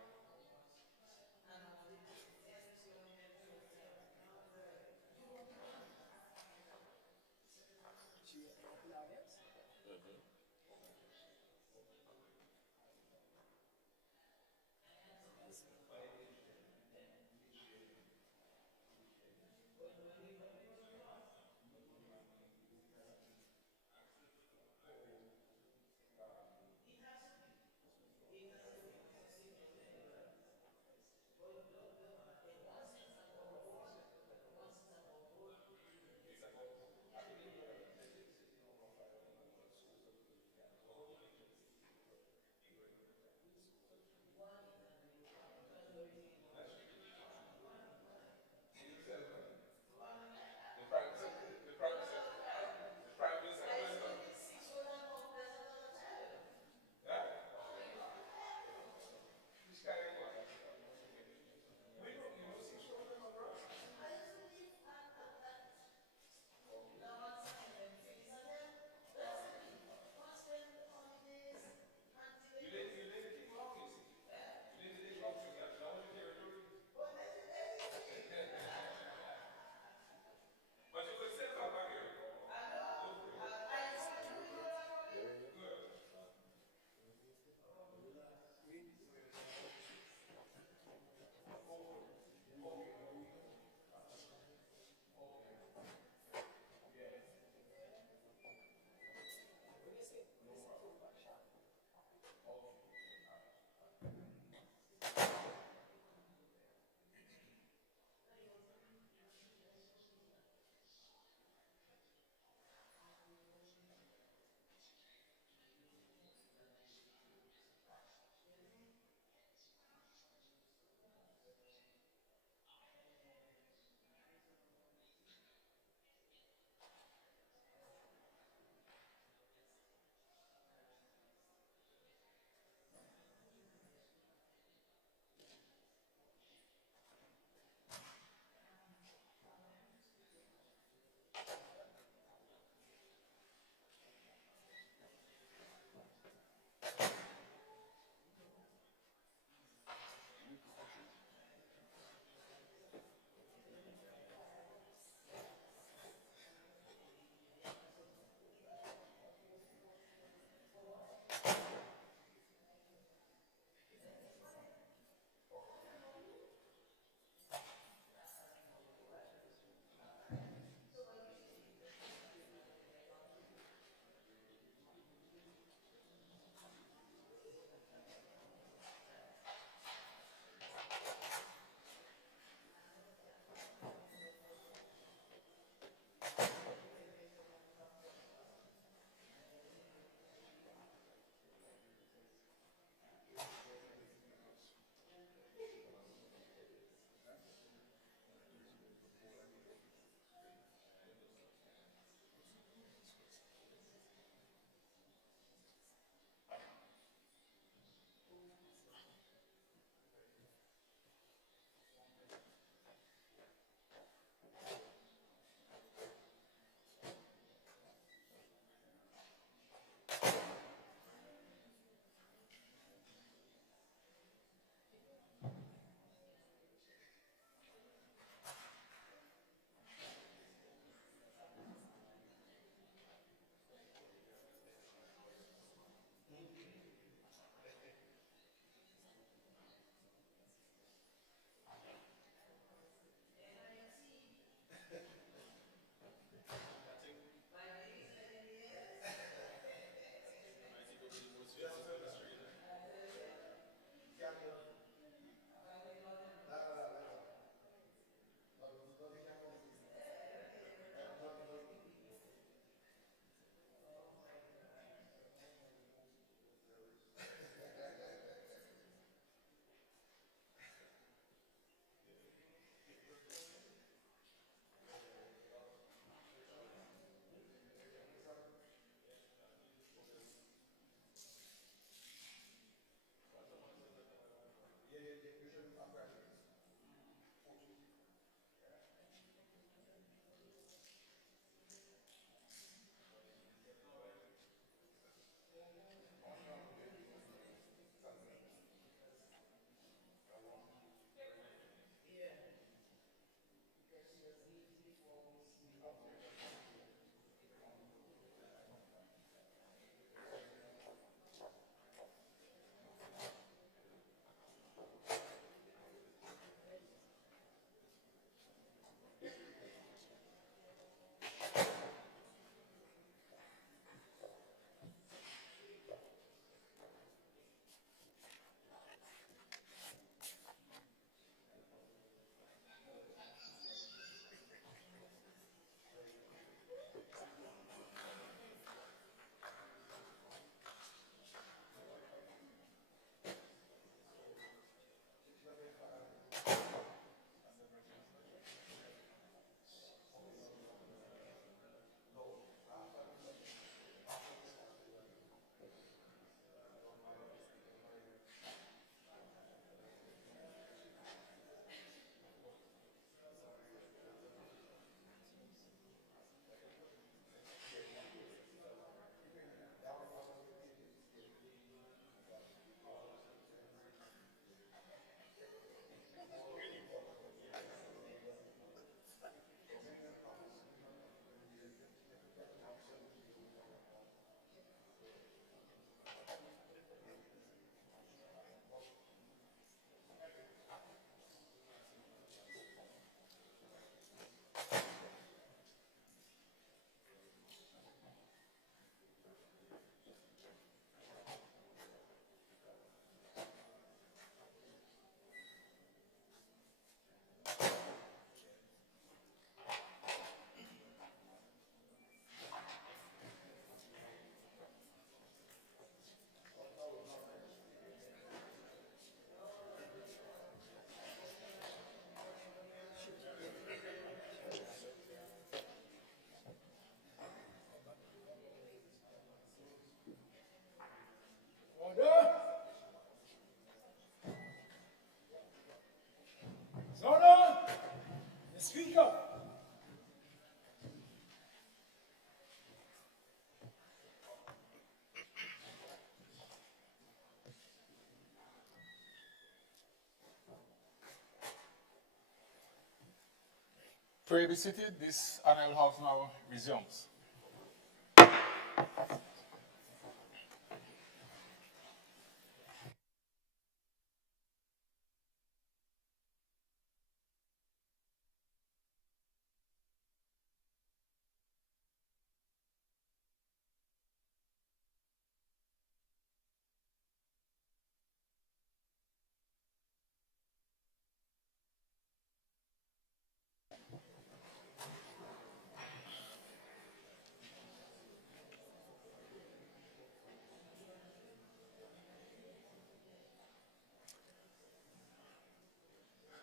Pray be seated. This honorable house now resumes.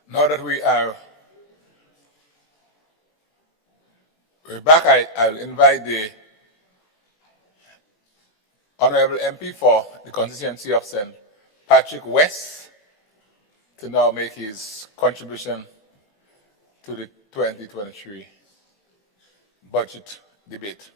Now that we're back, I'll invite the Honorable MP for the constituency of St. Patrick West to now make his contribution to the 2023 budget debate.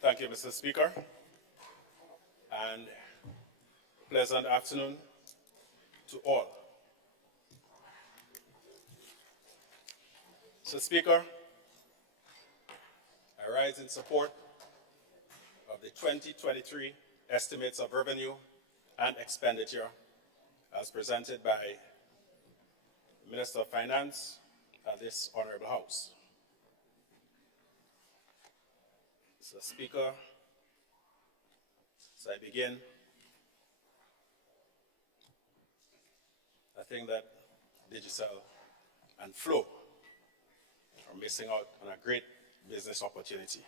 Thank you, Mr. Speaker, and pleasant afternoon to all. Mr. Speaker, I rise in support of the 2023 estimates of revenue and expenditure as presented by the Minister of Finance at this Honorable House. Mr. Speaker, as I begin, I think that Digicel and Flow are missing out on a great business opportunity,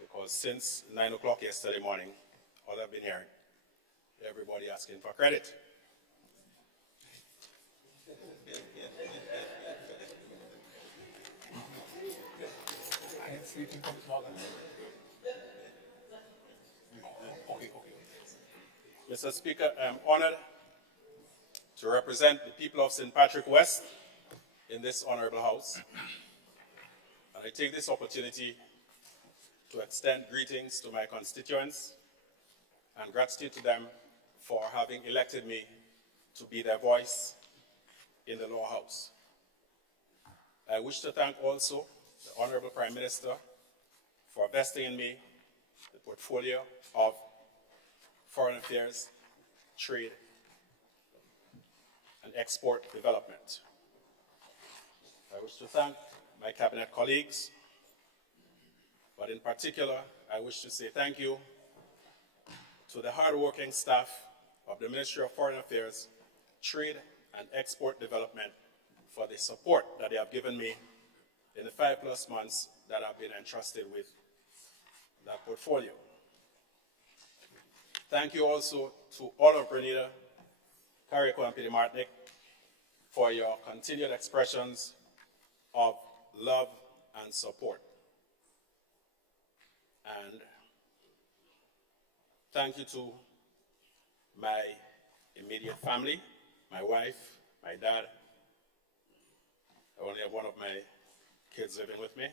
because since 9 o'clock yesterday morning, all I've been hearing, everybody asking for credit. I ain't sleeping from Morgan. Okay. Mr. Speaker, I am honored to represent the people of St. Patrick West in this honorable house. And I take this opportunity to extend greetings to my constituents and gratitude to them for having elected me to be their voice in the Lower House. I wish to thank also the Honorable Prime Minister for vesting in me the portfolio of foreign affairs, trade, and export development. I wish to thank my cabinet colleagues, but in particular, I wish to say thank you to the hardworking staff of the Ministry of Foreign Affairs, Trade, and Export Development for the support that they have given me in the 5+ months that I've been entrusted with that portfolio. Thank you also to all of Grenada, Carriacou, and Petite Martinique for your continued expressions of love and support. And thank you to my immediate family, my wife, my dad. I only have one of my kids living with me,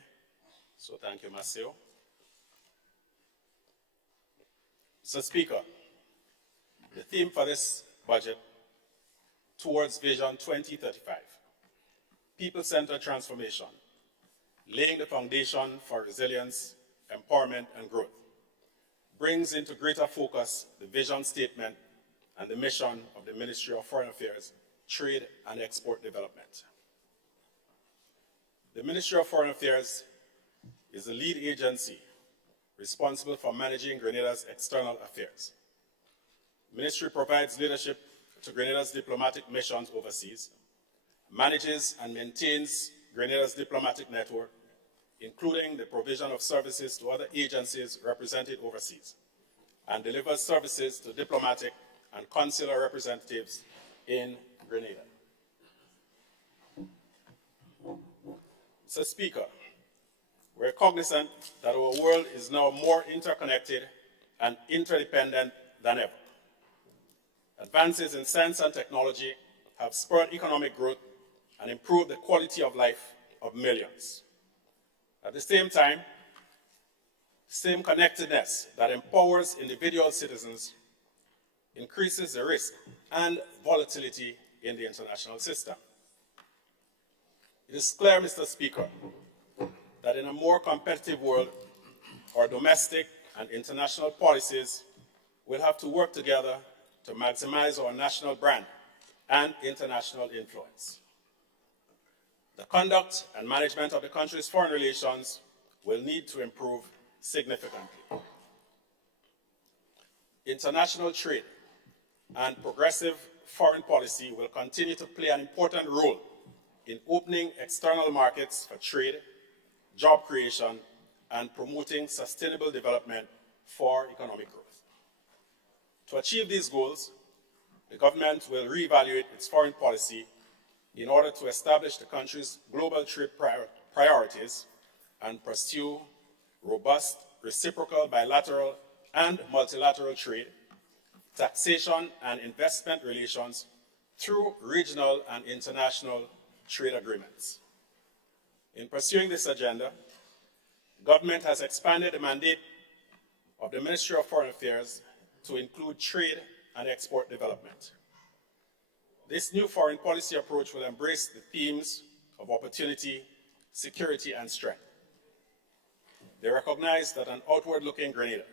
so thank you, Maceo. Mr. Speaker, the theme for this budget, Towards Vision 2035, People-Centered Transformation, laying the foundation for resilience, empowerment, and growth, brings into greater focus the vision statement and the mission of the Ministry of Foreign Affairs, Trade, and Export Development. The Ministry of Foreign Affairs is the lead agency responsible for managing Grenada's external affairs. The ministry provides leadership to Grenada's diplomatic missions overseas, manages and maintains Grenada's diplomatic network, including the provision of services to other agencies represented overseas, and delivers services to diplomatic and consular representatives in Grenada. Mr. Speaker, we're cognizant that our world is now more interconnected and interdependent than ever. Advances in science and technology have spurred economic growth and improved the quality of life of millions. At the same time, same connectedness that empowers individual citizens increases the risk and volatility in the international system. It is clear, Mr. Speaker, that in a more competitive world, our domestic and international policies will have to work together to maximize our national brand and international influence. The conduct and management of the country's foreign relations will need to improve significantly. International trade and progressive foreign policy will continue to play an important role in opening external markets for trade, job creation, and promoting sustainable development for economic growth. To achieve these goals, the government will reevaluate its foreign policy in order to establish the country's global trade priorities and pursue robust reciprocal, bilateral, and multilateral trade, taxation, and investment relations through regional and international trade agreements. In pursuing this agenda, the government has expanded the mandate of the Ministry of Foreign Affairs to include trade and export development. This new foreign policy approach will embrace the themes of opportunity, security, and strength. They recognize that an outward-looking Grenada,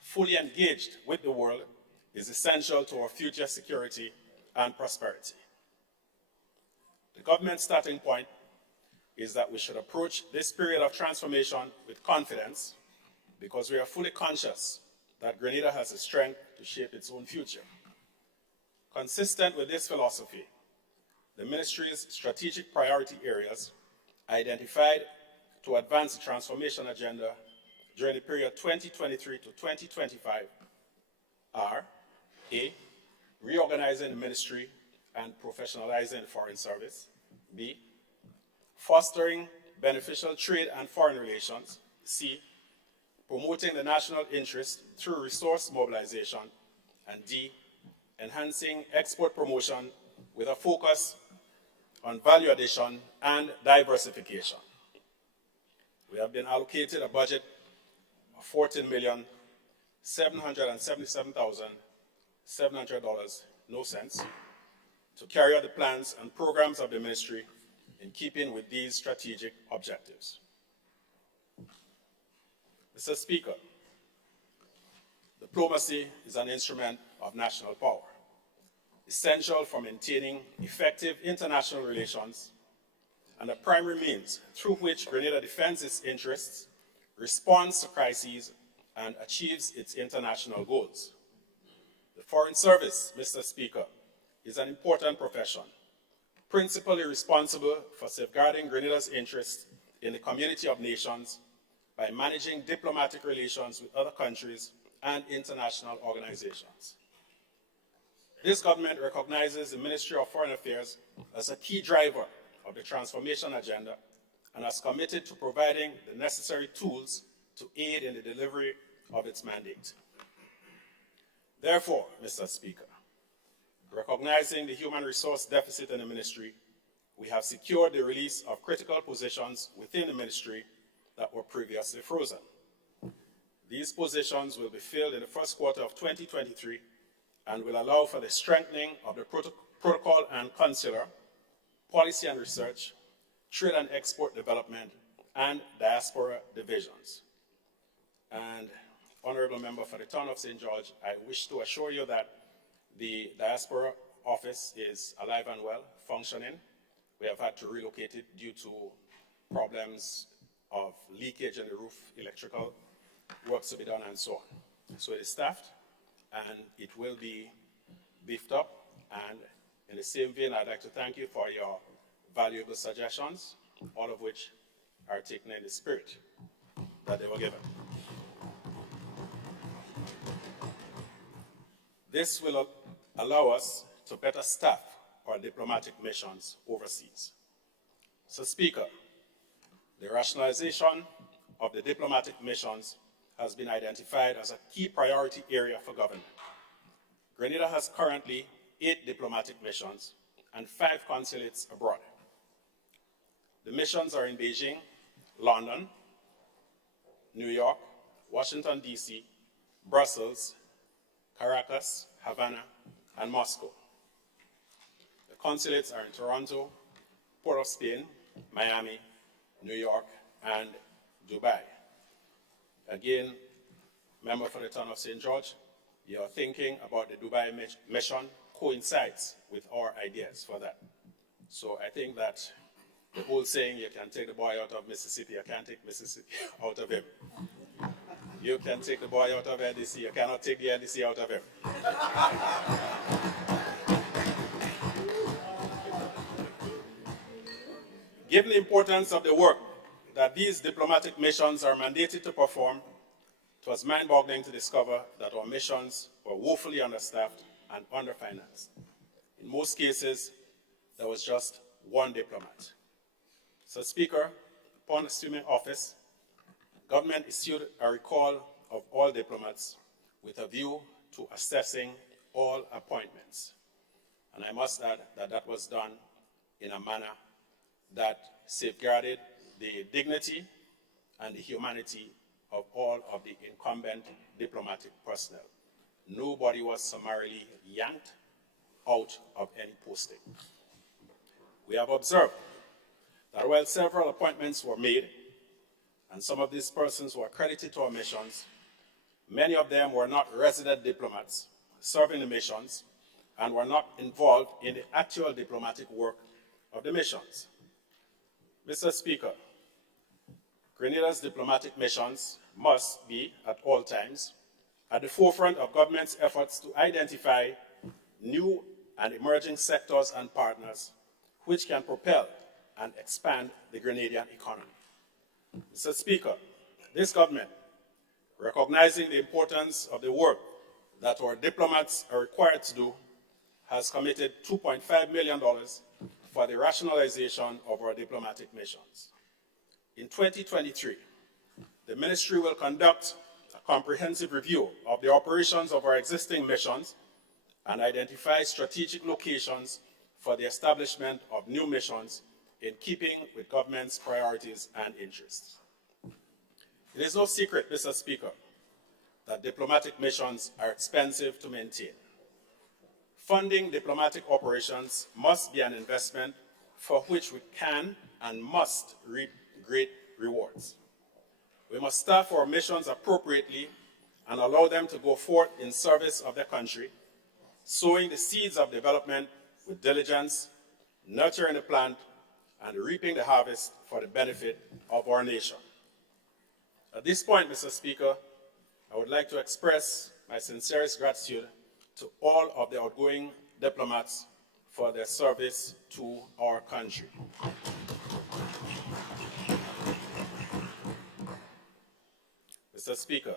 fully engaged with the world, is essential to our future security and prosperity. The government's starting point is that we should approach this period of transformation with confidence because we are fully conscious that Grenada has the strength to shape its own future. Consistent with this philosophy, the ministry's strategic priority areas identified to advance the transformation agenda during the period 2023 to 2025 are A, reorganizing the ministry and professionalizing the foreign service, B, fostering beneficial trade and foreign relations, C, promoting the national interest through resource mobilization, and D, enhancing export promotion with a focus on value addition and diversification. We have been allocated a budget of $14,777,700 to carry out the plans and programs of the ministry in keeping with these strategic objectives. Mr. Speaker, diplomacy is an instrument of national power, essential for maintaining effective international relations and a primary means through which Grenada defends its interests, responds to crises, and achieves its international goals. The Foreign Service, Mr. Speaker, is an important profession, principally responsible for safeguarding Grenada's interests in the community of nations by managing diplomatic relations with other countries and international organizations. This government recognizes the Ministry of Foreign Affairs as a key driver of the transformation agenda and has committed to providing the necessary tools to aid in the delivery of its mandate. Therefore, Mr. Speaker, recognizing the human resource deficit in the ministry, we have secured the release of critical positions within the ministry that were previously frozen. These positions will be filled in the first quarter of 2023 and will allow for the strengthening of the protocol and consular, policy and research, trade and export development, and diaspora divisions. And Honorable Member for the Town of St. George, I wish to assure you that the diaspora office is alive and well, functioning. We have had to relocate it due to problems of leakage in the roof, electrical works to be done, and so on. So it is staffed, and it will be beefed up. And in the same vein, I'd like to thank you for your valuable suggestions, all of which are taken in the spirit that they were given. This will allow us to better staff our diplomatic missions overseas. So, Speaker, the rationalization of the diplomatic missions has been identified as a key priority area for government. Grenada has currently 8 diplomatic missions and 5 consulates abroad. The missions are in Beijing, London, New York, Washington, D.C., Brussels, Caracas, Havana, and Moscow. The consulates are in Toronto, Port of Spain, Miami, New York, and Dubai. Again, member for the town of St. George, your thinking about the Dubai mission coincides with our ideas for that. So I think that the whole saying, you can take the boy out of Mississippi, you can't take Mississippi out of him. You can take the boy out of NDC, you cannot take the NDC out of him. Given the importance of the work that these diplomatic missions are mandated to perform, it was mind-boggling to discover that our missions were woefully understaffed and underfinanced. In most cases, there was just one diplomat. So, Speaker, upon assuming office, government issued a recall of all diplomats with a view to assessing all appointments. And I must add that that was done in a manner that safeguarded the dignity and the humanity of all of the incumbent diplomatic personnel. Nobody was summarily yanked out of any posting. We have observed that while several appointments were made, and some of these persons were accredited to our missions, many of them were not resident diplomats serving the missions and were not involved in the actual diplomatic work of the missions. Mr. Speaker, Grenada's diplomatic missions must be, at all times, at the forefront of government's efforts to identify new and emerging sectors and partners which can propel and expand the Grenadian economy. Mr. Speaker, this government, recognizing the importance of the work that our diplomats are required to do, has committed $2.5 million for the rationalization of our diplomatic missions. In 2023, the ministry will conduct a comprehensive review of the operations of our existing missions and identify strategic locations for the establishment of new missions in keeping with government's priorities and interests. It is no secret, Mr. Speaker, that diplomatic missions are expensive to maintain. Funding diplomatic operations must be an investment for which we can and must reap great rewards. We must staff our missions appropriately and allow them to go forth in service of their country, sowing the seeds of development with diligence, nurturing the plant, and reaping the harvest for the benefit of our nation. At this point, Mr. Speaker, I would like to express my sincerest gratitude to all of the outgoing diplomats for their service to our country. Mr. Speaker,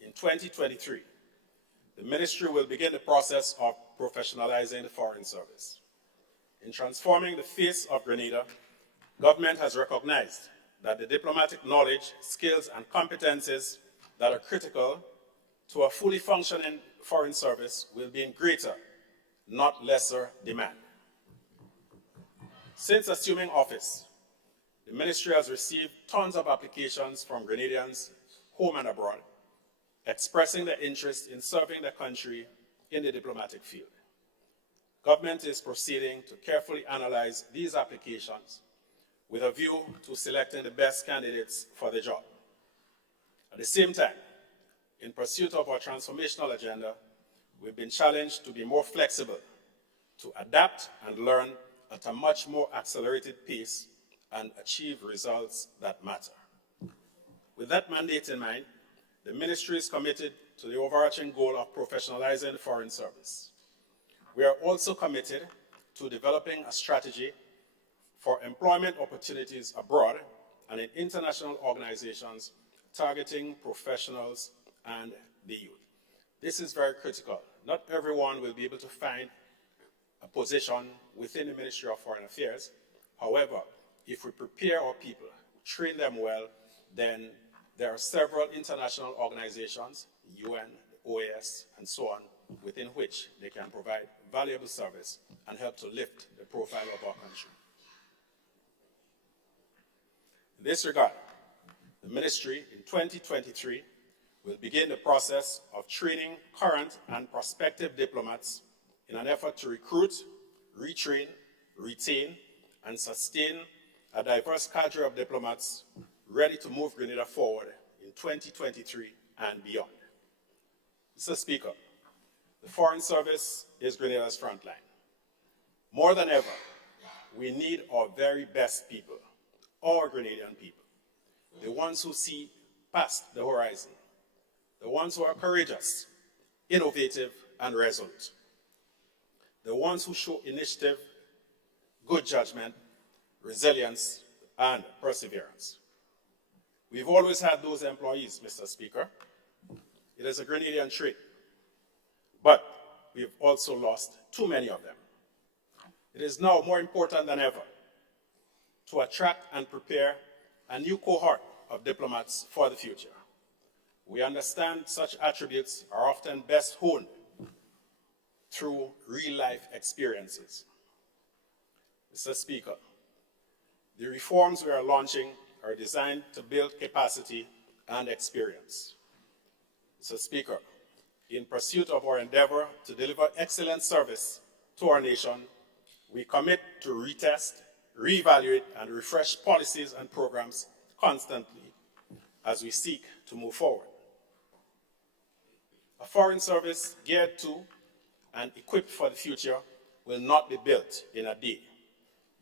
in 2023, the ministry will begin the process of professionalizing the Foreign Service. In transforming the face of Grenada, government has recognized that the diplomatic knowledge, skills, and competencies that are critical to a fully functioning Foreign Service will be in greater, not lesser, demand. Since assuming office, the ministry has received tons of applications from Grenadians, home and abroad, expressing their interest in serving their country in the diplomatic field. Government is proceeding to carefully analyze these applications with a view to selecting the best candidates for the job. At the same time, in pursuit of our transformational agenda, we've been challenged to be more flexible, to adapt and learn at a much more accelerated pace and achieve results that matter. With that mandate in mind, the ministry is committed to the overarching goal of professionalizing the Foreign Service. We are also committed to developing a strategy for employment opportunities abroad and in international organizations targeting professionals and the youth. This is very critical. Not everyone will be able to find a position within the Ministry of Foreign Affairs. However, if we prepare our people, train them well, then there are several international organizations, UN, OAS, and so on, within which they can provide valuable service and help to lift the profile of our country. In this regard, the ministry in 2023 will begin the process of training current and prospective diplomats in an effort to recruit, retrain, retain, and sustain a diverse cadre of diplomats ready to move Grenada forward in 2023 and beyond. Mr. Speaker, the Foreign Service is Grenada's front line. More than ever, we need our very best people, our Grenadian people, the ones who see past the horizon, the ones who are courageous, innovative, and resolute, the ones who show initiative, good judgment, resilience, and perseverance. We've always had those employees, Mr. Speaker. It is a Grenadian trait, but we've also lost too many of them. It is now more important than ever to attract and prepare a new cohort of diplomats for the future. We understand such attributes are often best honed through real-life experiences. Mr. Speaker, the reforms we are launching are designed to build capacity and experience. Mr. Speaker, in pursuit of our endeavor to deliver excellent service to our nation, we commit to retest, reevaluate, and refresh policies and programs constantly as we seek to move forward. A foreign service geared to and equipped for the future will not be built in a day,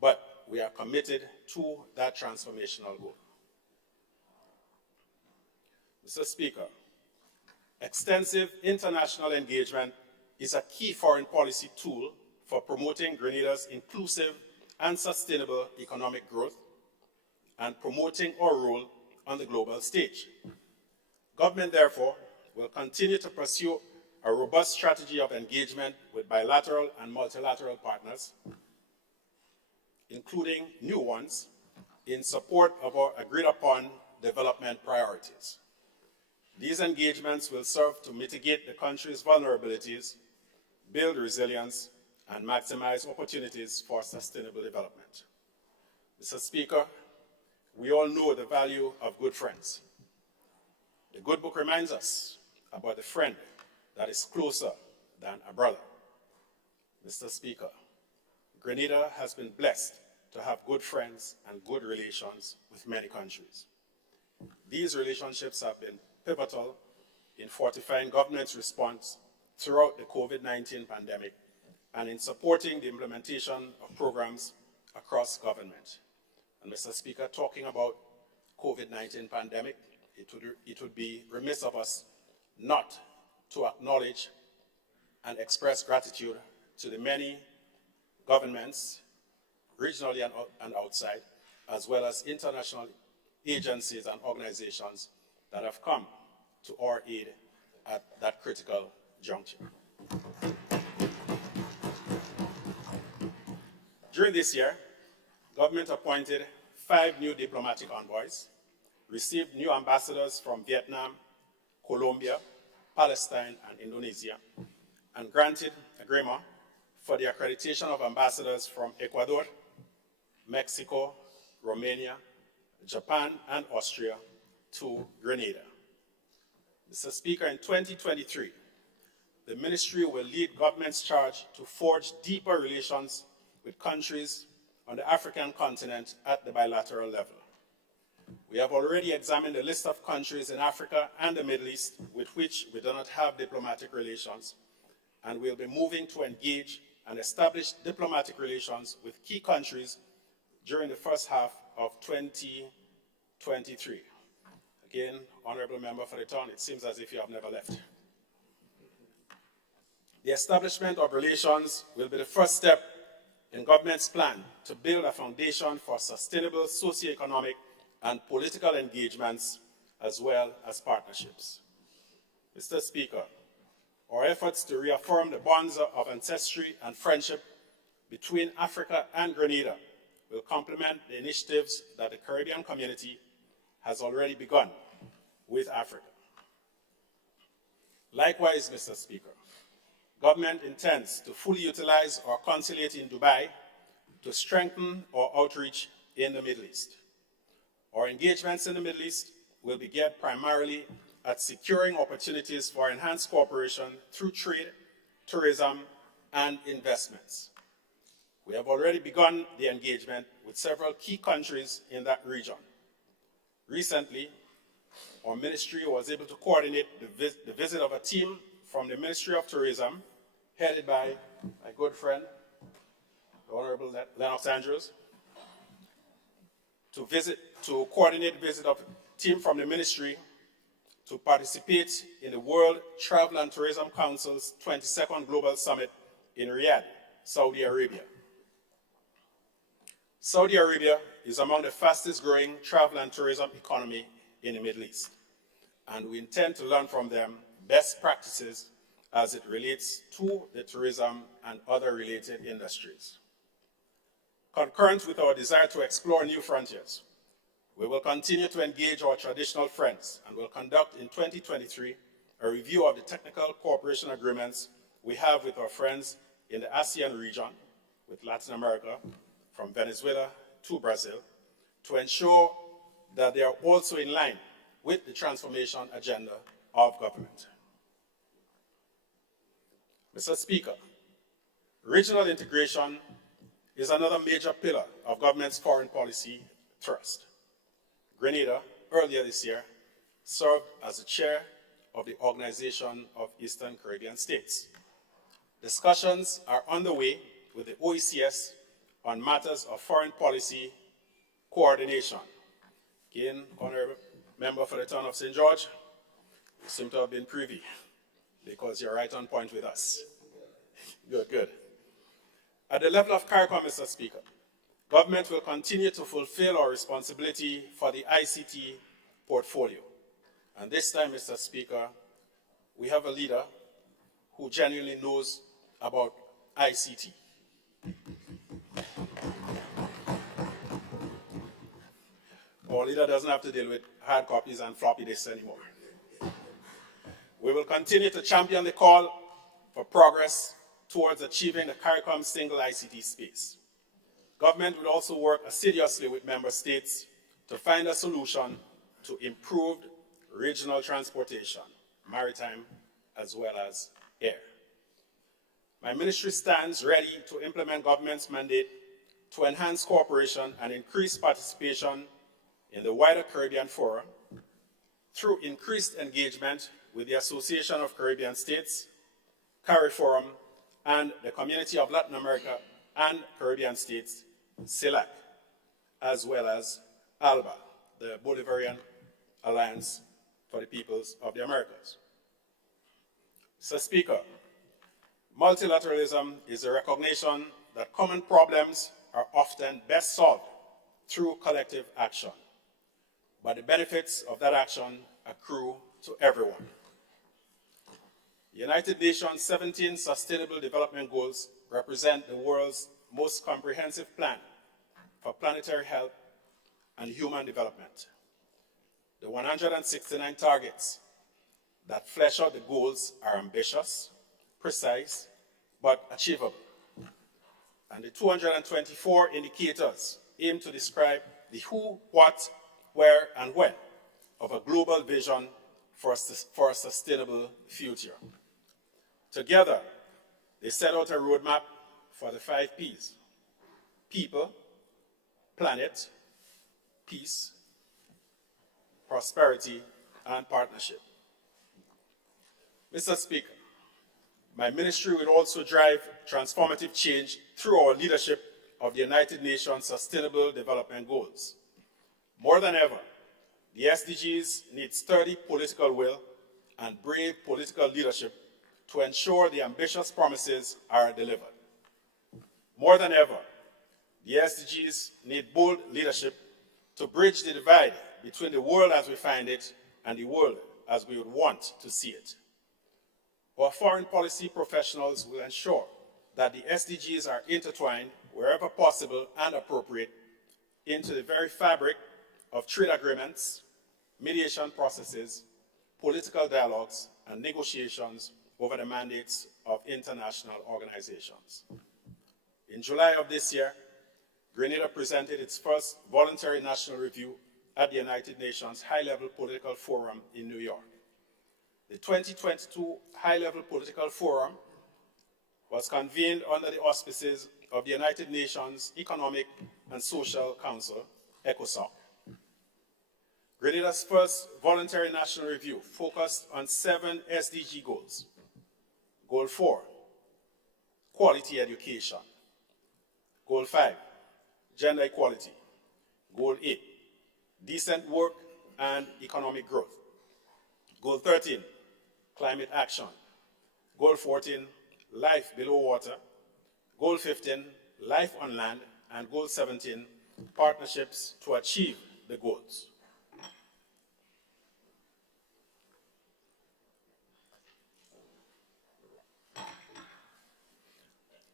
but we are committed to that transformational goal. Mr. Speaker, extensive international engagement is a key foreign policy tool for promoting Grenada's inclusive and sustainable economic growth and promoting our role on the global stage. Government, therefore, will continue to pursue a robust strategy of engagement with bilateral and multilateral partners, including new ones, in support of our agreed-upon development priorities. These engagements will serve to mitigate the country's vulnerabilities, build resilience, and maximize opportunities for sustainable development. Mr. Speaker, we all know the value of good friends. The good book reminds us about the friend that is closer than a brother. Mr. Speaker, Grenada has been blessed to have good friends and good relations with many countries. These relationships have been pivotal in fortifying government's response throughout the COVID-19 pandemic and in supporting the implementation of programs across government. And Mr. Speaker, talking about COVID-19 pandemic, it would be remiss of us not to acknowledge and express gratitude to the many governments, regionally and outside, as well as international agencies and organizations that have come to our aid at that critical juncture. During this year, government appointed 5 new diplomatic envoys, received new ambassadors from Vietnam, Colombia, Palestine, and Indonesia, and granted agreement for the accreditation of ambassadors from Ecuador, Mexico, Romania, Japan, and Austria to Grenada. Mr. Speaker, in 2023, the ministry will lead government's charge to forge deeper relations with countries on the African continent at the bilateral level. We have already examined a list of countries in Africa and the Middle East with which we do not have diplomatic relations, and we'll be moving to engage and establish diplomatic relations with key countries during the first half of 2023. Again, honorable member for the town, it seems as if you have never left. The establishment of relations will be the first step in government's plan to build a foundation for sustainable socio-economic and political engagements as well as partnerships. Mr. Speaker, our efforts to reaffirm the bonds of ancestry and friendship between Africa and Grenada will complement the initiatives that the Caribbean community has already begun with Africa. Likewise, Mr. Speaker, government intends to fully utilize our consulate in Dubai to strengthen our outreach in the Middle East. Our engagements in the Middle East will be geared primarily at securing opportunities for enhanced cooperation through trade, tourism, and investments. We have already begun the engagement with several key countries in that region. Recently, our ministry was able to coordinate the visit of a team from the Ministry of Tourism, headed by my good friend, the Honorable Lennox Andrews, to coordinate the visit of a team from the ministry to participate in the World Travel and Tourism Council's 22nd Global Summit in Riyadh, Saudi Arabia. Saudi Arabia is among the fastest growing travel and tourism economy in the Middle East, and we intend to learn from them best practices as it relates to the tourism and other related industries. Concurrent with our desire to explore new frontiers, we will continue to engage our traditional friends and will conduct in 2023 a review of the technical cooperation agreements we have with our friends in the ASEAN region, with Latin America, from Venezuela to Brazil, to ensure that they are also in line with the transformation agenda of government. Mr. Speaker, regional integration is another major pillar of government's foreign policy thrust. Grenada, earlier this year, served as the chair of the Organization of Eastern Caribbean States. Discussions are underway with the OECS on matters of foreign policy coordination. Again, honorable member for the town of St. George, you seem to have been privy because you're right on point with us. Good, good. At the level of CARICOM, Mr. Speaker, government will continue to fulfill our responsibility for the ICT portfolio. And this time, Mr. Speaker, we have a leader who genuinely knows about ICT. Our leader doesn't have to deal with hard copies and floppy disks anymore. We will continue to champion the call for progress towards achieving the CARICOM single ICT space. Government will also work assiduously with member states to find a solution to improved regional transportation, maritime as well as air. My ministry stands ready to implement government's mandate to enhance cooperation and increase participation in the wider Caribbean Forum through increased engagement with the Association of Caribbean States, CARIFORUM, and the Community of Latin America and Caribbean States, CELAC, as well as ALBA, the Bolivarian Alliance for the Peoples of the Americas. Mr. Speaker, multilateralism is a recognition that common problems are often best solved through collective action, but the benefits of that action accrue to everyone. The United Nations 17 Sustainable Development Goals represent the world's most comprehensive plan for planetary health and human development. The 169 targets that flesh out the goals are ambitious, precise, but achievable. And the 224 indicators aim to describe the who, what, where, and when of a global vision for a sustainable future. Together, they set out a roadmap for the 5 Ps: people, planet, peace, prosperity, and partnership. Mr. Speaker, my ministry will also drive transformative change through our leadership of the United Nations Sustainable Development Goals. More than ever, the SDGs need sturdy political will and brave political leadership to ensure the ambitious promises are delivered. More than ever, the SDGs need bold leadership to bridge the divide between the world as we find it and the world as we would want to see it. Our foreign policy professionals will ensure that the SDGs are intertwined wherever possible and appropriate into the very fabric of trade agreements, mediation processes, political dialogues, and negotiations over the mandates of international organizations. In July of this year, Grenada presented its first voluntary national review at the United Nations High-Level Political Forum in New York. The 2022 High-Level Political Forum was convened under the auspices of the United Nations Economic and Social Council, ECOSOC. Grenada's first voluntary national review focused on 7 SDG goals. Goal 4, quality education. Goal 5, gender equality. Goal 8, decent work and economic growth. Goal 13, climate action. Goal 14, life below water. Goal 15, life on land. And Goal 17, partnerships to achieve the goals.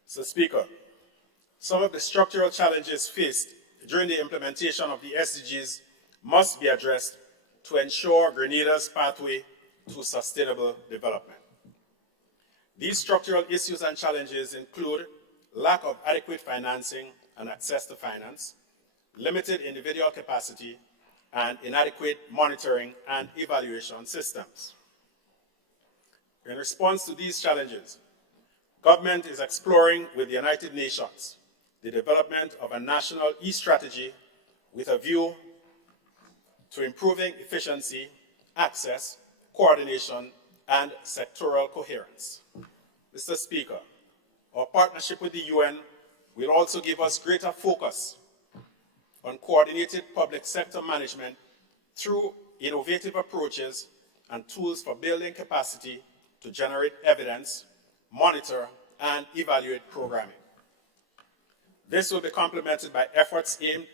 Mr. Speaker, some of the structural challenges faced during the implementation of the SDGs must be addressed to ensure Grenada's pathway to sustainable development. These structural issues and challenges include lack of adequate financing and access to finance, limited individual capacity, and inadequate monitoring and evaluation systems. In response to these challenges, government is exploring with the United Nations the development of a national e-strategy with a view to improving efficiency, access, coordination, and sectoral coherence. Mr. Speaker, our partnership with the UN will also give us greater focus on coordinated public sector management through innovative approaches and tools for building capacity to generate evidence, monitor, and evaluate programming. This will be complemented by efforts aimed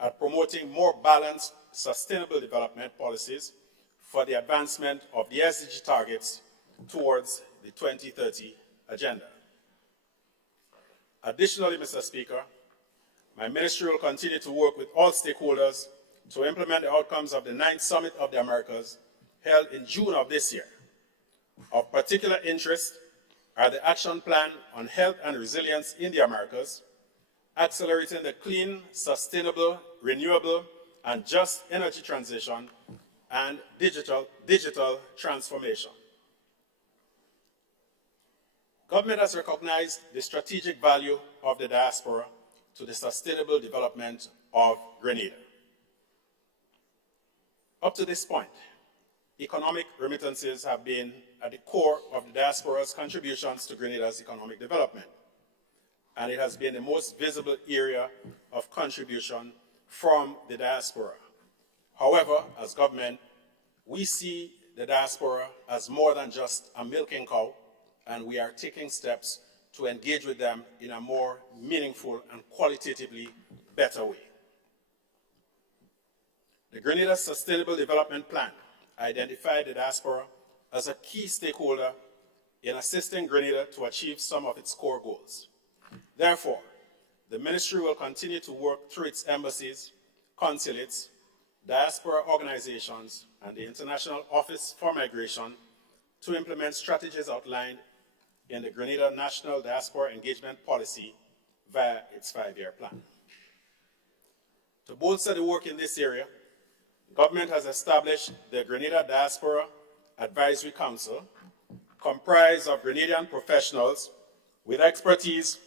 at promoting more balanced, sustainable development policies for the advancement of the SDG targets towards the 2030 agenda. Additionally, Mr. Speaker, my ministry will continue to work with all stakeholders to implement the outcomes of the 9th Summit of the Americas held in June of this year. Of particular interest are the Action Plan on Health and Resilience in the Americas, accelerating the clean, sustainable, renewable, and just energy transition, and digital transformation. Government has recognized the strategic value of the diaspora to the sustainable development of Grenada. Up to this point, economic remittances have been at the core of the diaspora's contributions to Grenada's economic development, and it has been the most visible area of contribution from the diaspora. However, as government, we see the diaspora as more than just a milking cow, and we are taking steps to engage with them in a more meaningful and qualitatively better way. The Grenada Sustainable Development Plan identified the diaspora as a key stakeholder in assisting Grenada to achieve some of its core goals. Therefore, the ministry will continue to work through its embassies, consulates, diaspora organizations, and the International Office for Migration to implement strategies outlined in the Grenada National Diaspora Engagement Policy via its 5-year plan. To bolster the work in this area, government has established the Grenada Diaspora Advisory Council, comprised of Grenadian professionals with expertise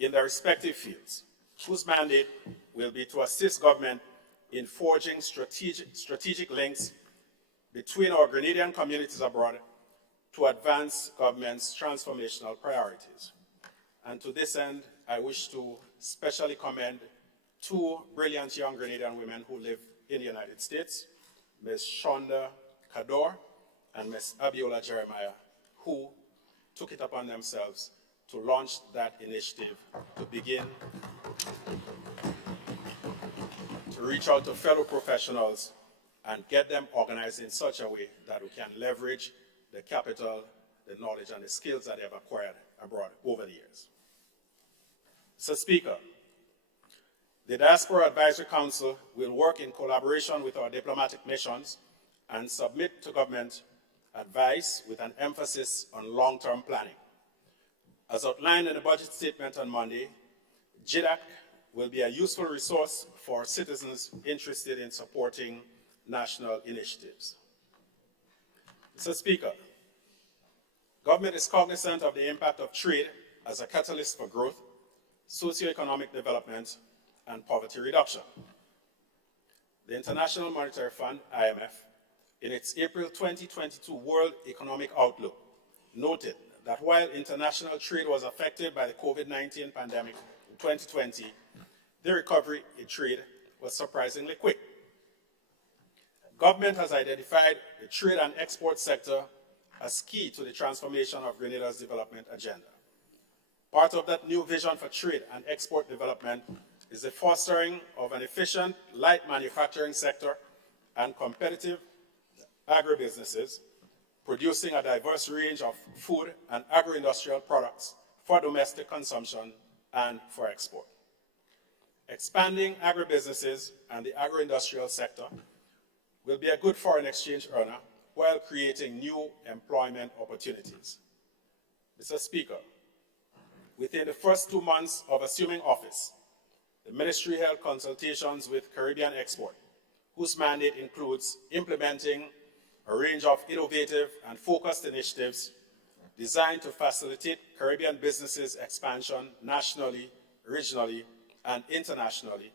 in their respective fields, whose mandate will be to assist government in forging strategic links between our Grenadian communities abroad to advance government's transformational priorities. And to this end, I wish to specially commend 2 brilliant young Grenadian women who live in the United States, Ms. Shonda Kador and Ms. Abiola Jeremiah, who took it upon themselves to launch that initiative to begin to reach out to fellow professionals and get them organized in such a way that we can leverage the capital, the knowledge, and the skills that they have acquired abroad over the years. Mr. Speaker, the Diaspora Advisory Council will work in collaboration with our diplomatic missions and submit to government advice with an emphasis on long-term planning. As outlined in the budget statement on Monday, GIDAC will be a useful resource for citizens interested in supporting national initiatives. Mr. Speaker, government is cognizant of the impact of trade as a catalyst for growth, socioeconomic development, and poverty reduction. The International Monetary Fund, IMF, in its April 2022 World Economic Outlook, noted that while international trade was affected by the COVID-19 pandemic in 2020, the recovery in trade was surprisingly quick. Government has identified the trade and export sector as key to the transformation of Grenada's development agenda. Part of that new vision for trade and export development is the fostering of an efficient light manufacturing sector and competitive agribusinesses, producing a diverse range of food and agro-industrial products for domestic consumption and for export. Expanding agribusinesses and the agro-industrial sector will be a good foreign exchange earner while creating new employment opportunities. Mr. Speaker, within the first 2 months of assuming office, the Ministry held consultations with Caribbean Export, whose mandate includes implementing a range of innovative and focused initiatives designed to facilitate Caribbean businesses' expansion nationally, regionally, and internationally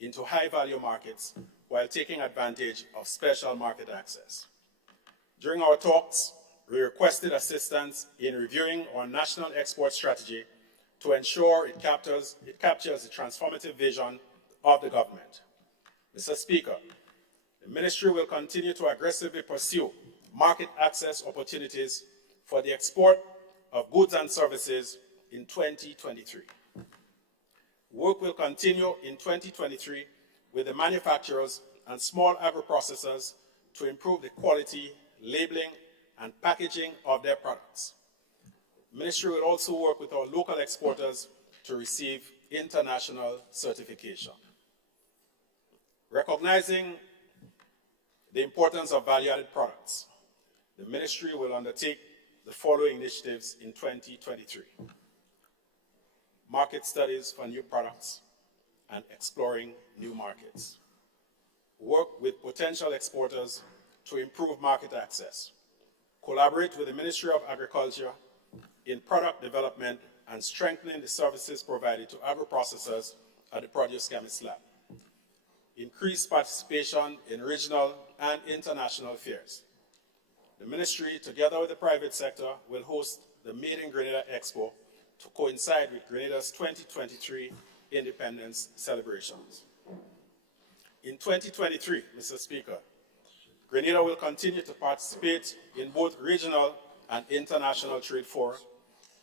into high-value markets while taking advantage of special market access. During our talks, we requested assistance in reviewing our national export strategy to ensure it captures the transformative vision of the government. Mr. Speaker, the Ministry will continue to aggressively pursue market access opportunities for the export of goods and services in 2023. Work will continue in 2023 with the manufacturers and small agro-processors to improve the quality, labeling, and packaging of their products. The Ministry will also work with our local exporters to receive international certification. Recognizing the importance of value-added products, the Ministry will undertake the following initiatives in 2023. Market studies for new products and exploring new markets. Work with potential exporters to improve market access. Collaborate with the Ministry of Agriculture in product development and strengthening the services provided to agro-processors at the Produce Chemist Lab. Increase participation in regional and international fairs. The Ministry, together with the private sector, will host the Made in Grenada Expo to coincide with Grenada's 2023 independence celebrations. In 2023, Mr. Speaker, Grenada will continue to participate in both regional and international trade fora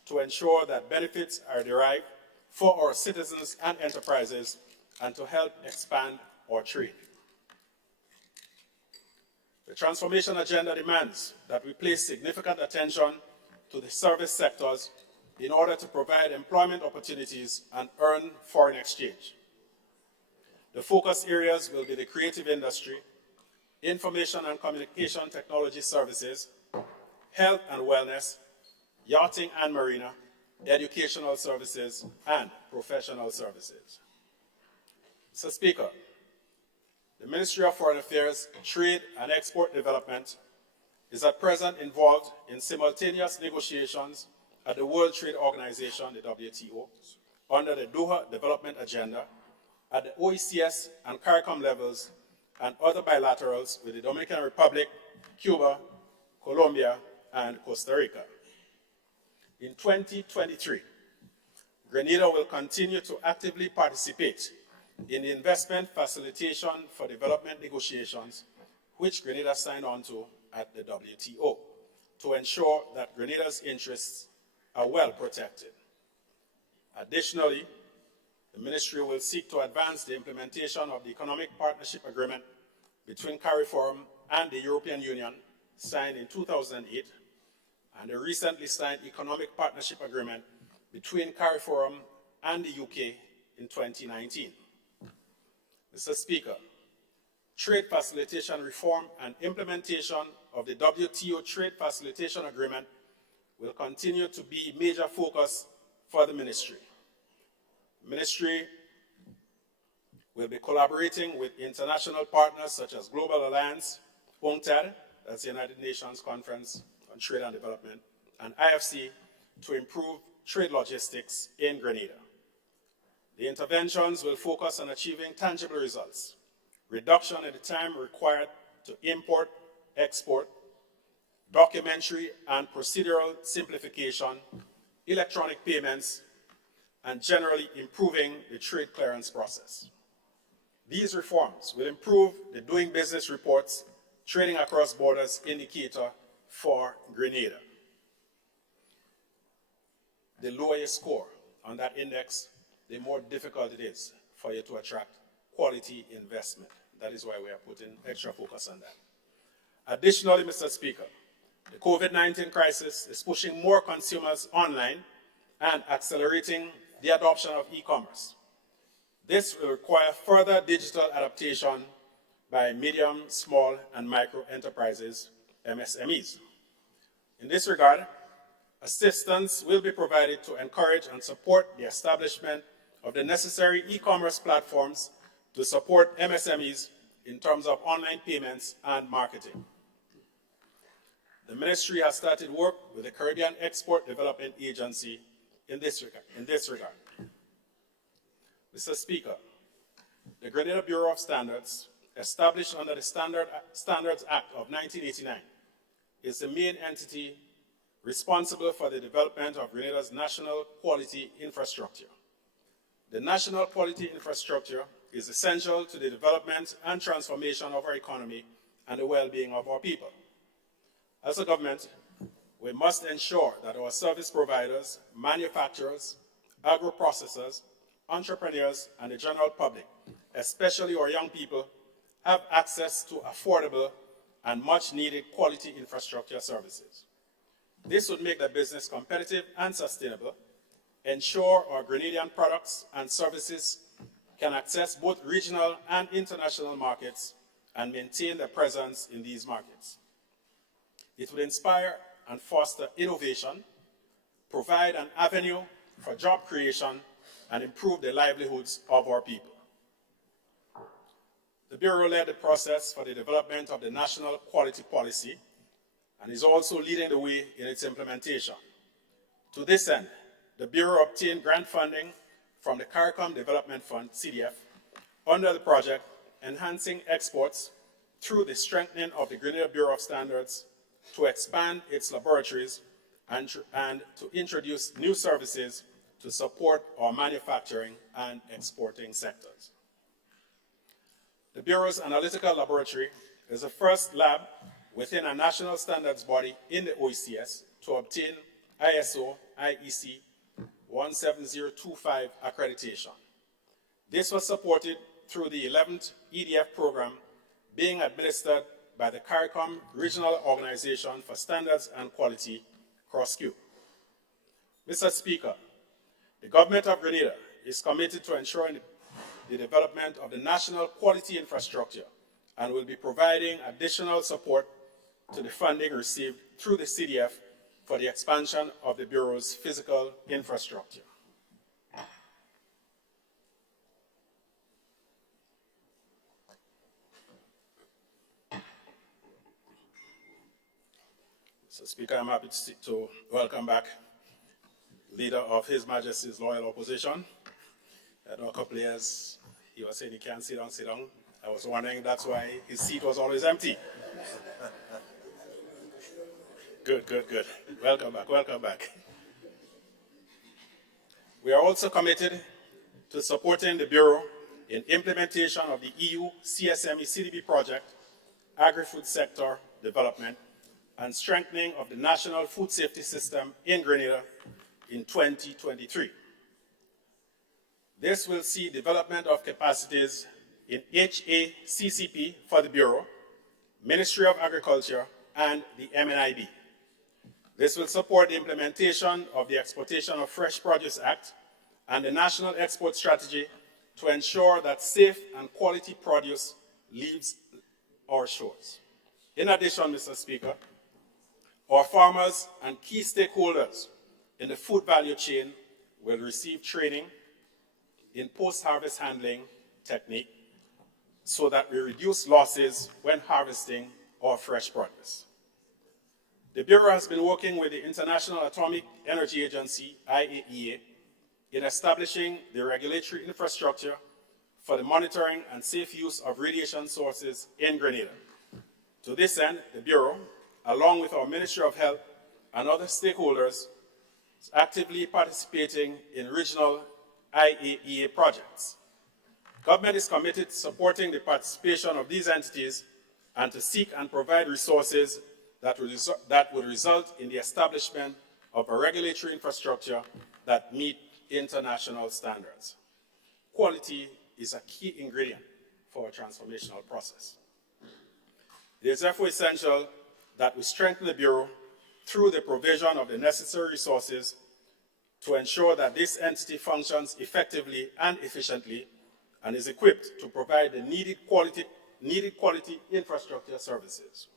to ensure that benefits are derived for our citizens and enterprises and to help expand our trade. The transformation agenda demands that we place significant attention to the service sectors in order to provide employment opportunities and earn foreign exchange. The focus areas will be the creative industry, information and communication technology services, health and wellness, yachting and marina, educational services, and professional services. Mr. Speaker, the Ministry of Foreign Affairs, Trade and Export Development is at present involved in simultaneous negotiations at the World Trade Organization, the WTO, under the Doha Development Agenda, at the OECS and CARICOM levels, and other bilaterals with the Dominican Republic, Cuba, Colombia, and Costa Rica. In 2023, Grenada will continue to actively participate in the investment facilitation for development negotiations, which Grenada signed on to at the WTO, to ensure that Grenada's interests are well protected. Additionally, the Ministry will seek to advance the implementation of the Economic Partnership Agreement between CARIFORUM and the European Union, signed in 2008, and the recently signed Economic Partnership Agreement between CARIFORUM and the UK in 2019. Mr. Speaker, trade facilitation reform and implementation of the WTO Trade Facilitation Agreement will continue to be a major focus for the Ministry. The Ministry will be collaborating with international partners such as Global Alliance, UNCTAD, that's the United Nations Conference on Trade and Development, and IFC to improve trade logistics in Grenada. The interventions will focus on achieving tangible results, reduction in the time required to import, export, documentary and procedural simplification, electronic payments, and generally improving the trade clearance process. These reforms will improve the doing business reports, trading across borders indicator for Grenada. The lower your score on that index, the more difficult it is for you to attract quality investment. That is why we are putting extra focus on that. Additionally, Mr. Speaker, the COVID-19 crisis is pushing more consumers online and accelerating the adoption of e-commerce. This will require further digital adaptation by medium, small, and micro enterprises, MSMEs. In this regard, assistance will be provided to encourage and support the establishment of the necessary e-commerce platforms to support MSMEs in terms of online payments and marketing. The Ministry has started work with the Caribbean Export Development Agency in this regard. Mr. Speaker, the Grenada Bureau of Standards, established under the Standards Act of 1989, is the main entity responsible for the development of Grenada's national quality infrastructure. The national quality infrastructure is essential to the development and transformation of our economy and the well-being of our people. As a government, we must ensure that our service providers, manufacturers, agro-processors, entrepreneurs, and the general public, especially our young people, have access to affordable and much-needed quality infrastructure services. This would make the business competitive and sustainable, ensure our Grenadian products and services can access both regional and international markets, and maintain their presence in these markets. It would inspire and foster innovation, provide an avenue for job creation, and improve the livelihoods of our people. The Bureau led the process for the development of the National Quality Policy and is also leading the way in its implementation. To this end, the Bureau obtained grant funding from the CARICOM Development Fund, CDF, under the project Enhancing Exports through the strengthening of the Grenada Bureau of Standards to expand its laboratories and to introduce new services to support our manufacturing and exporting sectors. The Bureau's analytical laboratory is the first lab within a national standards body in the OECS to obtain ISO IEC 17025 accreditation. This was supported through the 11th EDF program being administered by the CARICOM Regional Organization for Standards and Quality, CROSSQ. Mr. Speaker, the Government of Grenada is committed to ensuring the development of the national quality infrastructure and will be providing additional support to the funding received through the CDF for the expansion of the Bureau's physical infrastructure. Mr. Speaker, I'm happy to welcome back leader of His Majesty's Loyal Opposition. I know a couple of years he was saying he can't sit down. I was wondering that's why his seat was always empty. Good. Welcome back. We are also committed to supporting the Bureau in implementation of the EU CSME CDB project, agri-food sector development, and strengthening of the national food safety system in Grenada in 2023. This will see development of capacities in HACCP for the Bureau, Ministry of Agriculture, and the MNIB. This will support the implementation of the Exportation of Fresh Produce Act and the National Export Strategy to ensure that safe and quality produce leaves our shores. In addition, Mr. Speaker, our farmers and key stakeholders in the food value chain will receive training in post-harvest handling technique so that we reduce losses when harvesting our fresh produce. The Bureau has been working with the International Atomic Energy Agency, IAEA, in establishing the regulatory infrastructure for the monitoring and safe use of radiation sources in Grenada. To this end, the Bureau, along with our Ministry of Health and other stakeholders, is actively participating in regional IAEA projects. Government is committed to supporting the participation of these entities and to seek and provide resources that would result in the establishment of a regulatory infrastructure that meet international standards. Quality is a key ingredient for a transformational process. It is therefore essential that we strengthen the Bureau through the provision of the necessary resources to ensure that this entity functions effectively and efficiently and is equipped to provide the needed quality infrastructure services.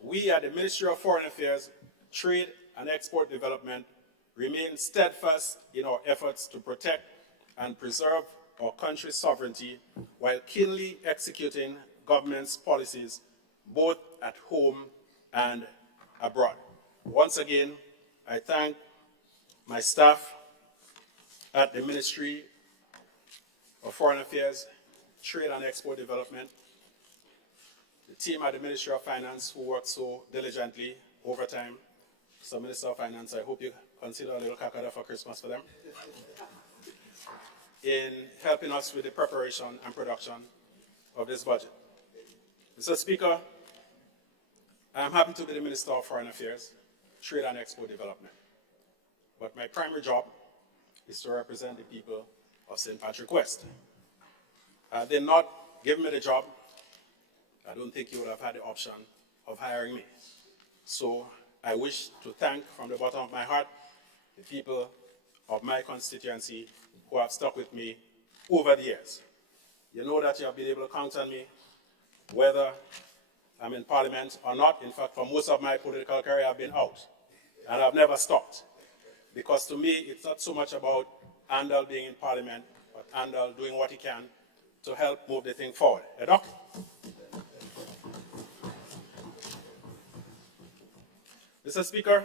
We at the Ministry of Foreign Affairs, Trade and Export Development remain steadfast in our efforts to protect and preserve our country's sovereignty while keenly executing government's policies both at home and abroad. Once again, I thank my staff at the Ministry of Foreign Affairs, Trade and Export Development, the team at the Ministry of Finance who worked so diligently overtime. So Minister of Finance, I hope you consider a little kakada for Christmas for them in helping us with the preparation and production of this budget. Mr. Speaker, I am happy to be the Minister of Foreign Affairs, Trade and Export Development. But my primary job is to represent the people of St. Patrick West. Had they not given me the job, I don't think you would have had the option of hiring me. So I wish to thank from the bottom of my heart the people of my constituency who have stuck with me over the years. You know that you have been able to count on me, whether I'm in Parliament or not. In fact, for most of my political career, I've been out, and I've never stopped. Because to me, it's not so much about Andal being in Parliament, but Andal doing what he can to help move the thing forward. Doc? Mr. Speaker,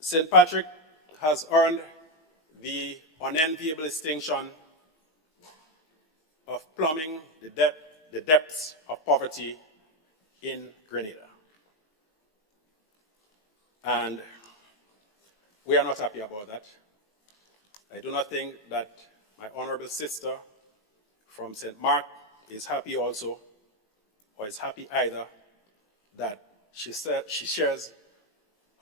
St. Patrick has earned the unenviable distinction of plumbing the depths of poverty in Grenada. And we are not happy about that. I do not think that my honorable sister from St. Mark is happy also, or is happy either, that she shares,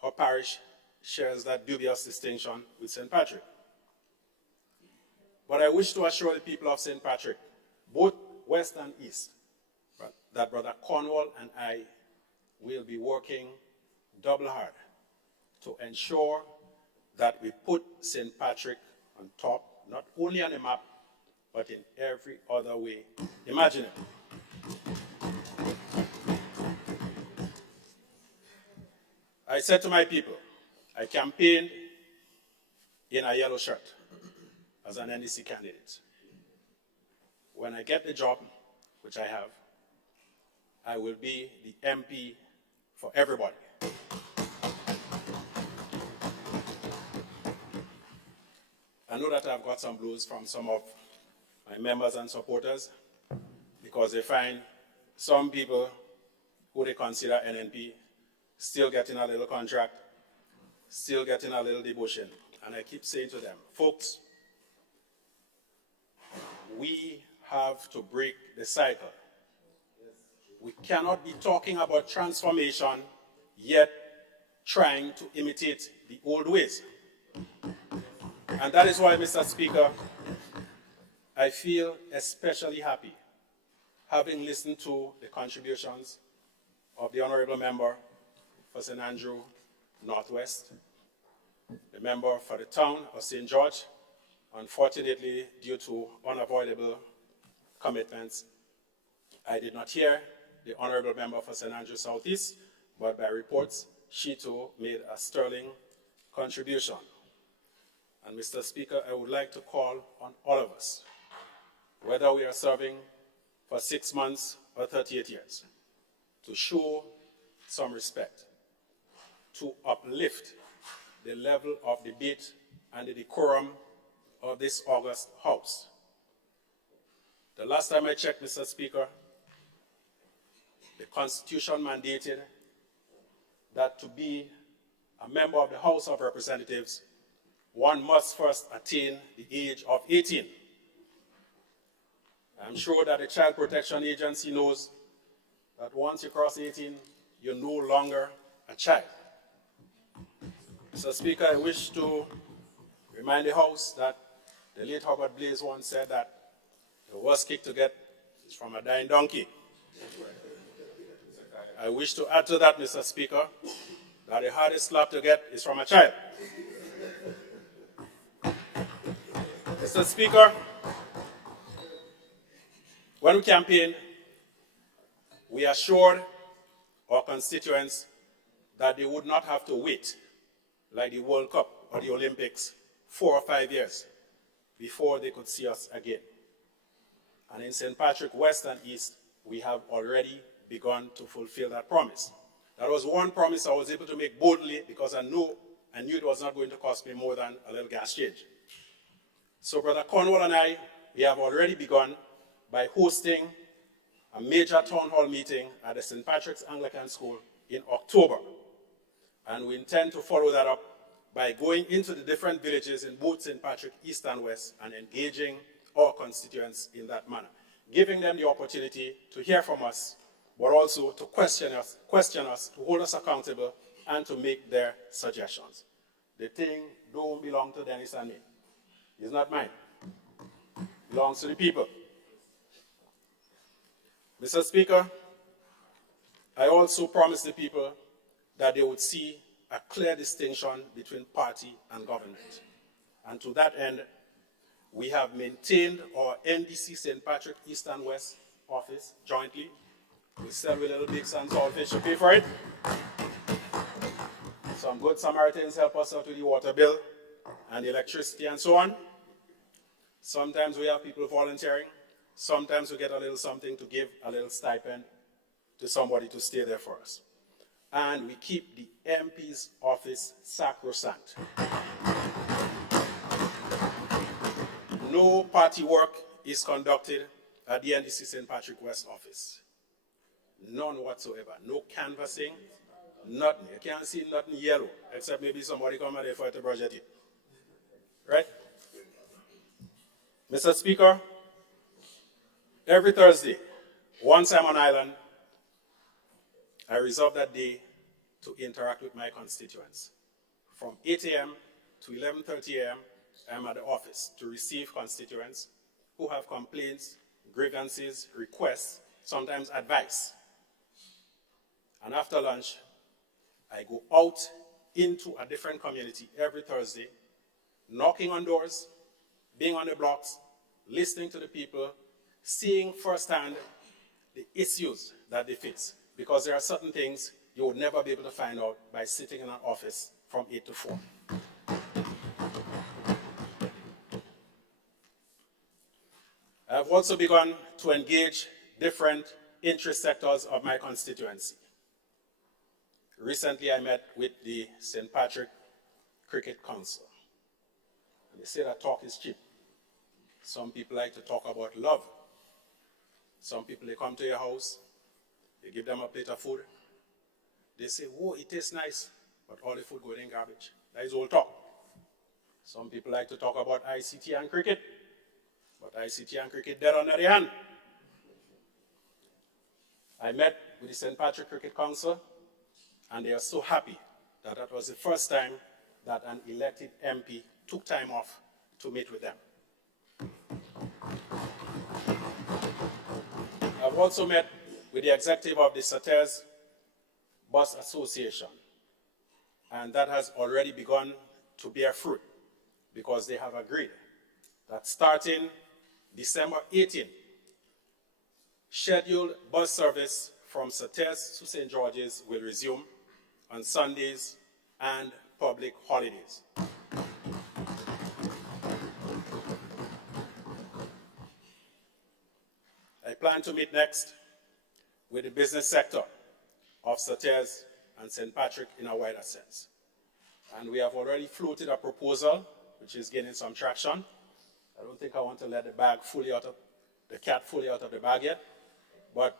her parish shares that dubious distinction with St. Patrick. But I wish to assure the people of St. Patrick, both west and east, that Brother Cornwall and I will be working double hard to ensure that we put St. Patrick on top, not only on the map, but in every other way imaginable. I said to my people, I campaigned in a yellow shirt as an NDC candidate. When I get the job, which I have, I will be the MP for everybody. I know that I've got some blues from some of my members and supporters because they find some people who they consider NNP still getting a little contract, still getting a little devotion. And I keep saying to them, folks, we have to break the cycle. We cannot be talking about transformation, yet trying to imitate the old ways. And that is why, Mr. Speaker, I feel especially happy having listened to the contributions of the Honorable Member for St. Andrew Northwest, the member for the town of St. George. Unfortunately, due to unavoidable commitments, I did not hear the Honorable Member for St. Andrew Southeast, but by reports, she too made a sterling contribution. And Mr. Speaker, I would like to call on all of us, whether we are serving for 6 months or 38 years, to show some respect, to uplift the level of debate and the decorum of this august House. The last time I checked, Mr. Speaker, the Constitution mandated that to be a member of the House of Representatives, one must first attain the age of 18. I'm sure that the Child Protection Agency knows that once you cross 18, you're no longer a child. Mr. Speaker, I wish to remind the House that the late Hubert Blaze once said that the worst kick to get is from a dying donkey. I wish to add to that, Mr. Speaker, that the hardest slap to get is from a child. Mr. Speaker, when we campaigned, we assured our constituents that they would not have to wait, like the World Cup or the Olympics, 4 or 5 years before they could see us again. And in St. Patrick West and East, we have already begun to fulfill that promise. That was one promise I was able to make boldly because I knew it was not going to cost me more than a little gas change. So Brother Cornwall and I, we have already begun by hosting a major town hall meeting at the St. Patrick's Anglican School in October. And we intend to follow that up by going into the different villages in both St. Patrick East and West and engaging our constituents in that manner, giving them the opportunity to hear from us, but also to question us, to hold us accountable, and to make their suggestions. The thing don't belong to Dennis and me. It's not mine. It belongs to the people. Mr. Speaker, I also promised the people that they would see a clear distinction between party and government. And to that end, we have maintained our NDC St. Patrick East and West office jointly. We sell with little big and saltfish to pay for it. Some good Samaritans help us out with the water bill and the electricity and so on. Sometimes we have people volunteering. Sometimes we get a little something to give, a little stipend to somebody to stay there for us. And we keep the MP's office sacrosanct. No party work is conducted at the NDC St. Patrick West office. None whatsoever. No canvassing, nothing. You can't see nothing yellow, except maybe somebody come out there for it to brush your teeth. Right? Mr. Speaker, every Thursday, once I'm on island, I reserve that day to interact with my constituents. From 8 a.m. to 11:30 a.m., I'm at the office to receive constituents who have complaints, grievances, requests, sometimes advice. And after lunch, I go out into a different community every Thursday, knocking on doors, being on the blocks, listening to the people, seeing firsthand the issues that they face. Because there are certain things you would never be able to find out by sitting in an office from 8 to 4. I have also begun to engage different interest sectors of my constituency. Recently, I met with the St. Patrick Cricket Council. They say that talk is cheap. Some people like to talk about love. Some people, they come to your house, you give them a plate of food. They say, "Whoa, it tastes nice," but all the food goes in garbage. That is all talk. Some people like to talk about ICT and cricket. but ICT and cricket dead on the hand. I met with the St. Patrick Cricket Council, and they are so happy that that was the first time that an elected MP took time off to meet with them. I've also met with the executive of the Saters Bus Association, and that has already begun to bear fruit because they have agreed that starting December 18, scheduled bus service from Saters to St. George's will resume on Sundays and public holidays. I plan to meet next with the business sector of Saters and St. Patrick in a wider sense. And we have already floated a proposal which is gaining some traction. I don't think I want to let the cat fully out of the bag yet. But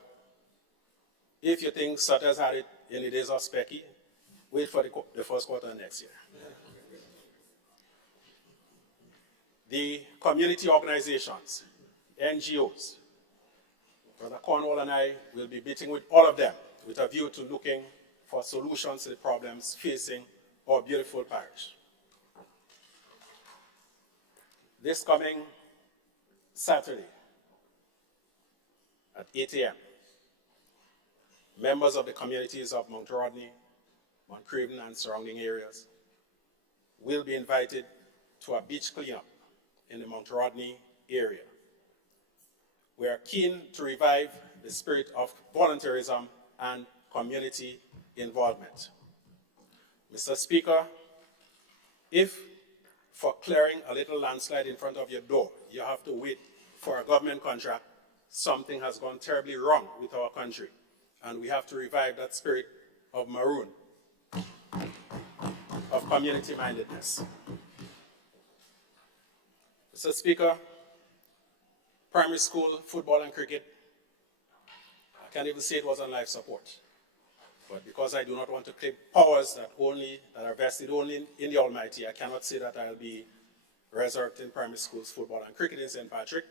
if you think Saters had it in the days of Specky, wait for the first quarter next year. The community organizations, NGOs, Brother Cornwall and I will be meeting with all of them with a view to looking for solutions to the problems facing our beautiful parish. This coming Saturday at 8 a.m., members of the communities of Mount Rodney, Mount Craven, and surrounding areas will be invited to a beach cleanup in the Mount Rodney area. We are keen to revive the spirit of volunteerism and community involvement. Mr. Speaker, if for clearing a little landslide in front of your door, you have to wait for a government contract, something has gone terribly wrong with our country, and we have to revive that spirit of maroon, of community-mindedness. Mr. Speaker, primary school football and cricket, I can't even say it was on life support. But because I do not want to claim powers that are vested only in the Almighty, I cannot say that I'll be resurrecting primary schools football and cricket in St. Patrick.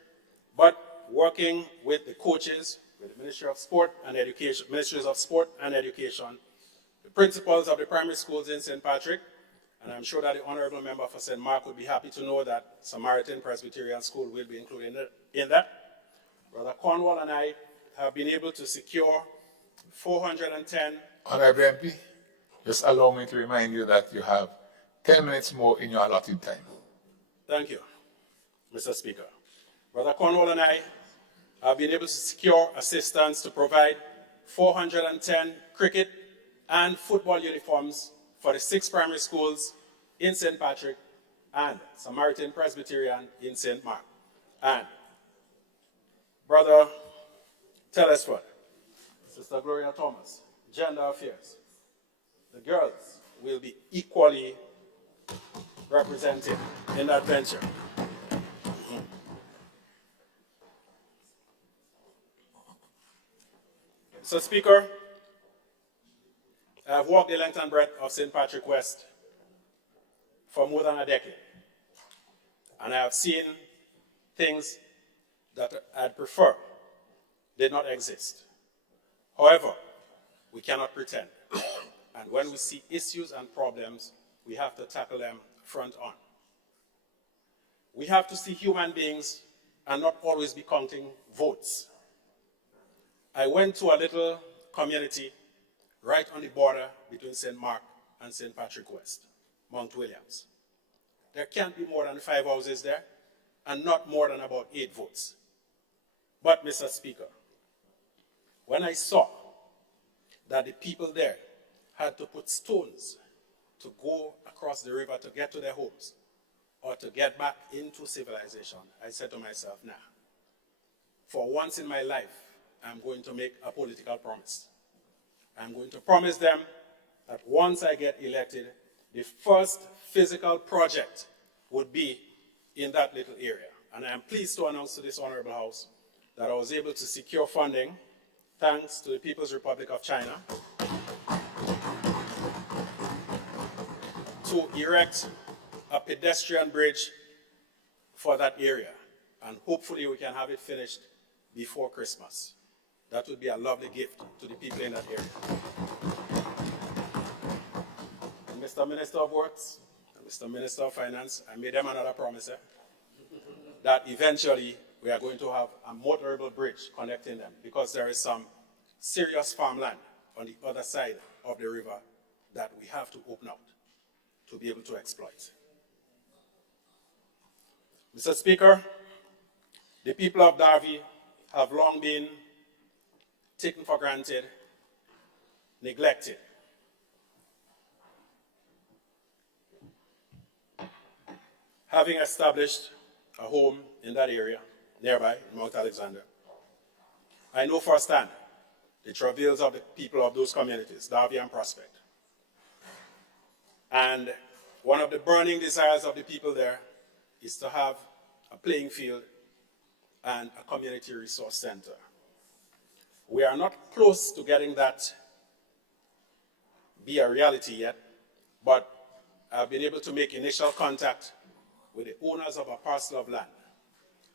But working with the coaches, with the Ministry of Sport and Education, Ministries of Sport and Education, the principals of the primary schools in St. Patrick, and I'm sure that the Honorable Member for St. Mark would be happy to know that Samaritan Presbyterian School will be included in that. Brother Cornwall and I have been able to secure 410. Honorable MP, just allow me to remind you that you have 10 minutes more in your allotted time. Thank you, Mr. Speaker. Brother Cornwall and I have been able to secure assistance to provide 410 cricket and football uniforms for the 6 primary schools in St. Patrick and Samaritan Presbyterian in St. Mark. And Brother Telesford, Sister Gloria Thomas, Gender Affairs, the girls will be equally represented in that venture. So, Speaker, I have walked the length and breadth of St. Patrick West for more than a decade, and I have seen things that I'd prefer did not exist. However, we cannot pretend, and when we see issues and problems, we have to tackle them front on. We have to see human beings and not always be counting votes. I went to a little community right on the border between St. Mark and St. Patrick West, Mount Williams. There can't be more than 5 houses there, and not more than about 8 votes. But, Mr. Speaker, when I saw that the people there had to put stones to go across the river to get to their homes or to get back into civilization, I said to myself, nah, for once in my life, I'm going to make a political promise. I'm going to promise them that once I get elected, the first physical project would be in that little area. And I am pleased to announce to this Honorable House that I was able to secure funding, thanks to the People's Republic of China, to erect a pedestrian bridge for that area. and hopefully we can have it finished before Christmas. That would be a lovely gift to the people in that area. And Mr. Minister of Works and Mr. Minister of Finance, I made them another promise that eventually we are going to have a motorable bridge connecting them, because there is some serious farmland on the other side of the river that we have to open out to be able to exploit. Mr. Speaker, the people of Darby have long been taken for granted, neglected. Having established a home in that area, nearby, in Mount Alexander, I know firsthand the travails of the people of those communities, Darby and Prospect. And one of the burning desires of the people there is to have a playing field and a community resource center. We are not close to getting that be a reality yet, but I've been able to make initial contact with the owners of a parcel of land.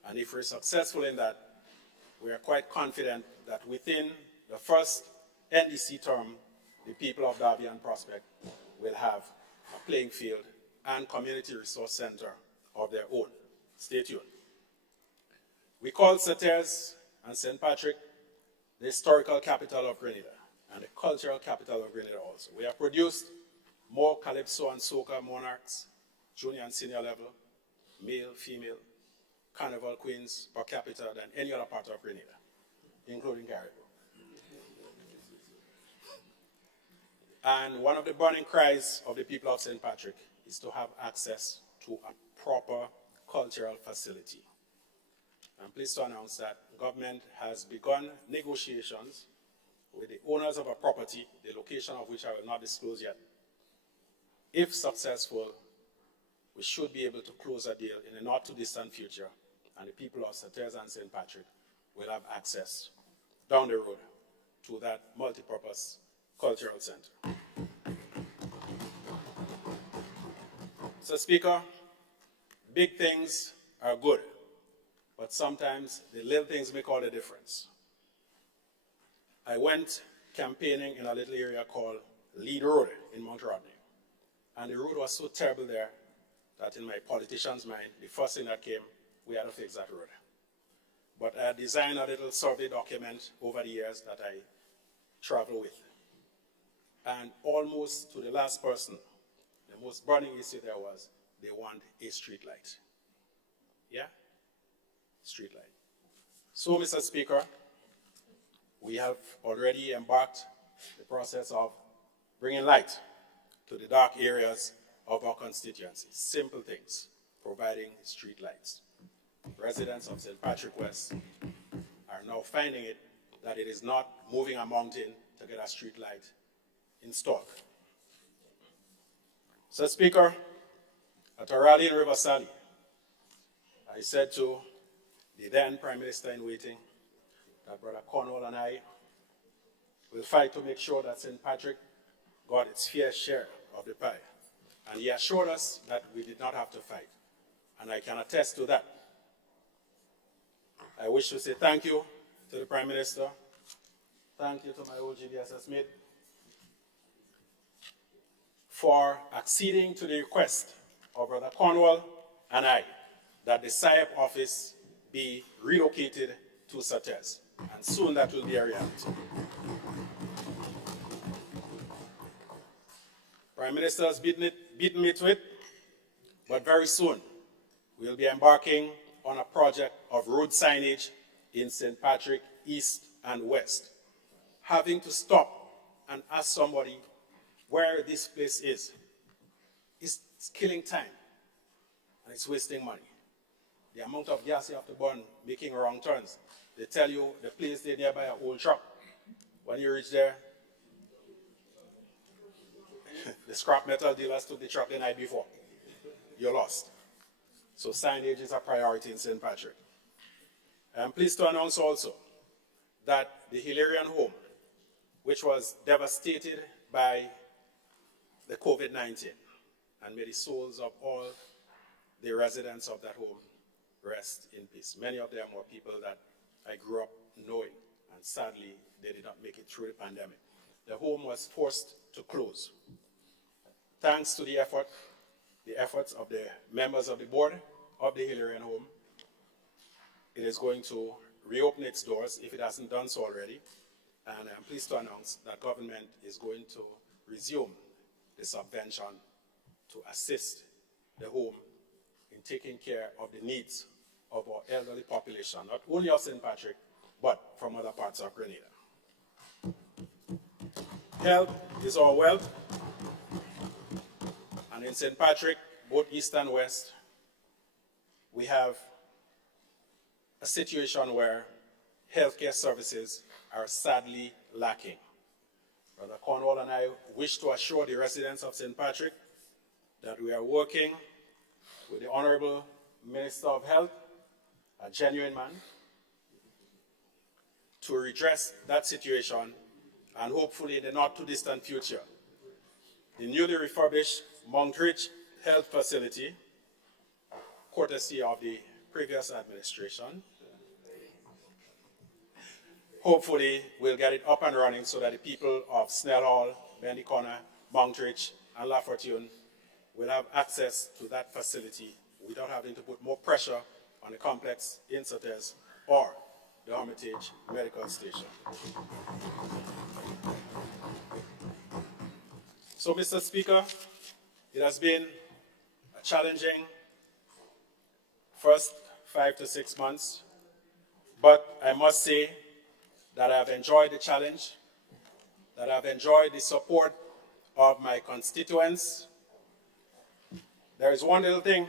And if we're successful in that, we are quite confident that within the first NDC term, the people of Darby and Prospect will have a playing field and community resource center of their own. Stay tuned. We call Sauteurs and St. Patrick the historical capital of Grenada and the cultural capital of Grenada also. We have produced more calypso and soca monarchs, junior and senior level, male, female, carnival queens per capita than any other part of Grenada, including Caribou. And one of the burning cries of the people of St. Patrick is to have access to a proper cultural facility. I'm pleased to announce that government has begun negotiations with the owners of a property, the location of which I will not disclose yet. If successful, we should be able to close a deal in the not too distant future, and the people of Sauteurs and St. Patrick will have access down the road to that multipurpose cultural center. So, Speaker, big things are good, but sometimes the little things make all the difference. I went campaigning in a little area called Lead Road in Mount Rodney, and the road was so terrible there that in my politician's mind, the first thing that came, we had to fix that road. But I designed a little survey document over the years that I travel with. And almost to the last person, the most burning issue there was, they want a street light. Yeah? Street light. So, Mr. Speaker, we have already embarked the process of bringing light to the dark areas of our constituency. Simple things, providing street lights. Residents of St. Patrick West are now finding it that it is not moving a mountain to get a street light installed. So, Speaker, at a rally in River Sally, I said to the then Prime Minister in waiting that Brother Cornwall and I will fight to make sure that St. Patrick got its fair share of the pie. And he assured us that we did not have to fight. And I can attest to that. I wish to say thank you to the Prime Minister. Thank you to my old GDSS mate for acceding to the request of Brother Cornwall and I that the SIAP office be relocated to Sauteurs. And soon that will be a reality. Prime Minister has beaten me to it, but very soon we'll be embarking on a project of road signage in St. Patrick East and West. Having to stop and ask somebody where this place is killing time and it's wasting money. The amount of gas you have to burn making wrong turns. They tell you the place there nearby an old truck. When you reach there, the scrap metal dealers took the truck the night before. You're lost. So signage is a priority in St. Patrick. I'm pleased to announce also that the Hilarion home, which was devastated by the COVID-19, and may the souls of all the residents of that home rest in peace. Many of them were people that I grew up knowing, and sadly, they did not make it through the pandemic. The home was forced to close. Thanks to the efforts of the members of the board of the Hilarion home, it is going to reopen its doors if it hasn't done so already. And I'm pleased to announce that government is going to resume the subvention to assist the home in taking care of the needs of our elderly population, not only of St. Patrick, but from other parts of Grenada. Health is our wealth. And in St. Patrick, both east and west, we have a situation where healthcare services are sadly lacking. Brother Cornwall and I wish to assure the residents of St. Patrick that we are working with the Honorable Minister of Health, a genuine man, to redress that situation, and hopefully in the not too distant future, the newly refurbished Monkridge Health Facility, courtesy of the previous administration, hopefully we'll get it up and running so that the people of Snell Hall, Bendy Corner, Monkridge, and La Fortune will have access to that facility without having to put more pressure on the complex Inserters or the Hermitage Medical Station. So, Mr. Speaker, it has been a challenging first 5 to 6 months, but I must say that I've enjoyed the challenge, that I've enjoyed the support of my constituents. There is one little thing.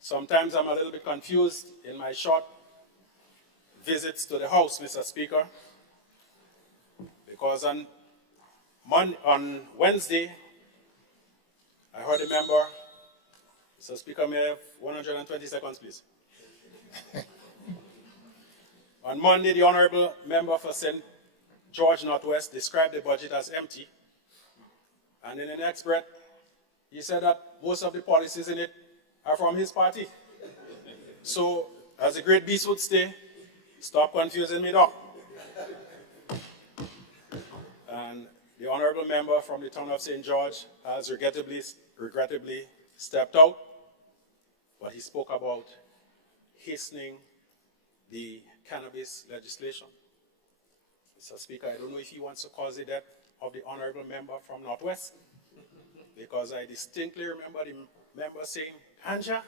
Sometimes I'm a little bit confused in my short visits to the House, Mr. Speaker, because on Wednesday, I heard a member, Mr. Speaker, may I have 120 seconds, please? On Monday, the Honorable Member for St. George Northwest described the budget as empty. And in the next breath, he said that most of the policies in it are from his party. So, as the great beast would say, stop confusing me, dog. And the Honorable Member from the town of St. George has regrettably stepped out, but he spoke about hastening the cannabis legislation. Mr. Speaker, I don't know if he wants to cause the death of the Honorable Member from Northwest, because I distinctly remember the member saying, "Anja,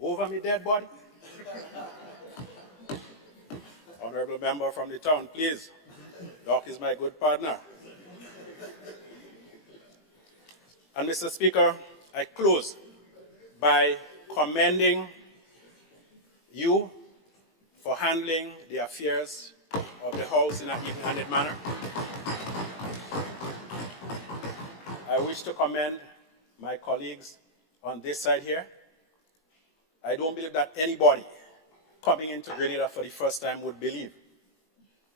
over me dead body." Honorable Member from the town, please. Doc is my good partner. And Mr. Speaker, I close by commending you for handling the affairs of the House in an even-handed manner. I wish to commend my colleagues on this side here. I don't believe that anybody coming into Grenada for the first time would believe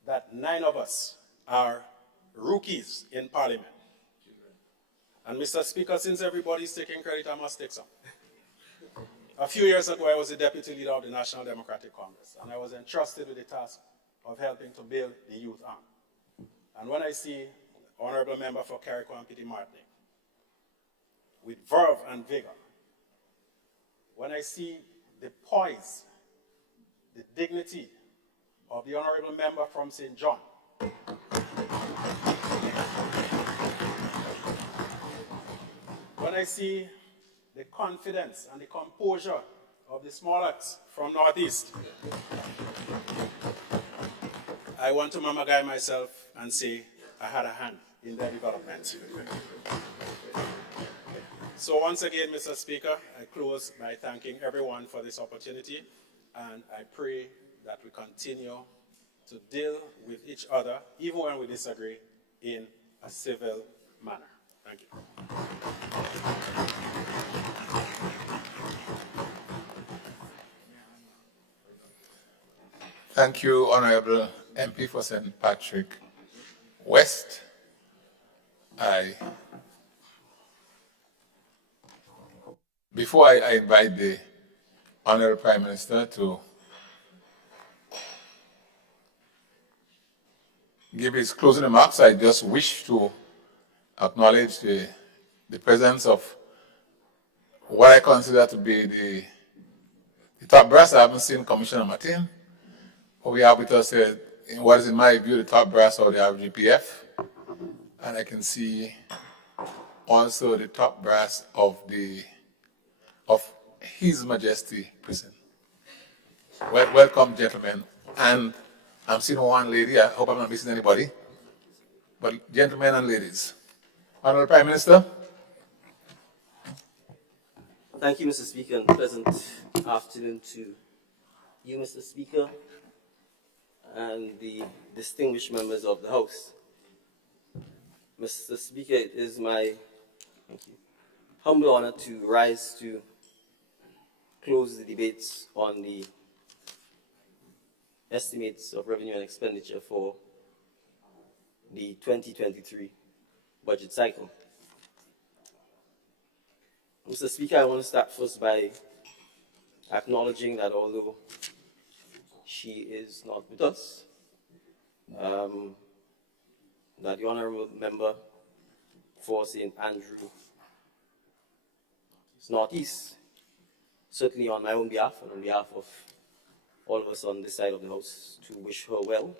that 9 of us are rookies in Parliament. And Mr. Speaker, since everybody's taking credit, I must take some. A few years ago, I was the deputy leader of the National Democratic Congress, and I was entrusted with the task of helping to build the youth arm. And when I see Honorable Member for Carriacou and Petite Martinique with verve and vigor, when I see the poise, the dignity of the Honorable Member from St. John, when I see the confidence and the composure of the small acts from Northeast, I want to mama guy myself and say I had a hand in their development. So once again, Mr. Speaker, I close by thanking everyone for this opportunity, and I pray that we continue to deal with each other, even when we disagree, in a civil manner. Thank you. Thank you, Honorable MP for St. Patrick West. Before I invite the Honorable Prime Minister to give his closing remarks. I just wish to acknowledge the presence of what I consider to be the top brass. I haven't seen Commissioner Martin, but we have with us in what is in my view the top brass of the RGPF, and I can see also the top brass of His Majesty Prison. Welcome, gentlemen. And I'm seeing one lady. I hope I'm not missing anybody. But gentlemen and ladies, Honorable Prime Minister. Thank you, Mr. Speaker, and pleasant afternoon to you, Mr. Speaker, and the distinguished members of the House. Mr. Speaker, it is my humble honor to rise to close the debates on the estimates of revenue and expenditure for the 2023 budget cycle. Mr. Speaker, I want to start first by acknowledging that although she is not with us, that the honorable member for St. Andrew Northeast, certainly on my own behalf and on behalf of all of us on this side of the House, to wish her well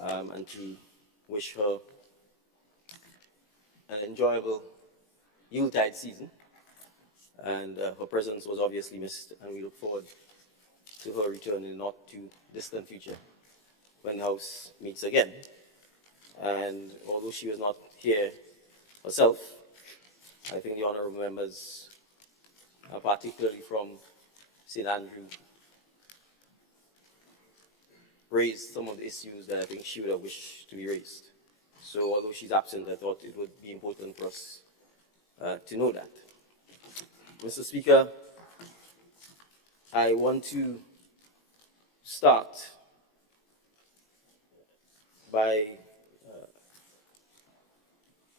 and to wish her an enjoyable Yuletide season. And her presence was obviously missed, and we look forward to her return in the not too distant future when the House meets again. And although she was not here herself, I think the honorable members, particularly from St. Andrew, raised some of the issues that I think she would have wished to be raised. So although she's absent, I thought it would be important for us to know that. Mr. Speaker, I want to start by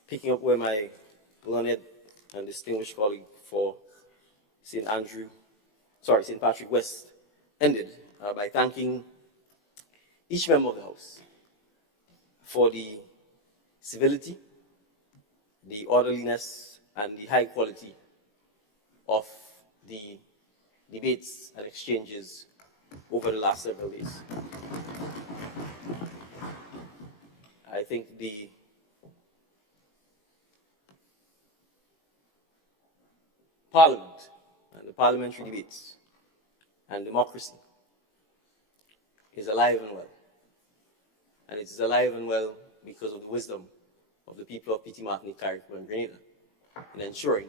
picking up where my learned and distinguished colleague for St. Patrick West ended, by thanking each member of the House for the civility, the orderliness, and the high quality of the debates and exchanges over the last several days. I think the Parliament and the parliamentary debates and democracy is alive and well. And it is alive and well because of the wisdom of the people of Petite Martinique, Carriacou, and Grenada in ensuring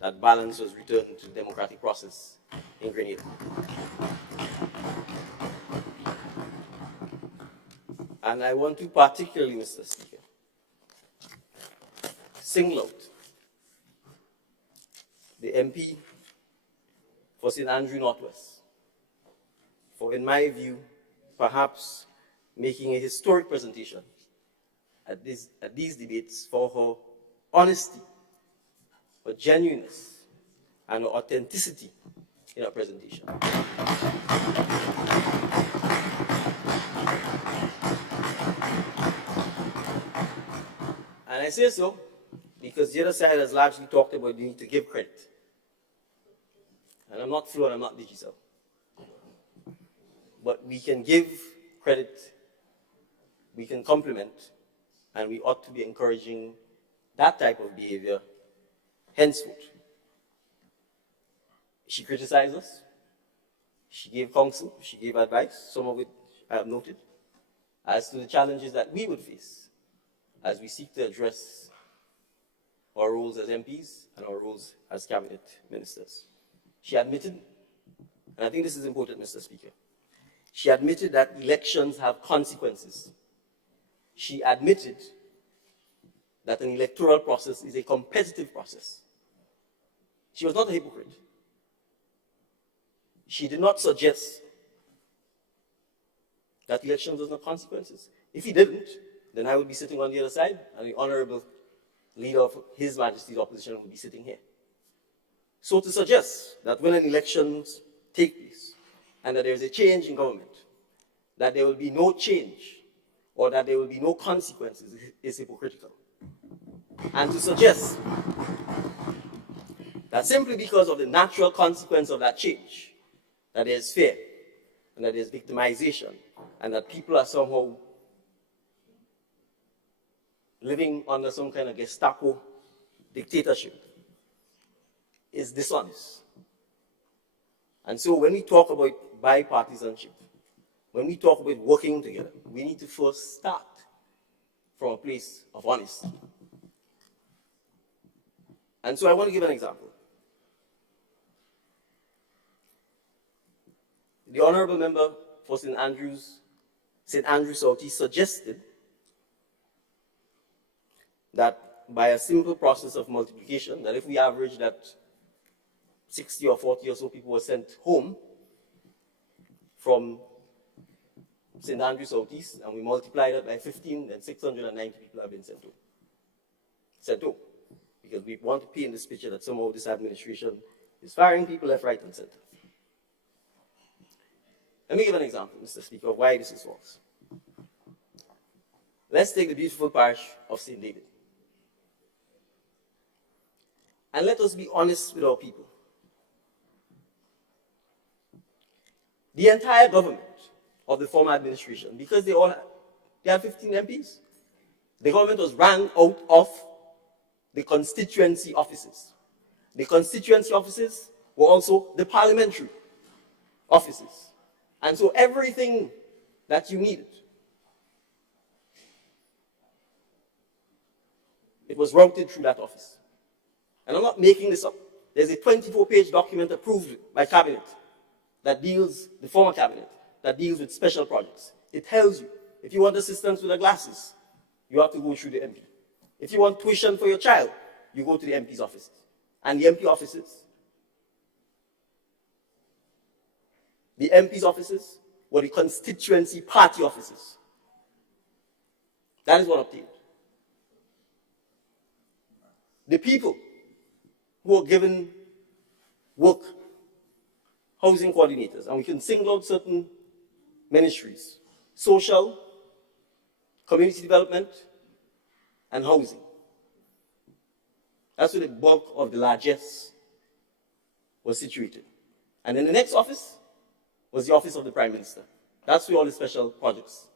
that balance was returned to the democratic process in Grenada. And I want to particularly, Mr. Speaker, single out the MP for St. Andrew Northwest for, in my view, perhaps making a historic presentation at these debates for her honesty, her genuineness, and her authenticity in her presentation. And I say so because the other side has largely talked about the need to give credit. And I'm not Flo and I'm not Digicel. But we can give credit, we can compliment, and we ought to be encouraging that type of behavior henceforth. She criticized us, she gave counsel, she gave advice, some of it I have noted, as to the challenges that we would face as we seek to address our roles as MPs and our roles as cabinet ministers. She admitted, and I think this is important, Mr. Speaker, she admitted that elections have consequences. She admitted that an electoral process is a competitive process. She was not a hypocrite. She did not suggest that elections have no consequences. If he didn't, then I would be sitting on the other side, and the honorable leader of His Majesty's opposition would be sitting here. So to suggest that when an elections take place and that there is a change in government, that there will be no change or that there will be no consequences is hypocritical. And to suggest that simply because of the natural consequence of that change, that there is fear and that there is victimization and that people are somehow living under some kind of Gestapo dictatorship is dishonest. And so when we talk about bipartisanship, when we talk about working together, we need to first start from a place of honesty. And so I want to give an example. The honorable member for St. Andrews South, he suggested that by a simple process of multiplication, that if we average that 60 or 40 or so people were sent home from St. Andrews Southeast, and we multiply that by 15, then 690 people have been sent home. Sent home. Because we want to paint this picture that somehow this administration is firing people left, right, and center. Let me give an example, Mr. Speaker, of why this is false. Let's take the beautiful parish of St. David. And let us be honest with our people. The entire government of the former administration, because they had 15 MPs, the government was ran out of the constituency offices. The constituency offices were also the parliamentary offices. And so everything that you needed, it was routed through that office. And I'm not making this up. There's a 24-page document approved by cabinet that deals, the former cabinet, that deals with special projects. It tells you, if you want assistance with the glasses, you have to go through the MP. If you want tuition for your child, you go to the MP's offices. And the MP offices were the constituency party offices. That is what obtained. The people who were given work, housing coordinators, and we can single out certain ministries: social, community development, and housing. That's where the bulk of the largesse was situated. And then the next office was the office of the Prime Minister. That's where all the special projects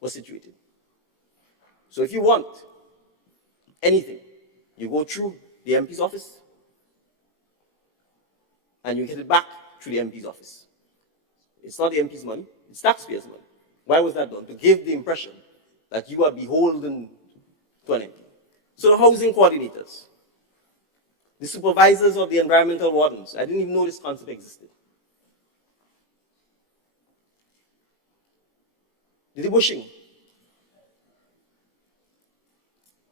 were situated. So if you want anything, you go through the MP's office and you get it back through the MP's office. It's not the MP's money, it's taxpayers' money. Why was that done? To give the impression that you are beholden to an MP. So the housing coordinators, the supervisors of the environmental wardens, I didn't even know this concept existed. The bushing,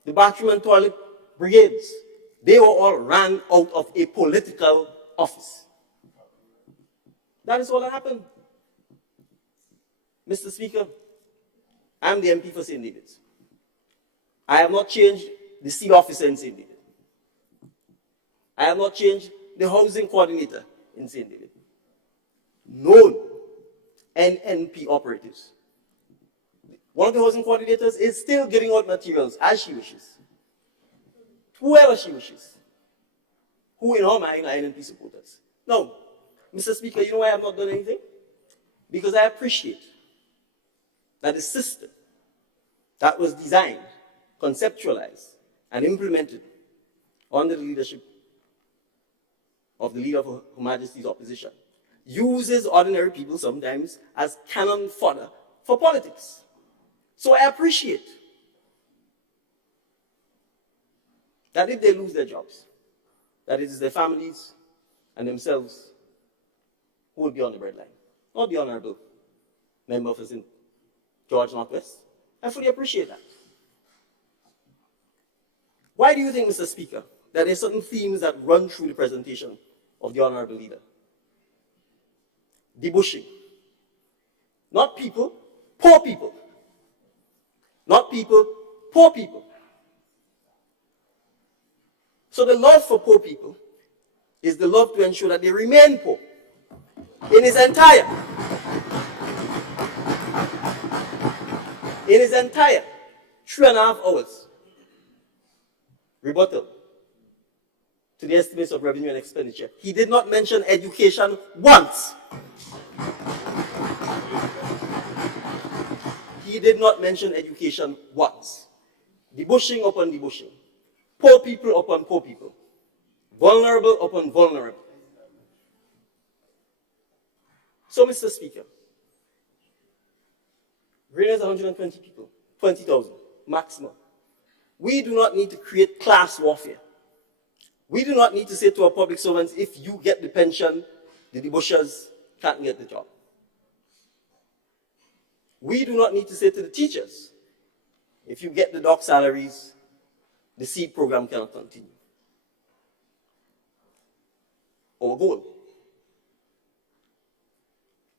the bathroom and toilet brigades, they were all ran out of a political office. That is all that happened. Mr. Speaker, I'm the MP for St. David's. I have not changed the seat officer in St. David. I have not changed the housing coordinator in St. David. Known NNP operatives. One of the housing coordinators is still giving out materials as she wishes. Whoever she wishes. Who in her mind are NNP supporters. Now, Mr. Speaker, you know why I have not done anything? Because I appreciate that the system that was designed, conceptualized, and implemented under the leadership of the leader of Her Majesty's opposition uses ordinary people sometimes as cannon fodder for politics. So I appreciate that if they lose their jobs, that it is their families and themselves who will be on the breadline, not the honorable member for St. George Northwest. I fully appreciate that. Why do you think, Mr. Speaker, that there are certain themes that run through the presentation of the honorable leader? Debushing. Not people, poor people. Not people, poor people. So the love for poor people is the love to ensure that they remain poor. in his entire 3.5 hours rebuttal to the estimates of revenue and expenditure, he did not mention education once. He did not mention education once. Debushing upon debushing. Poor people upon poor people. Vulnerable upon vulnerable. So, Mr. Speaker, Grenada is 120 people, 20,000 maximum. We do not need to create class warfare. We do not need to say to our public servants, if you get the pension, the debushers can't get the job. We do not need to say to the teachers, if you get the dock salaries, the seed program cannot continue. Our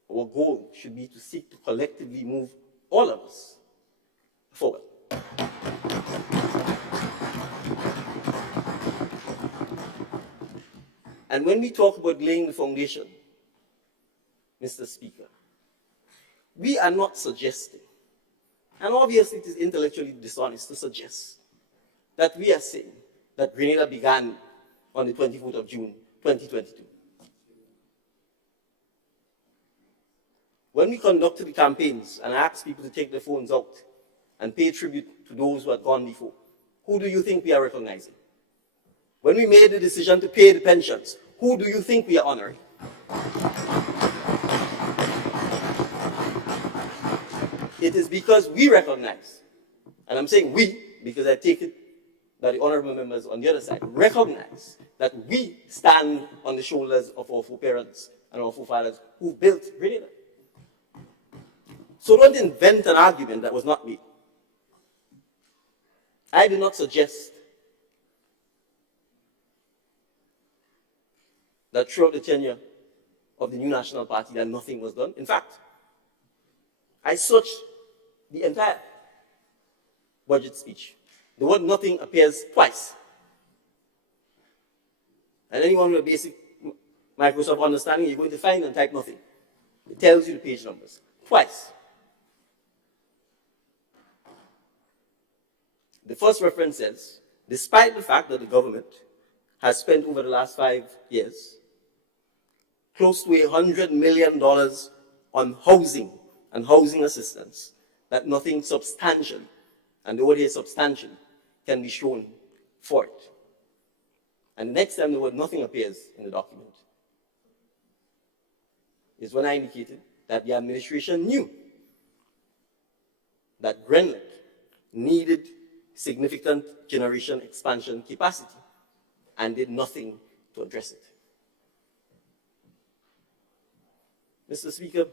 goal should be to seek to collectively move all of us forward. And when we talk about laying the foundation, Mr. Speaker, we are not suggesting, and obviously it is intellectually dishonest to suggest, that we are saying that Grenada began on the 24th of June, 2022. When we conducted the campaigns and asked people to take their phones out and pay tribute to those who had gone before, who do you think we are recognizing? When we made the decision to pay the pensions, who do you think we are honoring? It is because we recognize, and I'm saying we, because I take it that the honorable members on the other side recognize that we stand on the shoulders of our foreparents and our forefathers who built Grenada. So don't invent an argument that was not made. I did not suggest that throughout the tenure of the new National Party that nothing was done. In fact, I searched the entire budget speech. The word nothing appears twice. And anyone with a basic Microsoft understanding, you're going to find and type nothing. It tells you the page numbers. Twice. The first reference says, despite the fact that the government has spent over the last 5 years close to $100 million on housing and housing assistance, that nothing substantial, and the word here substantial, can be shown for it. And the next time the word nothing appears in the document is when I indicated that the administration knew that Grenlet needed significant generation expansion capacity and did nothing to address it. Mr. Speaker,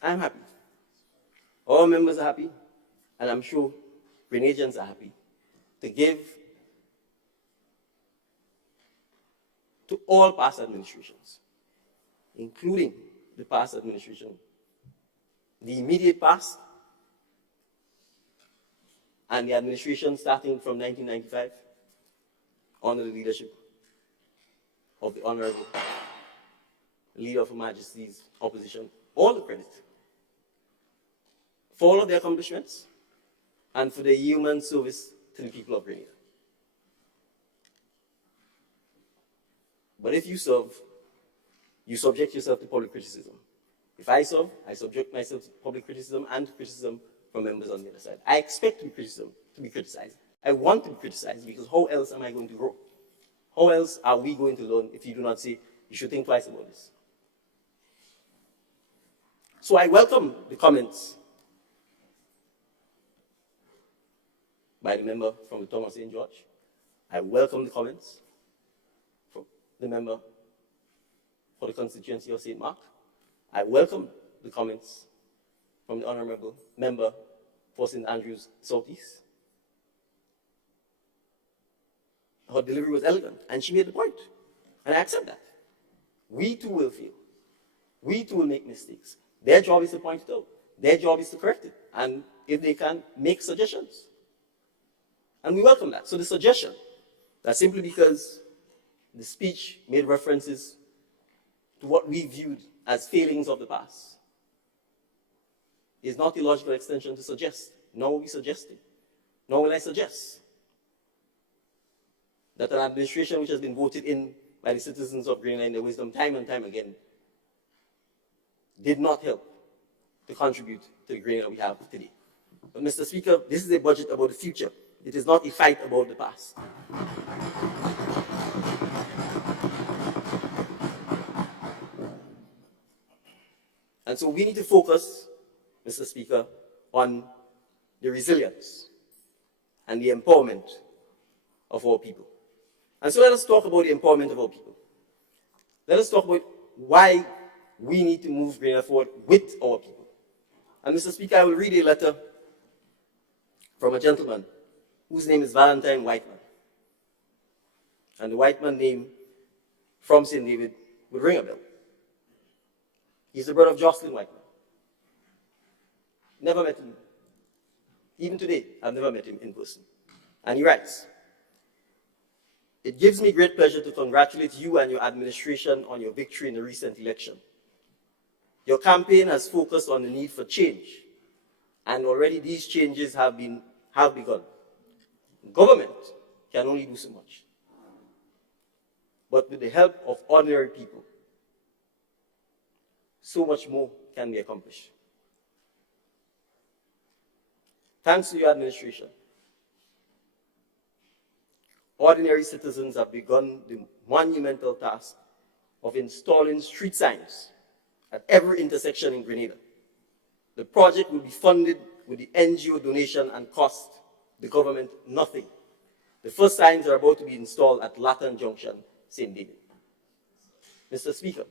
I'm happy. All members are happy, and I'm sure Grenadians are happy to give to all past administrations, including the past administration, the immediate past, and the administration starting from 1995 under the leadership of the Honorable Leader of Her Majesty's Opposition, all the credit for all of their accomplishments and for their human service to the people of Grenada. But if you serve, you subject yourself to public criticism. If I serve, I subject myself to public criticism and to criticism from members on the other side. I expect to be criticized. I want to be criticized, because how else am I going to grow? How else are we going to learn if you do not say, you should think twice about this? So I welcome the comments by the member from the Thomas St. George. I welcome the comments from the member for the constituency of St. Mark. I welcome the comments from the honorable member for St. Andrews Southeast. Her delivery was elegant, and she made the point, and I accept that. We too will fail. We too will make mistakes. Their job is to point it out. Their job is to correct it, and if they can, make suggestions. And we welcome that. So the suggestion that simply because The speech made references to what we viewed as failings of the past. It is not a logical extension to suggest, nor will we suggesting, nor will I suggest, that an administration which has been voted in by the citizens of Greenland in their wisdom time and time again did not help to contribute to the Greenland we have today. But Mr. Speaker, this is a budget about the future. It is not a fight about the past. And so we need to focus, Mr. Speaker, on the resilience and the empowerment of our people. And so let us talk about the empowerment of our people. Let us talk about why we need to move Greenland forward with our people. And Mr. Speaker, I will read a letter from a gentleman whose name is Valentine Whiteman. And the Whiteman name from St. David would ring a bell. He's the brother of Jocelyn Whiteman. Never met him. Even today, I've never met him in person. And he writes, "It gives me great pleasure to congratulate you and your administration on your victory in the recent election. Your campaign has focused on the need for change, and already these changes have begun. Government can only do so much. But with the help of ordinary people, so much more can be accomplished. Thanks to your administration, ordinary citizens have begun the monumental task of installing street signs at every intersection in Grenada. The project will be funded with the NGO donation and cost the government nothing. The first signs are about to be installed at Latin Junction, St. David." Mr. Speaker,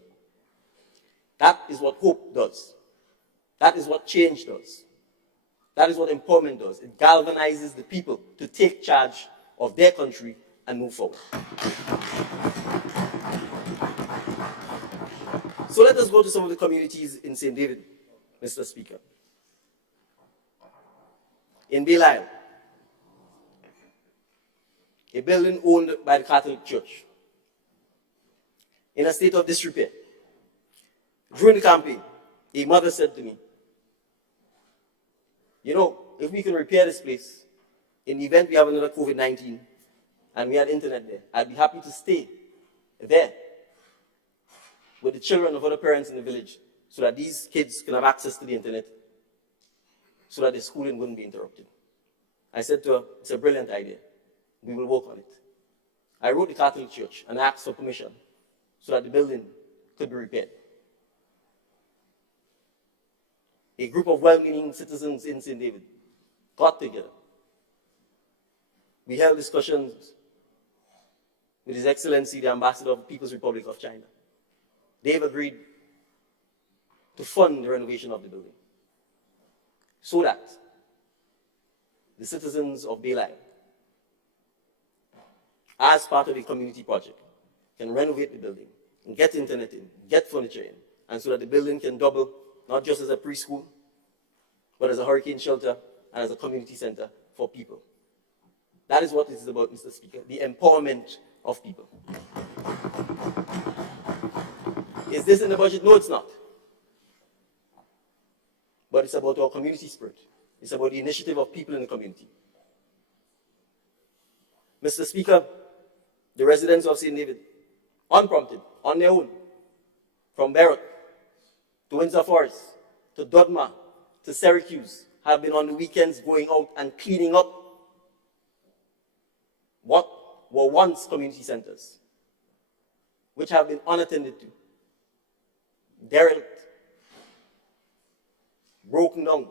that is what hope does. That is what change does. That is what empowerment does. It galvanizes the people to take charge of their country and move forward. So let us go to some of the communities in St. David, Mr. Speaker. In Belial, a building owned by the Catholic Church, in a state of disrepair. During the campaign, a mother said to me, "You know, if we can repair this place, in the event we have another COVID-19 and we had internet there, I'd be happy to stay there with the children of other parents in the village so that these kids can have access to the internet so that the schooling wouldn't be interrupted." I said to her, "It's a brilliant idea. We will work on it." I wrote the Catholic Church and asked for permission so that the building could be repaired. A group of well-meaning citizens in St. David got together. We held discussions with His Excellency, the Ambassador of the People's Republic of China. They've agreed to fund the renovation of the building so that the citizens of Belial, as part of a community project, can renovate the building and get internet in, get furniture in, and so that the building can double not just as a preschool, but as a hurricane shelter and as a community center for people. That is what this is about, Mr. Speaker, the empowerment of people. Is this in the budget? No, it's not. But it's about our community spirit. It's about the initiative of people in the community. Mr. Speaker, the residents of St. David, unprompted, on their own, from Barrett to Windsor Forest, to Dodma, to Syracuse, have been on the weekends going out and cleaning up what were once community centers, which have been unattended to, derelict, broken down,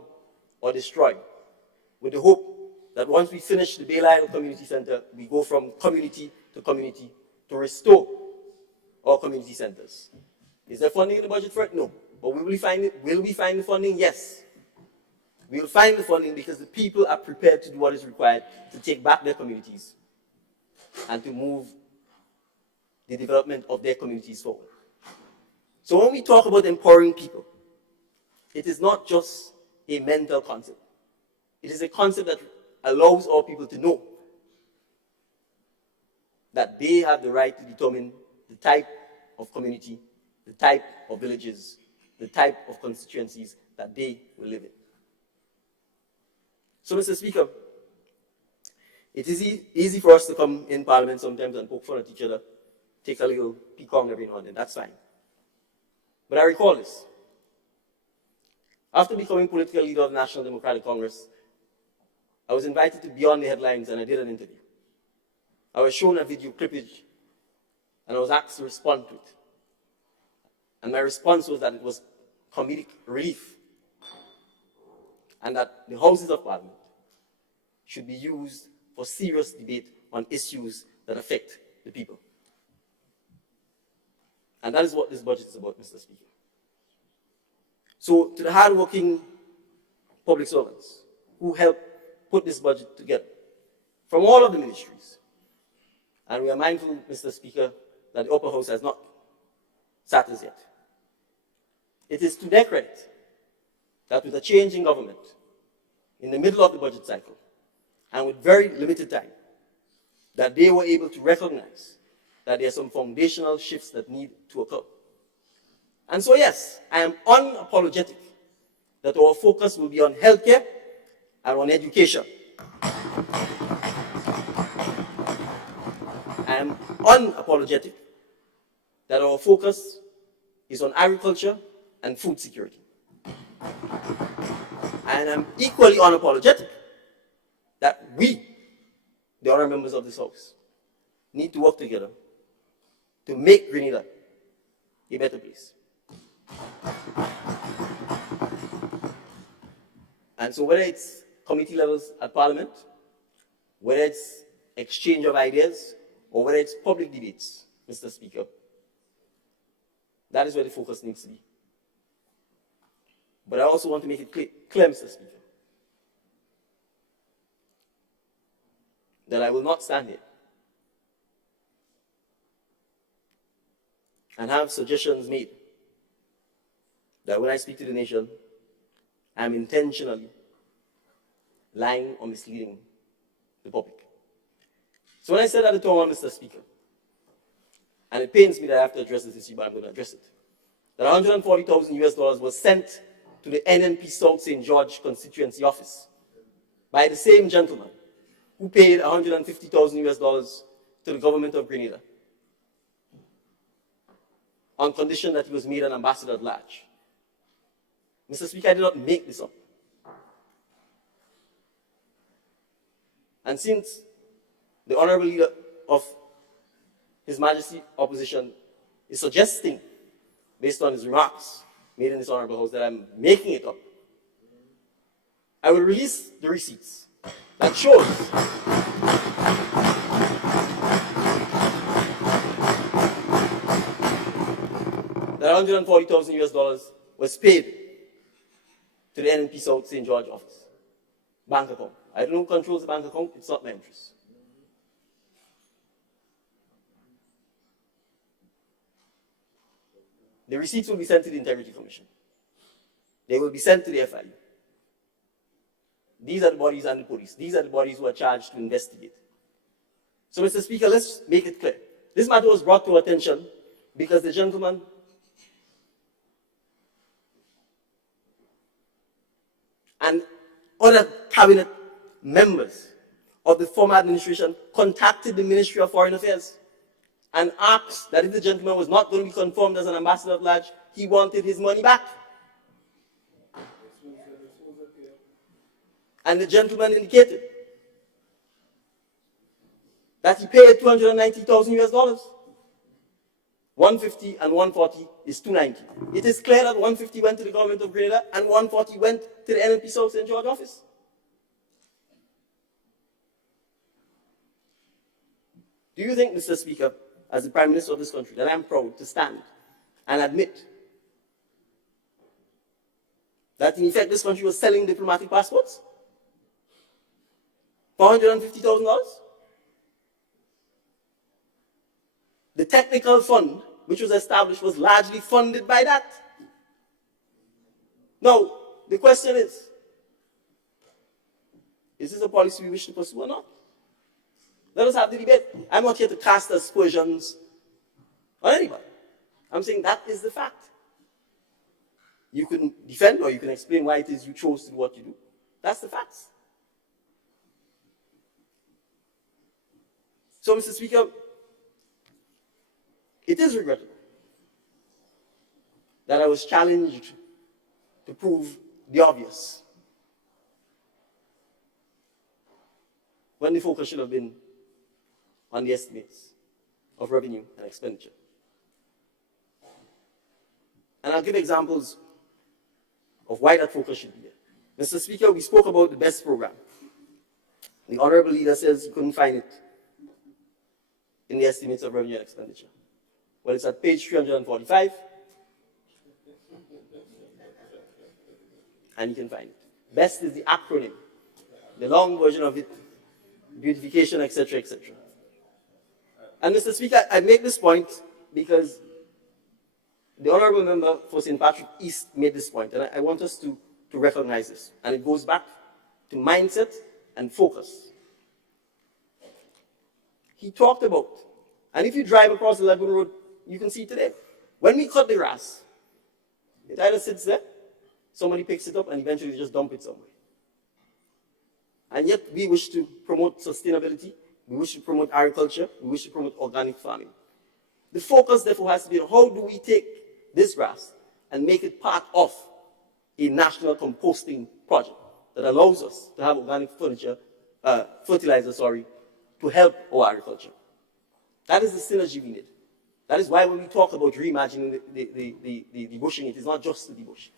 or destroyed, with the hope that once we finish the Belial Community Center, we go from community to restore our community centers. Is there funding in the budget for it? No. But will we find the funding? Yes. We will find the funding because the people are prepared to do what is required to take back their communities and to move the development of their communities forward. So when we talk about empowering people, it is not just a mental concept. It is a concept that allows our people to know that they have the right to determine the type of community, the type of villages, the type of constituencies that they will live in. So, Mr. Speaker, it is easy for us to come in Parliament sometimes and poke fun at each other, take a little peacock every now and then, that's fine. But I recall this. After becoming political leader of the National Democratic Congress, I was invited to Beyond the Headlines and I did an interview. I was shown a video clippage and I was asked to respond to it. And my response was that it was comedic relief and that the Houses of Parliament should be used for serious debate on issues that affect the people. And that is what this budget is about, Mr. Speaker. So, to the hard-working public servants who helped put this budget together, from all of the ministries, and we are mindful, Mr. Speaker, that the upper house has not sat as yet. It is to their credit that with a change in government, in the middle of the budget cycle, and with very limited time, that they were able to recognize that there are some foundational shifts that need to occur. And so, yes, I am unapologetic that our focus will be on healthcare and on education. I am unapologetic that our focus is on agriculture and food security. And I'm equally unapologetic that we, the honorable members of this House, need to work together to make Grenada a better place. And so whether it's committee levels at Parliament, whether it's exchange of ideas, or whether it's public debates, Mr. Speaker, that is where the focus needs to be. But I also want to make it clear, Mr. Speaker, that I will not stand here and have suggestions made that when I speak to the nation, I'm intentionally lying or misleading the public. So when I said at the time, Mr. Speaker, and it pains me that I have to address this issue, but I'm going to address it, that $140,000 was sent to the NNP South St. George constituency office by the same gentleman who paid $150,000 to the government of Grenada on condition that he was made an ambassador at large. Mr. Speaker, I did not make this up. And since the Honorable Leader of His Majesty Opposition is suggesting, based on his remarks made in this Honorable House, that I'm making it up, I will release the receipts that shows that $140,000 was paid to the NNP South St. George office. Bank account. I don't know who controls the bank account, it's not my interest. The receipts will be sent to the Integrity Commission. They will be sent to the FIU. These are the bodies and the police. These are the bodies who are charged to investigate. So, Mr. Speaker, let's make it clear. This matter was brought to our attention because the gentleman and other cabinet members of the former administration contacted the Ministry of Foreign Affairs and asked that if the gentleman was not going to be confirmed as an ambassador at large, he wanted his money back. And the gentleman indicated that he paid $290,000. 150 and 140 is 290. It is clear that 150 went to the government of Grenada and 140 went to the NNP South St. George office. Do you think, Mr. Speaker, as the Prime Minister of this country, that I'm proud to stand and admit that in effect this country was selling diplomatic passports for $150,000? The technical fund which was established was largely funded by that. Now, the question is this a policy we wish to pursue or not? Let us have the debate. I'm not here to cast aspersions on anybody. I'm saying that is the fact. You can defend or you can explain why it is you chose to do what you do. That's the facts. So, Mr. Speaker, it is regrettable that I was challenged to prove the obvious when the focus should have been on the estimates of revenue and expenditure. And I'll give examples of why that focus should be there. Mr. Speaker, we spoke about the BEST program. The Honorable Leader says he couldn't find it in the estimates of revenue and expenditure. Well, it's at page 345, and you can find it. BEST is the acronym, the long version of it, beautification, etc., etc. And Mr. Speaker, I make this point because the Honorable Member for St. Patrick East made this point, and I want us to recognize this. And it goes back to mindset and focus. He talked about, and if you drive across the Lebanon Road, you can see today, when we cut the grass, it either sits there, somebody picks it up, and eventually they just dump it somewhere. And yet we wish to promote sustainability, we wish to promote agriculture, we wish to promote organic farming. The focus, therefore, has to be on how do we take this grass and make it part of a national composting project that allows us to have organic fertilizer, to help our agriculture. That is the synergy we need. That is why when we talk about reimagining the debushing, it is not just the debush.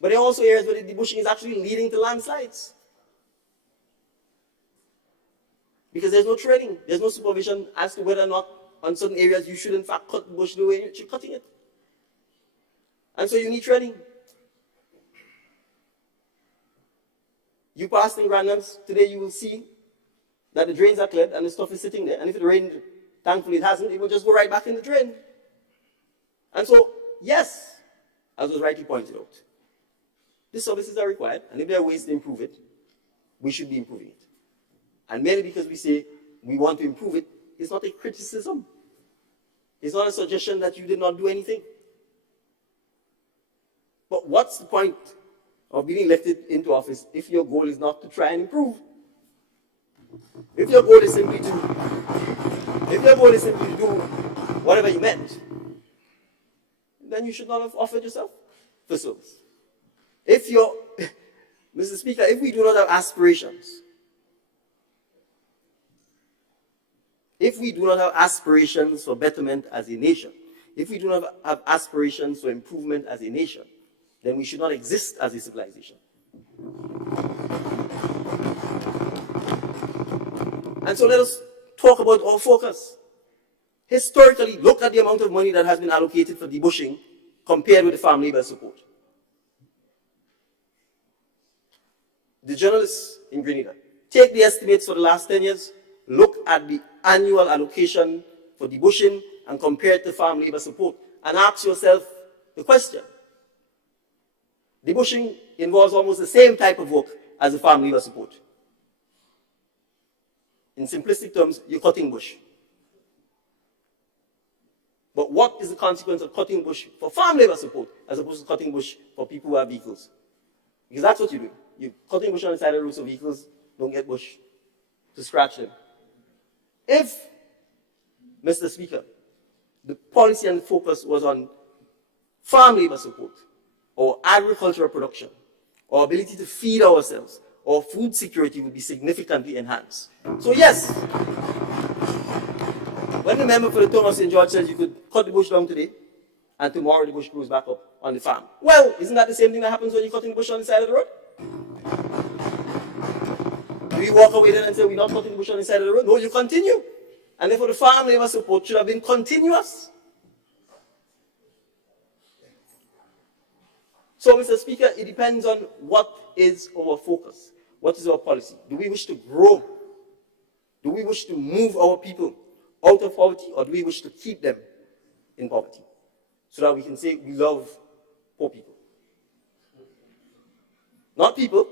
But there are also areas where the debushing is actually leading to landslides. Because there's no training, there's no supervision as to whether or not on certain areas you should in fact cut the bush the way you're cutting it. And so you need training. You pass in Grandlands, today you will see that the drains are cleared and the stuff is sitting there. And if it rained, thankfully it hasn't, it will just go right back in the drain. And so, yes, as was rightly pointed out, these services are required, and if there are ways to improve it, we should be improving it. And merely because we say we want to improve it, it's not a criticism. It's not a suggestion that you did not do anything. But what's the point of being elected into office if your goal is not to try and improve? If your goal is simply to do whatever you meant, then you should not have offered yourself for service. Mr. Speaker, if we do not have aspirations, if we do not have aspirations for betterment as a nation, if we do not have aspirations for improvement as a nation, then we should not exist as a civilization. And so let us talk about our focus. Historically, look at the amount of money that has been allocated for debushing compared with the farm labor support. The journalists in Grenada, take the estimates for the last 10 years, look at the annual allocation for debushing and compare it to farm labor support, and ask yourself the question. Debushing involves almost the same type of work as the farm labor support. In simplistic terms, you're cutting bush. But what is the consequence of cutting bush for farm labor support as opposed to cutting bush for people who have vehicles? Because that's what you do. You're cutting bush on the side of the road so vehicles don't get bush to scratch them. If, Mr. Speaker, the policy and the focus was on farm labor support, or agricultural production, or ability to feed ourselves, or food security would be significantly enhanced. So yes, when the member for the Town of St. George says you could cut the bush down today, and tomorrow the bush grows back up on the farm. Well, isn't that the same thing that happens when you're cutting the bush on the side of the road? Do we walk away then and say we're not cutting the bush on the side of the road? No, you continue. And therefore the farm labor support should have been continuous. So, Mr. Speaker, it depends on what is our focus. What is our policy? Do we wish to grow? Do we wish to move our people out of poverty, or do we wish to keep them in poverty? So that we can say we love poor people. Not people,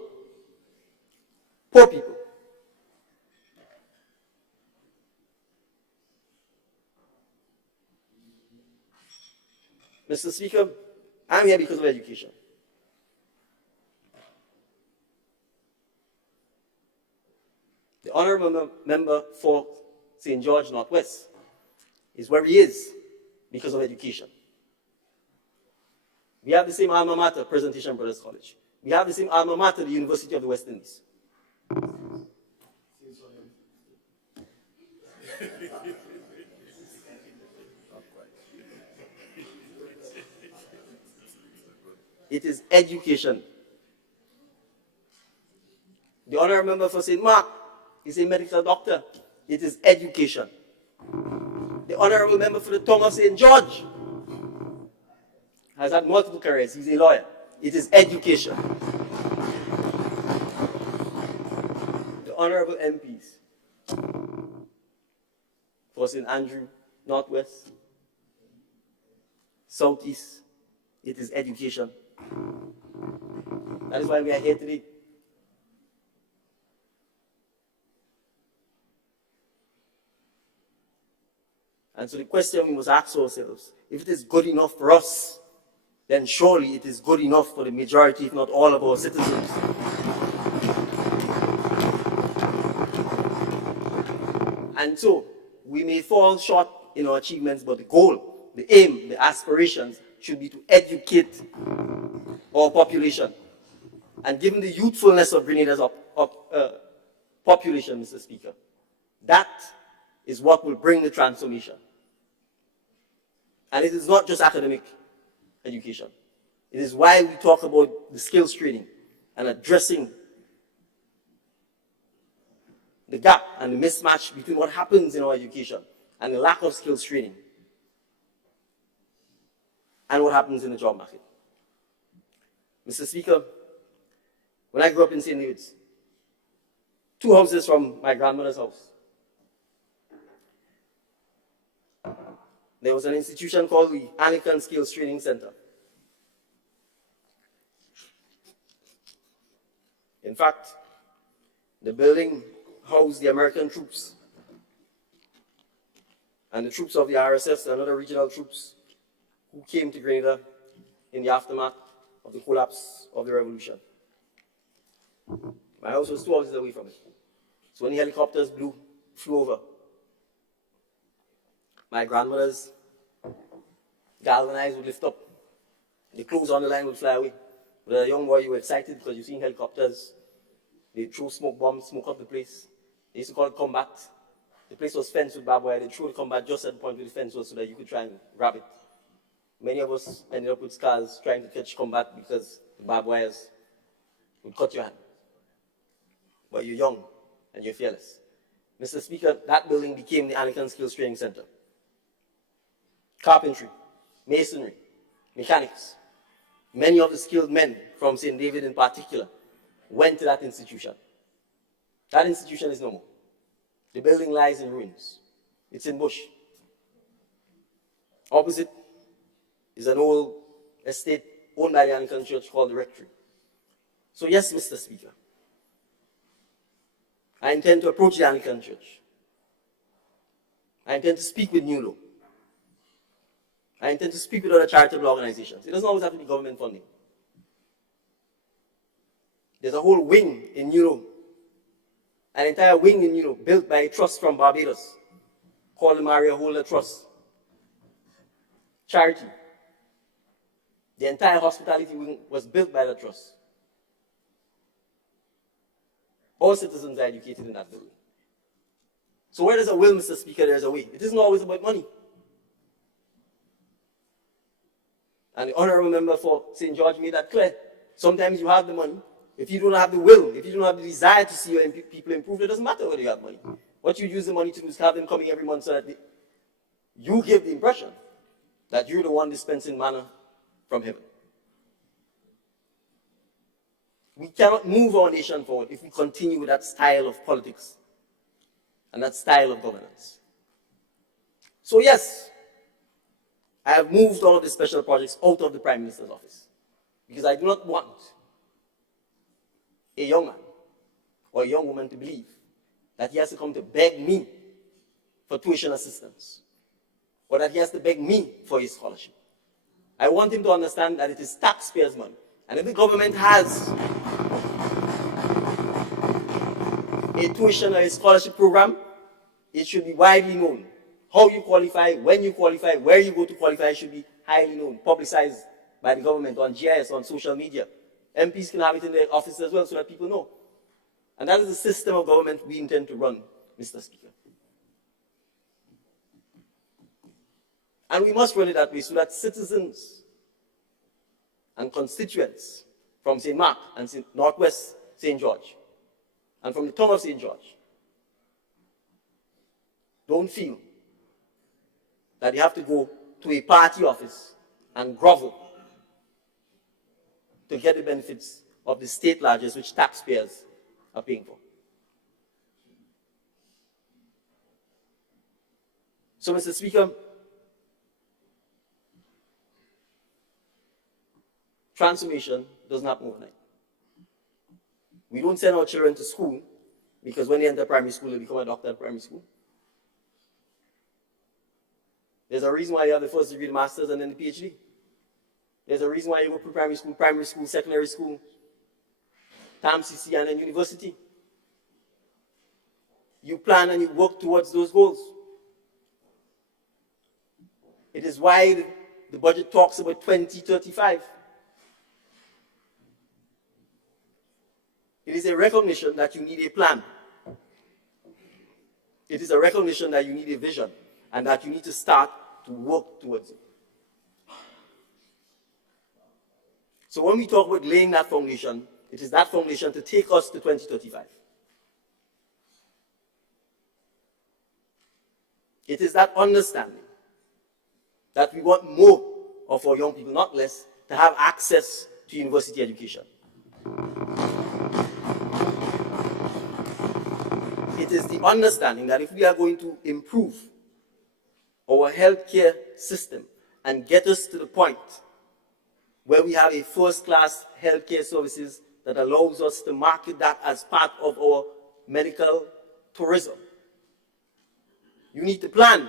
poor people. Mr. Speaker, I'm here because of education. The honorable member for St. George Northwest is where he is because of education. We have the same alma mater, Presentation Brothers College. We have the same alma mater, the University of the West Indies. It is education. The honorable member for St. Mark is a medical doctor. It is education. The honorable member for the Tongue of St. George has had multiple careers. He's a lawyer. It is education. The honorable MPs for St. Andrew, Northwest, Southeast, it is education. That is why we are here today. And so the question we must ask ourselves, if it is good enough for us, then surely it is good enough for the majority, if not all of our citizens. And so, we may fall short in our achievements, but the goal, the aim, the aspirations should be to educate our population. And given the youthfulness of Grenada's population, Mr. Speaker, that is what will bring the transformation. And it is not just academic education. It is why we talk about the skills training and addressing the gap and the mismatch between what happens in our education and the lack of skills training and what happens in the job market. Mr. Speaker, when I grew up in St. David's, 2 houses from my grandmother's house, there was an institution called the Anglican Skills Training Center. In fact, the building housed the American troops and the troops of the RSS and other regional troops who came to Grenada in the aftermath of the collapse of the revolution. My house was 2 houses away from it. So when the helicopters flew over, my grandmother's galvanized would lift up. The clothes on the line would fly away. But as a young boy, you were excited because you've seen helicopters. They throw smoke bombs, smoke up the place. They used to call it combat. The place was fenced with barbed wire. They threw the combat just at the point where the fence was so that you could try and grab it. Many of us ended up with scars trying to catch combat because the barbed wires would cut your hand. But you're young and you're fearless. Mr. Speaker, that building became the Anglican Skills Training Center. Carpentry, masonry, mechanics. Many of the skilled men from St. David in particular went to that institution. That institution is no more. The building lies in ruins. It's in bush. Opposite is an old estate owned by the Anglican Church called the Rectory. So yes, Mr. Speaker, I intend to approach the Anglican Church. I intend to speak with NULO. I intend to speak with other charitable organizations. It doesn't always have to be government funding. There's a whole wing in NULO, an entire wing in NULO built by a trust from Barbados called the Maria Holder Trust. Charity. The entire hospitality wing was built by the trust. All citizens are educated in that building. So where there's a will, Mr. Speaker, there's a way. It isn't always about money. And the honorable member for St. George made that clear. Sometimes you have the money. If you don't have the will, if you don't have the desire to see your people improve, it doesn't matter whether you have money. What you use the money to do is have them coming every month so that you give the impression that you're the one dispensing manna from heaven. We cannot move our nation forward if we continue with that style of politics and that style of governance. So yes, I have moved all of the special projects out of the Prime Minister's office because I do not want a young man or a young woman to believe that he has to come to beg me for tuition assistance or that he has to beg me for his scholarship. I want him to understand that it is taxpayers' money. And if the government has a tuition or a scholarship program, it should be widely known. How you qualify, when you qualify, where you go to qualify should be highly known, publicized by the government on GIS, on social media. MPs can have it in their offices as well so that people know. And that is the system of government we intend to run, Mr. Speaker. And we must run it that way so that citizens and constituents from St. Mark and Northwest St. George and from the town of St. George don't feel that they have to go to a party office and grovel to get the benefits of the state largesse which taxpayers are paying for. So, Mr. Speaker, transformation doesn't happen overnight. We don't send our children to school because when they enter primary school, they become a doctor at primary school. There's a reason why you have the first degree, the master's, and then the PhD. There's a reason why you go to primary school, secondary school, TAMCC, and then university. You plan and you work towards those goals. It is why the budget talks about 2035. It is a recognition that you need a plan. It is a recognition that you need a vision and that you need to start to work towards it. So when we talk about laying that foundation, it is that foundation to take us to 2035. It is that understanding that we want more of our young people, not less, to have access to university education. It is the understanding that if we are going to improve our healthcare system and get us to the point where we have a first-class healthcare services that allows us to market that as part of our medical tourism, you need to plan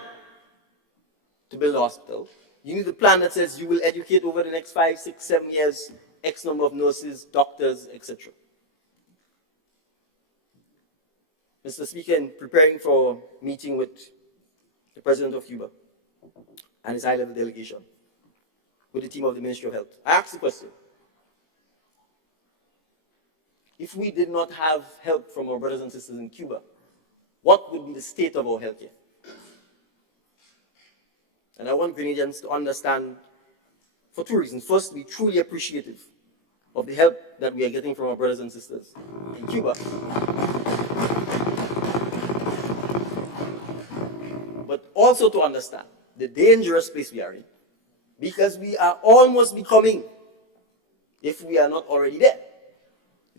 to build a hospital. You need a plan that says you will educate over the next 5, 6, 7 years X number of nurses, doctors, etc. Mr. Speaker, in preparing for a meeting with the President of Cuba and his high-level delegation with the team of the Ministry of Health, I asked the question, if we did not have help from our brothers and sisters in Cuba, what would be the state of our healthcare? And I want Grenadians to understand for two reasons. First, be truly appreciative of the help that we are getting from our brothers and sisters in Cuba. But also to understand the dangerous place we are in, because we are almost becoming, if we are not already there,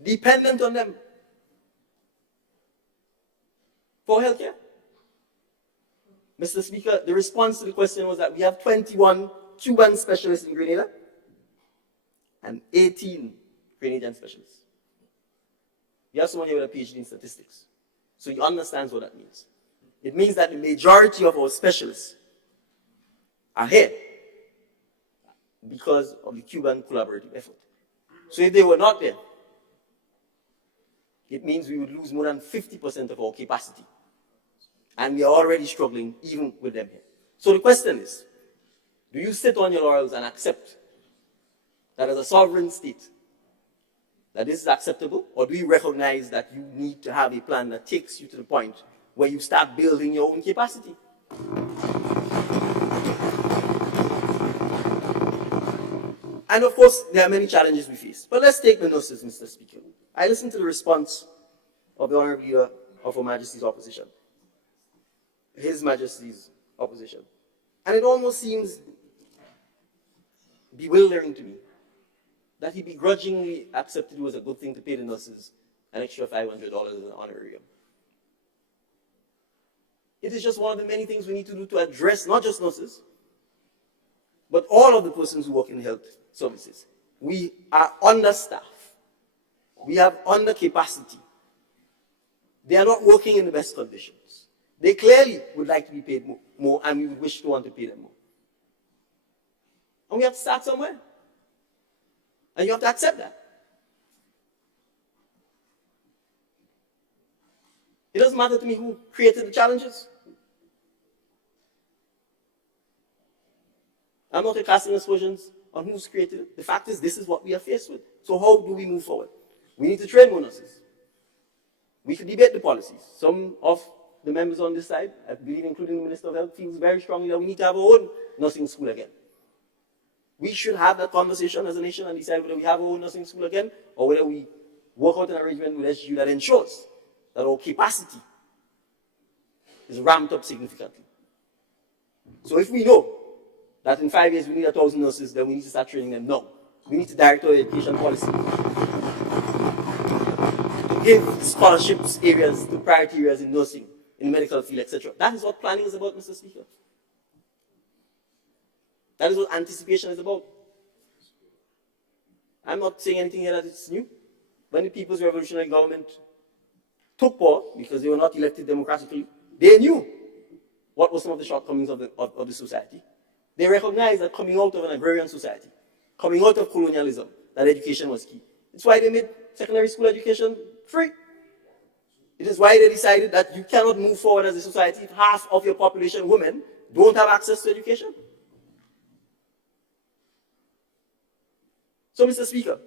dependent on them for healthcare. Mr. Speaker, the response to the question was that we have 21 Cuban specialists in Grenada and 18 Grenadian specialists. You have someone here with a PhD in statistics, so he understands what that means. It means that the majority of our specialists are here because of the Cuban collaborative effort. So if they were not there, it means we would lose more than 50% of our capacity. And we are already struggling even with them here. So the question is, do you sit on your laurels and accept that as a sovereign state, that this is acceptable? Or do you recognize that you need to have a plan that takes you to the point where you start building your own capacity? And of course, there are many challenges we face. But let's take the nurses, Mr. Speaker. I listened to the response of the Honorable Leader of Her Majesty's Opposition, His Majesty's Opposition. And it almost seems bewildering to me that he begrudgingly accepted it was a good thing to pay the nurses an extra $500 as an honorarium. It is just one of the many things we need to do to address not just nurses, but all of the persons who work in health services. We are understaffed. We have under capacity. They are not working in the best conditions. They clearly would like to be paid more, and we would wish to want to pay them more. And we have to start somewhere. And you have to accept that. It doesn't matter to me who created the challenges. I'm not casting aspersions on who's created it. The fact is, this is what we are faced with. So how do we move forward? We need to train more nurses. We can debate the policies. Some of the members on this side, I believe including the Minister of Health, feels very strongly that we need to have our own nursing school again. We should have that conversation as a nation and decide whether we have our own nursing school again or whether we work out an arrangement with SGU that ensures that our capacity is ramped up significantly. So if we know that in 5 years we need 1,000 nurses, then we need to start training them now. We need to direct our education policy to give scholarships areas to priority areas in nursing, in the medical field, etc. That is what planning is about, Mr. Speaker. That is what anticipation is about. I'm not saying anything here that it's new. When the People's Revolutionary Government took power, because they were not elected democratically, they knew what were some of the shortcomings of the society. They recognized that coming out of an agrarian society, coming out of colonialism, that education was key. It's why they made secondary school education free. It is why they decided that you cannot move forward as a society if half of your population, women, don't have access to education. So, Mr. Speaker,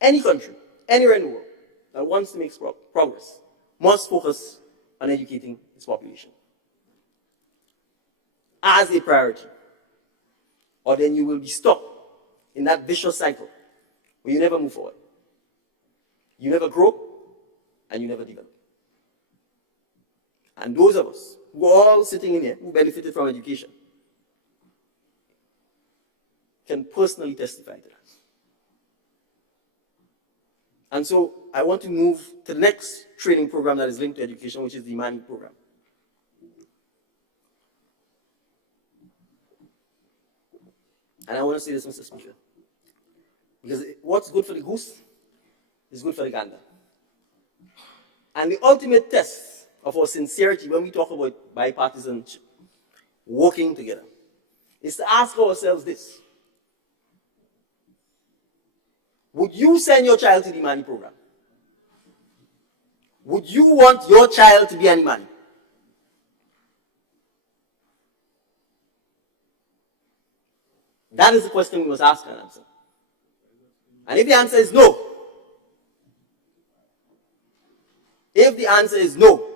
any country, anywhere in the world that wants to make progress must focus on educating its population as a priority, or then you will be stuck in that vicious cycle where you never move forward. You never grow, and you never develop. And those of us who are all sitting in here who benefited from education can personally testify to that. And so I want to move to the next training program that is linked to education, which is the Imani program. And I want to say this, Mr. Speaker, because what's good for the goose is good for the gander. And the ultimate test of our sincerity when we talk about bipartisanship, working together, is to ask ourselves this. Would you send your child to the Imani program? Would you want your child to be an Imani? That is the question we must ask and answer. And if the answer is no,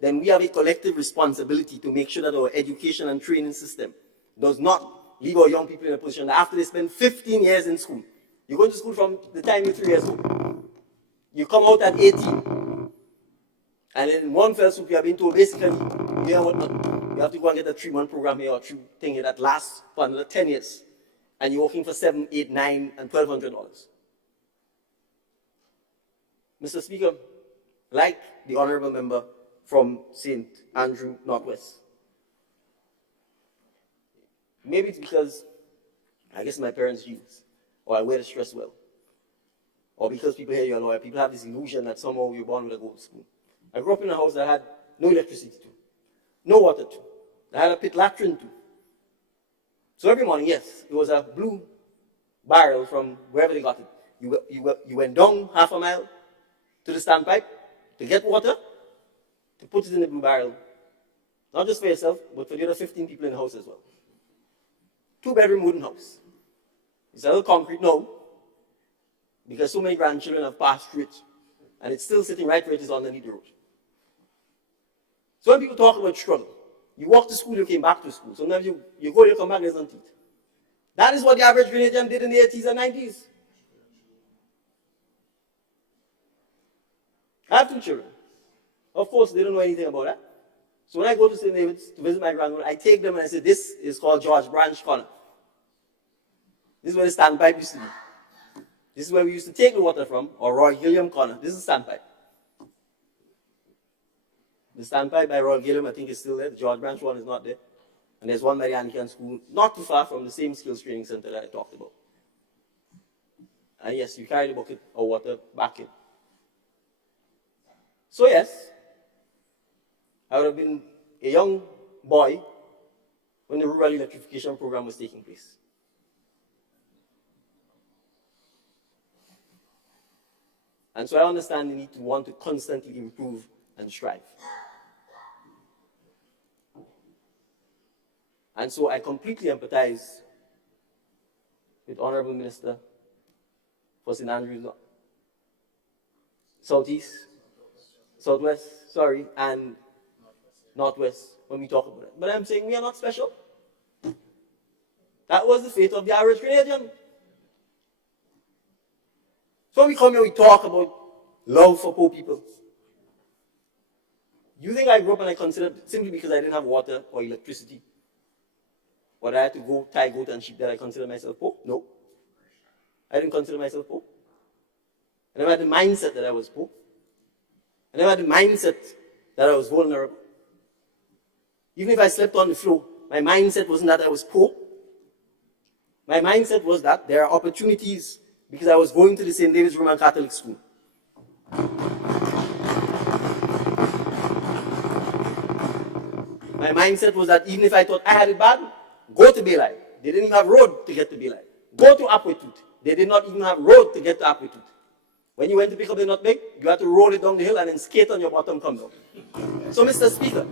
then we have a collective responsibility to make sure that our education and training system does not leave our young people in a position that after they spend 15 years in school, you're going to school from the time you're 3 years old, you come out at 18, and in one fell swoop you have been told basically, you know what, you have to go and get a 3-month program here or 3 thing here that lasts for another 10 years. And you're working for $7, $8, $9, and $1,200. Mr. Speaker, like the honorable member from St. Andrew Northwest, maybe it's because I guess my parents' genes, or I wear the stress well, or because people hear you're a lawyer, people have this illusion that somehow you're born with a gold spoon. I grew up in a house that had no electricity to, no water to, that had a pit latrine to. So every morning, yes, it was a blue barrel from wherever they got it. You went down half a mile to the standpipe to get water, to put it in the blue barrel. Not just for yourself, but for the other 15 people in the house as well. 2-bedroom wooden house. It's a little concrete now, because so many grandchildren have passed through it, and it's still sitting right where it is underneath the road. So when people talk about struggle, you walk to school, you came back to school. Sometimes you go, you come back, there's no teeth. That is what the average Grenadian did in the 80s and 90s. I have 2 children. Of course, they don't know anything about that. So when I go to St. David's to visit my grandmother, I take them and I say, this is called George Branch Corner. This is where the standpipe used to be. This is where we used to take the water from, or Roy Gilliam Corner. This is the standpipe. The standpipe by Royal Gilliam, I think, is still there. The George Branch one is not there. And there's one by the Anglican School, not too far from the same skills training center that I talked about. And yes, you carry the bucket of water back in. So yes, I would have been a young boy when the rural electrification program was taking place. And so I understand the need to want to constantly improve and strive. And so I completely empathize with Honorable Minister for St. Andrews Southwest, and Northwest when we talk about it. But I'm saying we are not special. That was the fate of the average Grenadian. So when we come here, we talk about love for poor people. You think I grew up and I considered, simply because I didn't have water or electricity, or I had to go tie goat and sheep, that I consider myself poor? No. I didn't consider myself poor. I never had the mindset that I was poor. I never had the mindset that I was vulnerable. Even if I slept on the floor, my mindset wasn't that I was poor. My mindset was that there are opportunities because I was going to the St. David's Roman Catholic School. My mindset was that even if I thought I had it bad, go to Belai. They didn't even have road to get to Belai. Go to Apwetut. They did not even have road to get to Apwetut. When you went to pick up the nutmeg, you had to roll it down the hill and then skate on your bottom come down. So, Mr. Speaker,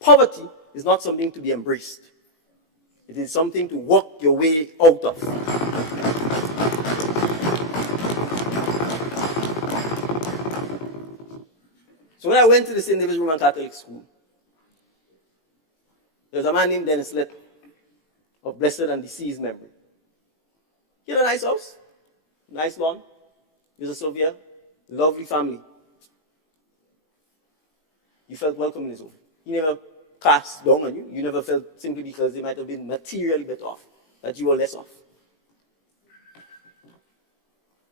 poverty is not something to be embraced. It is something to work your way out of. So when I went to the St. David's Roman Catholic School, there was a man named Dennis Lett of blessed and deceased memory. He had a nice house, nice lawn. He was a Soviet, lovely family. You felt welcome in his home. He never cast down on you. You never felt simply because they might have been materially better off, that you were less off.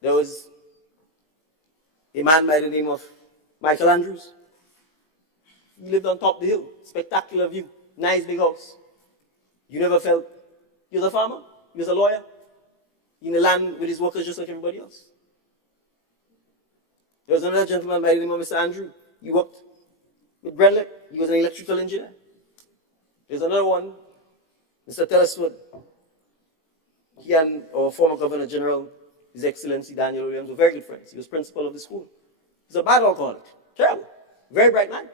There was a man by the name of Michael Andrews. He lived on top of the hill, spectacular view, nice big house. You never felt, he was a farmer, he was a lawyer, in the land with his workers just like everybody else. There was another gentleman by the name of Mr. Andrew. He worked with Brenlek. He was an electrical engineer. There's another one, Mr. Telesford. He and our former Governor General, His Excellency Daniel Williams, were very good friends. He was principal of the school. He's a bad alcoholic. Terrible. Very bright man.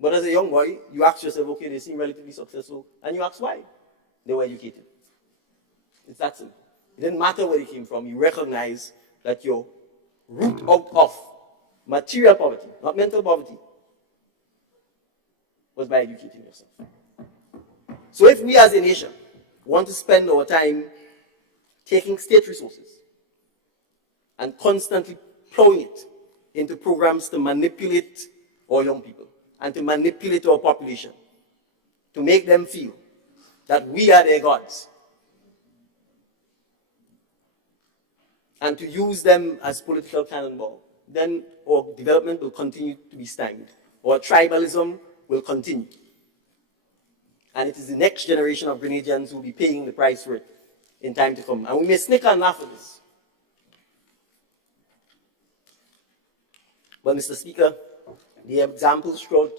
But as a young boy, you ask yourself, okay, they seem relatively successful, and you ask why. They were educated. It's that simple. It didn't matter where they came from. You recognize that your root out of material poverty, not mental poverty, was by educating yourself. So if we as a nation want to spend our time taking state resources and constantly plowing it into programs to manipulate our young people and to manipulate our population, to make them feel that we are their gods, and to use them as political cannonball, then our development will continue to be stymied. Our tribalism will continue. And it is the next generation of Grenadians who will be paying the price for it in time to come. And we may snicker and laugh at this. But, Mr. Speaker, the examples throughout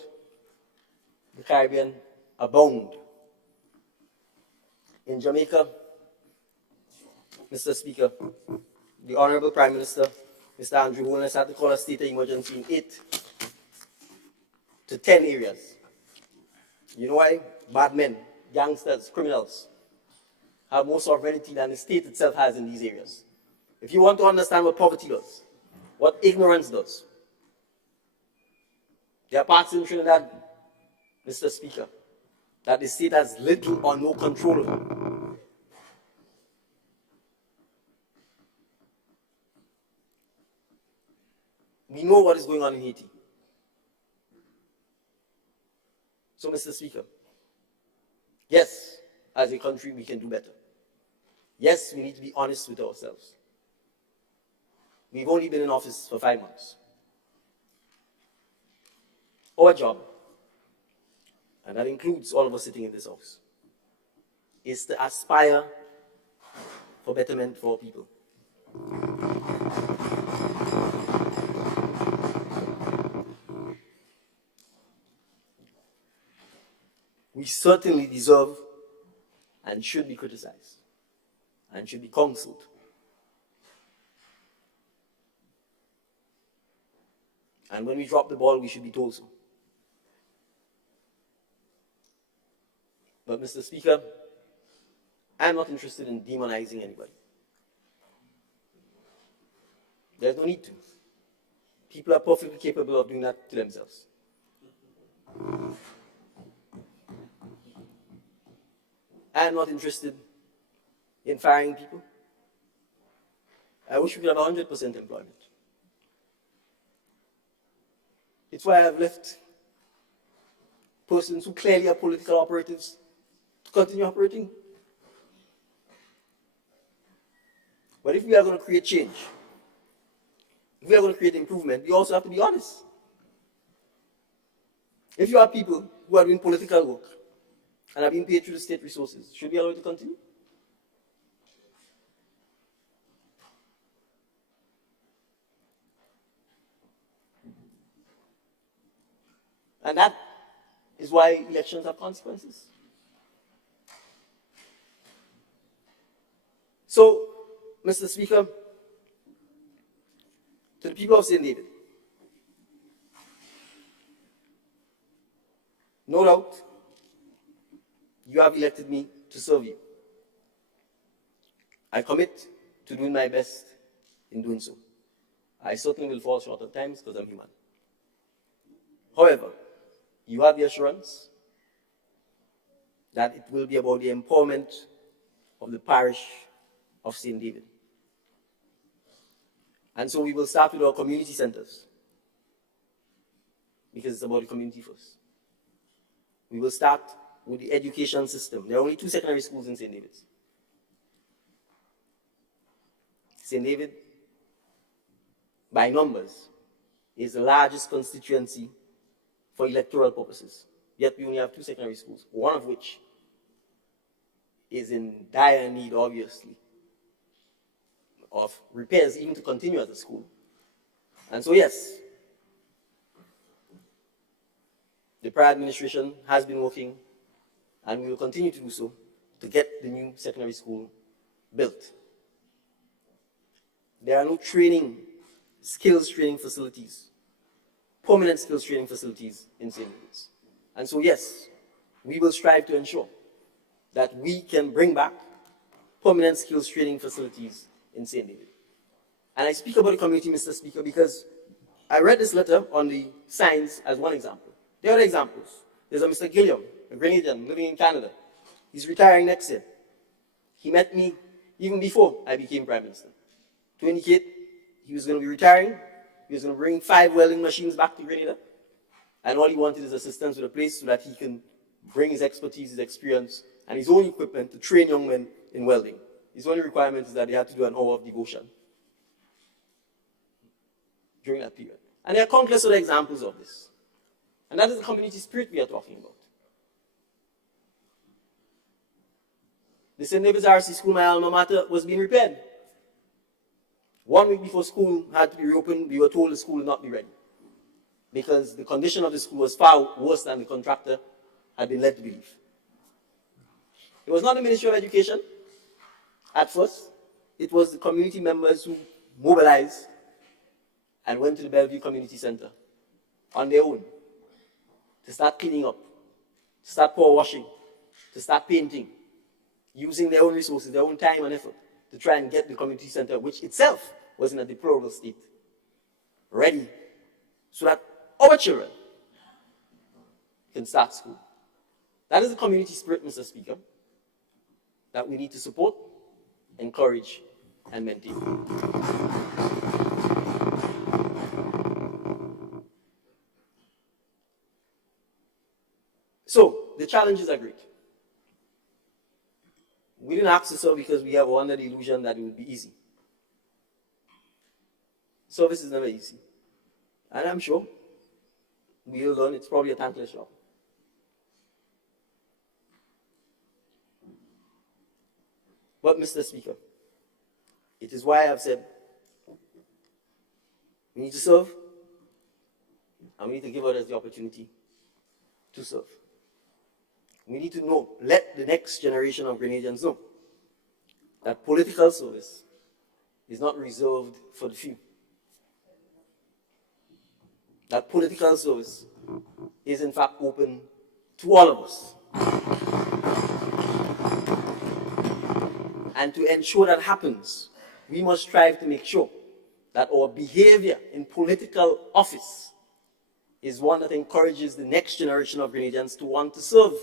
the Caribbean abound. In Jamaica, Mr. Speaker, the Honorable Prime Minister, Mr. Andrew Holness, had to call a state of emergency in 8 to 10 areas. You know why? Bad men, gangsters, criminals have more sovereignty than the state itself has in these areas. If you want to understand what poverty does, what ignorance does, there are parts in Trinidad, Mr. Speaker, that the state has little or no control over. We know what is going on in Haiti. So, Mr. Speaker, yes, as a country, we can do better. Yes, we need to be honest with ourselves. We've only been in office for 5 months. Our job, and that includes all of us sitting in this house, is to aspire for betterment for our people. we certainly deserve and should be criticized and should be counseled. And when we drop the ball, we should be told so. But, Mr. Speaker, I'm not interested in demonizing anybody. There's no need to. People are perfectly capable of doing that to themselves. I'm not interested in firing people. I wish we could have 100% employment. It's why I've left persons who clearly are political operatives to continue operating. But if we are going to create change, if we are going to create improvement, we also have to be honest. If you have people who are doing political work and are being paid through the state resources, should we allow it to continue? And that is why elections have consequences. So, Mr. Speaker, to the people of St. David, no doubt, you have elected me to serve you. I commit to doing my best in doing so. I certainly will fall short at times because I'm human. However, you have the assurance that it will be about the empowerment of the parish of St. David. And so we will start with our community centers, because it's about the community first. We will start with the education system. There are only 2 secondary schools in St. David's. St. David, by numbers, is the largest constituency for electoral purposes. Yet we only have 2 secondary schools, one of which is in dire need, obviously, of repairs even to continue as a school. And so, yes, the prior administration has been working, and we will continue to do so, to get the new secondary school built. There are no skills training facilities, permanent skills training facilities in St. David's. And so, yes, we will strive to ensure that we can bring back permanent skills training facilities in St. David. And I speak about the community, Mr. Speaker, because I read this letter on the signs as one example. There are other examples. There's a Mr. Gilliam, a Grenadian living in Canada. He's retiring next year. He met me even before I became Prime Minister to indicate he was going to be retiring. He was going to bring 5 welding machines back to Grenada. And all he wanted is assistance with a place so that he can bring his expertise, his experience, and his own equipment to train young men in welding. His only requirement is that they had to do an hour of devotion during that period. And there are countless other examples of this. And that is the community spirit we are talking about. The St. David's RC School, my alma mater, was being repaired. 1 week before school had to be reopened, we were told the school would not be ready, because the condition of the school was far worse than the contractor had been led to believe. It was not the Ministry of Education at first. It was the community members who mobilized and went to the Bellevue Community Center on their own to start cleaning up, to start power washing, to start painting, using their own resources, their own time and effort to try and get the community center, which itself was in a deplorable state, ready so that our children can start school. That is the community spirit, Mr. Speaker, that we need to support, encourage, and maintain. So, the challenges are great. We didn't ask to serve because we have under the illusion that it would be easy. Service is never easy. And I'm sure we'll learn it's probably a thankless job. But, Mr. Speaker, it is why I've said we need to serve, and we need to give others the opportunity to serve. We need to know, let the next generation of Grenadians know that political service is not reserved for the few. That political service is in fact open to all of us. And to ensure that happens, we must strive to make sure that our behavior in political office is one that encourages the next generation of Grenadians to want to serve.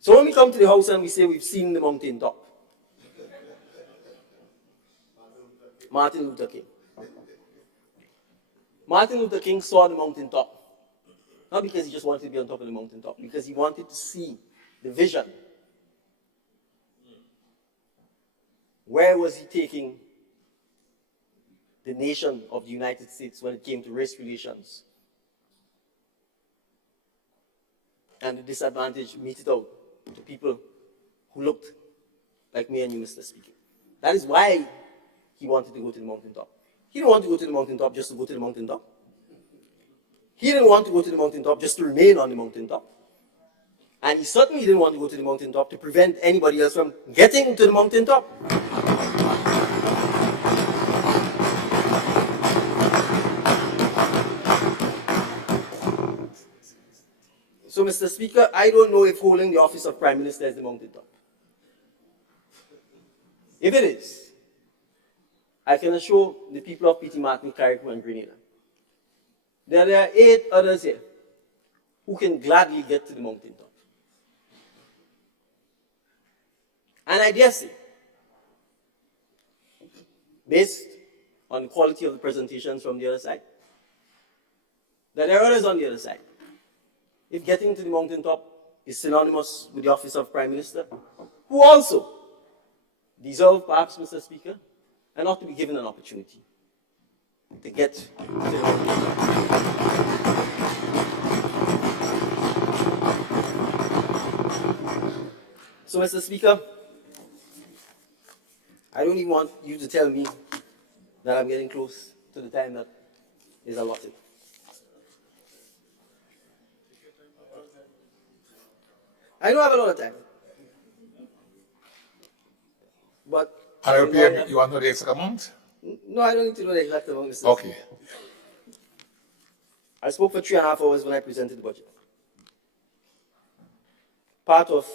So when we come to the house and we say we've seen the mountain top, Martin Luther King. Martin Luther King saw the mountain top, not because he just wanted to be on top of the mountain top, because he wanted to see the vision. Where was he taking the nation of the United States when it came to race relations? And the disadvantage meted out to people who looked like me and you, Mr. Speaker. That is why he wanted to go to the mountaintop. He didn't want to go to the mountaintop just to go to the mountaintop. He didn't want to go to the mountaintop just to remain on the mountaintop. And he certainly didn't want to go to the mountaintop to prevent anybody else from getting to the mountaintop. So, Mr. Speaker, I don't know if holding the office of Prime Minister is the mountaintop. If it is, I can assure the people of Petite Martinique, Carriacou, and Grenada that there are 8 others here who can gladly get to the mountaintop. And I dare say, based on the quality of the presentations from the other side, that there are others on the other side. If getting to the mountaintop is synonymous with the office of Prime Minister, who also deserve, perhaps, Mr. Speaker, and ought to be given an opportunity to get to the mountaintop. So, Mr. Speaker, I don't even want you to tell me that I'm getting close to the time that is allotted. I don't have a lot of time. But You want to know the exact amount? no, I don't need to know the exact amount, Mr. Okay. I spoke for 3.5 hours when I presented the budget. Part of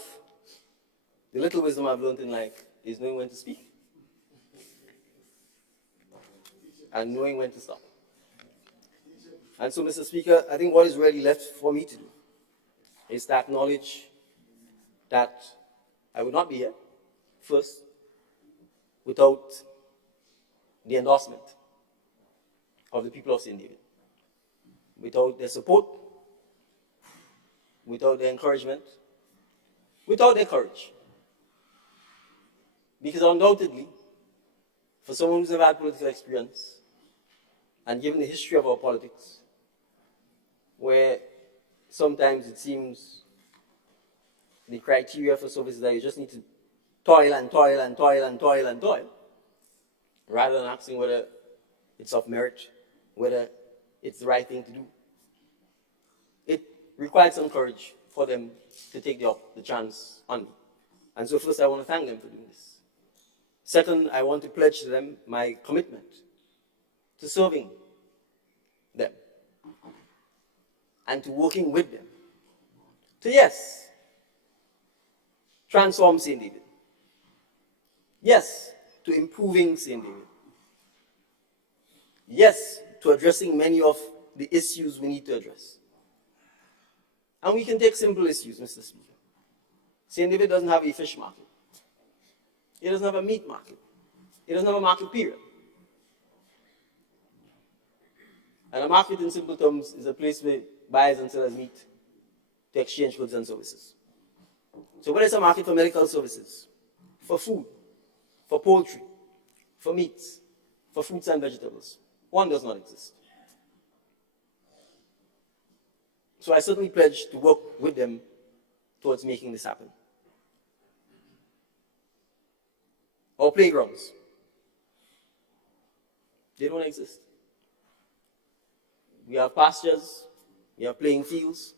the little wisdom I've learned in life is knowing when to speak and knowing when to stop. And so, Mr. Speaker, I think what is really left for me to do is to acknowledge that I would not be here, first, without the endorsement of the people of St. David, without their support, without their encouragement, without their courage. Because undoubtedly, for someone who's never had political experience, and given the history of our politics, where sometimes it seems the criteria for service is that you just need to toil and toil and toil and toil and toil, rather than asking whether it's of merit, whether it's the right thing to do. It required some courage for them to take the chance on me. And so first, I want to thank them for doing this. Second, I want to pledge to them my commitment to serving them and to working with them to, yes, transform St. David. Yes, to improving St. David. Yes, to addressing many of the issues we need to address. And we can take simple issues, Mr. Speaker. St. David doesn't have a fish market. It doesn't have a meat market. It doesn't have a market period. And a market, in simple terms, is a place where buyers and sellers meet to exchange goods and services. So whether it's a market for medical services, for food, for poultry, for meats, for fruits and vegetables, one does not exist. So I certainly pledge to work with them towards making this happen. Our playgrounds, they don't exist. We have pastures, we have playing fields,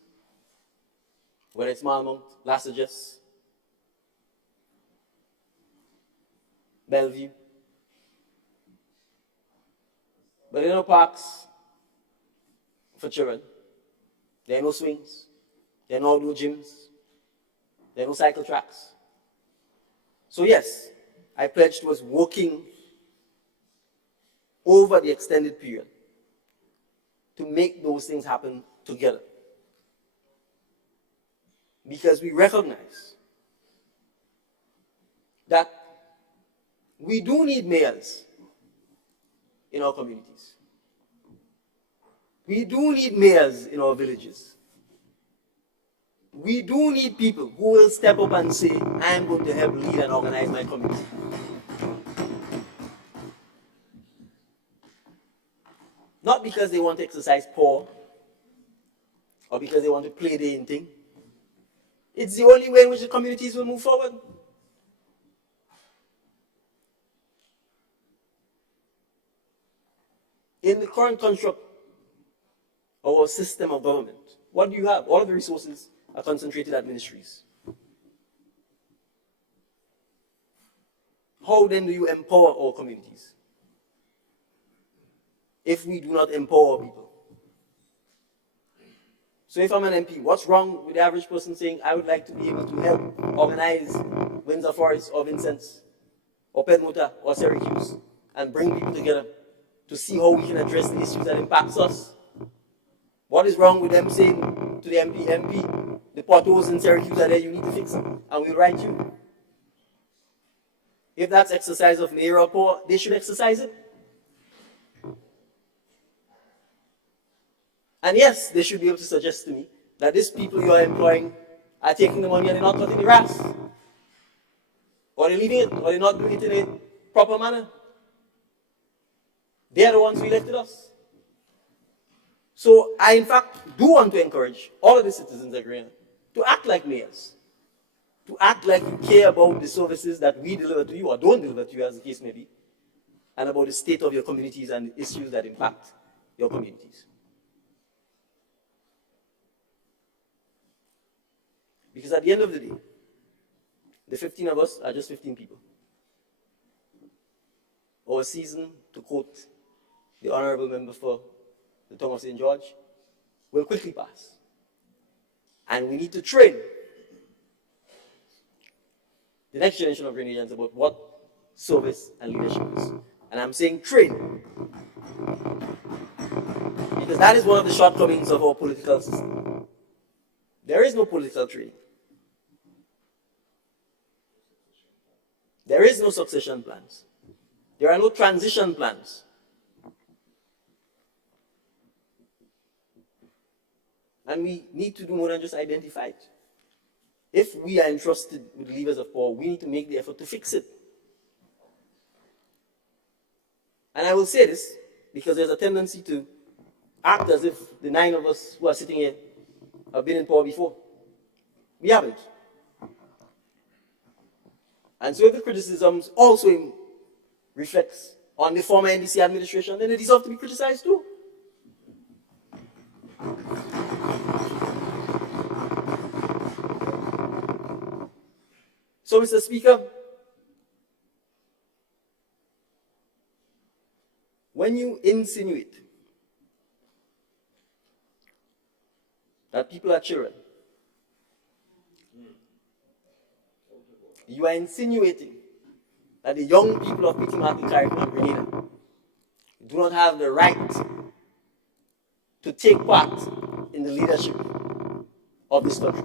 whether it's Malmont, Lassages, Bellevue. But there are no parks for children. There are no swings. There are no outdoor gyms. There are no cycle tracks. So yes, I pledged towards working over the extended period to make those things happen together. Because we recognize that we do need mayors in our communities. We do need mayors in our villages. We do need people who will step up and say, I am going to help lead and organize my community. Not because they want to exercise power or because they want to play the in thing. It's the only way in which the communities will move forward. In the current construct of our system of government, what do you have? All of the resources are concentrated at ministries. How then do you empower our communities if we do not empower people? So if I'm an MP, what's wrong with the average person saying, I would like to be able to help organize Windsor Forest or Vincennes or Pedmota or Syracuse and bring people together to see how we can address the issues that impacts us? What is wrong with them saying to the MP, the potholes in Syracuse are there, you need to fix them, and we'll write you? If that's exercise of mayoral power, they should exercise it. And yes, they should be able to suggest to me that these people you are employing are taking the money and they're not cutting the grass. Or they're leaving it, or they're not doing it in a proper manner. They are the ones who elected us. So I, in fact, do want to encourage all of the citizens of Grenada to act like mayors, to act like you care about the services that we deliver to you or don't deliver to you, as the case may be, and about the state of your communities and the issues that impact your communities. Because at the end of the day, the 15 of us are just 15 people. Our season, to quote the honorable member for the Tongue of St. George, will quickly pass. And we need to train the next generation of Grenadians about what service and leadership is. And I'm saying train. Because that is one of the shortcomings of our political system. There is no political training. There is no succession plans. There are no transition plans. And we need to do more than just identify it. If we are entrusted with levers of power, we need to make the effort to fix it. And I will say this because there's a tendency to act as if the 9 of us who are sitting here have been in power before. We haven't. And so if the criticisms also reflects on the former NDC administration, then it deserves to be criticized too. So, Mr. Speaker, when you insinuate that people are children, you are insinuating that the young people of Petite Martinique, Carriacou, and Grenada do not have the right to take part in the leadership of this country.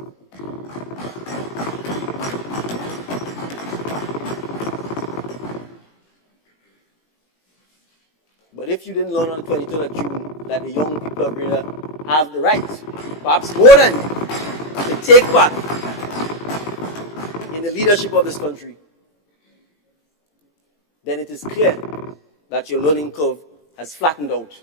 But if you didn't learn on the 23rd of June that the young people of Grenada have the right, perhaps more than to take part in the leadership of this country, then it is clear that your learning curve has flattened out.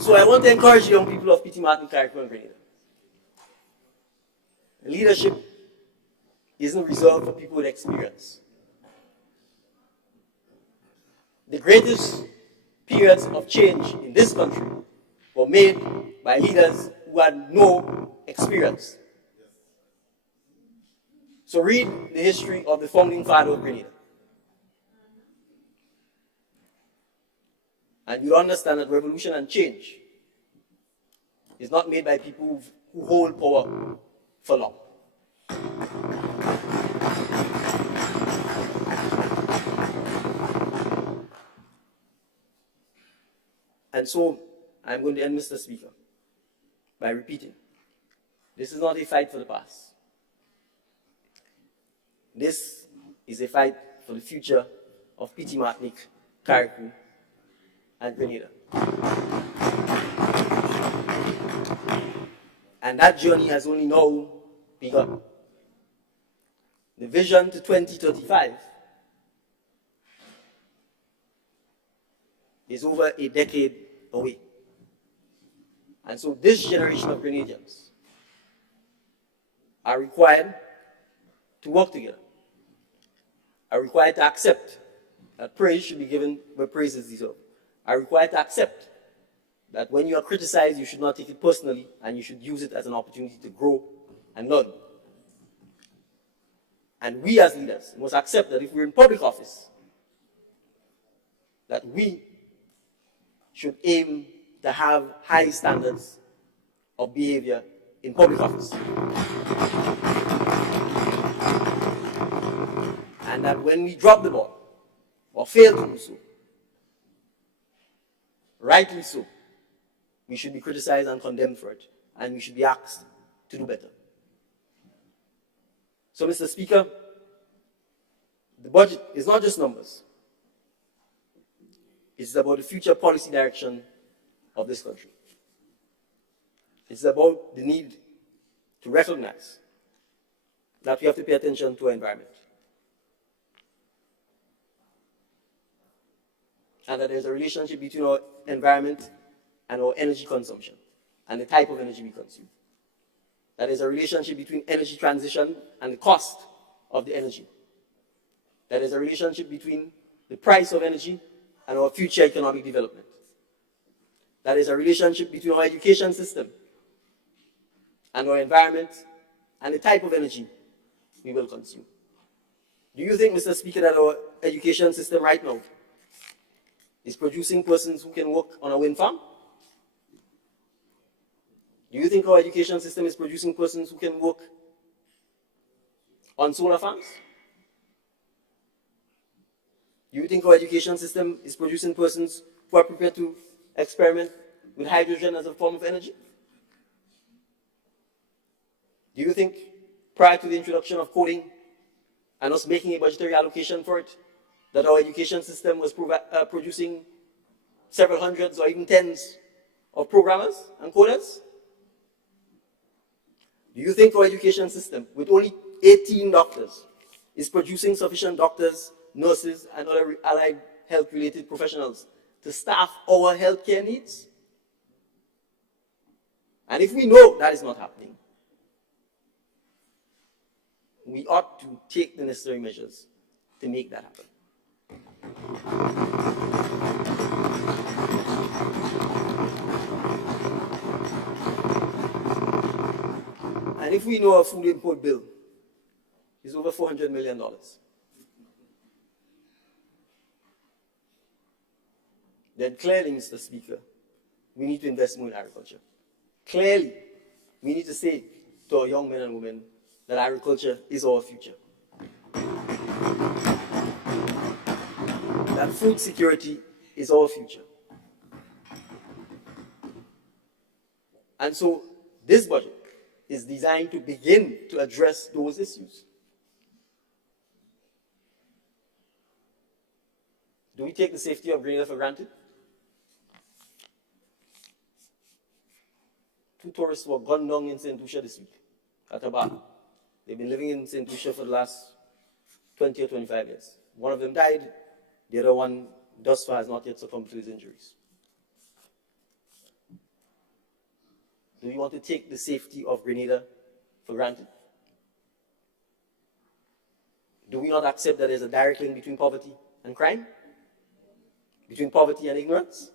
So I want to encourage young people of Petite Martinique, Carriacou, and Grenada. Leadership isn't reserved for people with experience. the greatest periods of change in this country were made by leaders who had no experience. So read the history of the founding father of Grenada. And you understand that revolution and change is not made by people who hold power for long. And so, I'm going to end, Mr. Speaker, by repeating, this is not a fight for the past. This is a fight for the future of P.T. Martinique, Carriacou, and Grenada. And that journey has only now begun. The vision to 2035 is over a decade away. And so this generation of Grenadians are required to work together, are required to accept that praise should be given where praise is deserved, are required to accept that when you are criticized, you should not take it personally and you should use it as an opportunity to grow and learn. And we as leaders must accept that if we're in public office, that we should aim to have high standards of behavior in public office. And that when we drop the ball, or fail to do so, rightly so, we should be criticized and condemned for it, and we should be asked to do better. So, Mr. Speaker, the budget is not just numbers. It's about the future policy direction of this country. It's about the need to recognize that we have to pay attention to our environment. And that there's a relationship between our environment and our energy consumption and the type of energy we consume. That there's a relationship between energy transition and the cost of the energy. That there's a relationship between the price of energy and our future economic development. That is a relationship between our education system and our environment and the type of energy we will consume. Do you think, Mr. Speaker, that our education system right now is producing persons who can work on a wind farm? Do you think our education system is producing persons who can work on solar farms? Do you think our education system is producing persons who are prepared to experiment with hydrogen as a form of energy? Do you think, prior to the introduction of coding and us making a budgetary allocation for it, that our education system was producing several hundreds or even tens of programmers and coders? Do you think our education system, with only 18 doctors, is producing sufficient doctors, nurses, and other allied health-related professionals to staff our healthcare needs? And if we know that is not happening, we ought to take the necessary measures to make that happen. And if we know our food import bill is over $400 million, then clearly, Mr. Speaker, we need to invest more in agriculture. Clearly, we need to say to our young men and women that agriculture is our future. That food security is our future. And so this budget is designed to begin to address those issues. Do we take the safety of Grenada for granted? 2 tourists were gunned down in St. Lucia this week at a bar. They've been living in St. Lucia for the last 20 or 25 years. One of them died. The other one, thus far, has not yet succumbed to his injuries. Do we want to take the safety of Grenada for granted? Do we not accept that there's a direct link between poverty and crime? Between poverty and ignorance?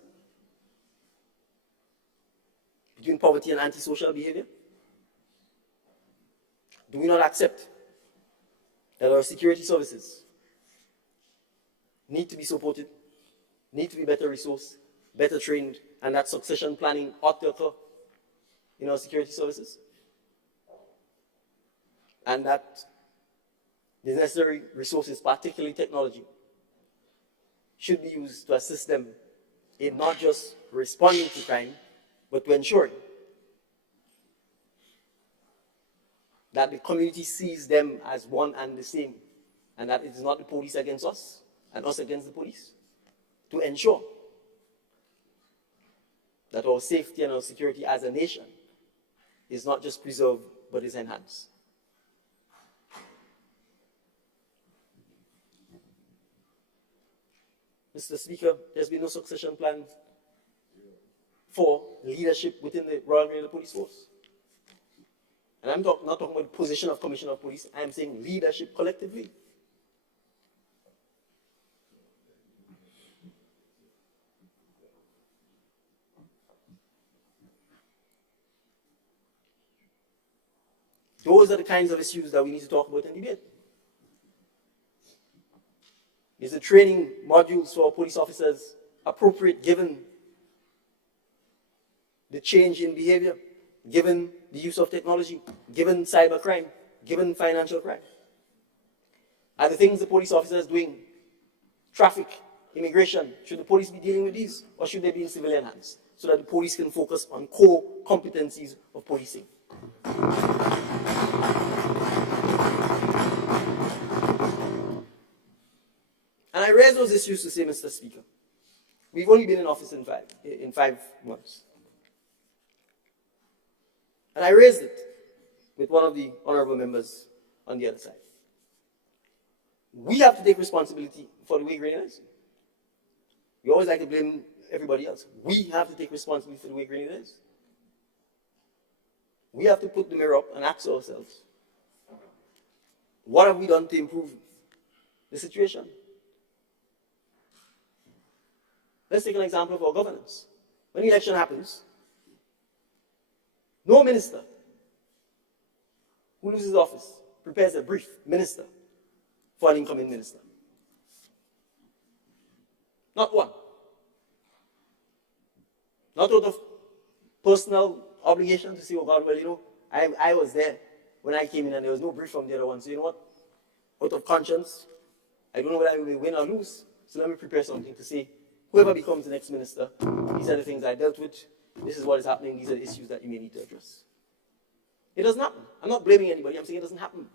Between poverty and antisocial behavior? Do we not accept that our security services need to be supported, need to be better resourced, better trained, and that succession planning ought to occur in our security services? And that the necessary resources, particularly technology, should be used to assist them in not just responding to crime, but to ensuring that the community sees them as one and the same, and that it is not the police against us and us against the police. To ensure that our safety and our security as a nation is not just preserved, but is enhanced. Mr. Speaker, there's been no succession plan for leadership within the Royal Grenada Police Force. And I'm not talking about the position of Commissioner of Police, I'm saying leadership collectively. Those are the kinds of issues that we need to talk about and debate. Is the training modules for police officers appropriate given the change in behavior, given the use of technology, given cybercrime, given financial crime? Are the things the police officers doing, traffic, immigration, should the police be dealing with these, or should they be in civilian hands, so that the police can focus on core competencies of policing? And I raise those issues to say, Mr. Speaker, we've only been in office in 5 months. And I raised it with one of the honorable members on the other side. We have to take responsibility for the way Grenada is. We always like to blame everybody else. We have to take responsibility for the way Grenada is. We have to put the mirror up and ask ourselves, what have we done to improve the situation? Let's take an example of our governance. When the election happens, no minister who loses office prepares a brief minister for an incoming minister. Not one. Not out of personal obligation to say, oh God, well, you know, I was there when I came in and there was no brief from the other one. So you know what? Out of conscience, I don't know whether I will win or lose, so let me prepare something to say, whoever becomes the next minister, these are the things I dealt with, this is what is happening, these are the issues that you may need to address. It doesn't happen. I'm not blaming anybody, I'm saying it doesn't happen.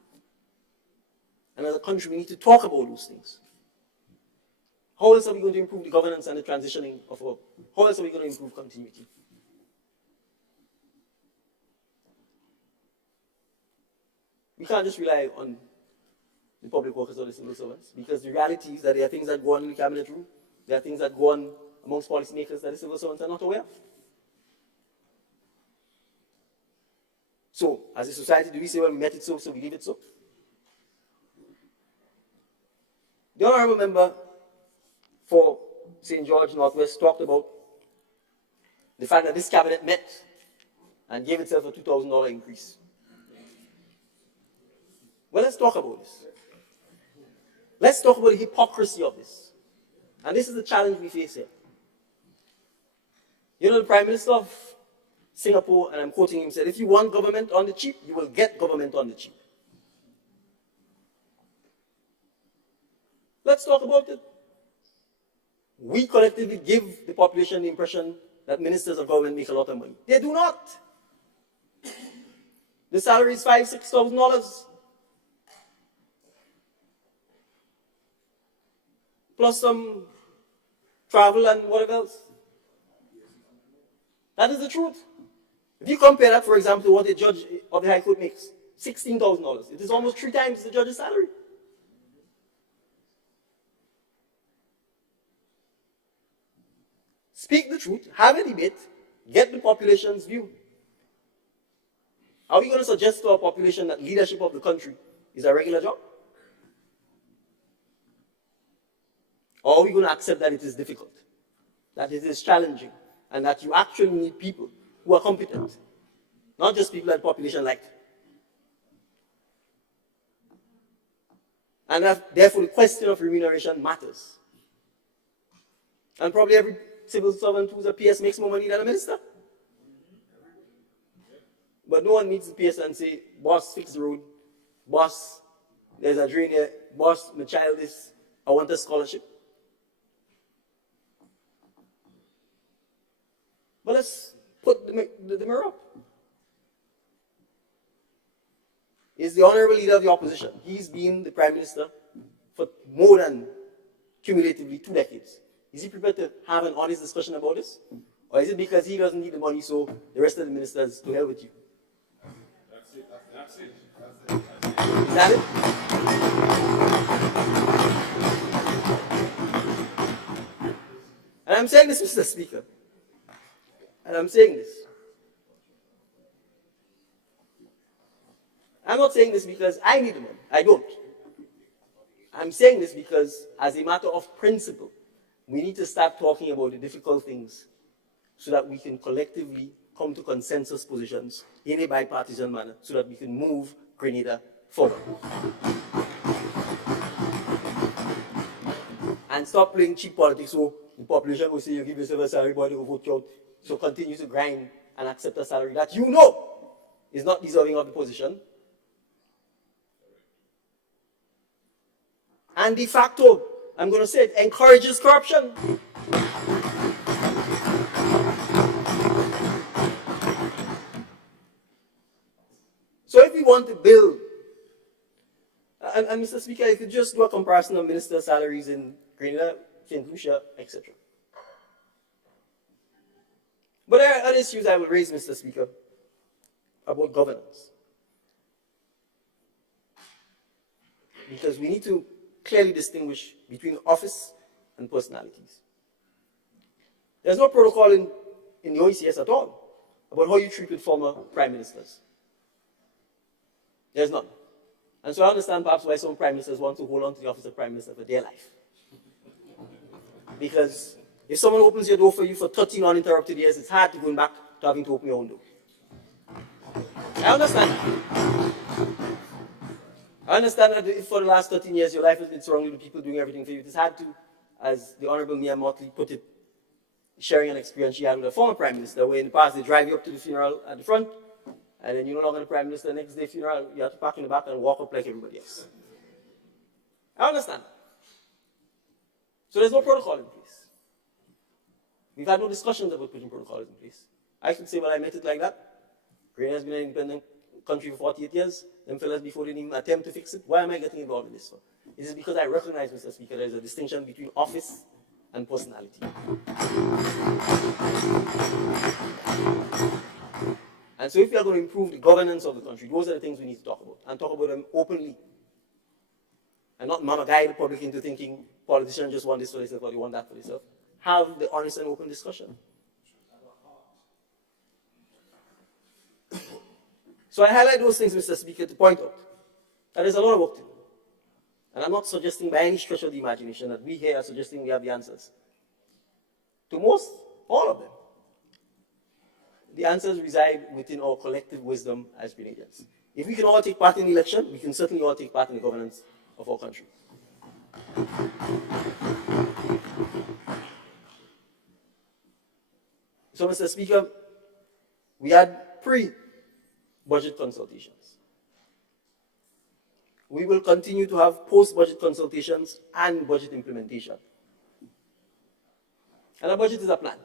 And as a country, we need to talk about those things. How else are we going to improve the governance and the transitioning of our, how else are we going to improve continuity? We can't just rely on the public workers or the civil servants, because the reality is that there are things that go on in the cabinet room, there are things that go on amongst policymakers that the civil servants are not aware of. So, as a society, do we say, well, we met it so, so we leave it so? The honorable member for St. George Northwest talked about the fact that this cabinet met and gave itself a $2,000 increase. Well, let's talk about this. Let's talk about the hypocrisy of this. And this is the challenge we face here. You know, the Prime Minister of Singapore, and I'm quoting him, said, if you want government on the cheap, you will get government on the cheap. Let's talk about it. We collectively give the population the impression that ministers of government make a lot of money. They do not. The salary is $5,000, $6,000. Plus some travel and whatever else. That is the truth. If you compare that, for example, to what a judge of the High Court makes, $16,000. It is almost 3 times the judge's salary. Speak the truth, have a debate, get the population's view. Are we going to suggest to our population that leadership of the country is a regular job? Or are we going to accept that it is difficult? that it is challenging, and that you actually need people who are competent, not just people that the population like. And that, therefore, the question of remuneration matters. And probably every civil servant who's a PS makes more money than a minister. But no one meets the PS and say, boss, fix the road. Boss, there's a drain here. Boss, my child is, I want a scholarship. But let's put the mirror up. Is the honorable leader of the opposition. He's been the prime minister for more than cumulatively 2 decades. Is he prepared to have an honest discussion about this? Or is it because he doesn't need the money, so the rest of the ministers, to hell with you? That's it. Is that it? And I'm saying this, Mr. Speaker. And I'm saying this. I'm not saying this because I need the money. I don't. I'm saying this because, as a matter of principle, we need to start talking about the difficult things so that we can collectively come to consensus positions in a bipartisan manner so that we can move Grenada forward. And stop playing cheap politics. So the population will say, you give yourself a salary, boy, they will vote you out. So continue to grind and accept a salary that you know is not deserving of the position. And de facto, I'm going to say it, encourages corruption. So if we want to build, and Mr. Speaker, you could just do a comparison of minister salaries in Grenada, St. Lucia, etc. But there are other issues I will raise, Mr. Speaker, about governance. Because we need to clearly distinguish between office and personalities. There's no protocol in the OECS at all about how you treat with former prime ministers. There's none. And so I understand perhaps why some prime ministers want to hold on to the office of prime minister for their life. Because if someone opens your door for you for 13 uninterrupted years, it's hard to go back to having to open your own door. I understand. I understand that if for the last 13 years your life has been surrounded with people doing everything for you, it's hard to, as the Honorable Mia Motley put it, sharing an experience she had with a former prime minister, where in the past they drive you up to the funeral at the front, and then you're no longer the prime minister. The next day funeral, you have to park in the back and walk up like everybody else. I understand. So there's no protocol in place. We've had no discussions about putting protocols in place. I should say, well, I meant it like that. Grenada has been an independent country for 48 years. Them fellas before they didn't even attempt to fix it. Why am I getting involved in this for? Is it because I recognize, Mr. Speaker, there is a distinction between office and personality. And so if we are going to improve the governance of the country, those are the things we need to talk about. And talk about them openly. And not mama guide the public into thinking politicians just want this for themselves or they want that for themselves. Have the honest and open discussion. So I highlight those things, Mr. Speaker, to point out that there's a lot of work to do. And I'm not suggesting by any stretch of the imagination that we here are suggesting we have the answers. To most, all of them. The answers reside within our collective wisdom as Grenadians. If we can all take part in the election, we can certainly all take part in the governance of our country. So, Mr. Speaker, we had pre-budget consultations. We will continue to have post-budget consultations and budget implementation. And a budget is a plan.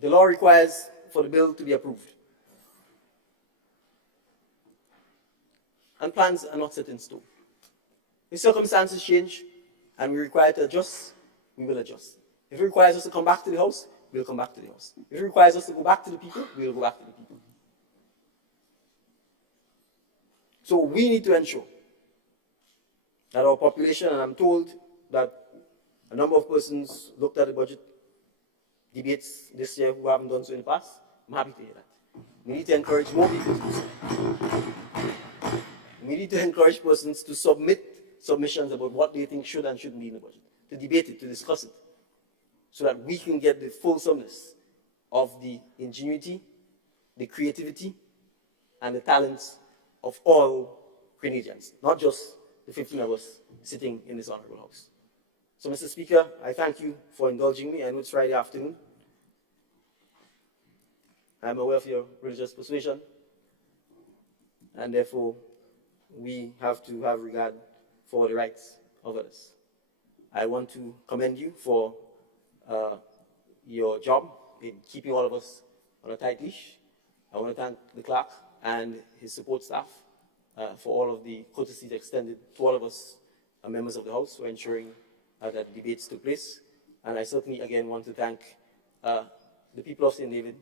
The law requires for the bill to be approved. And plans are not set in stone. If circumstances change and we're required to adjust, we will adjust. If it requires us to come back to the House, we'll come back to the House. If it requires us to go back to the people, we'll go back to the people. So we need to ensure that our population, and I'm told that a number of persons looked at the budget debates this year who haven't done so in the past. I'm happy to hear that. We need to encourage more people to do so. We need to encourage persons to submit submissions about what they think should and shouldn't be in the budget. to debate it, to discuss it, so that we can get the fulsomeness of the ingenuity, the creativity, and the talents of all Grenadians, not just the 15 of us sitting in this honorable house. So, Mr. Speaker, I thank you for indulging me. I know it's Friday afternoon. I'm aware of your religious persuasion, and therefore we have to have regard for the rights of others. I want to commend you for your job in keeping all of us on a tight leash. I want to thank the clerk and his support staff for all of the courtesies extended to all of us members of the House for ensuring that debates took place. And I certainly again want to thank the people of St. David,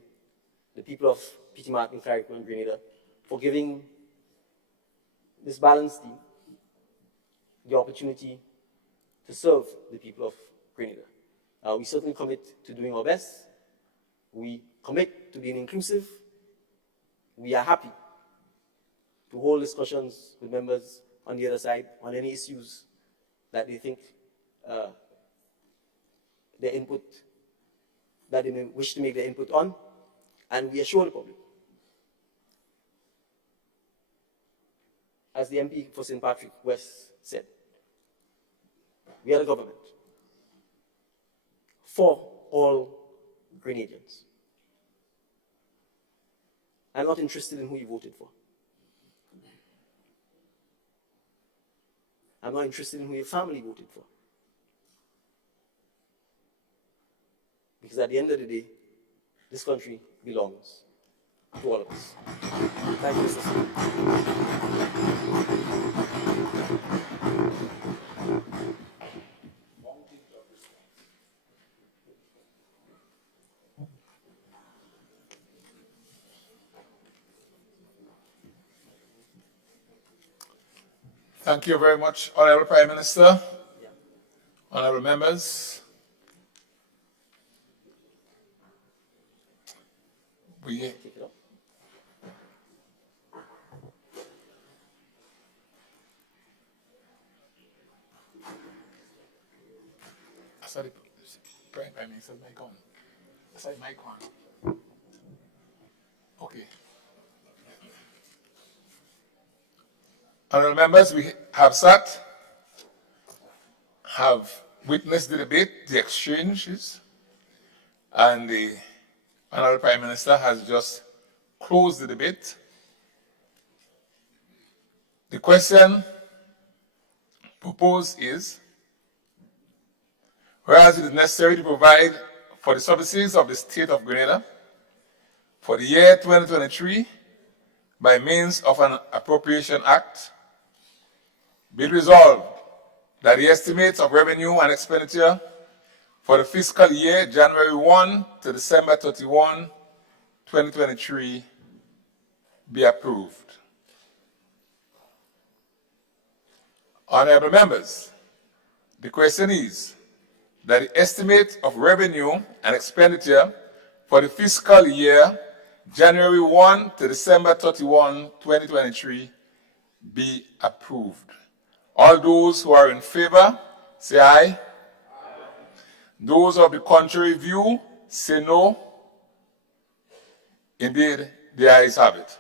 the people of P.T. Martin, Carrickmore, and Grenada for giving this balanced team the opportunity to serve the people of Grenada. We certainly commit to doing our best. We commit to being inclusive. We are happy to hold discussions with members on the other side on any issues that they think their input, that they may wish to make their input on, and we assure the public, as the MP for St. Patrick West said, we are the government for all Grenadians. I'm not interested in who you voted for. I'm not interested in who your family voted for. Because at the end of the day, this country belongs to all of us. Thank you, Mr. Speaker. Thank you very much, Honorable Prime Minister, honorable members. We Take it up. I saw the Prime Minister's mic on. I saw the mic on. Okay. Honorable members, we have sat, have witnessed the debate, the exchanges, and the Honorable Prime Minister has just closed the debate. The question proposed is, whereas it is necessary to provide for the services of the State of Grenada for the year 2023 by means of an Appropriation Act, be it resolved that the estimates of revenue and expenditure for the fiscal year January 1 to December 31, 2023 be approved. Honorable members, the question is that the estimate of revenue and expenditure for the fiscal year January 1 to December 31, 2023 be approved. All those who are in favor, say aye. Those of the contrary view, say no. Indeed, the ayes have it.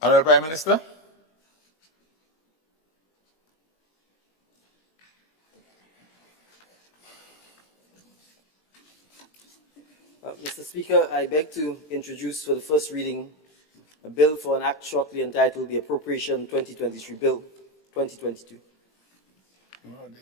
Honorable Prime Minister. Mr. Speaker, I beg to introduce for the first reading a bill for an act shortly entitled the Appropriation 2023 Bill 2022. Oh, dear.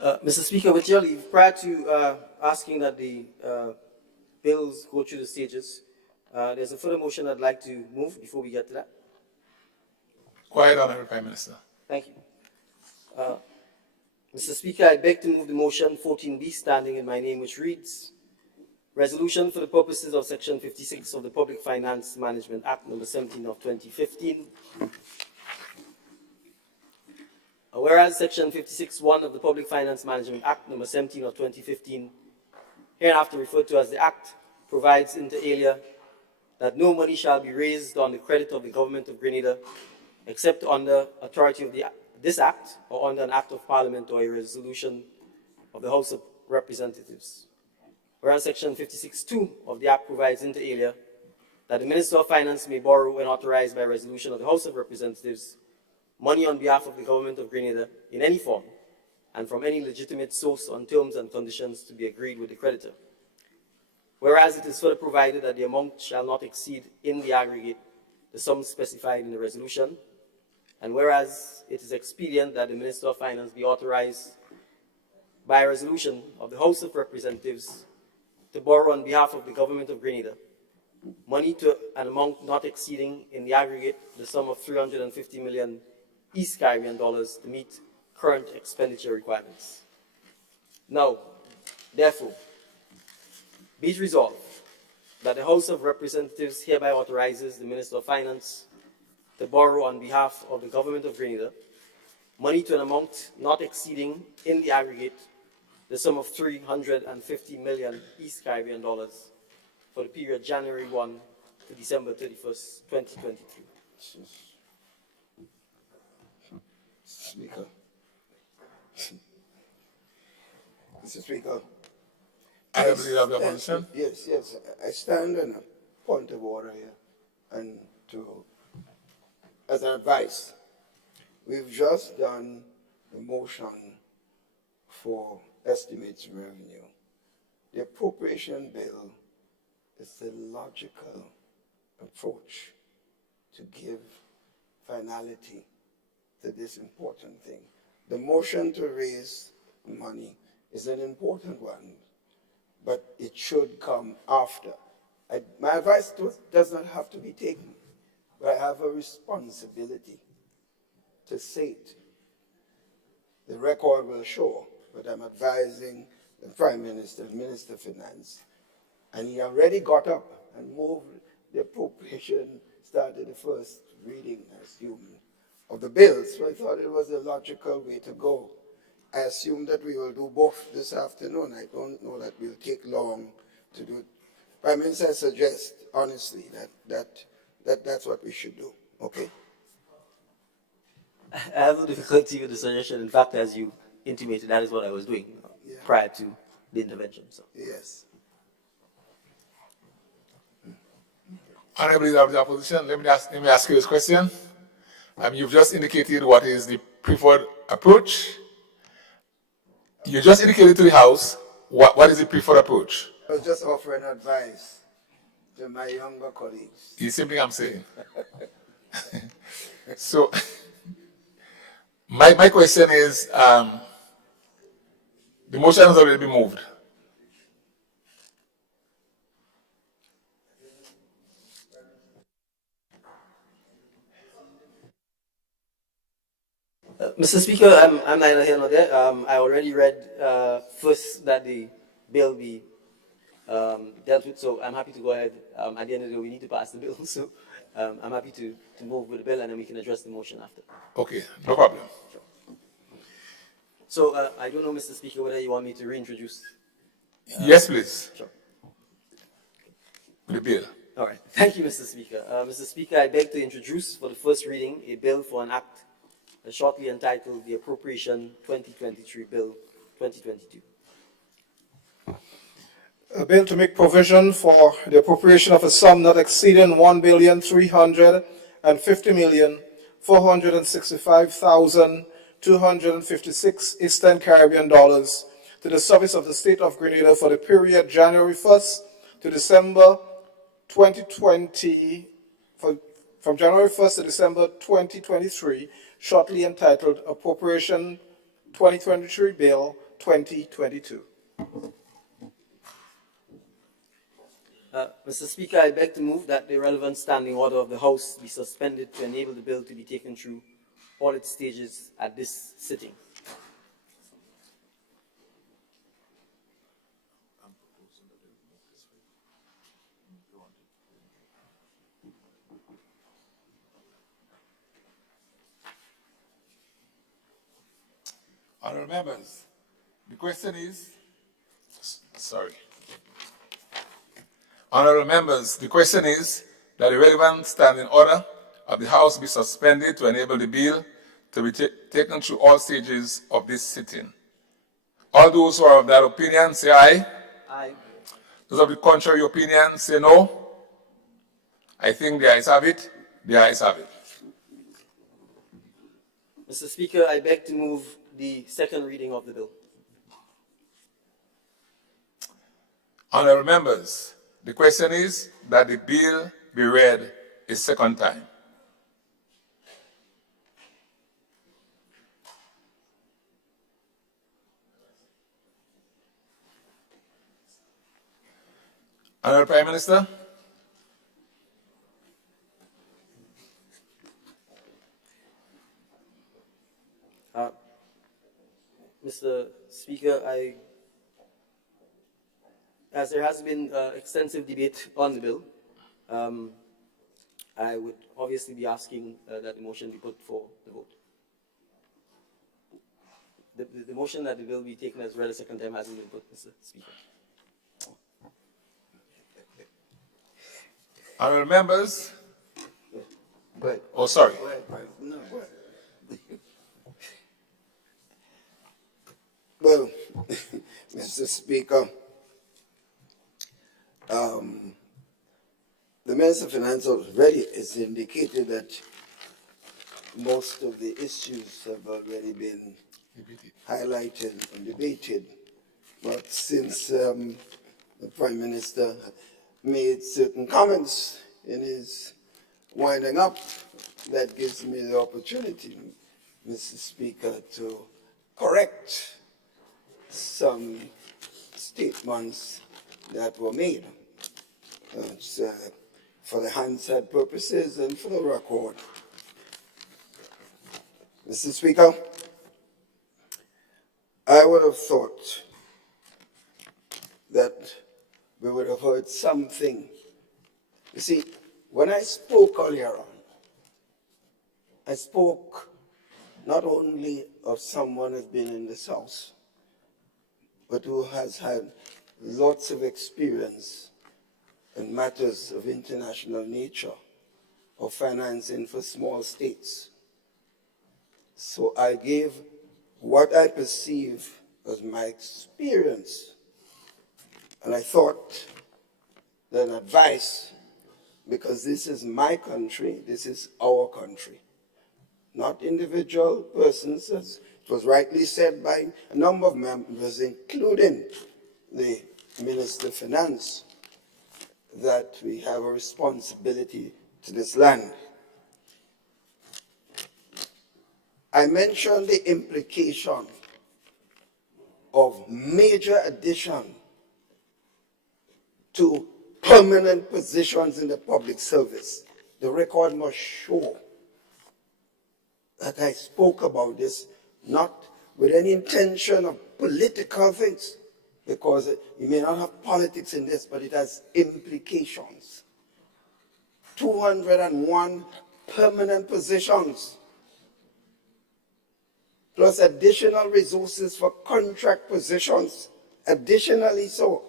Mr. Speaker, with your leave, prior to asking that the bills go through the stages, there's a further motion I'd like to move before we get to that. Go ahead, Honorable Prime Minister. Thank you. Mr. Speaker, I beg to move the motion 14B standing in my name, which reads, Resolution for the purposes of Section 56 of the Public Finance Management Act No. 17 of 2015. Whereas Section 56(1) of the Public Finance Management Act No. 17 of 2015, hereinafter referred to as the Act, provides inter alia that no money shall be raised on the credit of the Government of Grenada except under authority of this Act or under an Act of Parliament or a resolution of the House of Representatives. Whereas Section 56(2) of the Act provides inter alia that the Minister of Finance may borrow when authorized by resolution of the House of Representatives money on behalf of the Government of Grenada in any form and from any legitimate source on terms and conditions to be agreed with the creditor. Whereas it is further provided that the amount shall not exceed in the aggregate the sum specified in the resolution, and whereas it is expedient that the Minister of Finance be authorized by a resolution of the House of Representatives to borrow on behalf of the Government of Grenada money to an amount not exceeding in the aggregate the sum of 350 million East Caribbean dollars to meet current expenditure requirements. Now, therefore, be it resolved that the House of Representatives hereby authorizes the Minister of Finance to borrow on behalf of the Government of Grenada money to an amount not exceeding in the aggregate the sum of 350 million East Caribbean dollars for the period January 1 to December 31st, 2023. Speaker. Mr. Speaker. I believe you have your position. Yes. I stand on a point of order here and as an advice. We've just done the motion for estimates revenue. The appropriation bill is the logical approach to give finality to this important thing. The motion to raise money is an important one, but it should come after. My advice does not have to be taken, but I have a responsibility to say it. The record will show, but I'm advising the Prime Minister, the Minister of Finance, and he already got up and moved the appropriation, started the first reading, I assume, of the bills. So I thought it was a logical way to go. I assume that we will do both this afternoon. I don't know that we'll take long to do it. Prime Minister, I suggest, honestly, that's what we should do, okay? I have no difficulty with the suggestion. In fact, as you intimated, that is what I was doing prior to the intervention. So. Yes. Honorable Leader of the Opposition, let me ask you this question. You've just indicated what is the preferred approach. You just indicated to the House what is the preferred approach. I was just offering advice to my younger colleagues. You see what I'm saying? So, my question is, the motion has already been moved. Mr. Speaker, I'm neither here nor there. I already read first that the bill be dealt with, so I'm happy to go ahead. At the end of the day, we need to pass the bill, so I'm happy to move with the bill, and then we can address the motion after. Okay, no problem. Sure. So I don't know, Mr. Speaker, whether you want me to reintroduce. Yes, please. Sure. The bill. All right. Thank you, Mr. Speaker. Mr. Speaker, I beg to introduce for the first reading a bill for an act shortly entitled the Appropriation 2023 Bill 2022. A bill to make provision for the appropriation of a sum not exceeding 1,350,465,256 Eastern Caribbean dollars to the service of the State of Grenada for the period January 1st to December 2020, from January 1st to December 2023, shortly entitled Appropriation 2023 Bill 2022. Mr. Speaker, I beg to move that the relevant standing order of the House be suspended to enable the bill to be taken through all its stages at this sitting. Honourable members, the question is, sorry. Honourable members, the question is that the relevant standing order of the House be suspended to enable the bill to be taken through all stages of this sitting. All those who are of that opinion say aye. Aye. Those of the contrary opinion say no. I think the ayes have it. The ayes have it. Mr. Speaker, I beg to move the second reading of the bill. Honourable members, the question is that the bill be read a second time. Honourable Prime Minister. Mr. Speaker, as there has been extensive debate on the bill, I would obviously be asking that the motion be put for the vote. The motion that the bill be taken as read a second time hasn't been put, Mr. Speaker. Honourable members. But, Oh, sorry. no, well, Mr. Speaker, the Minister of Finance already has indicated that most of the issues have already been highlighted and debated. But since the Prime Minister made certain comments in his winding up, that gives me the opportunity, Mr. Speaker, to correct some statements that were made. For the hindsight purposes and for the record. Mr. Speaker, I would have thought that we would have heard something. You see, when I spoke earlier on, I spoke not only of someone who's been in this House, but who has had lots of experience in matters of international nature or financing for small states. So I gave what I perceive as my experience. And I thought that advice, because this is my country, this is our country, not individual persons, as it was rightly said by a number of members, including the Minister of Finance, that we have a responsibility to this land. I mentioned the implication of major addition to permanent positions in the public service. The record must show that I spoke about this not with any intention of political things, because you may not have politics in this, but it has implications. 201 permanent positions, plus additional resources for contract positions, additionally so.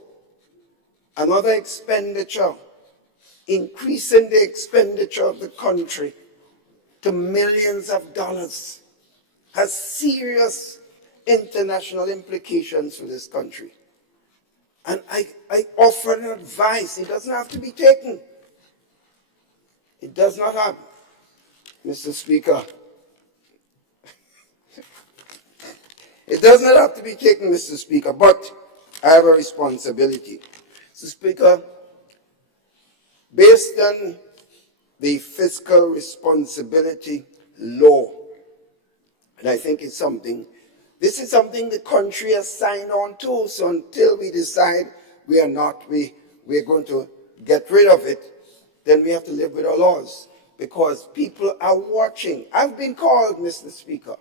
Another expenditure, increasing the expenditure of the country to millions of dollars, has serious international implications for this country. And I offer an advice. It doesn't have to be taken. It does not have, Mr. Speaker. It does not have to be taken, Mr. Speaker, but I have a responsibility. Mr. Speaker, based on the fiscal responsibility law, and I think it's something This is something the country has signed on to, so until we decide we're going to get rid of it, then we have to live with our laws, because people are watching. I've been called, Mr. Speaker.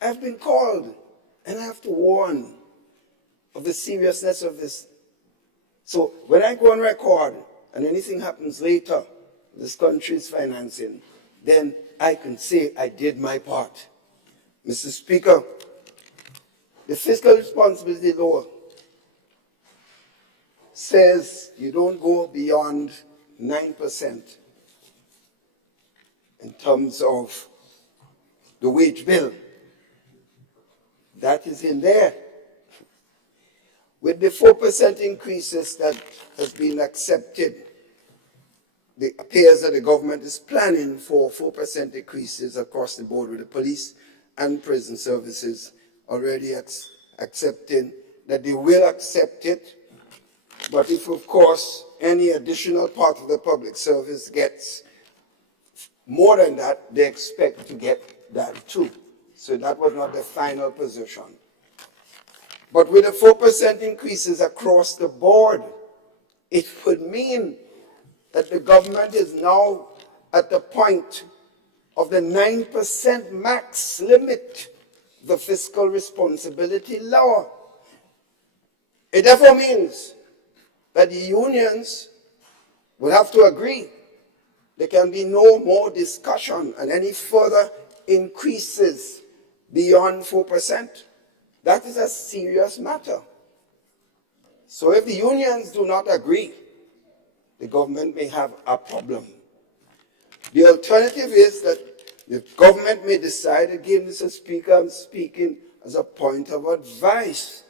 I've been called, and I have to warn of the seriousness of this. So when I go on record and anything happens later, this country's financing, then I can say I did my part. Mr. Speaker, the fiscal responsibility law says you don't go beyond 9% in terms of the wage bill. That is in there. With the 4% increases that has been accepted, it appears that the government is planning for 4% increases across the board, with the police and prison services already accepting that they will accept it. But if, of course, any additional part of the public service gets more than that, they expect to get that too. So that was not the final position. But with the 4% increases across the board, it would mean that the government is now at the point of the 9% max limit, the fiscal responsibility law. It therefore means that the unions will have to agree. There can be no more discussion on any further increases beyond 4%. That is a serious matter. So if the unions do not agree, the government may have a problem. The alternative is that the government may decide, again, Mr. Speaker, I'm speaking as a point of advice.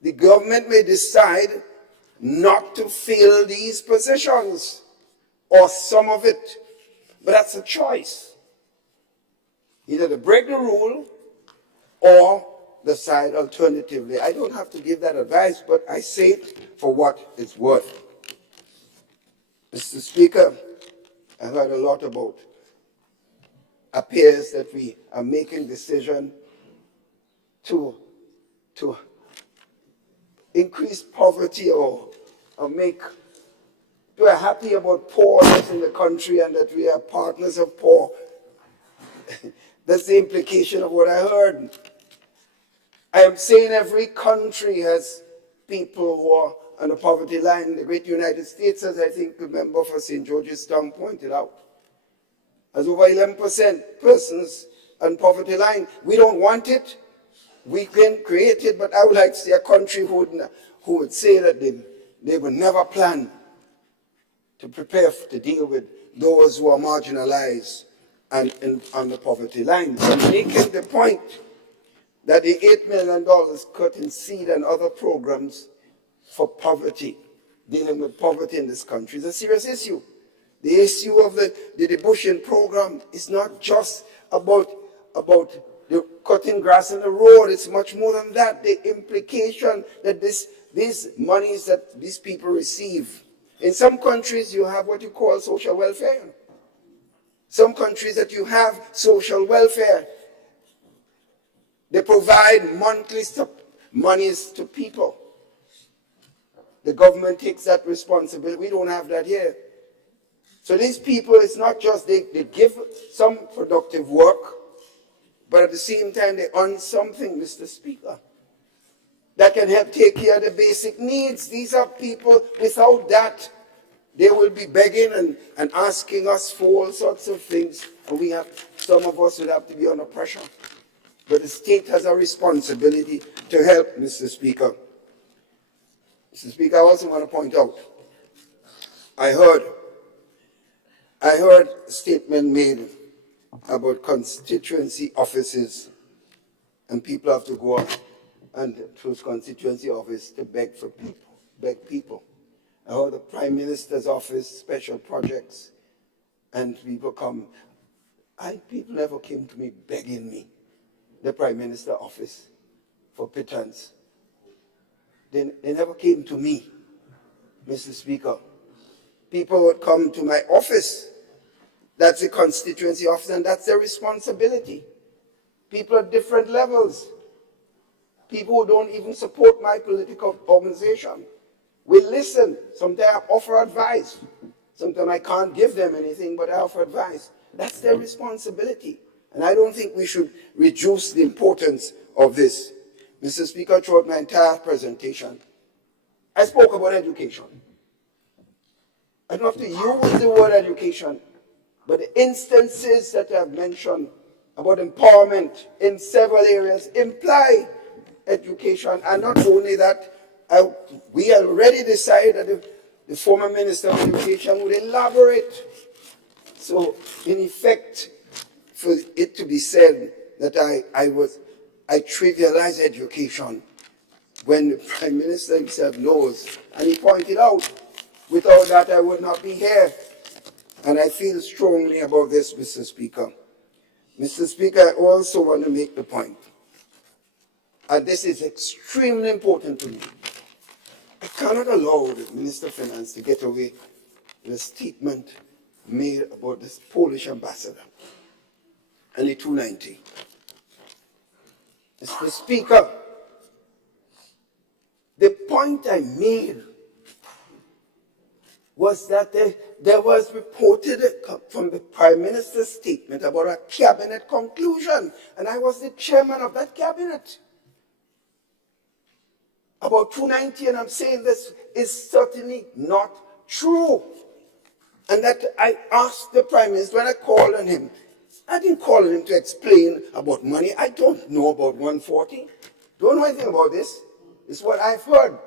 The government may decide not to fill these positions, or some of it, but that's a choice. Either to break the rule or decide alternatively. I don't have to give that advice, but I say it for what it's worth. Mr. Speaker, I've heard a lot about, appears that we are making decision to increase poverty or make, we are happy about poorness in the country and that we are partners of poor. That's the implication of what I heard. I am saying every country has people who are on the poverty line. The great United States, as I think the member for St. George's Town pointed out, has over 11% persons on poverty line. We don't want it. We can create it, but I would like to see a country who would say that they would never plan to prepare to deal with those who are marginalized and on the poverty line. So making the point that the $8 million cut in seed and other programs for poverty, dealing with poverty in this country, is a serious issue. The issue of the debushing program is not just about the cutting grass in the road. It's much more than that. The implication that these monies that these people receive. In some countries, you have what you call social welfare. Some countries that you have social welfare, they provide monthly monies to people. The government takes that responsibility. We don't have that here. So these people, it's not just they give some productive work, but at the same time they earn something, Mr. Speaker, that can help take care of the basic needs. These are people, without that, they will be begging and asking us for all sorts of things. And some of us will have to be under pressure. But the state has a responsibility to help, Mr. Speaker. Mr. Speaker, I also want to point out, I heard a statement made about constituency offices, and people have to go out and to his constituency office to beg people. I heard the Prime Minister's office, special projects, and people come. People never came to me begging me, the Prime Minister's office, for pittance. They never came to me, Mr. Speaker. People would come to my office. That's the constituency office, and that's their responsibility. people at different levels, people who don't even support my political organization. We listen. Sometimes I offer advice. Sometimes I can't give them anything, but I offer advice. That's their responsibility. And I don't think we should reduce the importance of this. Mr. Speaker, throughout my entire presentation, I spoke about education. I don't have to use the word education, but the instances that I've mentioned about empowerment in several areas imply education. And not only that, we already decided that the former Minister of Education would elaborate. So, in effect, for it to be said that I trivialize education when the Prime Minister himself knows, and he pointed out, without that I would not be here. And I feel strongly about this, Mr. Speaker. Mr. Speaker, I also want to make the point, and this is extremely important to me. I cannot allow the Minister of Finance to get away with a statement made about this Polish ambassador and the 290. Mr. Speaker, the point I made was that there was reported from the Prime Minister's statement about a cabinet conclusion, and I was the chairman of that cabinet. About 290, and I'm saying this is certainly not true. And that I asked the Prime Minister when I called on him. I didn't call on him to explain about money. I don't know about 140. Don't know anything about this. It's what I've heard.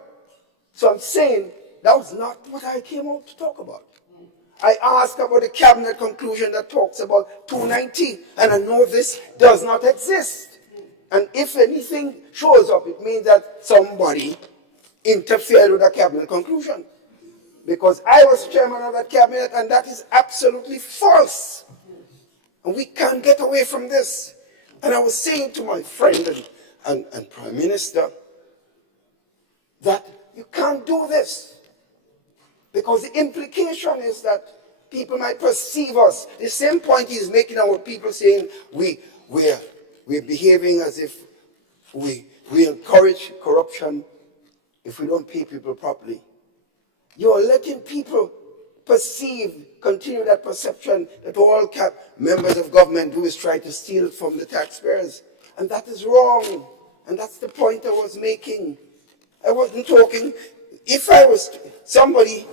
So I'm saying that was not what I came out to talk about. I asked about the cabinet conclusion that talks about 290, and I know this does not exist. And if anything shows up, it means that somebody interfered with the cabinet conclusion. Because I was chairman of that cabinet, and that is absolutely false. And we can't get away from this. And I was saying to my friend and Prime Minister that you can't do this. Because the implication is that people might perceive us. The same point he's making about people saying we're behaving as if we encourage corruption if we don't pay people properly. You are letting people continue that perception that all members of government do is try to steal from the taxpayers. And that is wrong. And that's the point I was making. I wasn't talking, if I was somebody,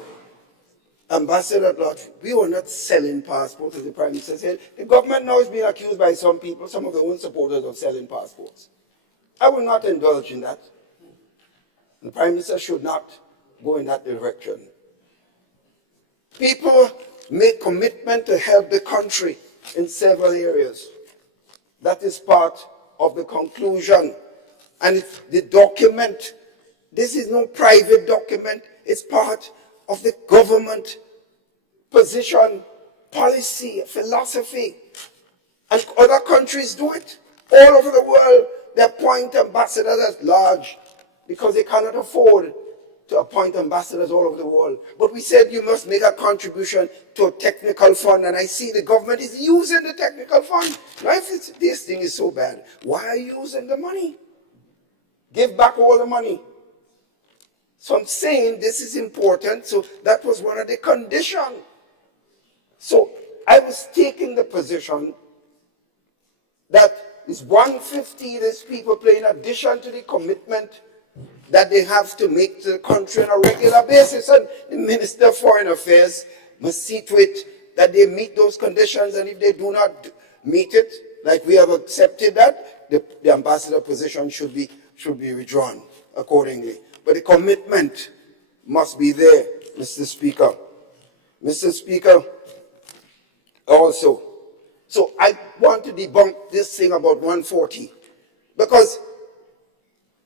Ambassador at large, we were not selling passports, as the Prime Minister said. The government now is being accused by some people, some of their own supporters, of selling passports. I will not indulge in that. The Prime Minister should not go in that direction. People make commitment to help the country in several areas. That is part of the conclusion. And the document, this is no private document, it's part of the government position, policy, philosophy. And other countries do it. All over the world, they appoint ambassadors at large because they cannot afford to appoint ambassadors all over the world. But we said you must make a contribution to a technical fund, and I see the government is using the technical fund. Now, if this thing is so bad, why are you using the money? Give back all the money. So I'm saying this is important, so that was one of the conditions. So I was taking the position that this 150, these people play in addition to the commitment that they have to make to the country on a regular basis. And the Minister of Foreign Affairs must see to it that they meet those conditions, and if they do not meet it, like we have accepted that, the ambassador position should be withdrawn accordingly. But the commitment must be there, Mr. Speaker. Mr. Speaker, also, so I want to debunk this thing about 140, because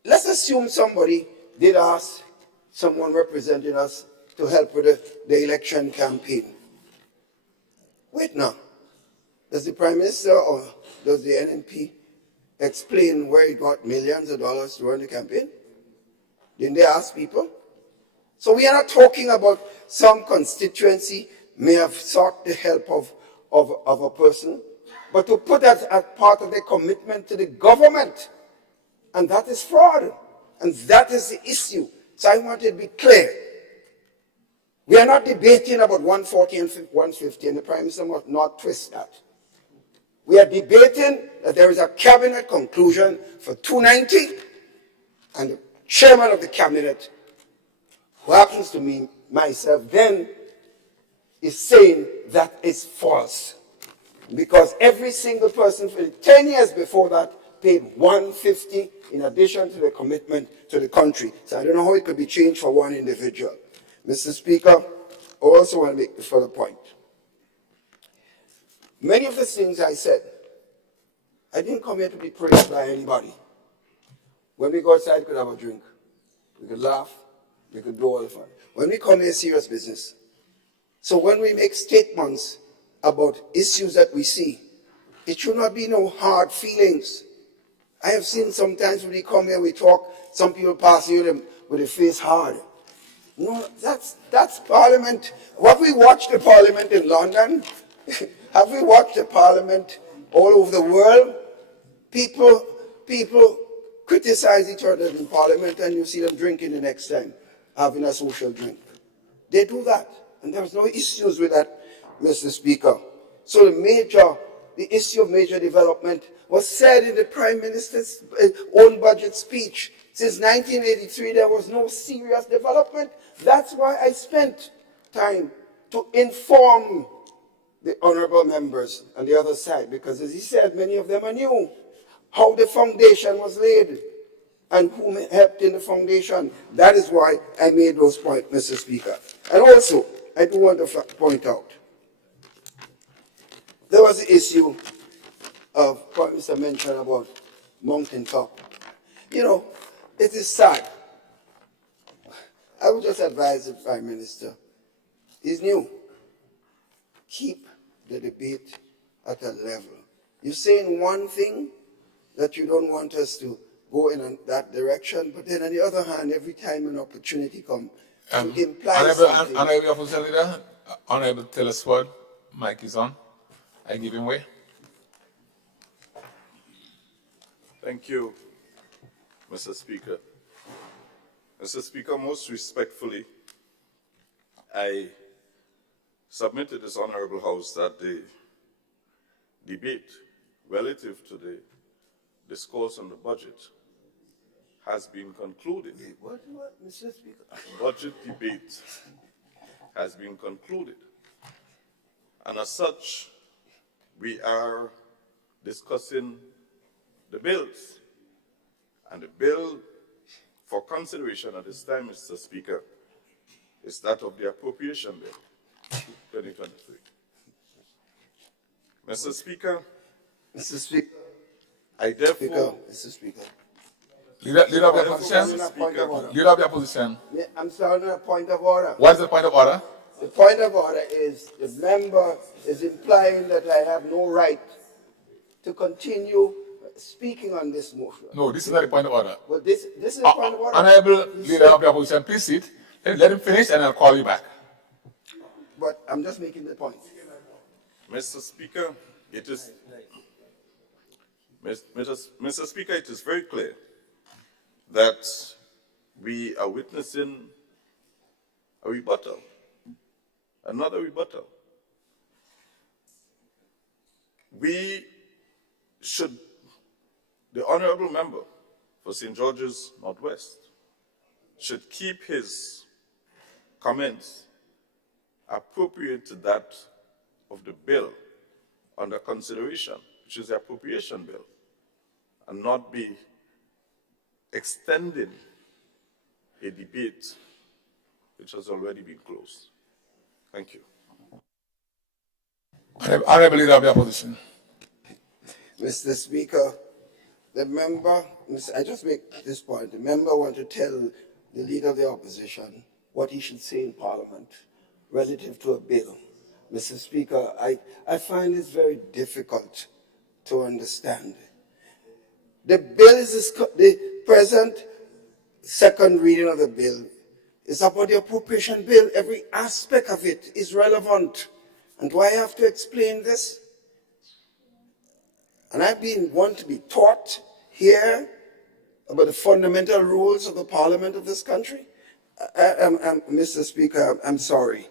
let's assume somebody did ask someone representing us to help with the election campaign. Wait now. Does the Prime Minister or does the NNP explain where he got millions of dollars to run the campaign? Didn't they ask people? So we are not talking about some constituency may have sought the help of a person but to put that as part of their commitment to the government. And that is fraud. And that is the issue. So I want it to be clear. We are not debating about 140 and 150, and the Prime Minister must not twist that. We are debating that there is a cabinet conclusion for 290, and the chairman of the cabinet, who happens to be myself, then is saying that is false. Because every single person for the 10 years before that paid 150 in addition to the commitment to the country. So I don't know how it could be changed for one individual. Mr. Speaker, I also want to make the further point. Many of the things I said, I didn't come here to be praised by anybody. When we go outside, we could have a drink. We could laugh. We could do all the fun. When we come here, serious business. So when we make statements about issues that we see, it should not be no hard feelings. I have seen sometimes when we come here, we talk, some people pass you with a face hard. No, that's Parliament. What we watched the Parliament in London, have we watched the Parliament all over the world? People criticize each other in Parliament, and you see them drinking the next time, having a social drink. They do that, and there's no issues with that, Mr. Speaker. So the issue of major development was said in the Prime Minister's own budget speech. Since 1983, there was no serious development. That's why I spent time to inform the honorable members on the other side, because as he said, many of them are new, how the foundation was laid and who helped in the foundation. That is why I made those points, Mr. Speaker. And also, I do want to point out, there was the issue of what Mr. mentioned about Mountain Top. You know, it is sad. I would just advise the Prime Minister, he's new, keep the debate at a level. You're saying one thing that you don't want us to go in that direction, but then on the other hand, every time an opportunity comes, to imply something. Honorable Opposition Leader, Honorable Telesford, mic is on. I give him way. Thank you, Mr. Speaker. Mr. Speaker, most respectfully, I submit to this Honorable House that the debate relative to the discourse on the budget has been concluded. What, Mr. Speaker? Budget debate has been concluded. And as such, we are discussing the bills. And the bill for consideration at this time, Mr. Speaker, is that of the Appropriation Bill 2023. Mr. Speaker, Mr. Speaker. I therefore... Mr. Speaker. Leader of the Opposition. Leader of the Opposition. I'm starting a point of order. What is the point of order? The point of order is the member is implying that I have no right to continue speaking on this motion. No, this is not the point of order. But this is the point of order. Honorable Leader of the Opposition, please sit. Let him finish and I'll call you back. But I'm just making the point. Mr. Speaker, it is... Mr. Speaker, it is very clear that we are witnessing a rebuttal, another rebuttal. We should, the honorable member for St. George's Northwest should keep his comments appropriate to that of the bill under consideration, which is the appropriation bill, and not be extending a debate which has already been closed. Thank you. Honorable Leader of the Opposition. Mr. Speaker, the member, I just make this point, the member want to tell the Leader of the Opposition what he should say in Parliament relative to a bill. Mr. Speaker, I find this very difficult to understand. The bill is the present second reading of the bill is about the appropriation bill. Every aspect of it is relevant. And do I have to explain this? And I've been one to be taught here about the fundamental rules of the parliament of this country. Mr. Speaker, I'm sorry.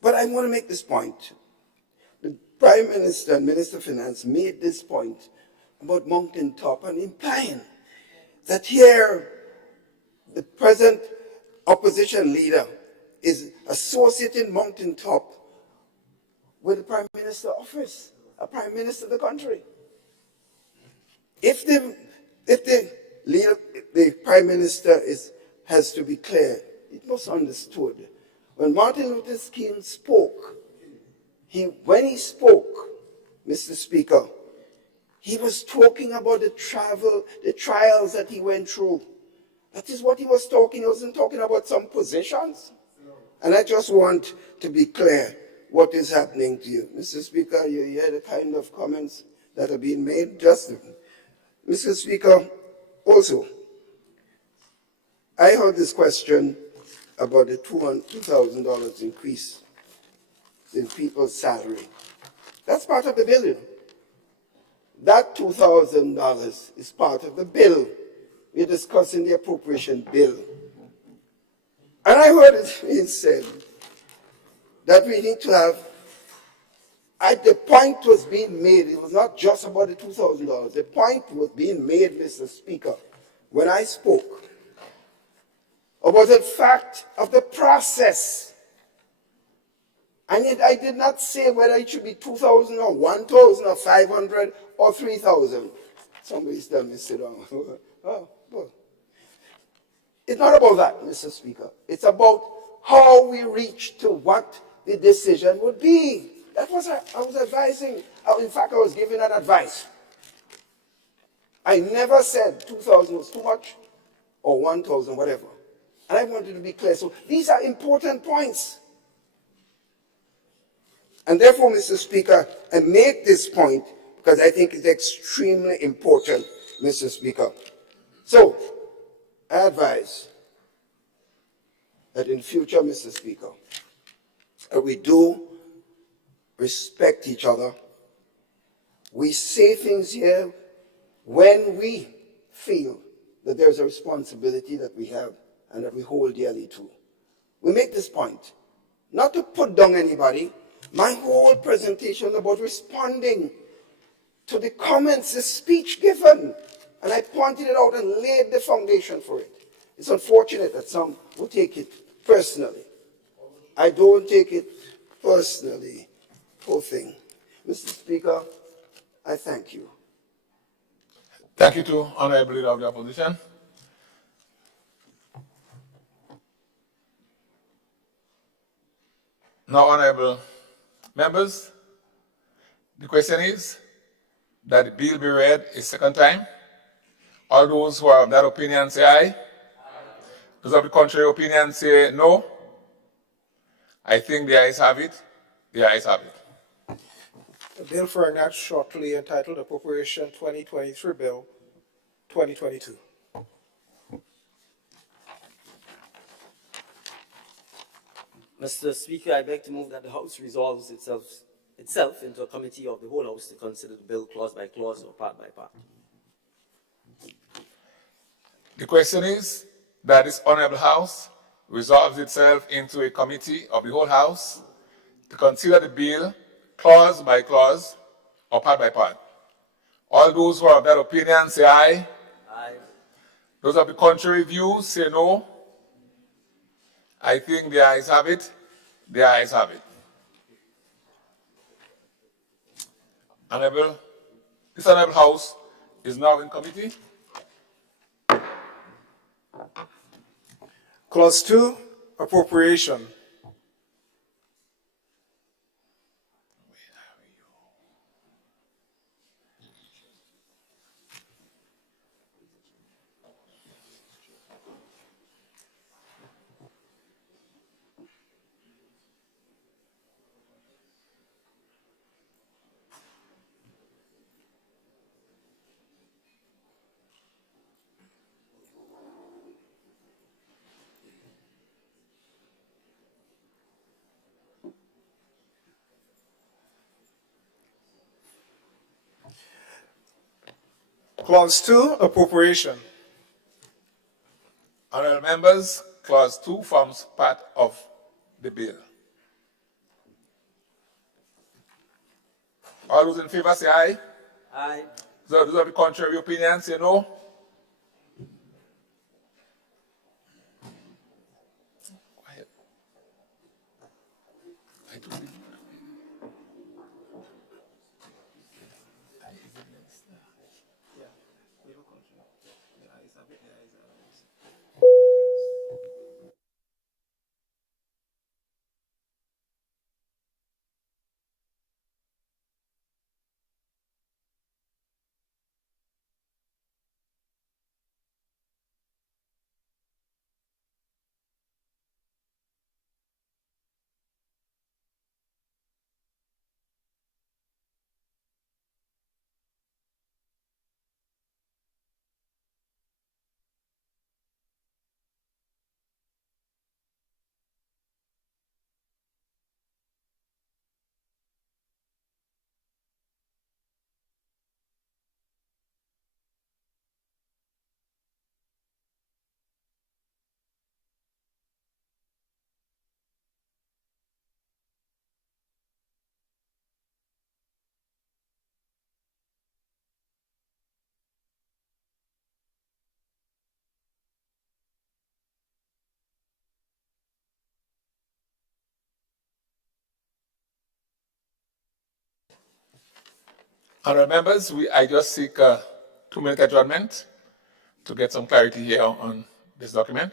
But I want to make this point. The Prime Minister and Minister of Finance made this point about Mountain Top and implying that here the present opposition leader is associating Mountain Top with the Prime Minister office, a Prime Minister of the country. If the Prime Minister has to be clear, it must be understood. When Martin Luther King spoke, when he spoke, Mr. Speaker, he was talking about the trials that he went through. That is what he was talking. He wasn't talking about some positions. And I just want to be clear what is happening to you. Mr. Speaker, you hear the kind of comments that are being made. Mr. Speaker, also, I heard this question about the $2,000 increase in people's salary. That's part of the bill. That $2,000 is part of the bill. We're discussing the appropriation bill. And I heard it being said that we need to have, the point was being made, it was not just about the $2,000. The point was being made, Mr. Speaker, when I spoke about the fact of the process. And yet I did not say whether it should be 2,000 or 1,000 or 500 or 3,000. Somebody's telling me sit down. Oh, well. It's not about that, Mr. Speaker. It's about how we reach to what the decision would be. That was I was advising. In fact, I was giving that advice. I never said 2,000 was too much or 1,000, whatever. And I wanted to be clear. So these are important points. And therefore, Mr. Speaker, I make this point because I think it's extremely important, Mr. Speaker. So, I advise that in future, Mr. Speaker, that we do respect each other. We say things here when we feel that there's a responsibility that we have and that we hold dearly to. We make this point, not to put down anybody. My whole presentation was about responding to the comments, the speech given, and I pointed it out and laid the foundation for it. It's unfortunate that some will take it personally. I don't take it personally, whole thing. Mr. Speaker, I thank you. Thank you to Honorable Leader of the Opposition. Now, Honorable Members, the question is that the bill be read a second time. All those who are of that opinion say aye. Those of the contrary opinion say no. I think the ayes have it. The ayes have it. The bill for an act shortly entitled Appropriation 2023 Bill 2022. Mr. Speaker, I beg to move that the House resolves itself into a committee of the whole House to consider the bill clause by clause or part by part. The question is that this Honorable House resolves itself into a committee of the whole House to consider the bill clause by clause or part by part. All those who are of that opinion say aye. Aye. Those of the contrary view say no. I think the ayes have it. The ayes have it. This Honorable House is now in committee. Clause 2, Appropriation. Clause 2, appropriation. Honorable members, Clause 2 forms part of the bill. All those in favor say aye. Aye. Those of the contrary opinion say no. Quiet. I don't think- Honorable members, I just seek a 2-minute adjournment to get some clarity here on this document.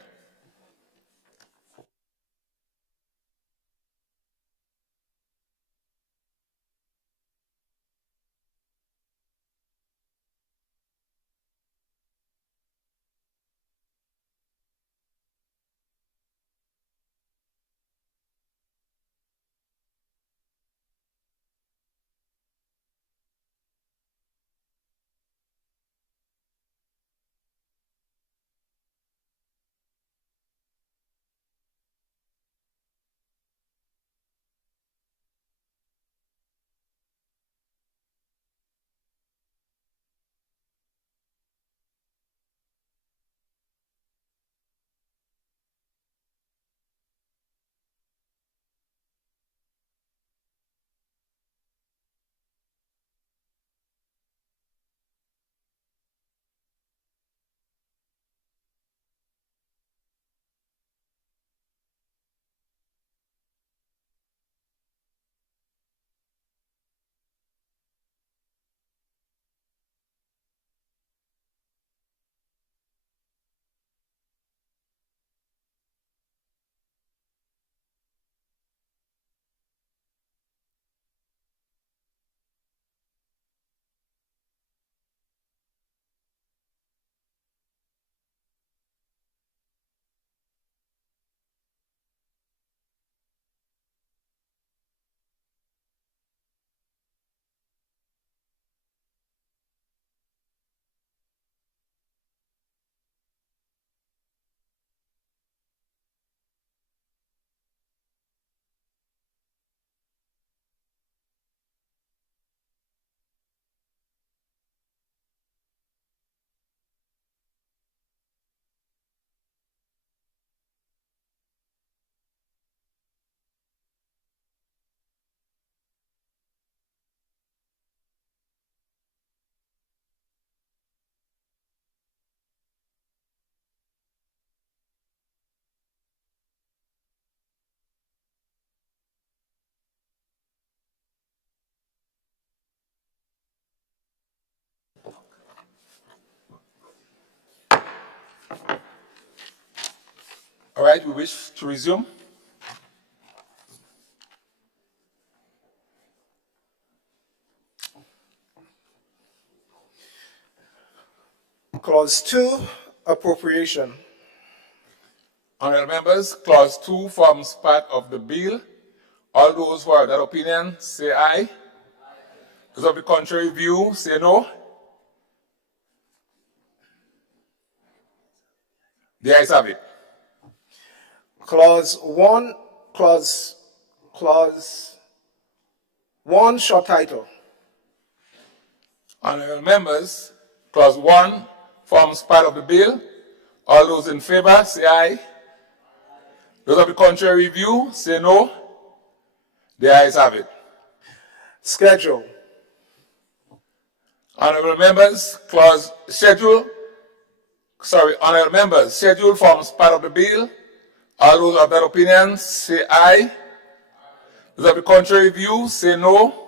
All right, we wish to resume. Clause 2, appropriation. Honorable members, Clause 2 forms part of the bill. All those who are of that opinion say aye. Those of the contrary view say no. The ayes have it. Clause 1, short title. Honorable members, Clause 1 forms part of the bill. All those in favor, say aye. Those of the contrary view, say no. The ayes have it. Schedule. Honorable members, honorable members, schedule forms part of the bill. All those of that opinion, say aye. Those of the contrary view, say no.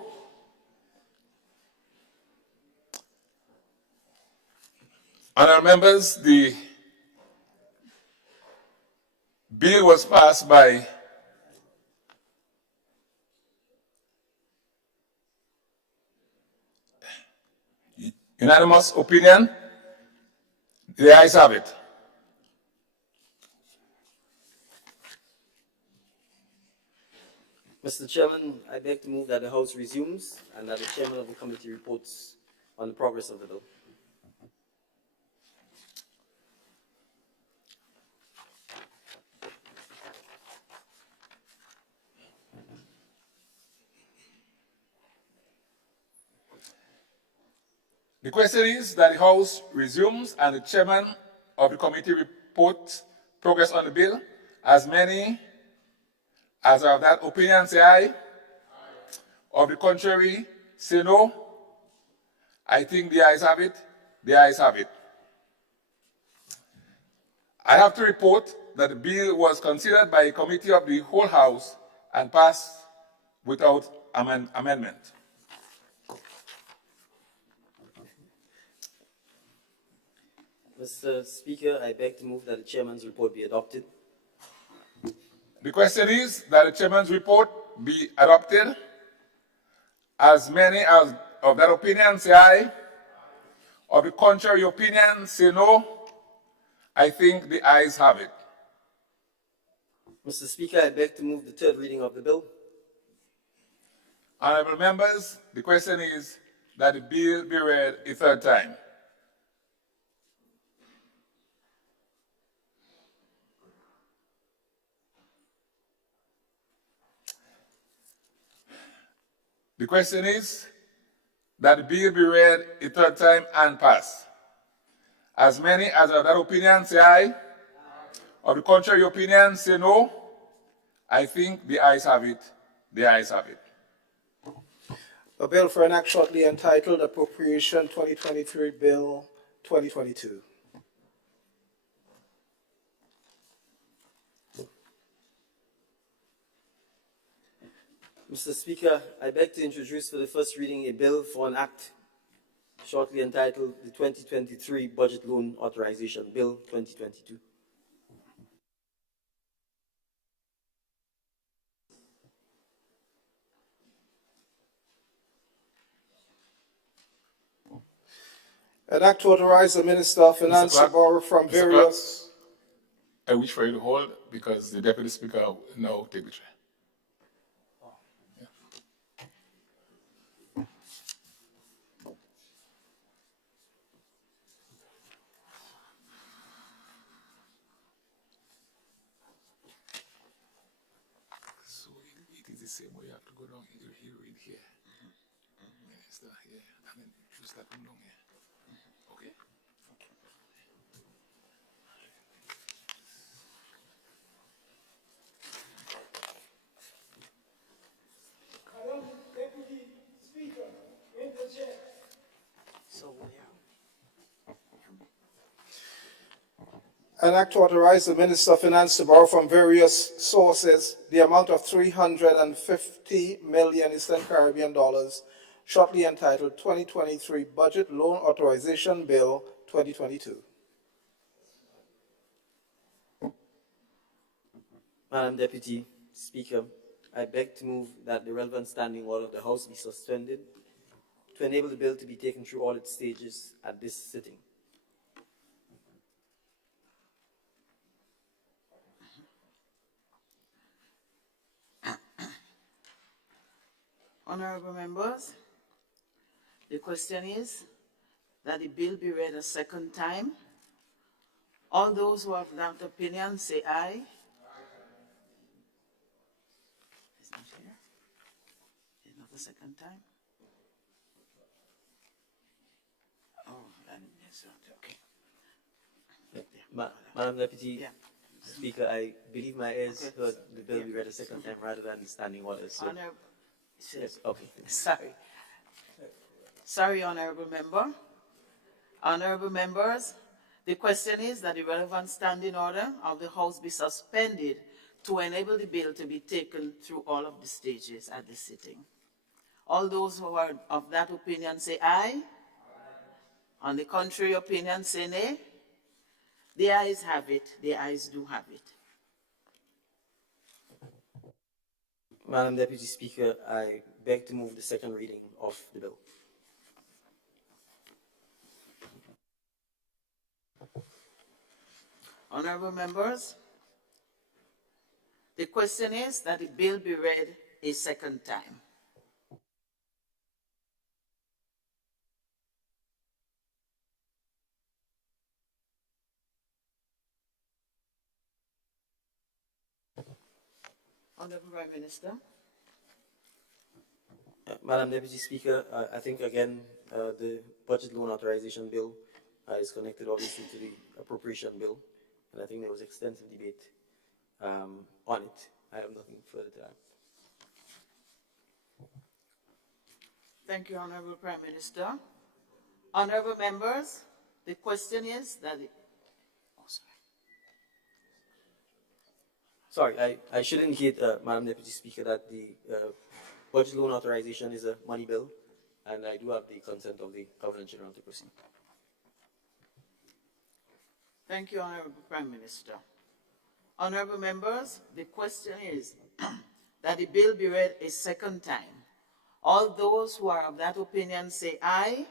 Honorable members, the bill was passed by unanimous opinion. The ayes have it. Mr. Chairman, I beg to move that the House resumes and that the chairman of the committee reports on the progress of the bill. The question is that the House resumes and the chairman of the committee reports progress on the bill. As many as are of that opinion say aye. Of the contrary, say no. I think the ayes have it. The ayes have it. I have to report that the bill was considered by a committee of the whole House and passed without amendment. Mr. Speaker, I beg to move that the chairman's report be adopted. The question is that the chairman's report be adopted. As many as of that opinion say aye. Of the contrary opinion say no. I think the ayes have it. Mr. Speaker, I beg to move the third reading of the bill. Honorable members, the question is that the bill be read a third time. The question is that the bill be read a third time and pass. As many as of that opinion say aye. Of the contrary opinion say no. I think the ayes have it. The ayes have it. A bill for an act shortly entitled Appropriation 2023 Bill 2022. Mr. Speaker, I beg to introduce for the first reading a bill for an act shortly entitled the 2023 Budget Loan Authorization Bill 2022. An act to authorize the Minister of Finance to Clark, borrow from Mr. various... I wish for you to hold because the Deputy Speaker will now take the chair. So it is the same way you have to go down here, you read here. Minister here, and then choose that one down here. Okay? An act to authorize the Minister of Finance to borrow from various sources the amount of $350 million Eastern Caribbean dollars, shortly entitled 2023 Budget Loan Authorization Bill 2022. Madam Deputy Speaker, I beg to move that the relevant standing order of the House be suspended to enable the bill to be taken through all its stages at this sitting. Honorable members, the question is that the bill be read a second time. All those who have that opinion say aye. It's not here. It's not the second time. Oh, and Madam Deputy Yeah. Speaker, I believe my ears Okay. heard the bill be read a second time rather than the standing orders. So, Honorable, yes, okay. sorry. Sorry, Honorable Member. Honorable members, the question is that the relevant standing order of the House be suspended to enable the bill to be taken through all of the stages at the sitting. All those who are of that opinion say aye. On the contrary opinion, say nay. The ayes have it. The ayes do have it. Madam Deputy Speaker, I beg to move the second reading of the bill. Honorable members, the question is that the bill be read a second time. Honorable Prime Minister. Madam Deputy Speaker, I think again the budget loan authorization bill is connected obviously to the appropriation bill, and I think there was extensive debate on it. I have nothing further to add. Thank you, Honorable Prime Minister. Honorable members, the question is that Sorry, I should indicate, Madam Deputy Speaker, that the budget loan authorization is a money bill, and I do have the consent of the Governor General to proceed. Thank you, Honorable Prime Minister. Honorable members, the question is that the bill be read a second time. All those who are of that opinion say aye.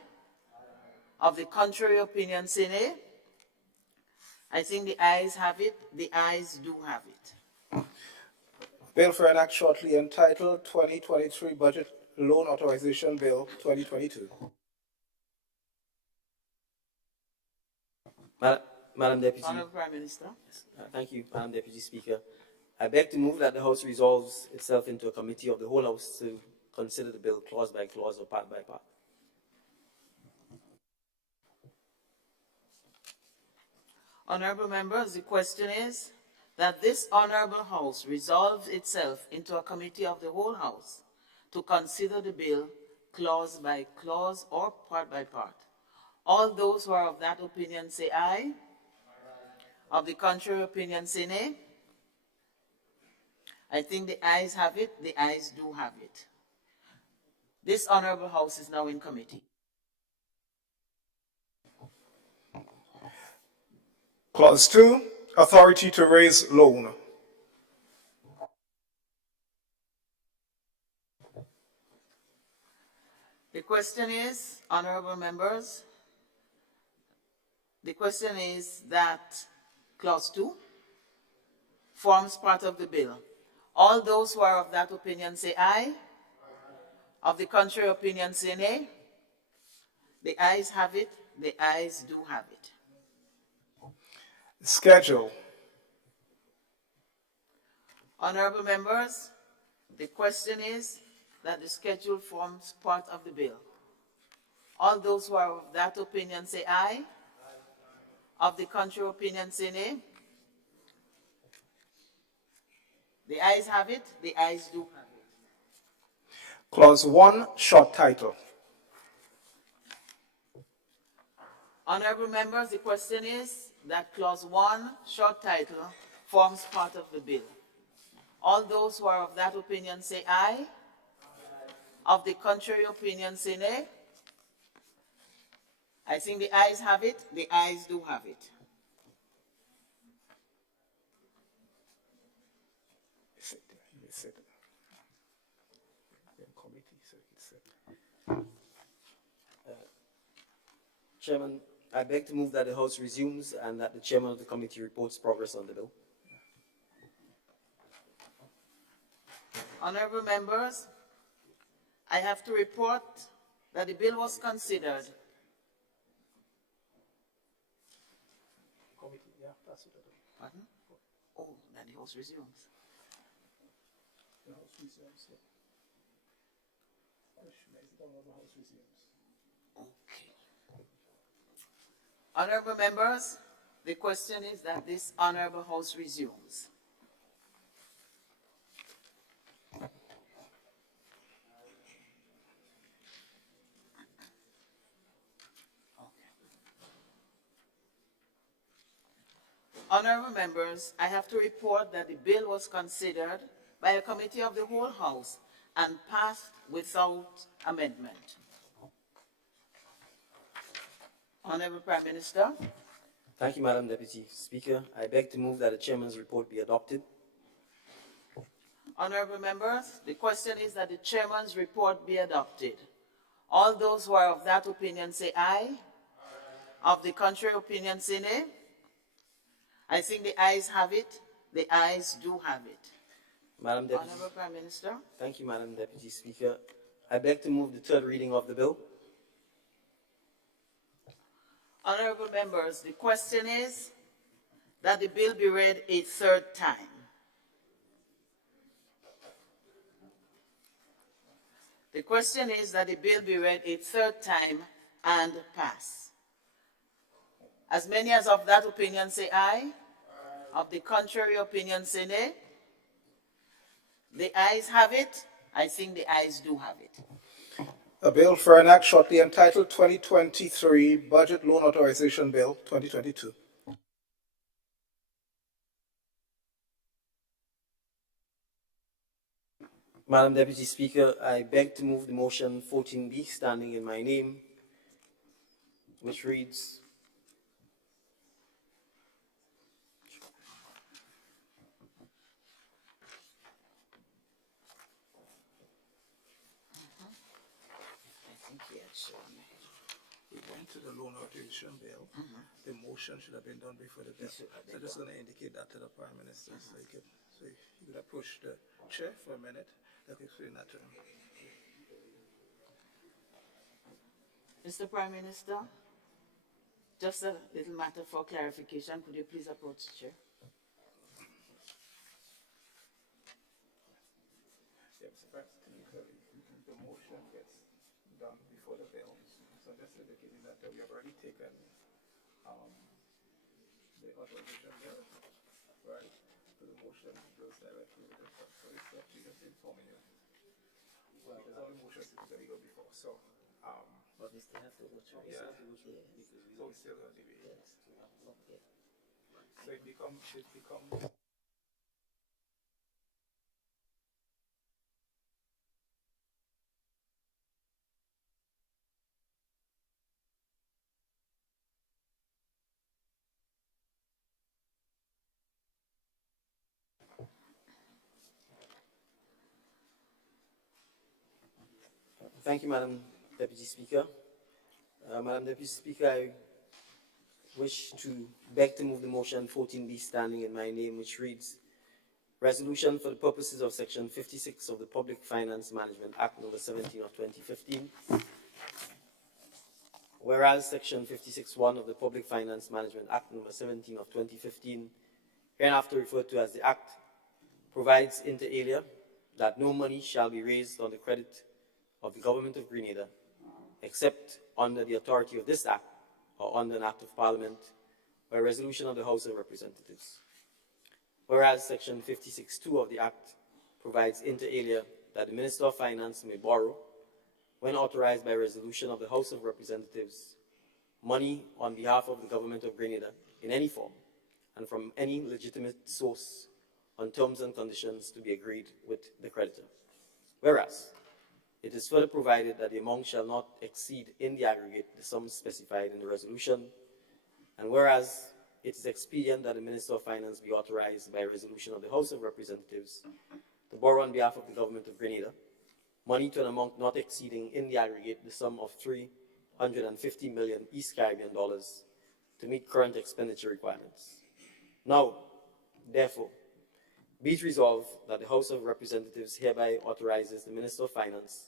Of the contrary opinion say nay. I think the ayes have it. The ayes do have it. Bill for an act shortly entitled 2023 Budget Loan Authorization Bill 2022. Madam Deputy. Honorable Prime Minister. Thank you, Madam Deputy Speaker. I beg to move that the House resolves itself into a committee of the whole House to consider the bill clause by clause or part by part. Honorable members, the question is that this Honorable House resolves itself into a committee of the whole House to consider the bill clause by clause or part by part. All those who are of that opinion say aye. Of the contrary opinion say nay. I think the ayes have it. The ayes do have it. This Honorable House is now in committee. Clause 2, authority to raise loan. The question is, honorable members, the question is that clause 2 forms part of the bill. All those who are of that opinion say aye. Of the contrary opinion say nay. The ayes have it. The ayes do have it. Schedule. Honorable members, the question is that the schedule forms part of the bill. All those who are of that opinion say aye. Of the contrary opinion say nay. The ayes have it. The ayes do have it. Clause 1, short title. Honorable members, the question is that clause 1, short title, forms part of the bill. All those who are of that opinion say aye. Of the contrary opinion say nay. I think the ayes have it. The ayes do have it. Chairman, I beg to move that the House resumes and that the Chairman of the committee reports progress on the bill. Honorable members, I have to report that the bill was considered. Pardon? Oh, then the House resumes. Okay. Honorable members, The question is that this honorable house resumes. Honorable members, I have to report that the bill was considered by a committee of the whole House and passed without amendment. Honorable Prime Minister, Thank you, Madam Deputy Speaker. I beg to move that the chairman's report be adopted. honorable members, the question is that the chairman's report be adopted. All those who are of that opinion say aye. Of the contrary opinion say nay. I think the ayes have it. The ayes do have it. Madam Deputy. Honorable Prime Minister. Thank you, Madam Deputy Speaker. I beg to move the third reading of the bill. Honorable members, the question is that the bill be read a third time. The question is that the bill be read a third time and pass. As many as of that opinion say aye. Of the contrary opinion say nay. The ayes have it. I think the ayes do have it. A bill for an act shortly entitled 2023 Budget Loan Authorization Bill 2022. Madam Deputy Speaker, I beg to move the motion 14B standing in my name, which reads, We went to the loan authorization bill. The motion should have been done before the bill. So just going to indicate that to the Prime Minister. So you could approach the chair for a minute. Let me explain that to him. Mr. Prime Minister, just a little matter for clarification. Could you please approach the chair? Yeah, Mr. President, the motion gets done before the bill. So just indicating that we have already taken the authorization bill, right? So the motion goes directly with the bill. So it's actually just informing you. Well, there's only motions that we go before. So, but we still have to go through. yeah. So we still have to be. So it becomes. Thank you, Madam Deputy Speaker. Madam Deputy Speaker, I wish to beg to move the motion 14B standing in my name, which reads, Resolution for the purposes of Section 56 of the Public Finance Management Act No. 17 of 2015. Whereas Section 56(1) of the Public Finance Management Act No. 17 of 2015, hereinafter referred to as the Act, provides inter alia that no money shall be raised on the credit of the Government of Grenada, except under the authority of this Act or under an Act of Parliament or a resolution of the House of Representatives. Whereas Section 56(2) of the Act provides inter alia that the Minister of Finance may borrow, when authorized by resolution of the House of Representatives, money on behalf of the Government of Grenada in any form and from any legitimate source on terms and conditions to be agreed with the creditor. Whereas it is further provided that the amount shall not exceed in the aggregate the sum specified in the resolution, and whereas it is expedient that the Minister of Finance be authorized by a resolution of the House of Representatives to borrow on behalf of the Government of Grenada money to an amount not exceeding in the aggregate the sum of 350 million East Caribbean dollars to meet current expenditure requirements. Now, therefore, be it resolved that the House of Representatives hereby authorizes the Minister of Finance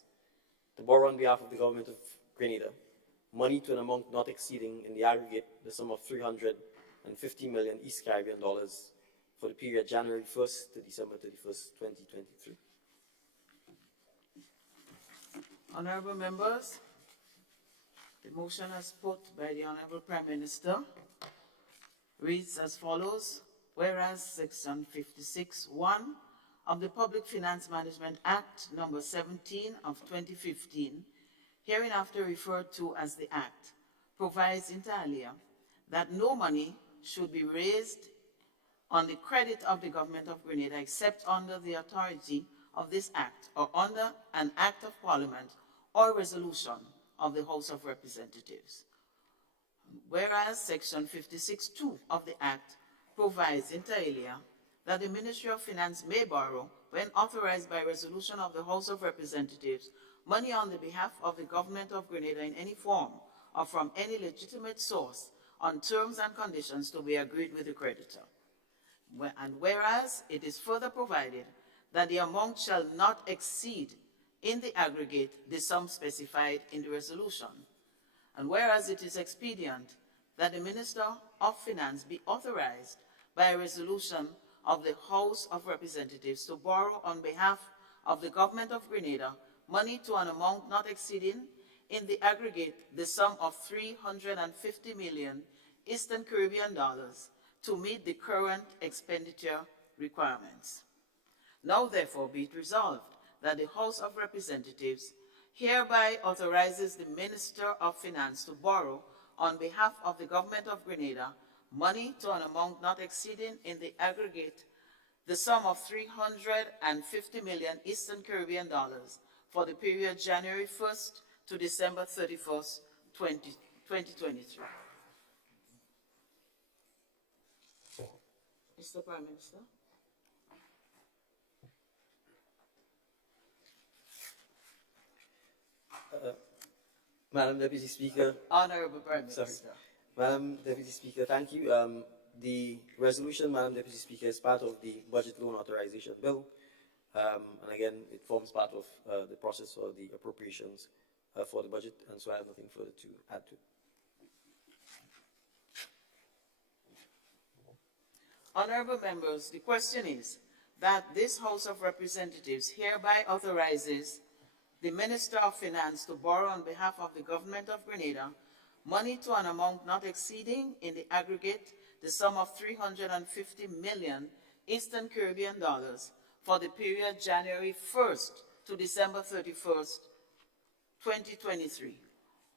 to borrow on behalf of the Government of Grenada money to an amount not exceeding in the aggregate the sum of 350 million East Caribbean dollars for the period January 1st to December 31st, 2023. Honorable members, the motion as put by the Honorable Prime Minister reads as follows. Whereas Section 56(1) of the Public Finance Management Act number 17 of 2015, hereinafter referred to as the Act, provides inter alia that no money should be raised on the credit of the Government of Grenada except under the authority of this Act or under an Act of Parliament or resolution of the House of Representatives. Whereas Section 56(2) of the Act provides inter alia that the Ministry of Finance may borrow, when authorized by resolution of the House of Representatives, money on the behalf of the Government of Grenada in any form or from any legitimate source on terms and conditions to be agreed with the creditor. And whereas it is further provided that the amount shall not exceed in the aggregate the sum specified in the resolution. And whereas it is expedient that the Minister of Finance be authorized by a resolution of the House of Representatives to borrow on behalf of the Government of Grenada money to an amount not exceeding in the aggregate the sum of 350 million Eastern Caribbean dollars to meet the current expenditure requirements. Now therefore be it resolved that the House of Representatives hereby authorizes the Minister of Finance to borrow on behalf of the Government of Grenada money to an amount not exceeding in the aggregate the sum of 350 million Eastern Caribbean dollars for the period January 1st to December 31st, 2023. Mr. Prime Minister. Madam Deputy Speaker. Honorable Prime Minister. Sorry. Madam Deputy Speaker, thank you. The resolution, Madam Deputy Speaker, is part of the Budget Loan Authorization Bill. And again, it forms part of the process for the appropriations for the budget, and so I have nothing further to add to. Honorable members, the question is that this House of Representatives hereby authorizes the Minister of Finance to borrow on behalf of the Government of Grenada money to an amount not exceeding in the aggregate the sum of 350 million Eastern Caribbean dollars for the period January 1st to December 31st, 2023.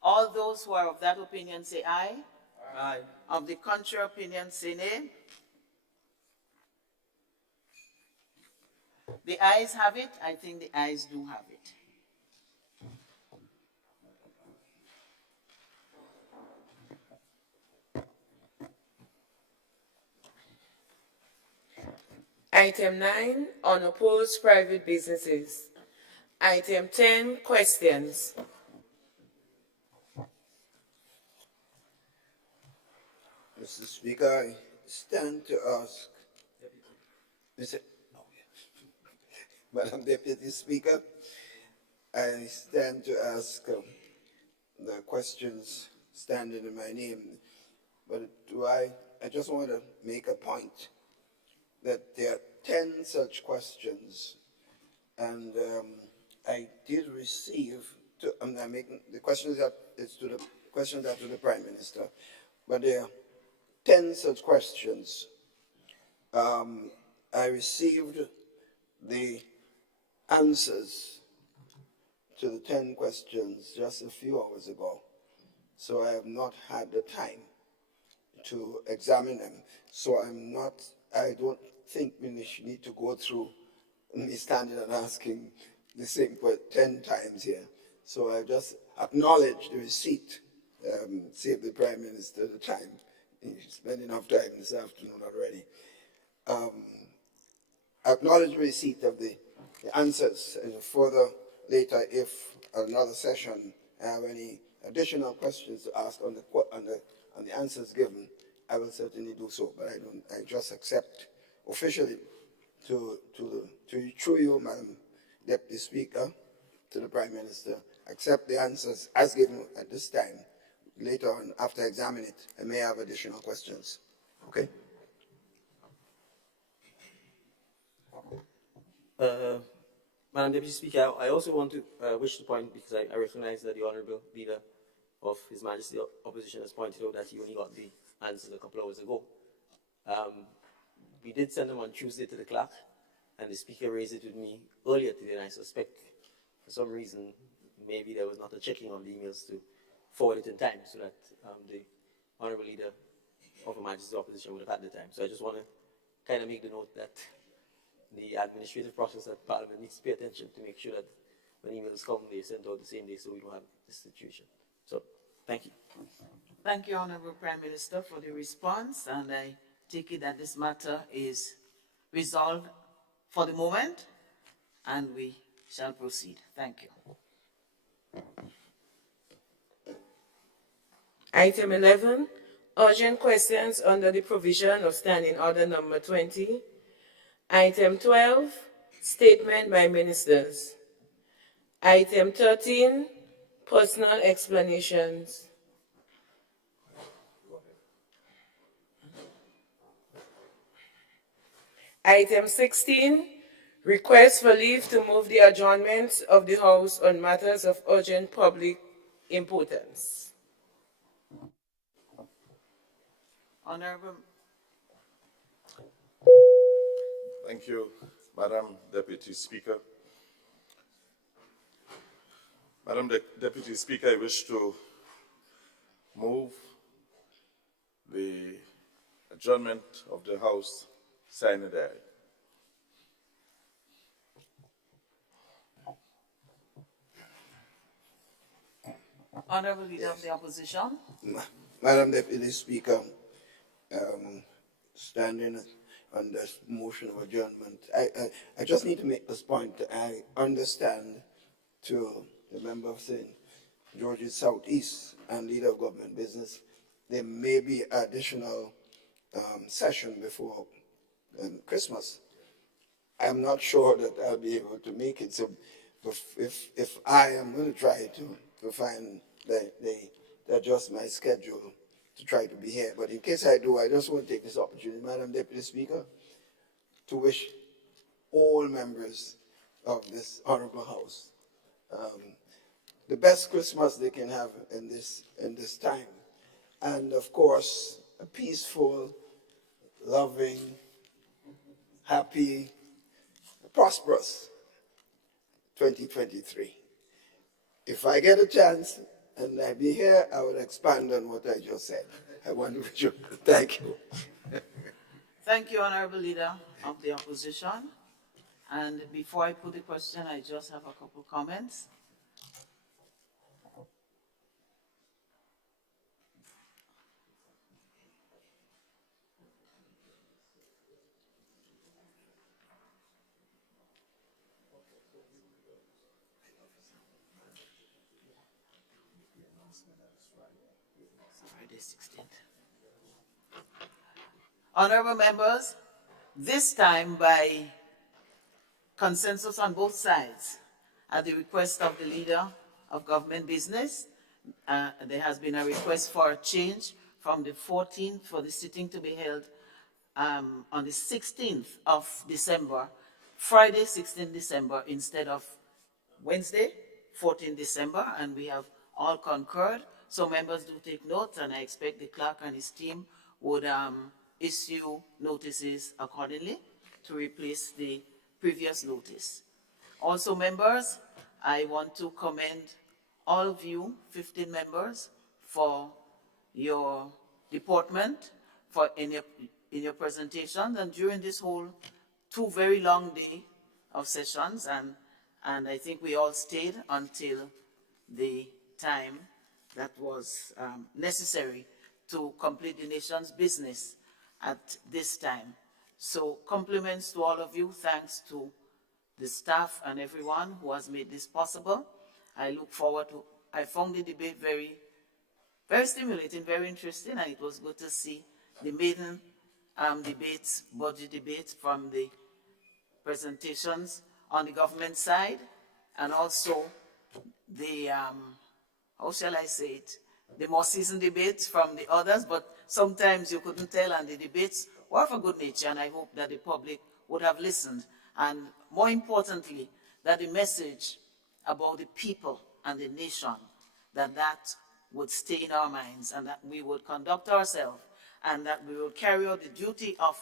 All those who are of that opinion say aye. Aye. Of the contrary opinion say nay. The ayes have it. I think the ayes do have it. Item 9, unopposed private businesses. Item 10, questions. Mr. Speaker, I stand to ask, Madam Deputy Speaker, I stand to ask the questions standing in my name, but I just want to make a point that there are 10 such questions, and I did receive, I'm making the questions that it's to the questions that to the Prime Minister, but there are 10 such questions. I received the answers to the 10 questions just a few hours ago, so I have not had the time to examine them. So I don't think we need to go through me standing and asking the same question 10 times here. So I just acknowledge the receipt, save the Prime Minister the time. He's spent enough time this afternoon already. Acknowledge receipt of the answers, and further later, if another session I have any additional questions to ask on the answers given, I will certainly do so. But I just accept officially through you, Madam Deputy Speaker, to the Prime Minister, accept the answers as given at this time. Later on, after I examine it, I may have additional questions. Okay? Madam Deputy Speaker, I also want to wish to point, because I recognize that the Honourable Leader of His Majesty Opposition has pointed out that he only got the answers a couple hours ago. We did send them on Tuesday to the clerk, and the speaker raised it with me earlier today, and I suspect for some reason maybe there was not a checking on the emails to forward it in time so that the Honorable Leader of Her Majesty's Opposition would have had the time. So I just want to kind of make the note that the administrative process at Parliament needs to pay attention to make sure that when emails come, they're sent out the same day so we don't have this situation. So, thank you. Thank you, Honorable Prime Minister, for the response, and I take it that this matter is resolved for the moment, and we shall proceed. Thank you. Item 11, urgent questions under the provision of Standing Order number 20. Item 12, statement by ministers. Item 13, personal explanations. Item 16, request for leave to move the adjournment of the House on matters of urgent public importance. Honorable. Thank you, Madam Deputy Speaker. Madam Deputy Speaker, I wish to move the adjournment of the House sine die. Honorable Leader of the Opposition. Madam Deputy Speaker, standing on this motion of adjournment, I just need to make this point. I understand to the member of St. George's Southeast and Leader of Government Business, there may be additional session before Christmas. I'm not sure that I'll be able to make it. So if I am going to try to find to adjust my schedule to try to be here. But in case I do, I just want to take this opportunity, Madam Deputy Speaker, to wish all members of this honorable House the best Christmas they can have in this time. And of course, a peaceful, loving, happy, prosperous 2023. If I get a chance and I be here, I will expand on what I just said. I want to wish you thank you. Thank you, Honorable Leader of the Opposition. And before I put the question, I just have a couple comments. Friday 16th. Honorable members, this time by consensus on both sides, at the request of the Leader of Government Business, there has been a request for a change from the 14th for the sitting to be held on the 16th of December, Friday 16th December instead of Wednesday 14th December, and we have all concurred. So members do take note, and I expect the clerk and his team would issue notices accordingly to replace the previous notice. Also, members, I want to commend all of you, 15 members, for your deportment, for in your presentations, and during this whole 2 very long day of sessions, and I think we all stayed until the time that was necessary to complete the nation's business at this time. So compliments to all of you. Thanks to the staff and everyone who has made this possible. I look forward to, I found the debate very, very stimulating, very interesting, and it was good to see the maiden debates, budget debates from the presentations on the government side, and also the, how shall I say it, the more seasoned debates from the others, but sometimes you couldn't tell, and the debates were of a good nature, and I hope that the public would have listened, and more importantly, that the message about the people and the nation, that would stay in our minds, and that we would conduct ourselves and that we will carry out the duty of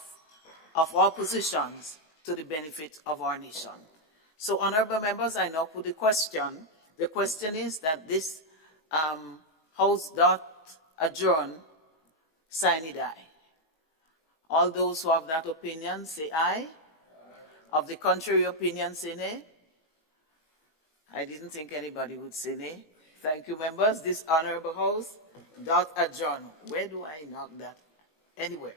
our positions to the benefit of our nation. So, honorable members, I now put the question. The question is that this House doth adjourn, sine die. All those who have that opinion say aye. Of the contrary opinion, say nay. I didn't think anybody would say nay. Thank you, members. This honorable House doth adjourn. Where do I knock that? Anywhere.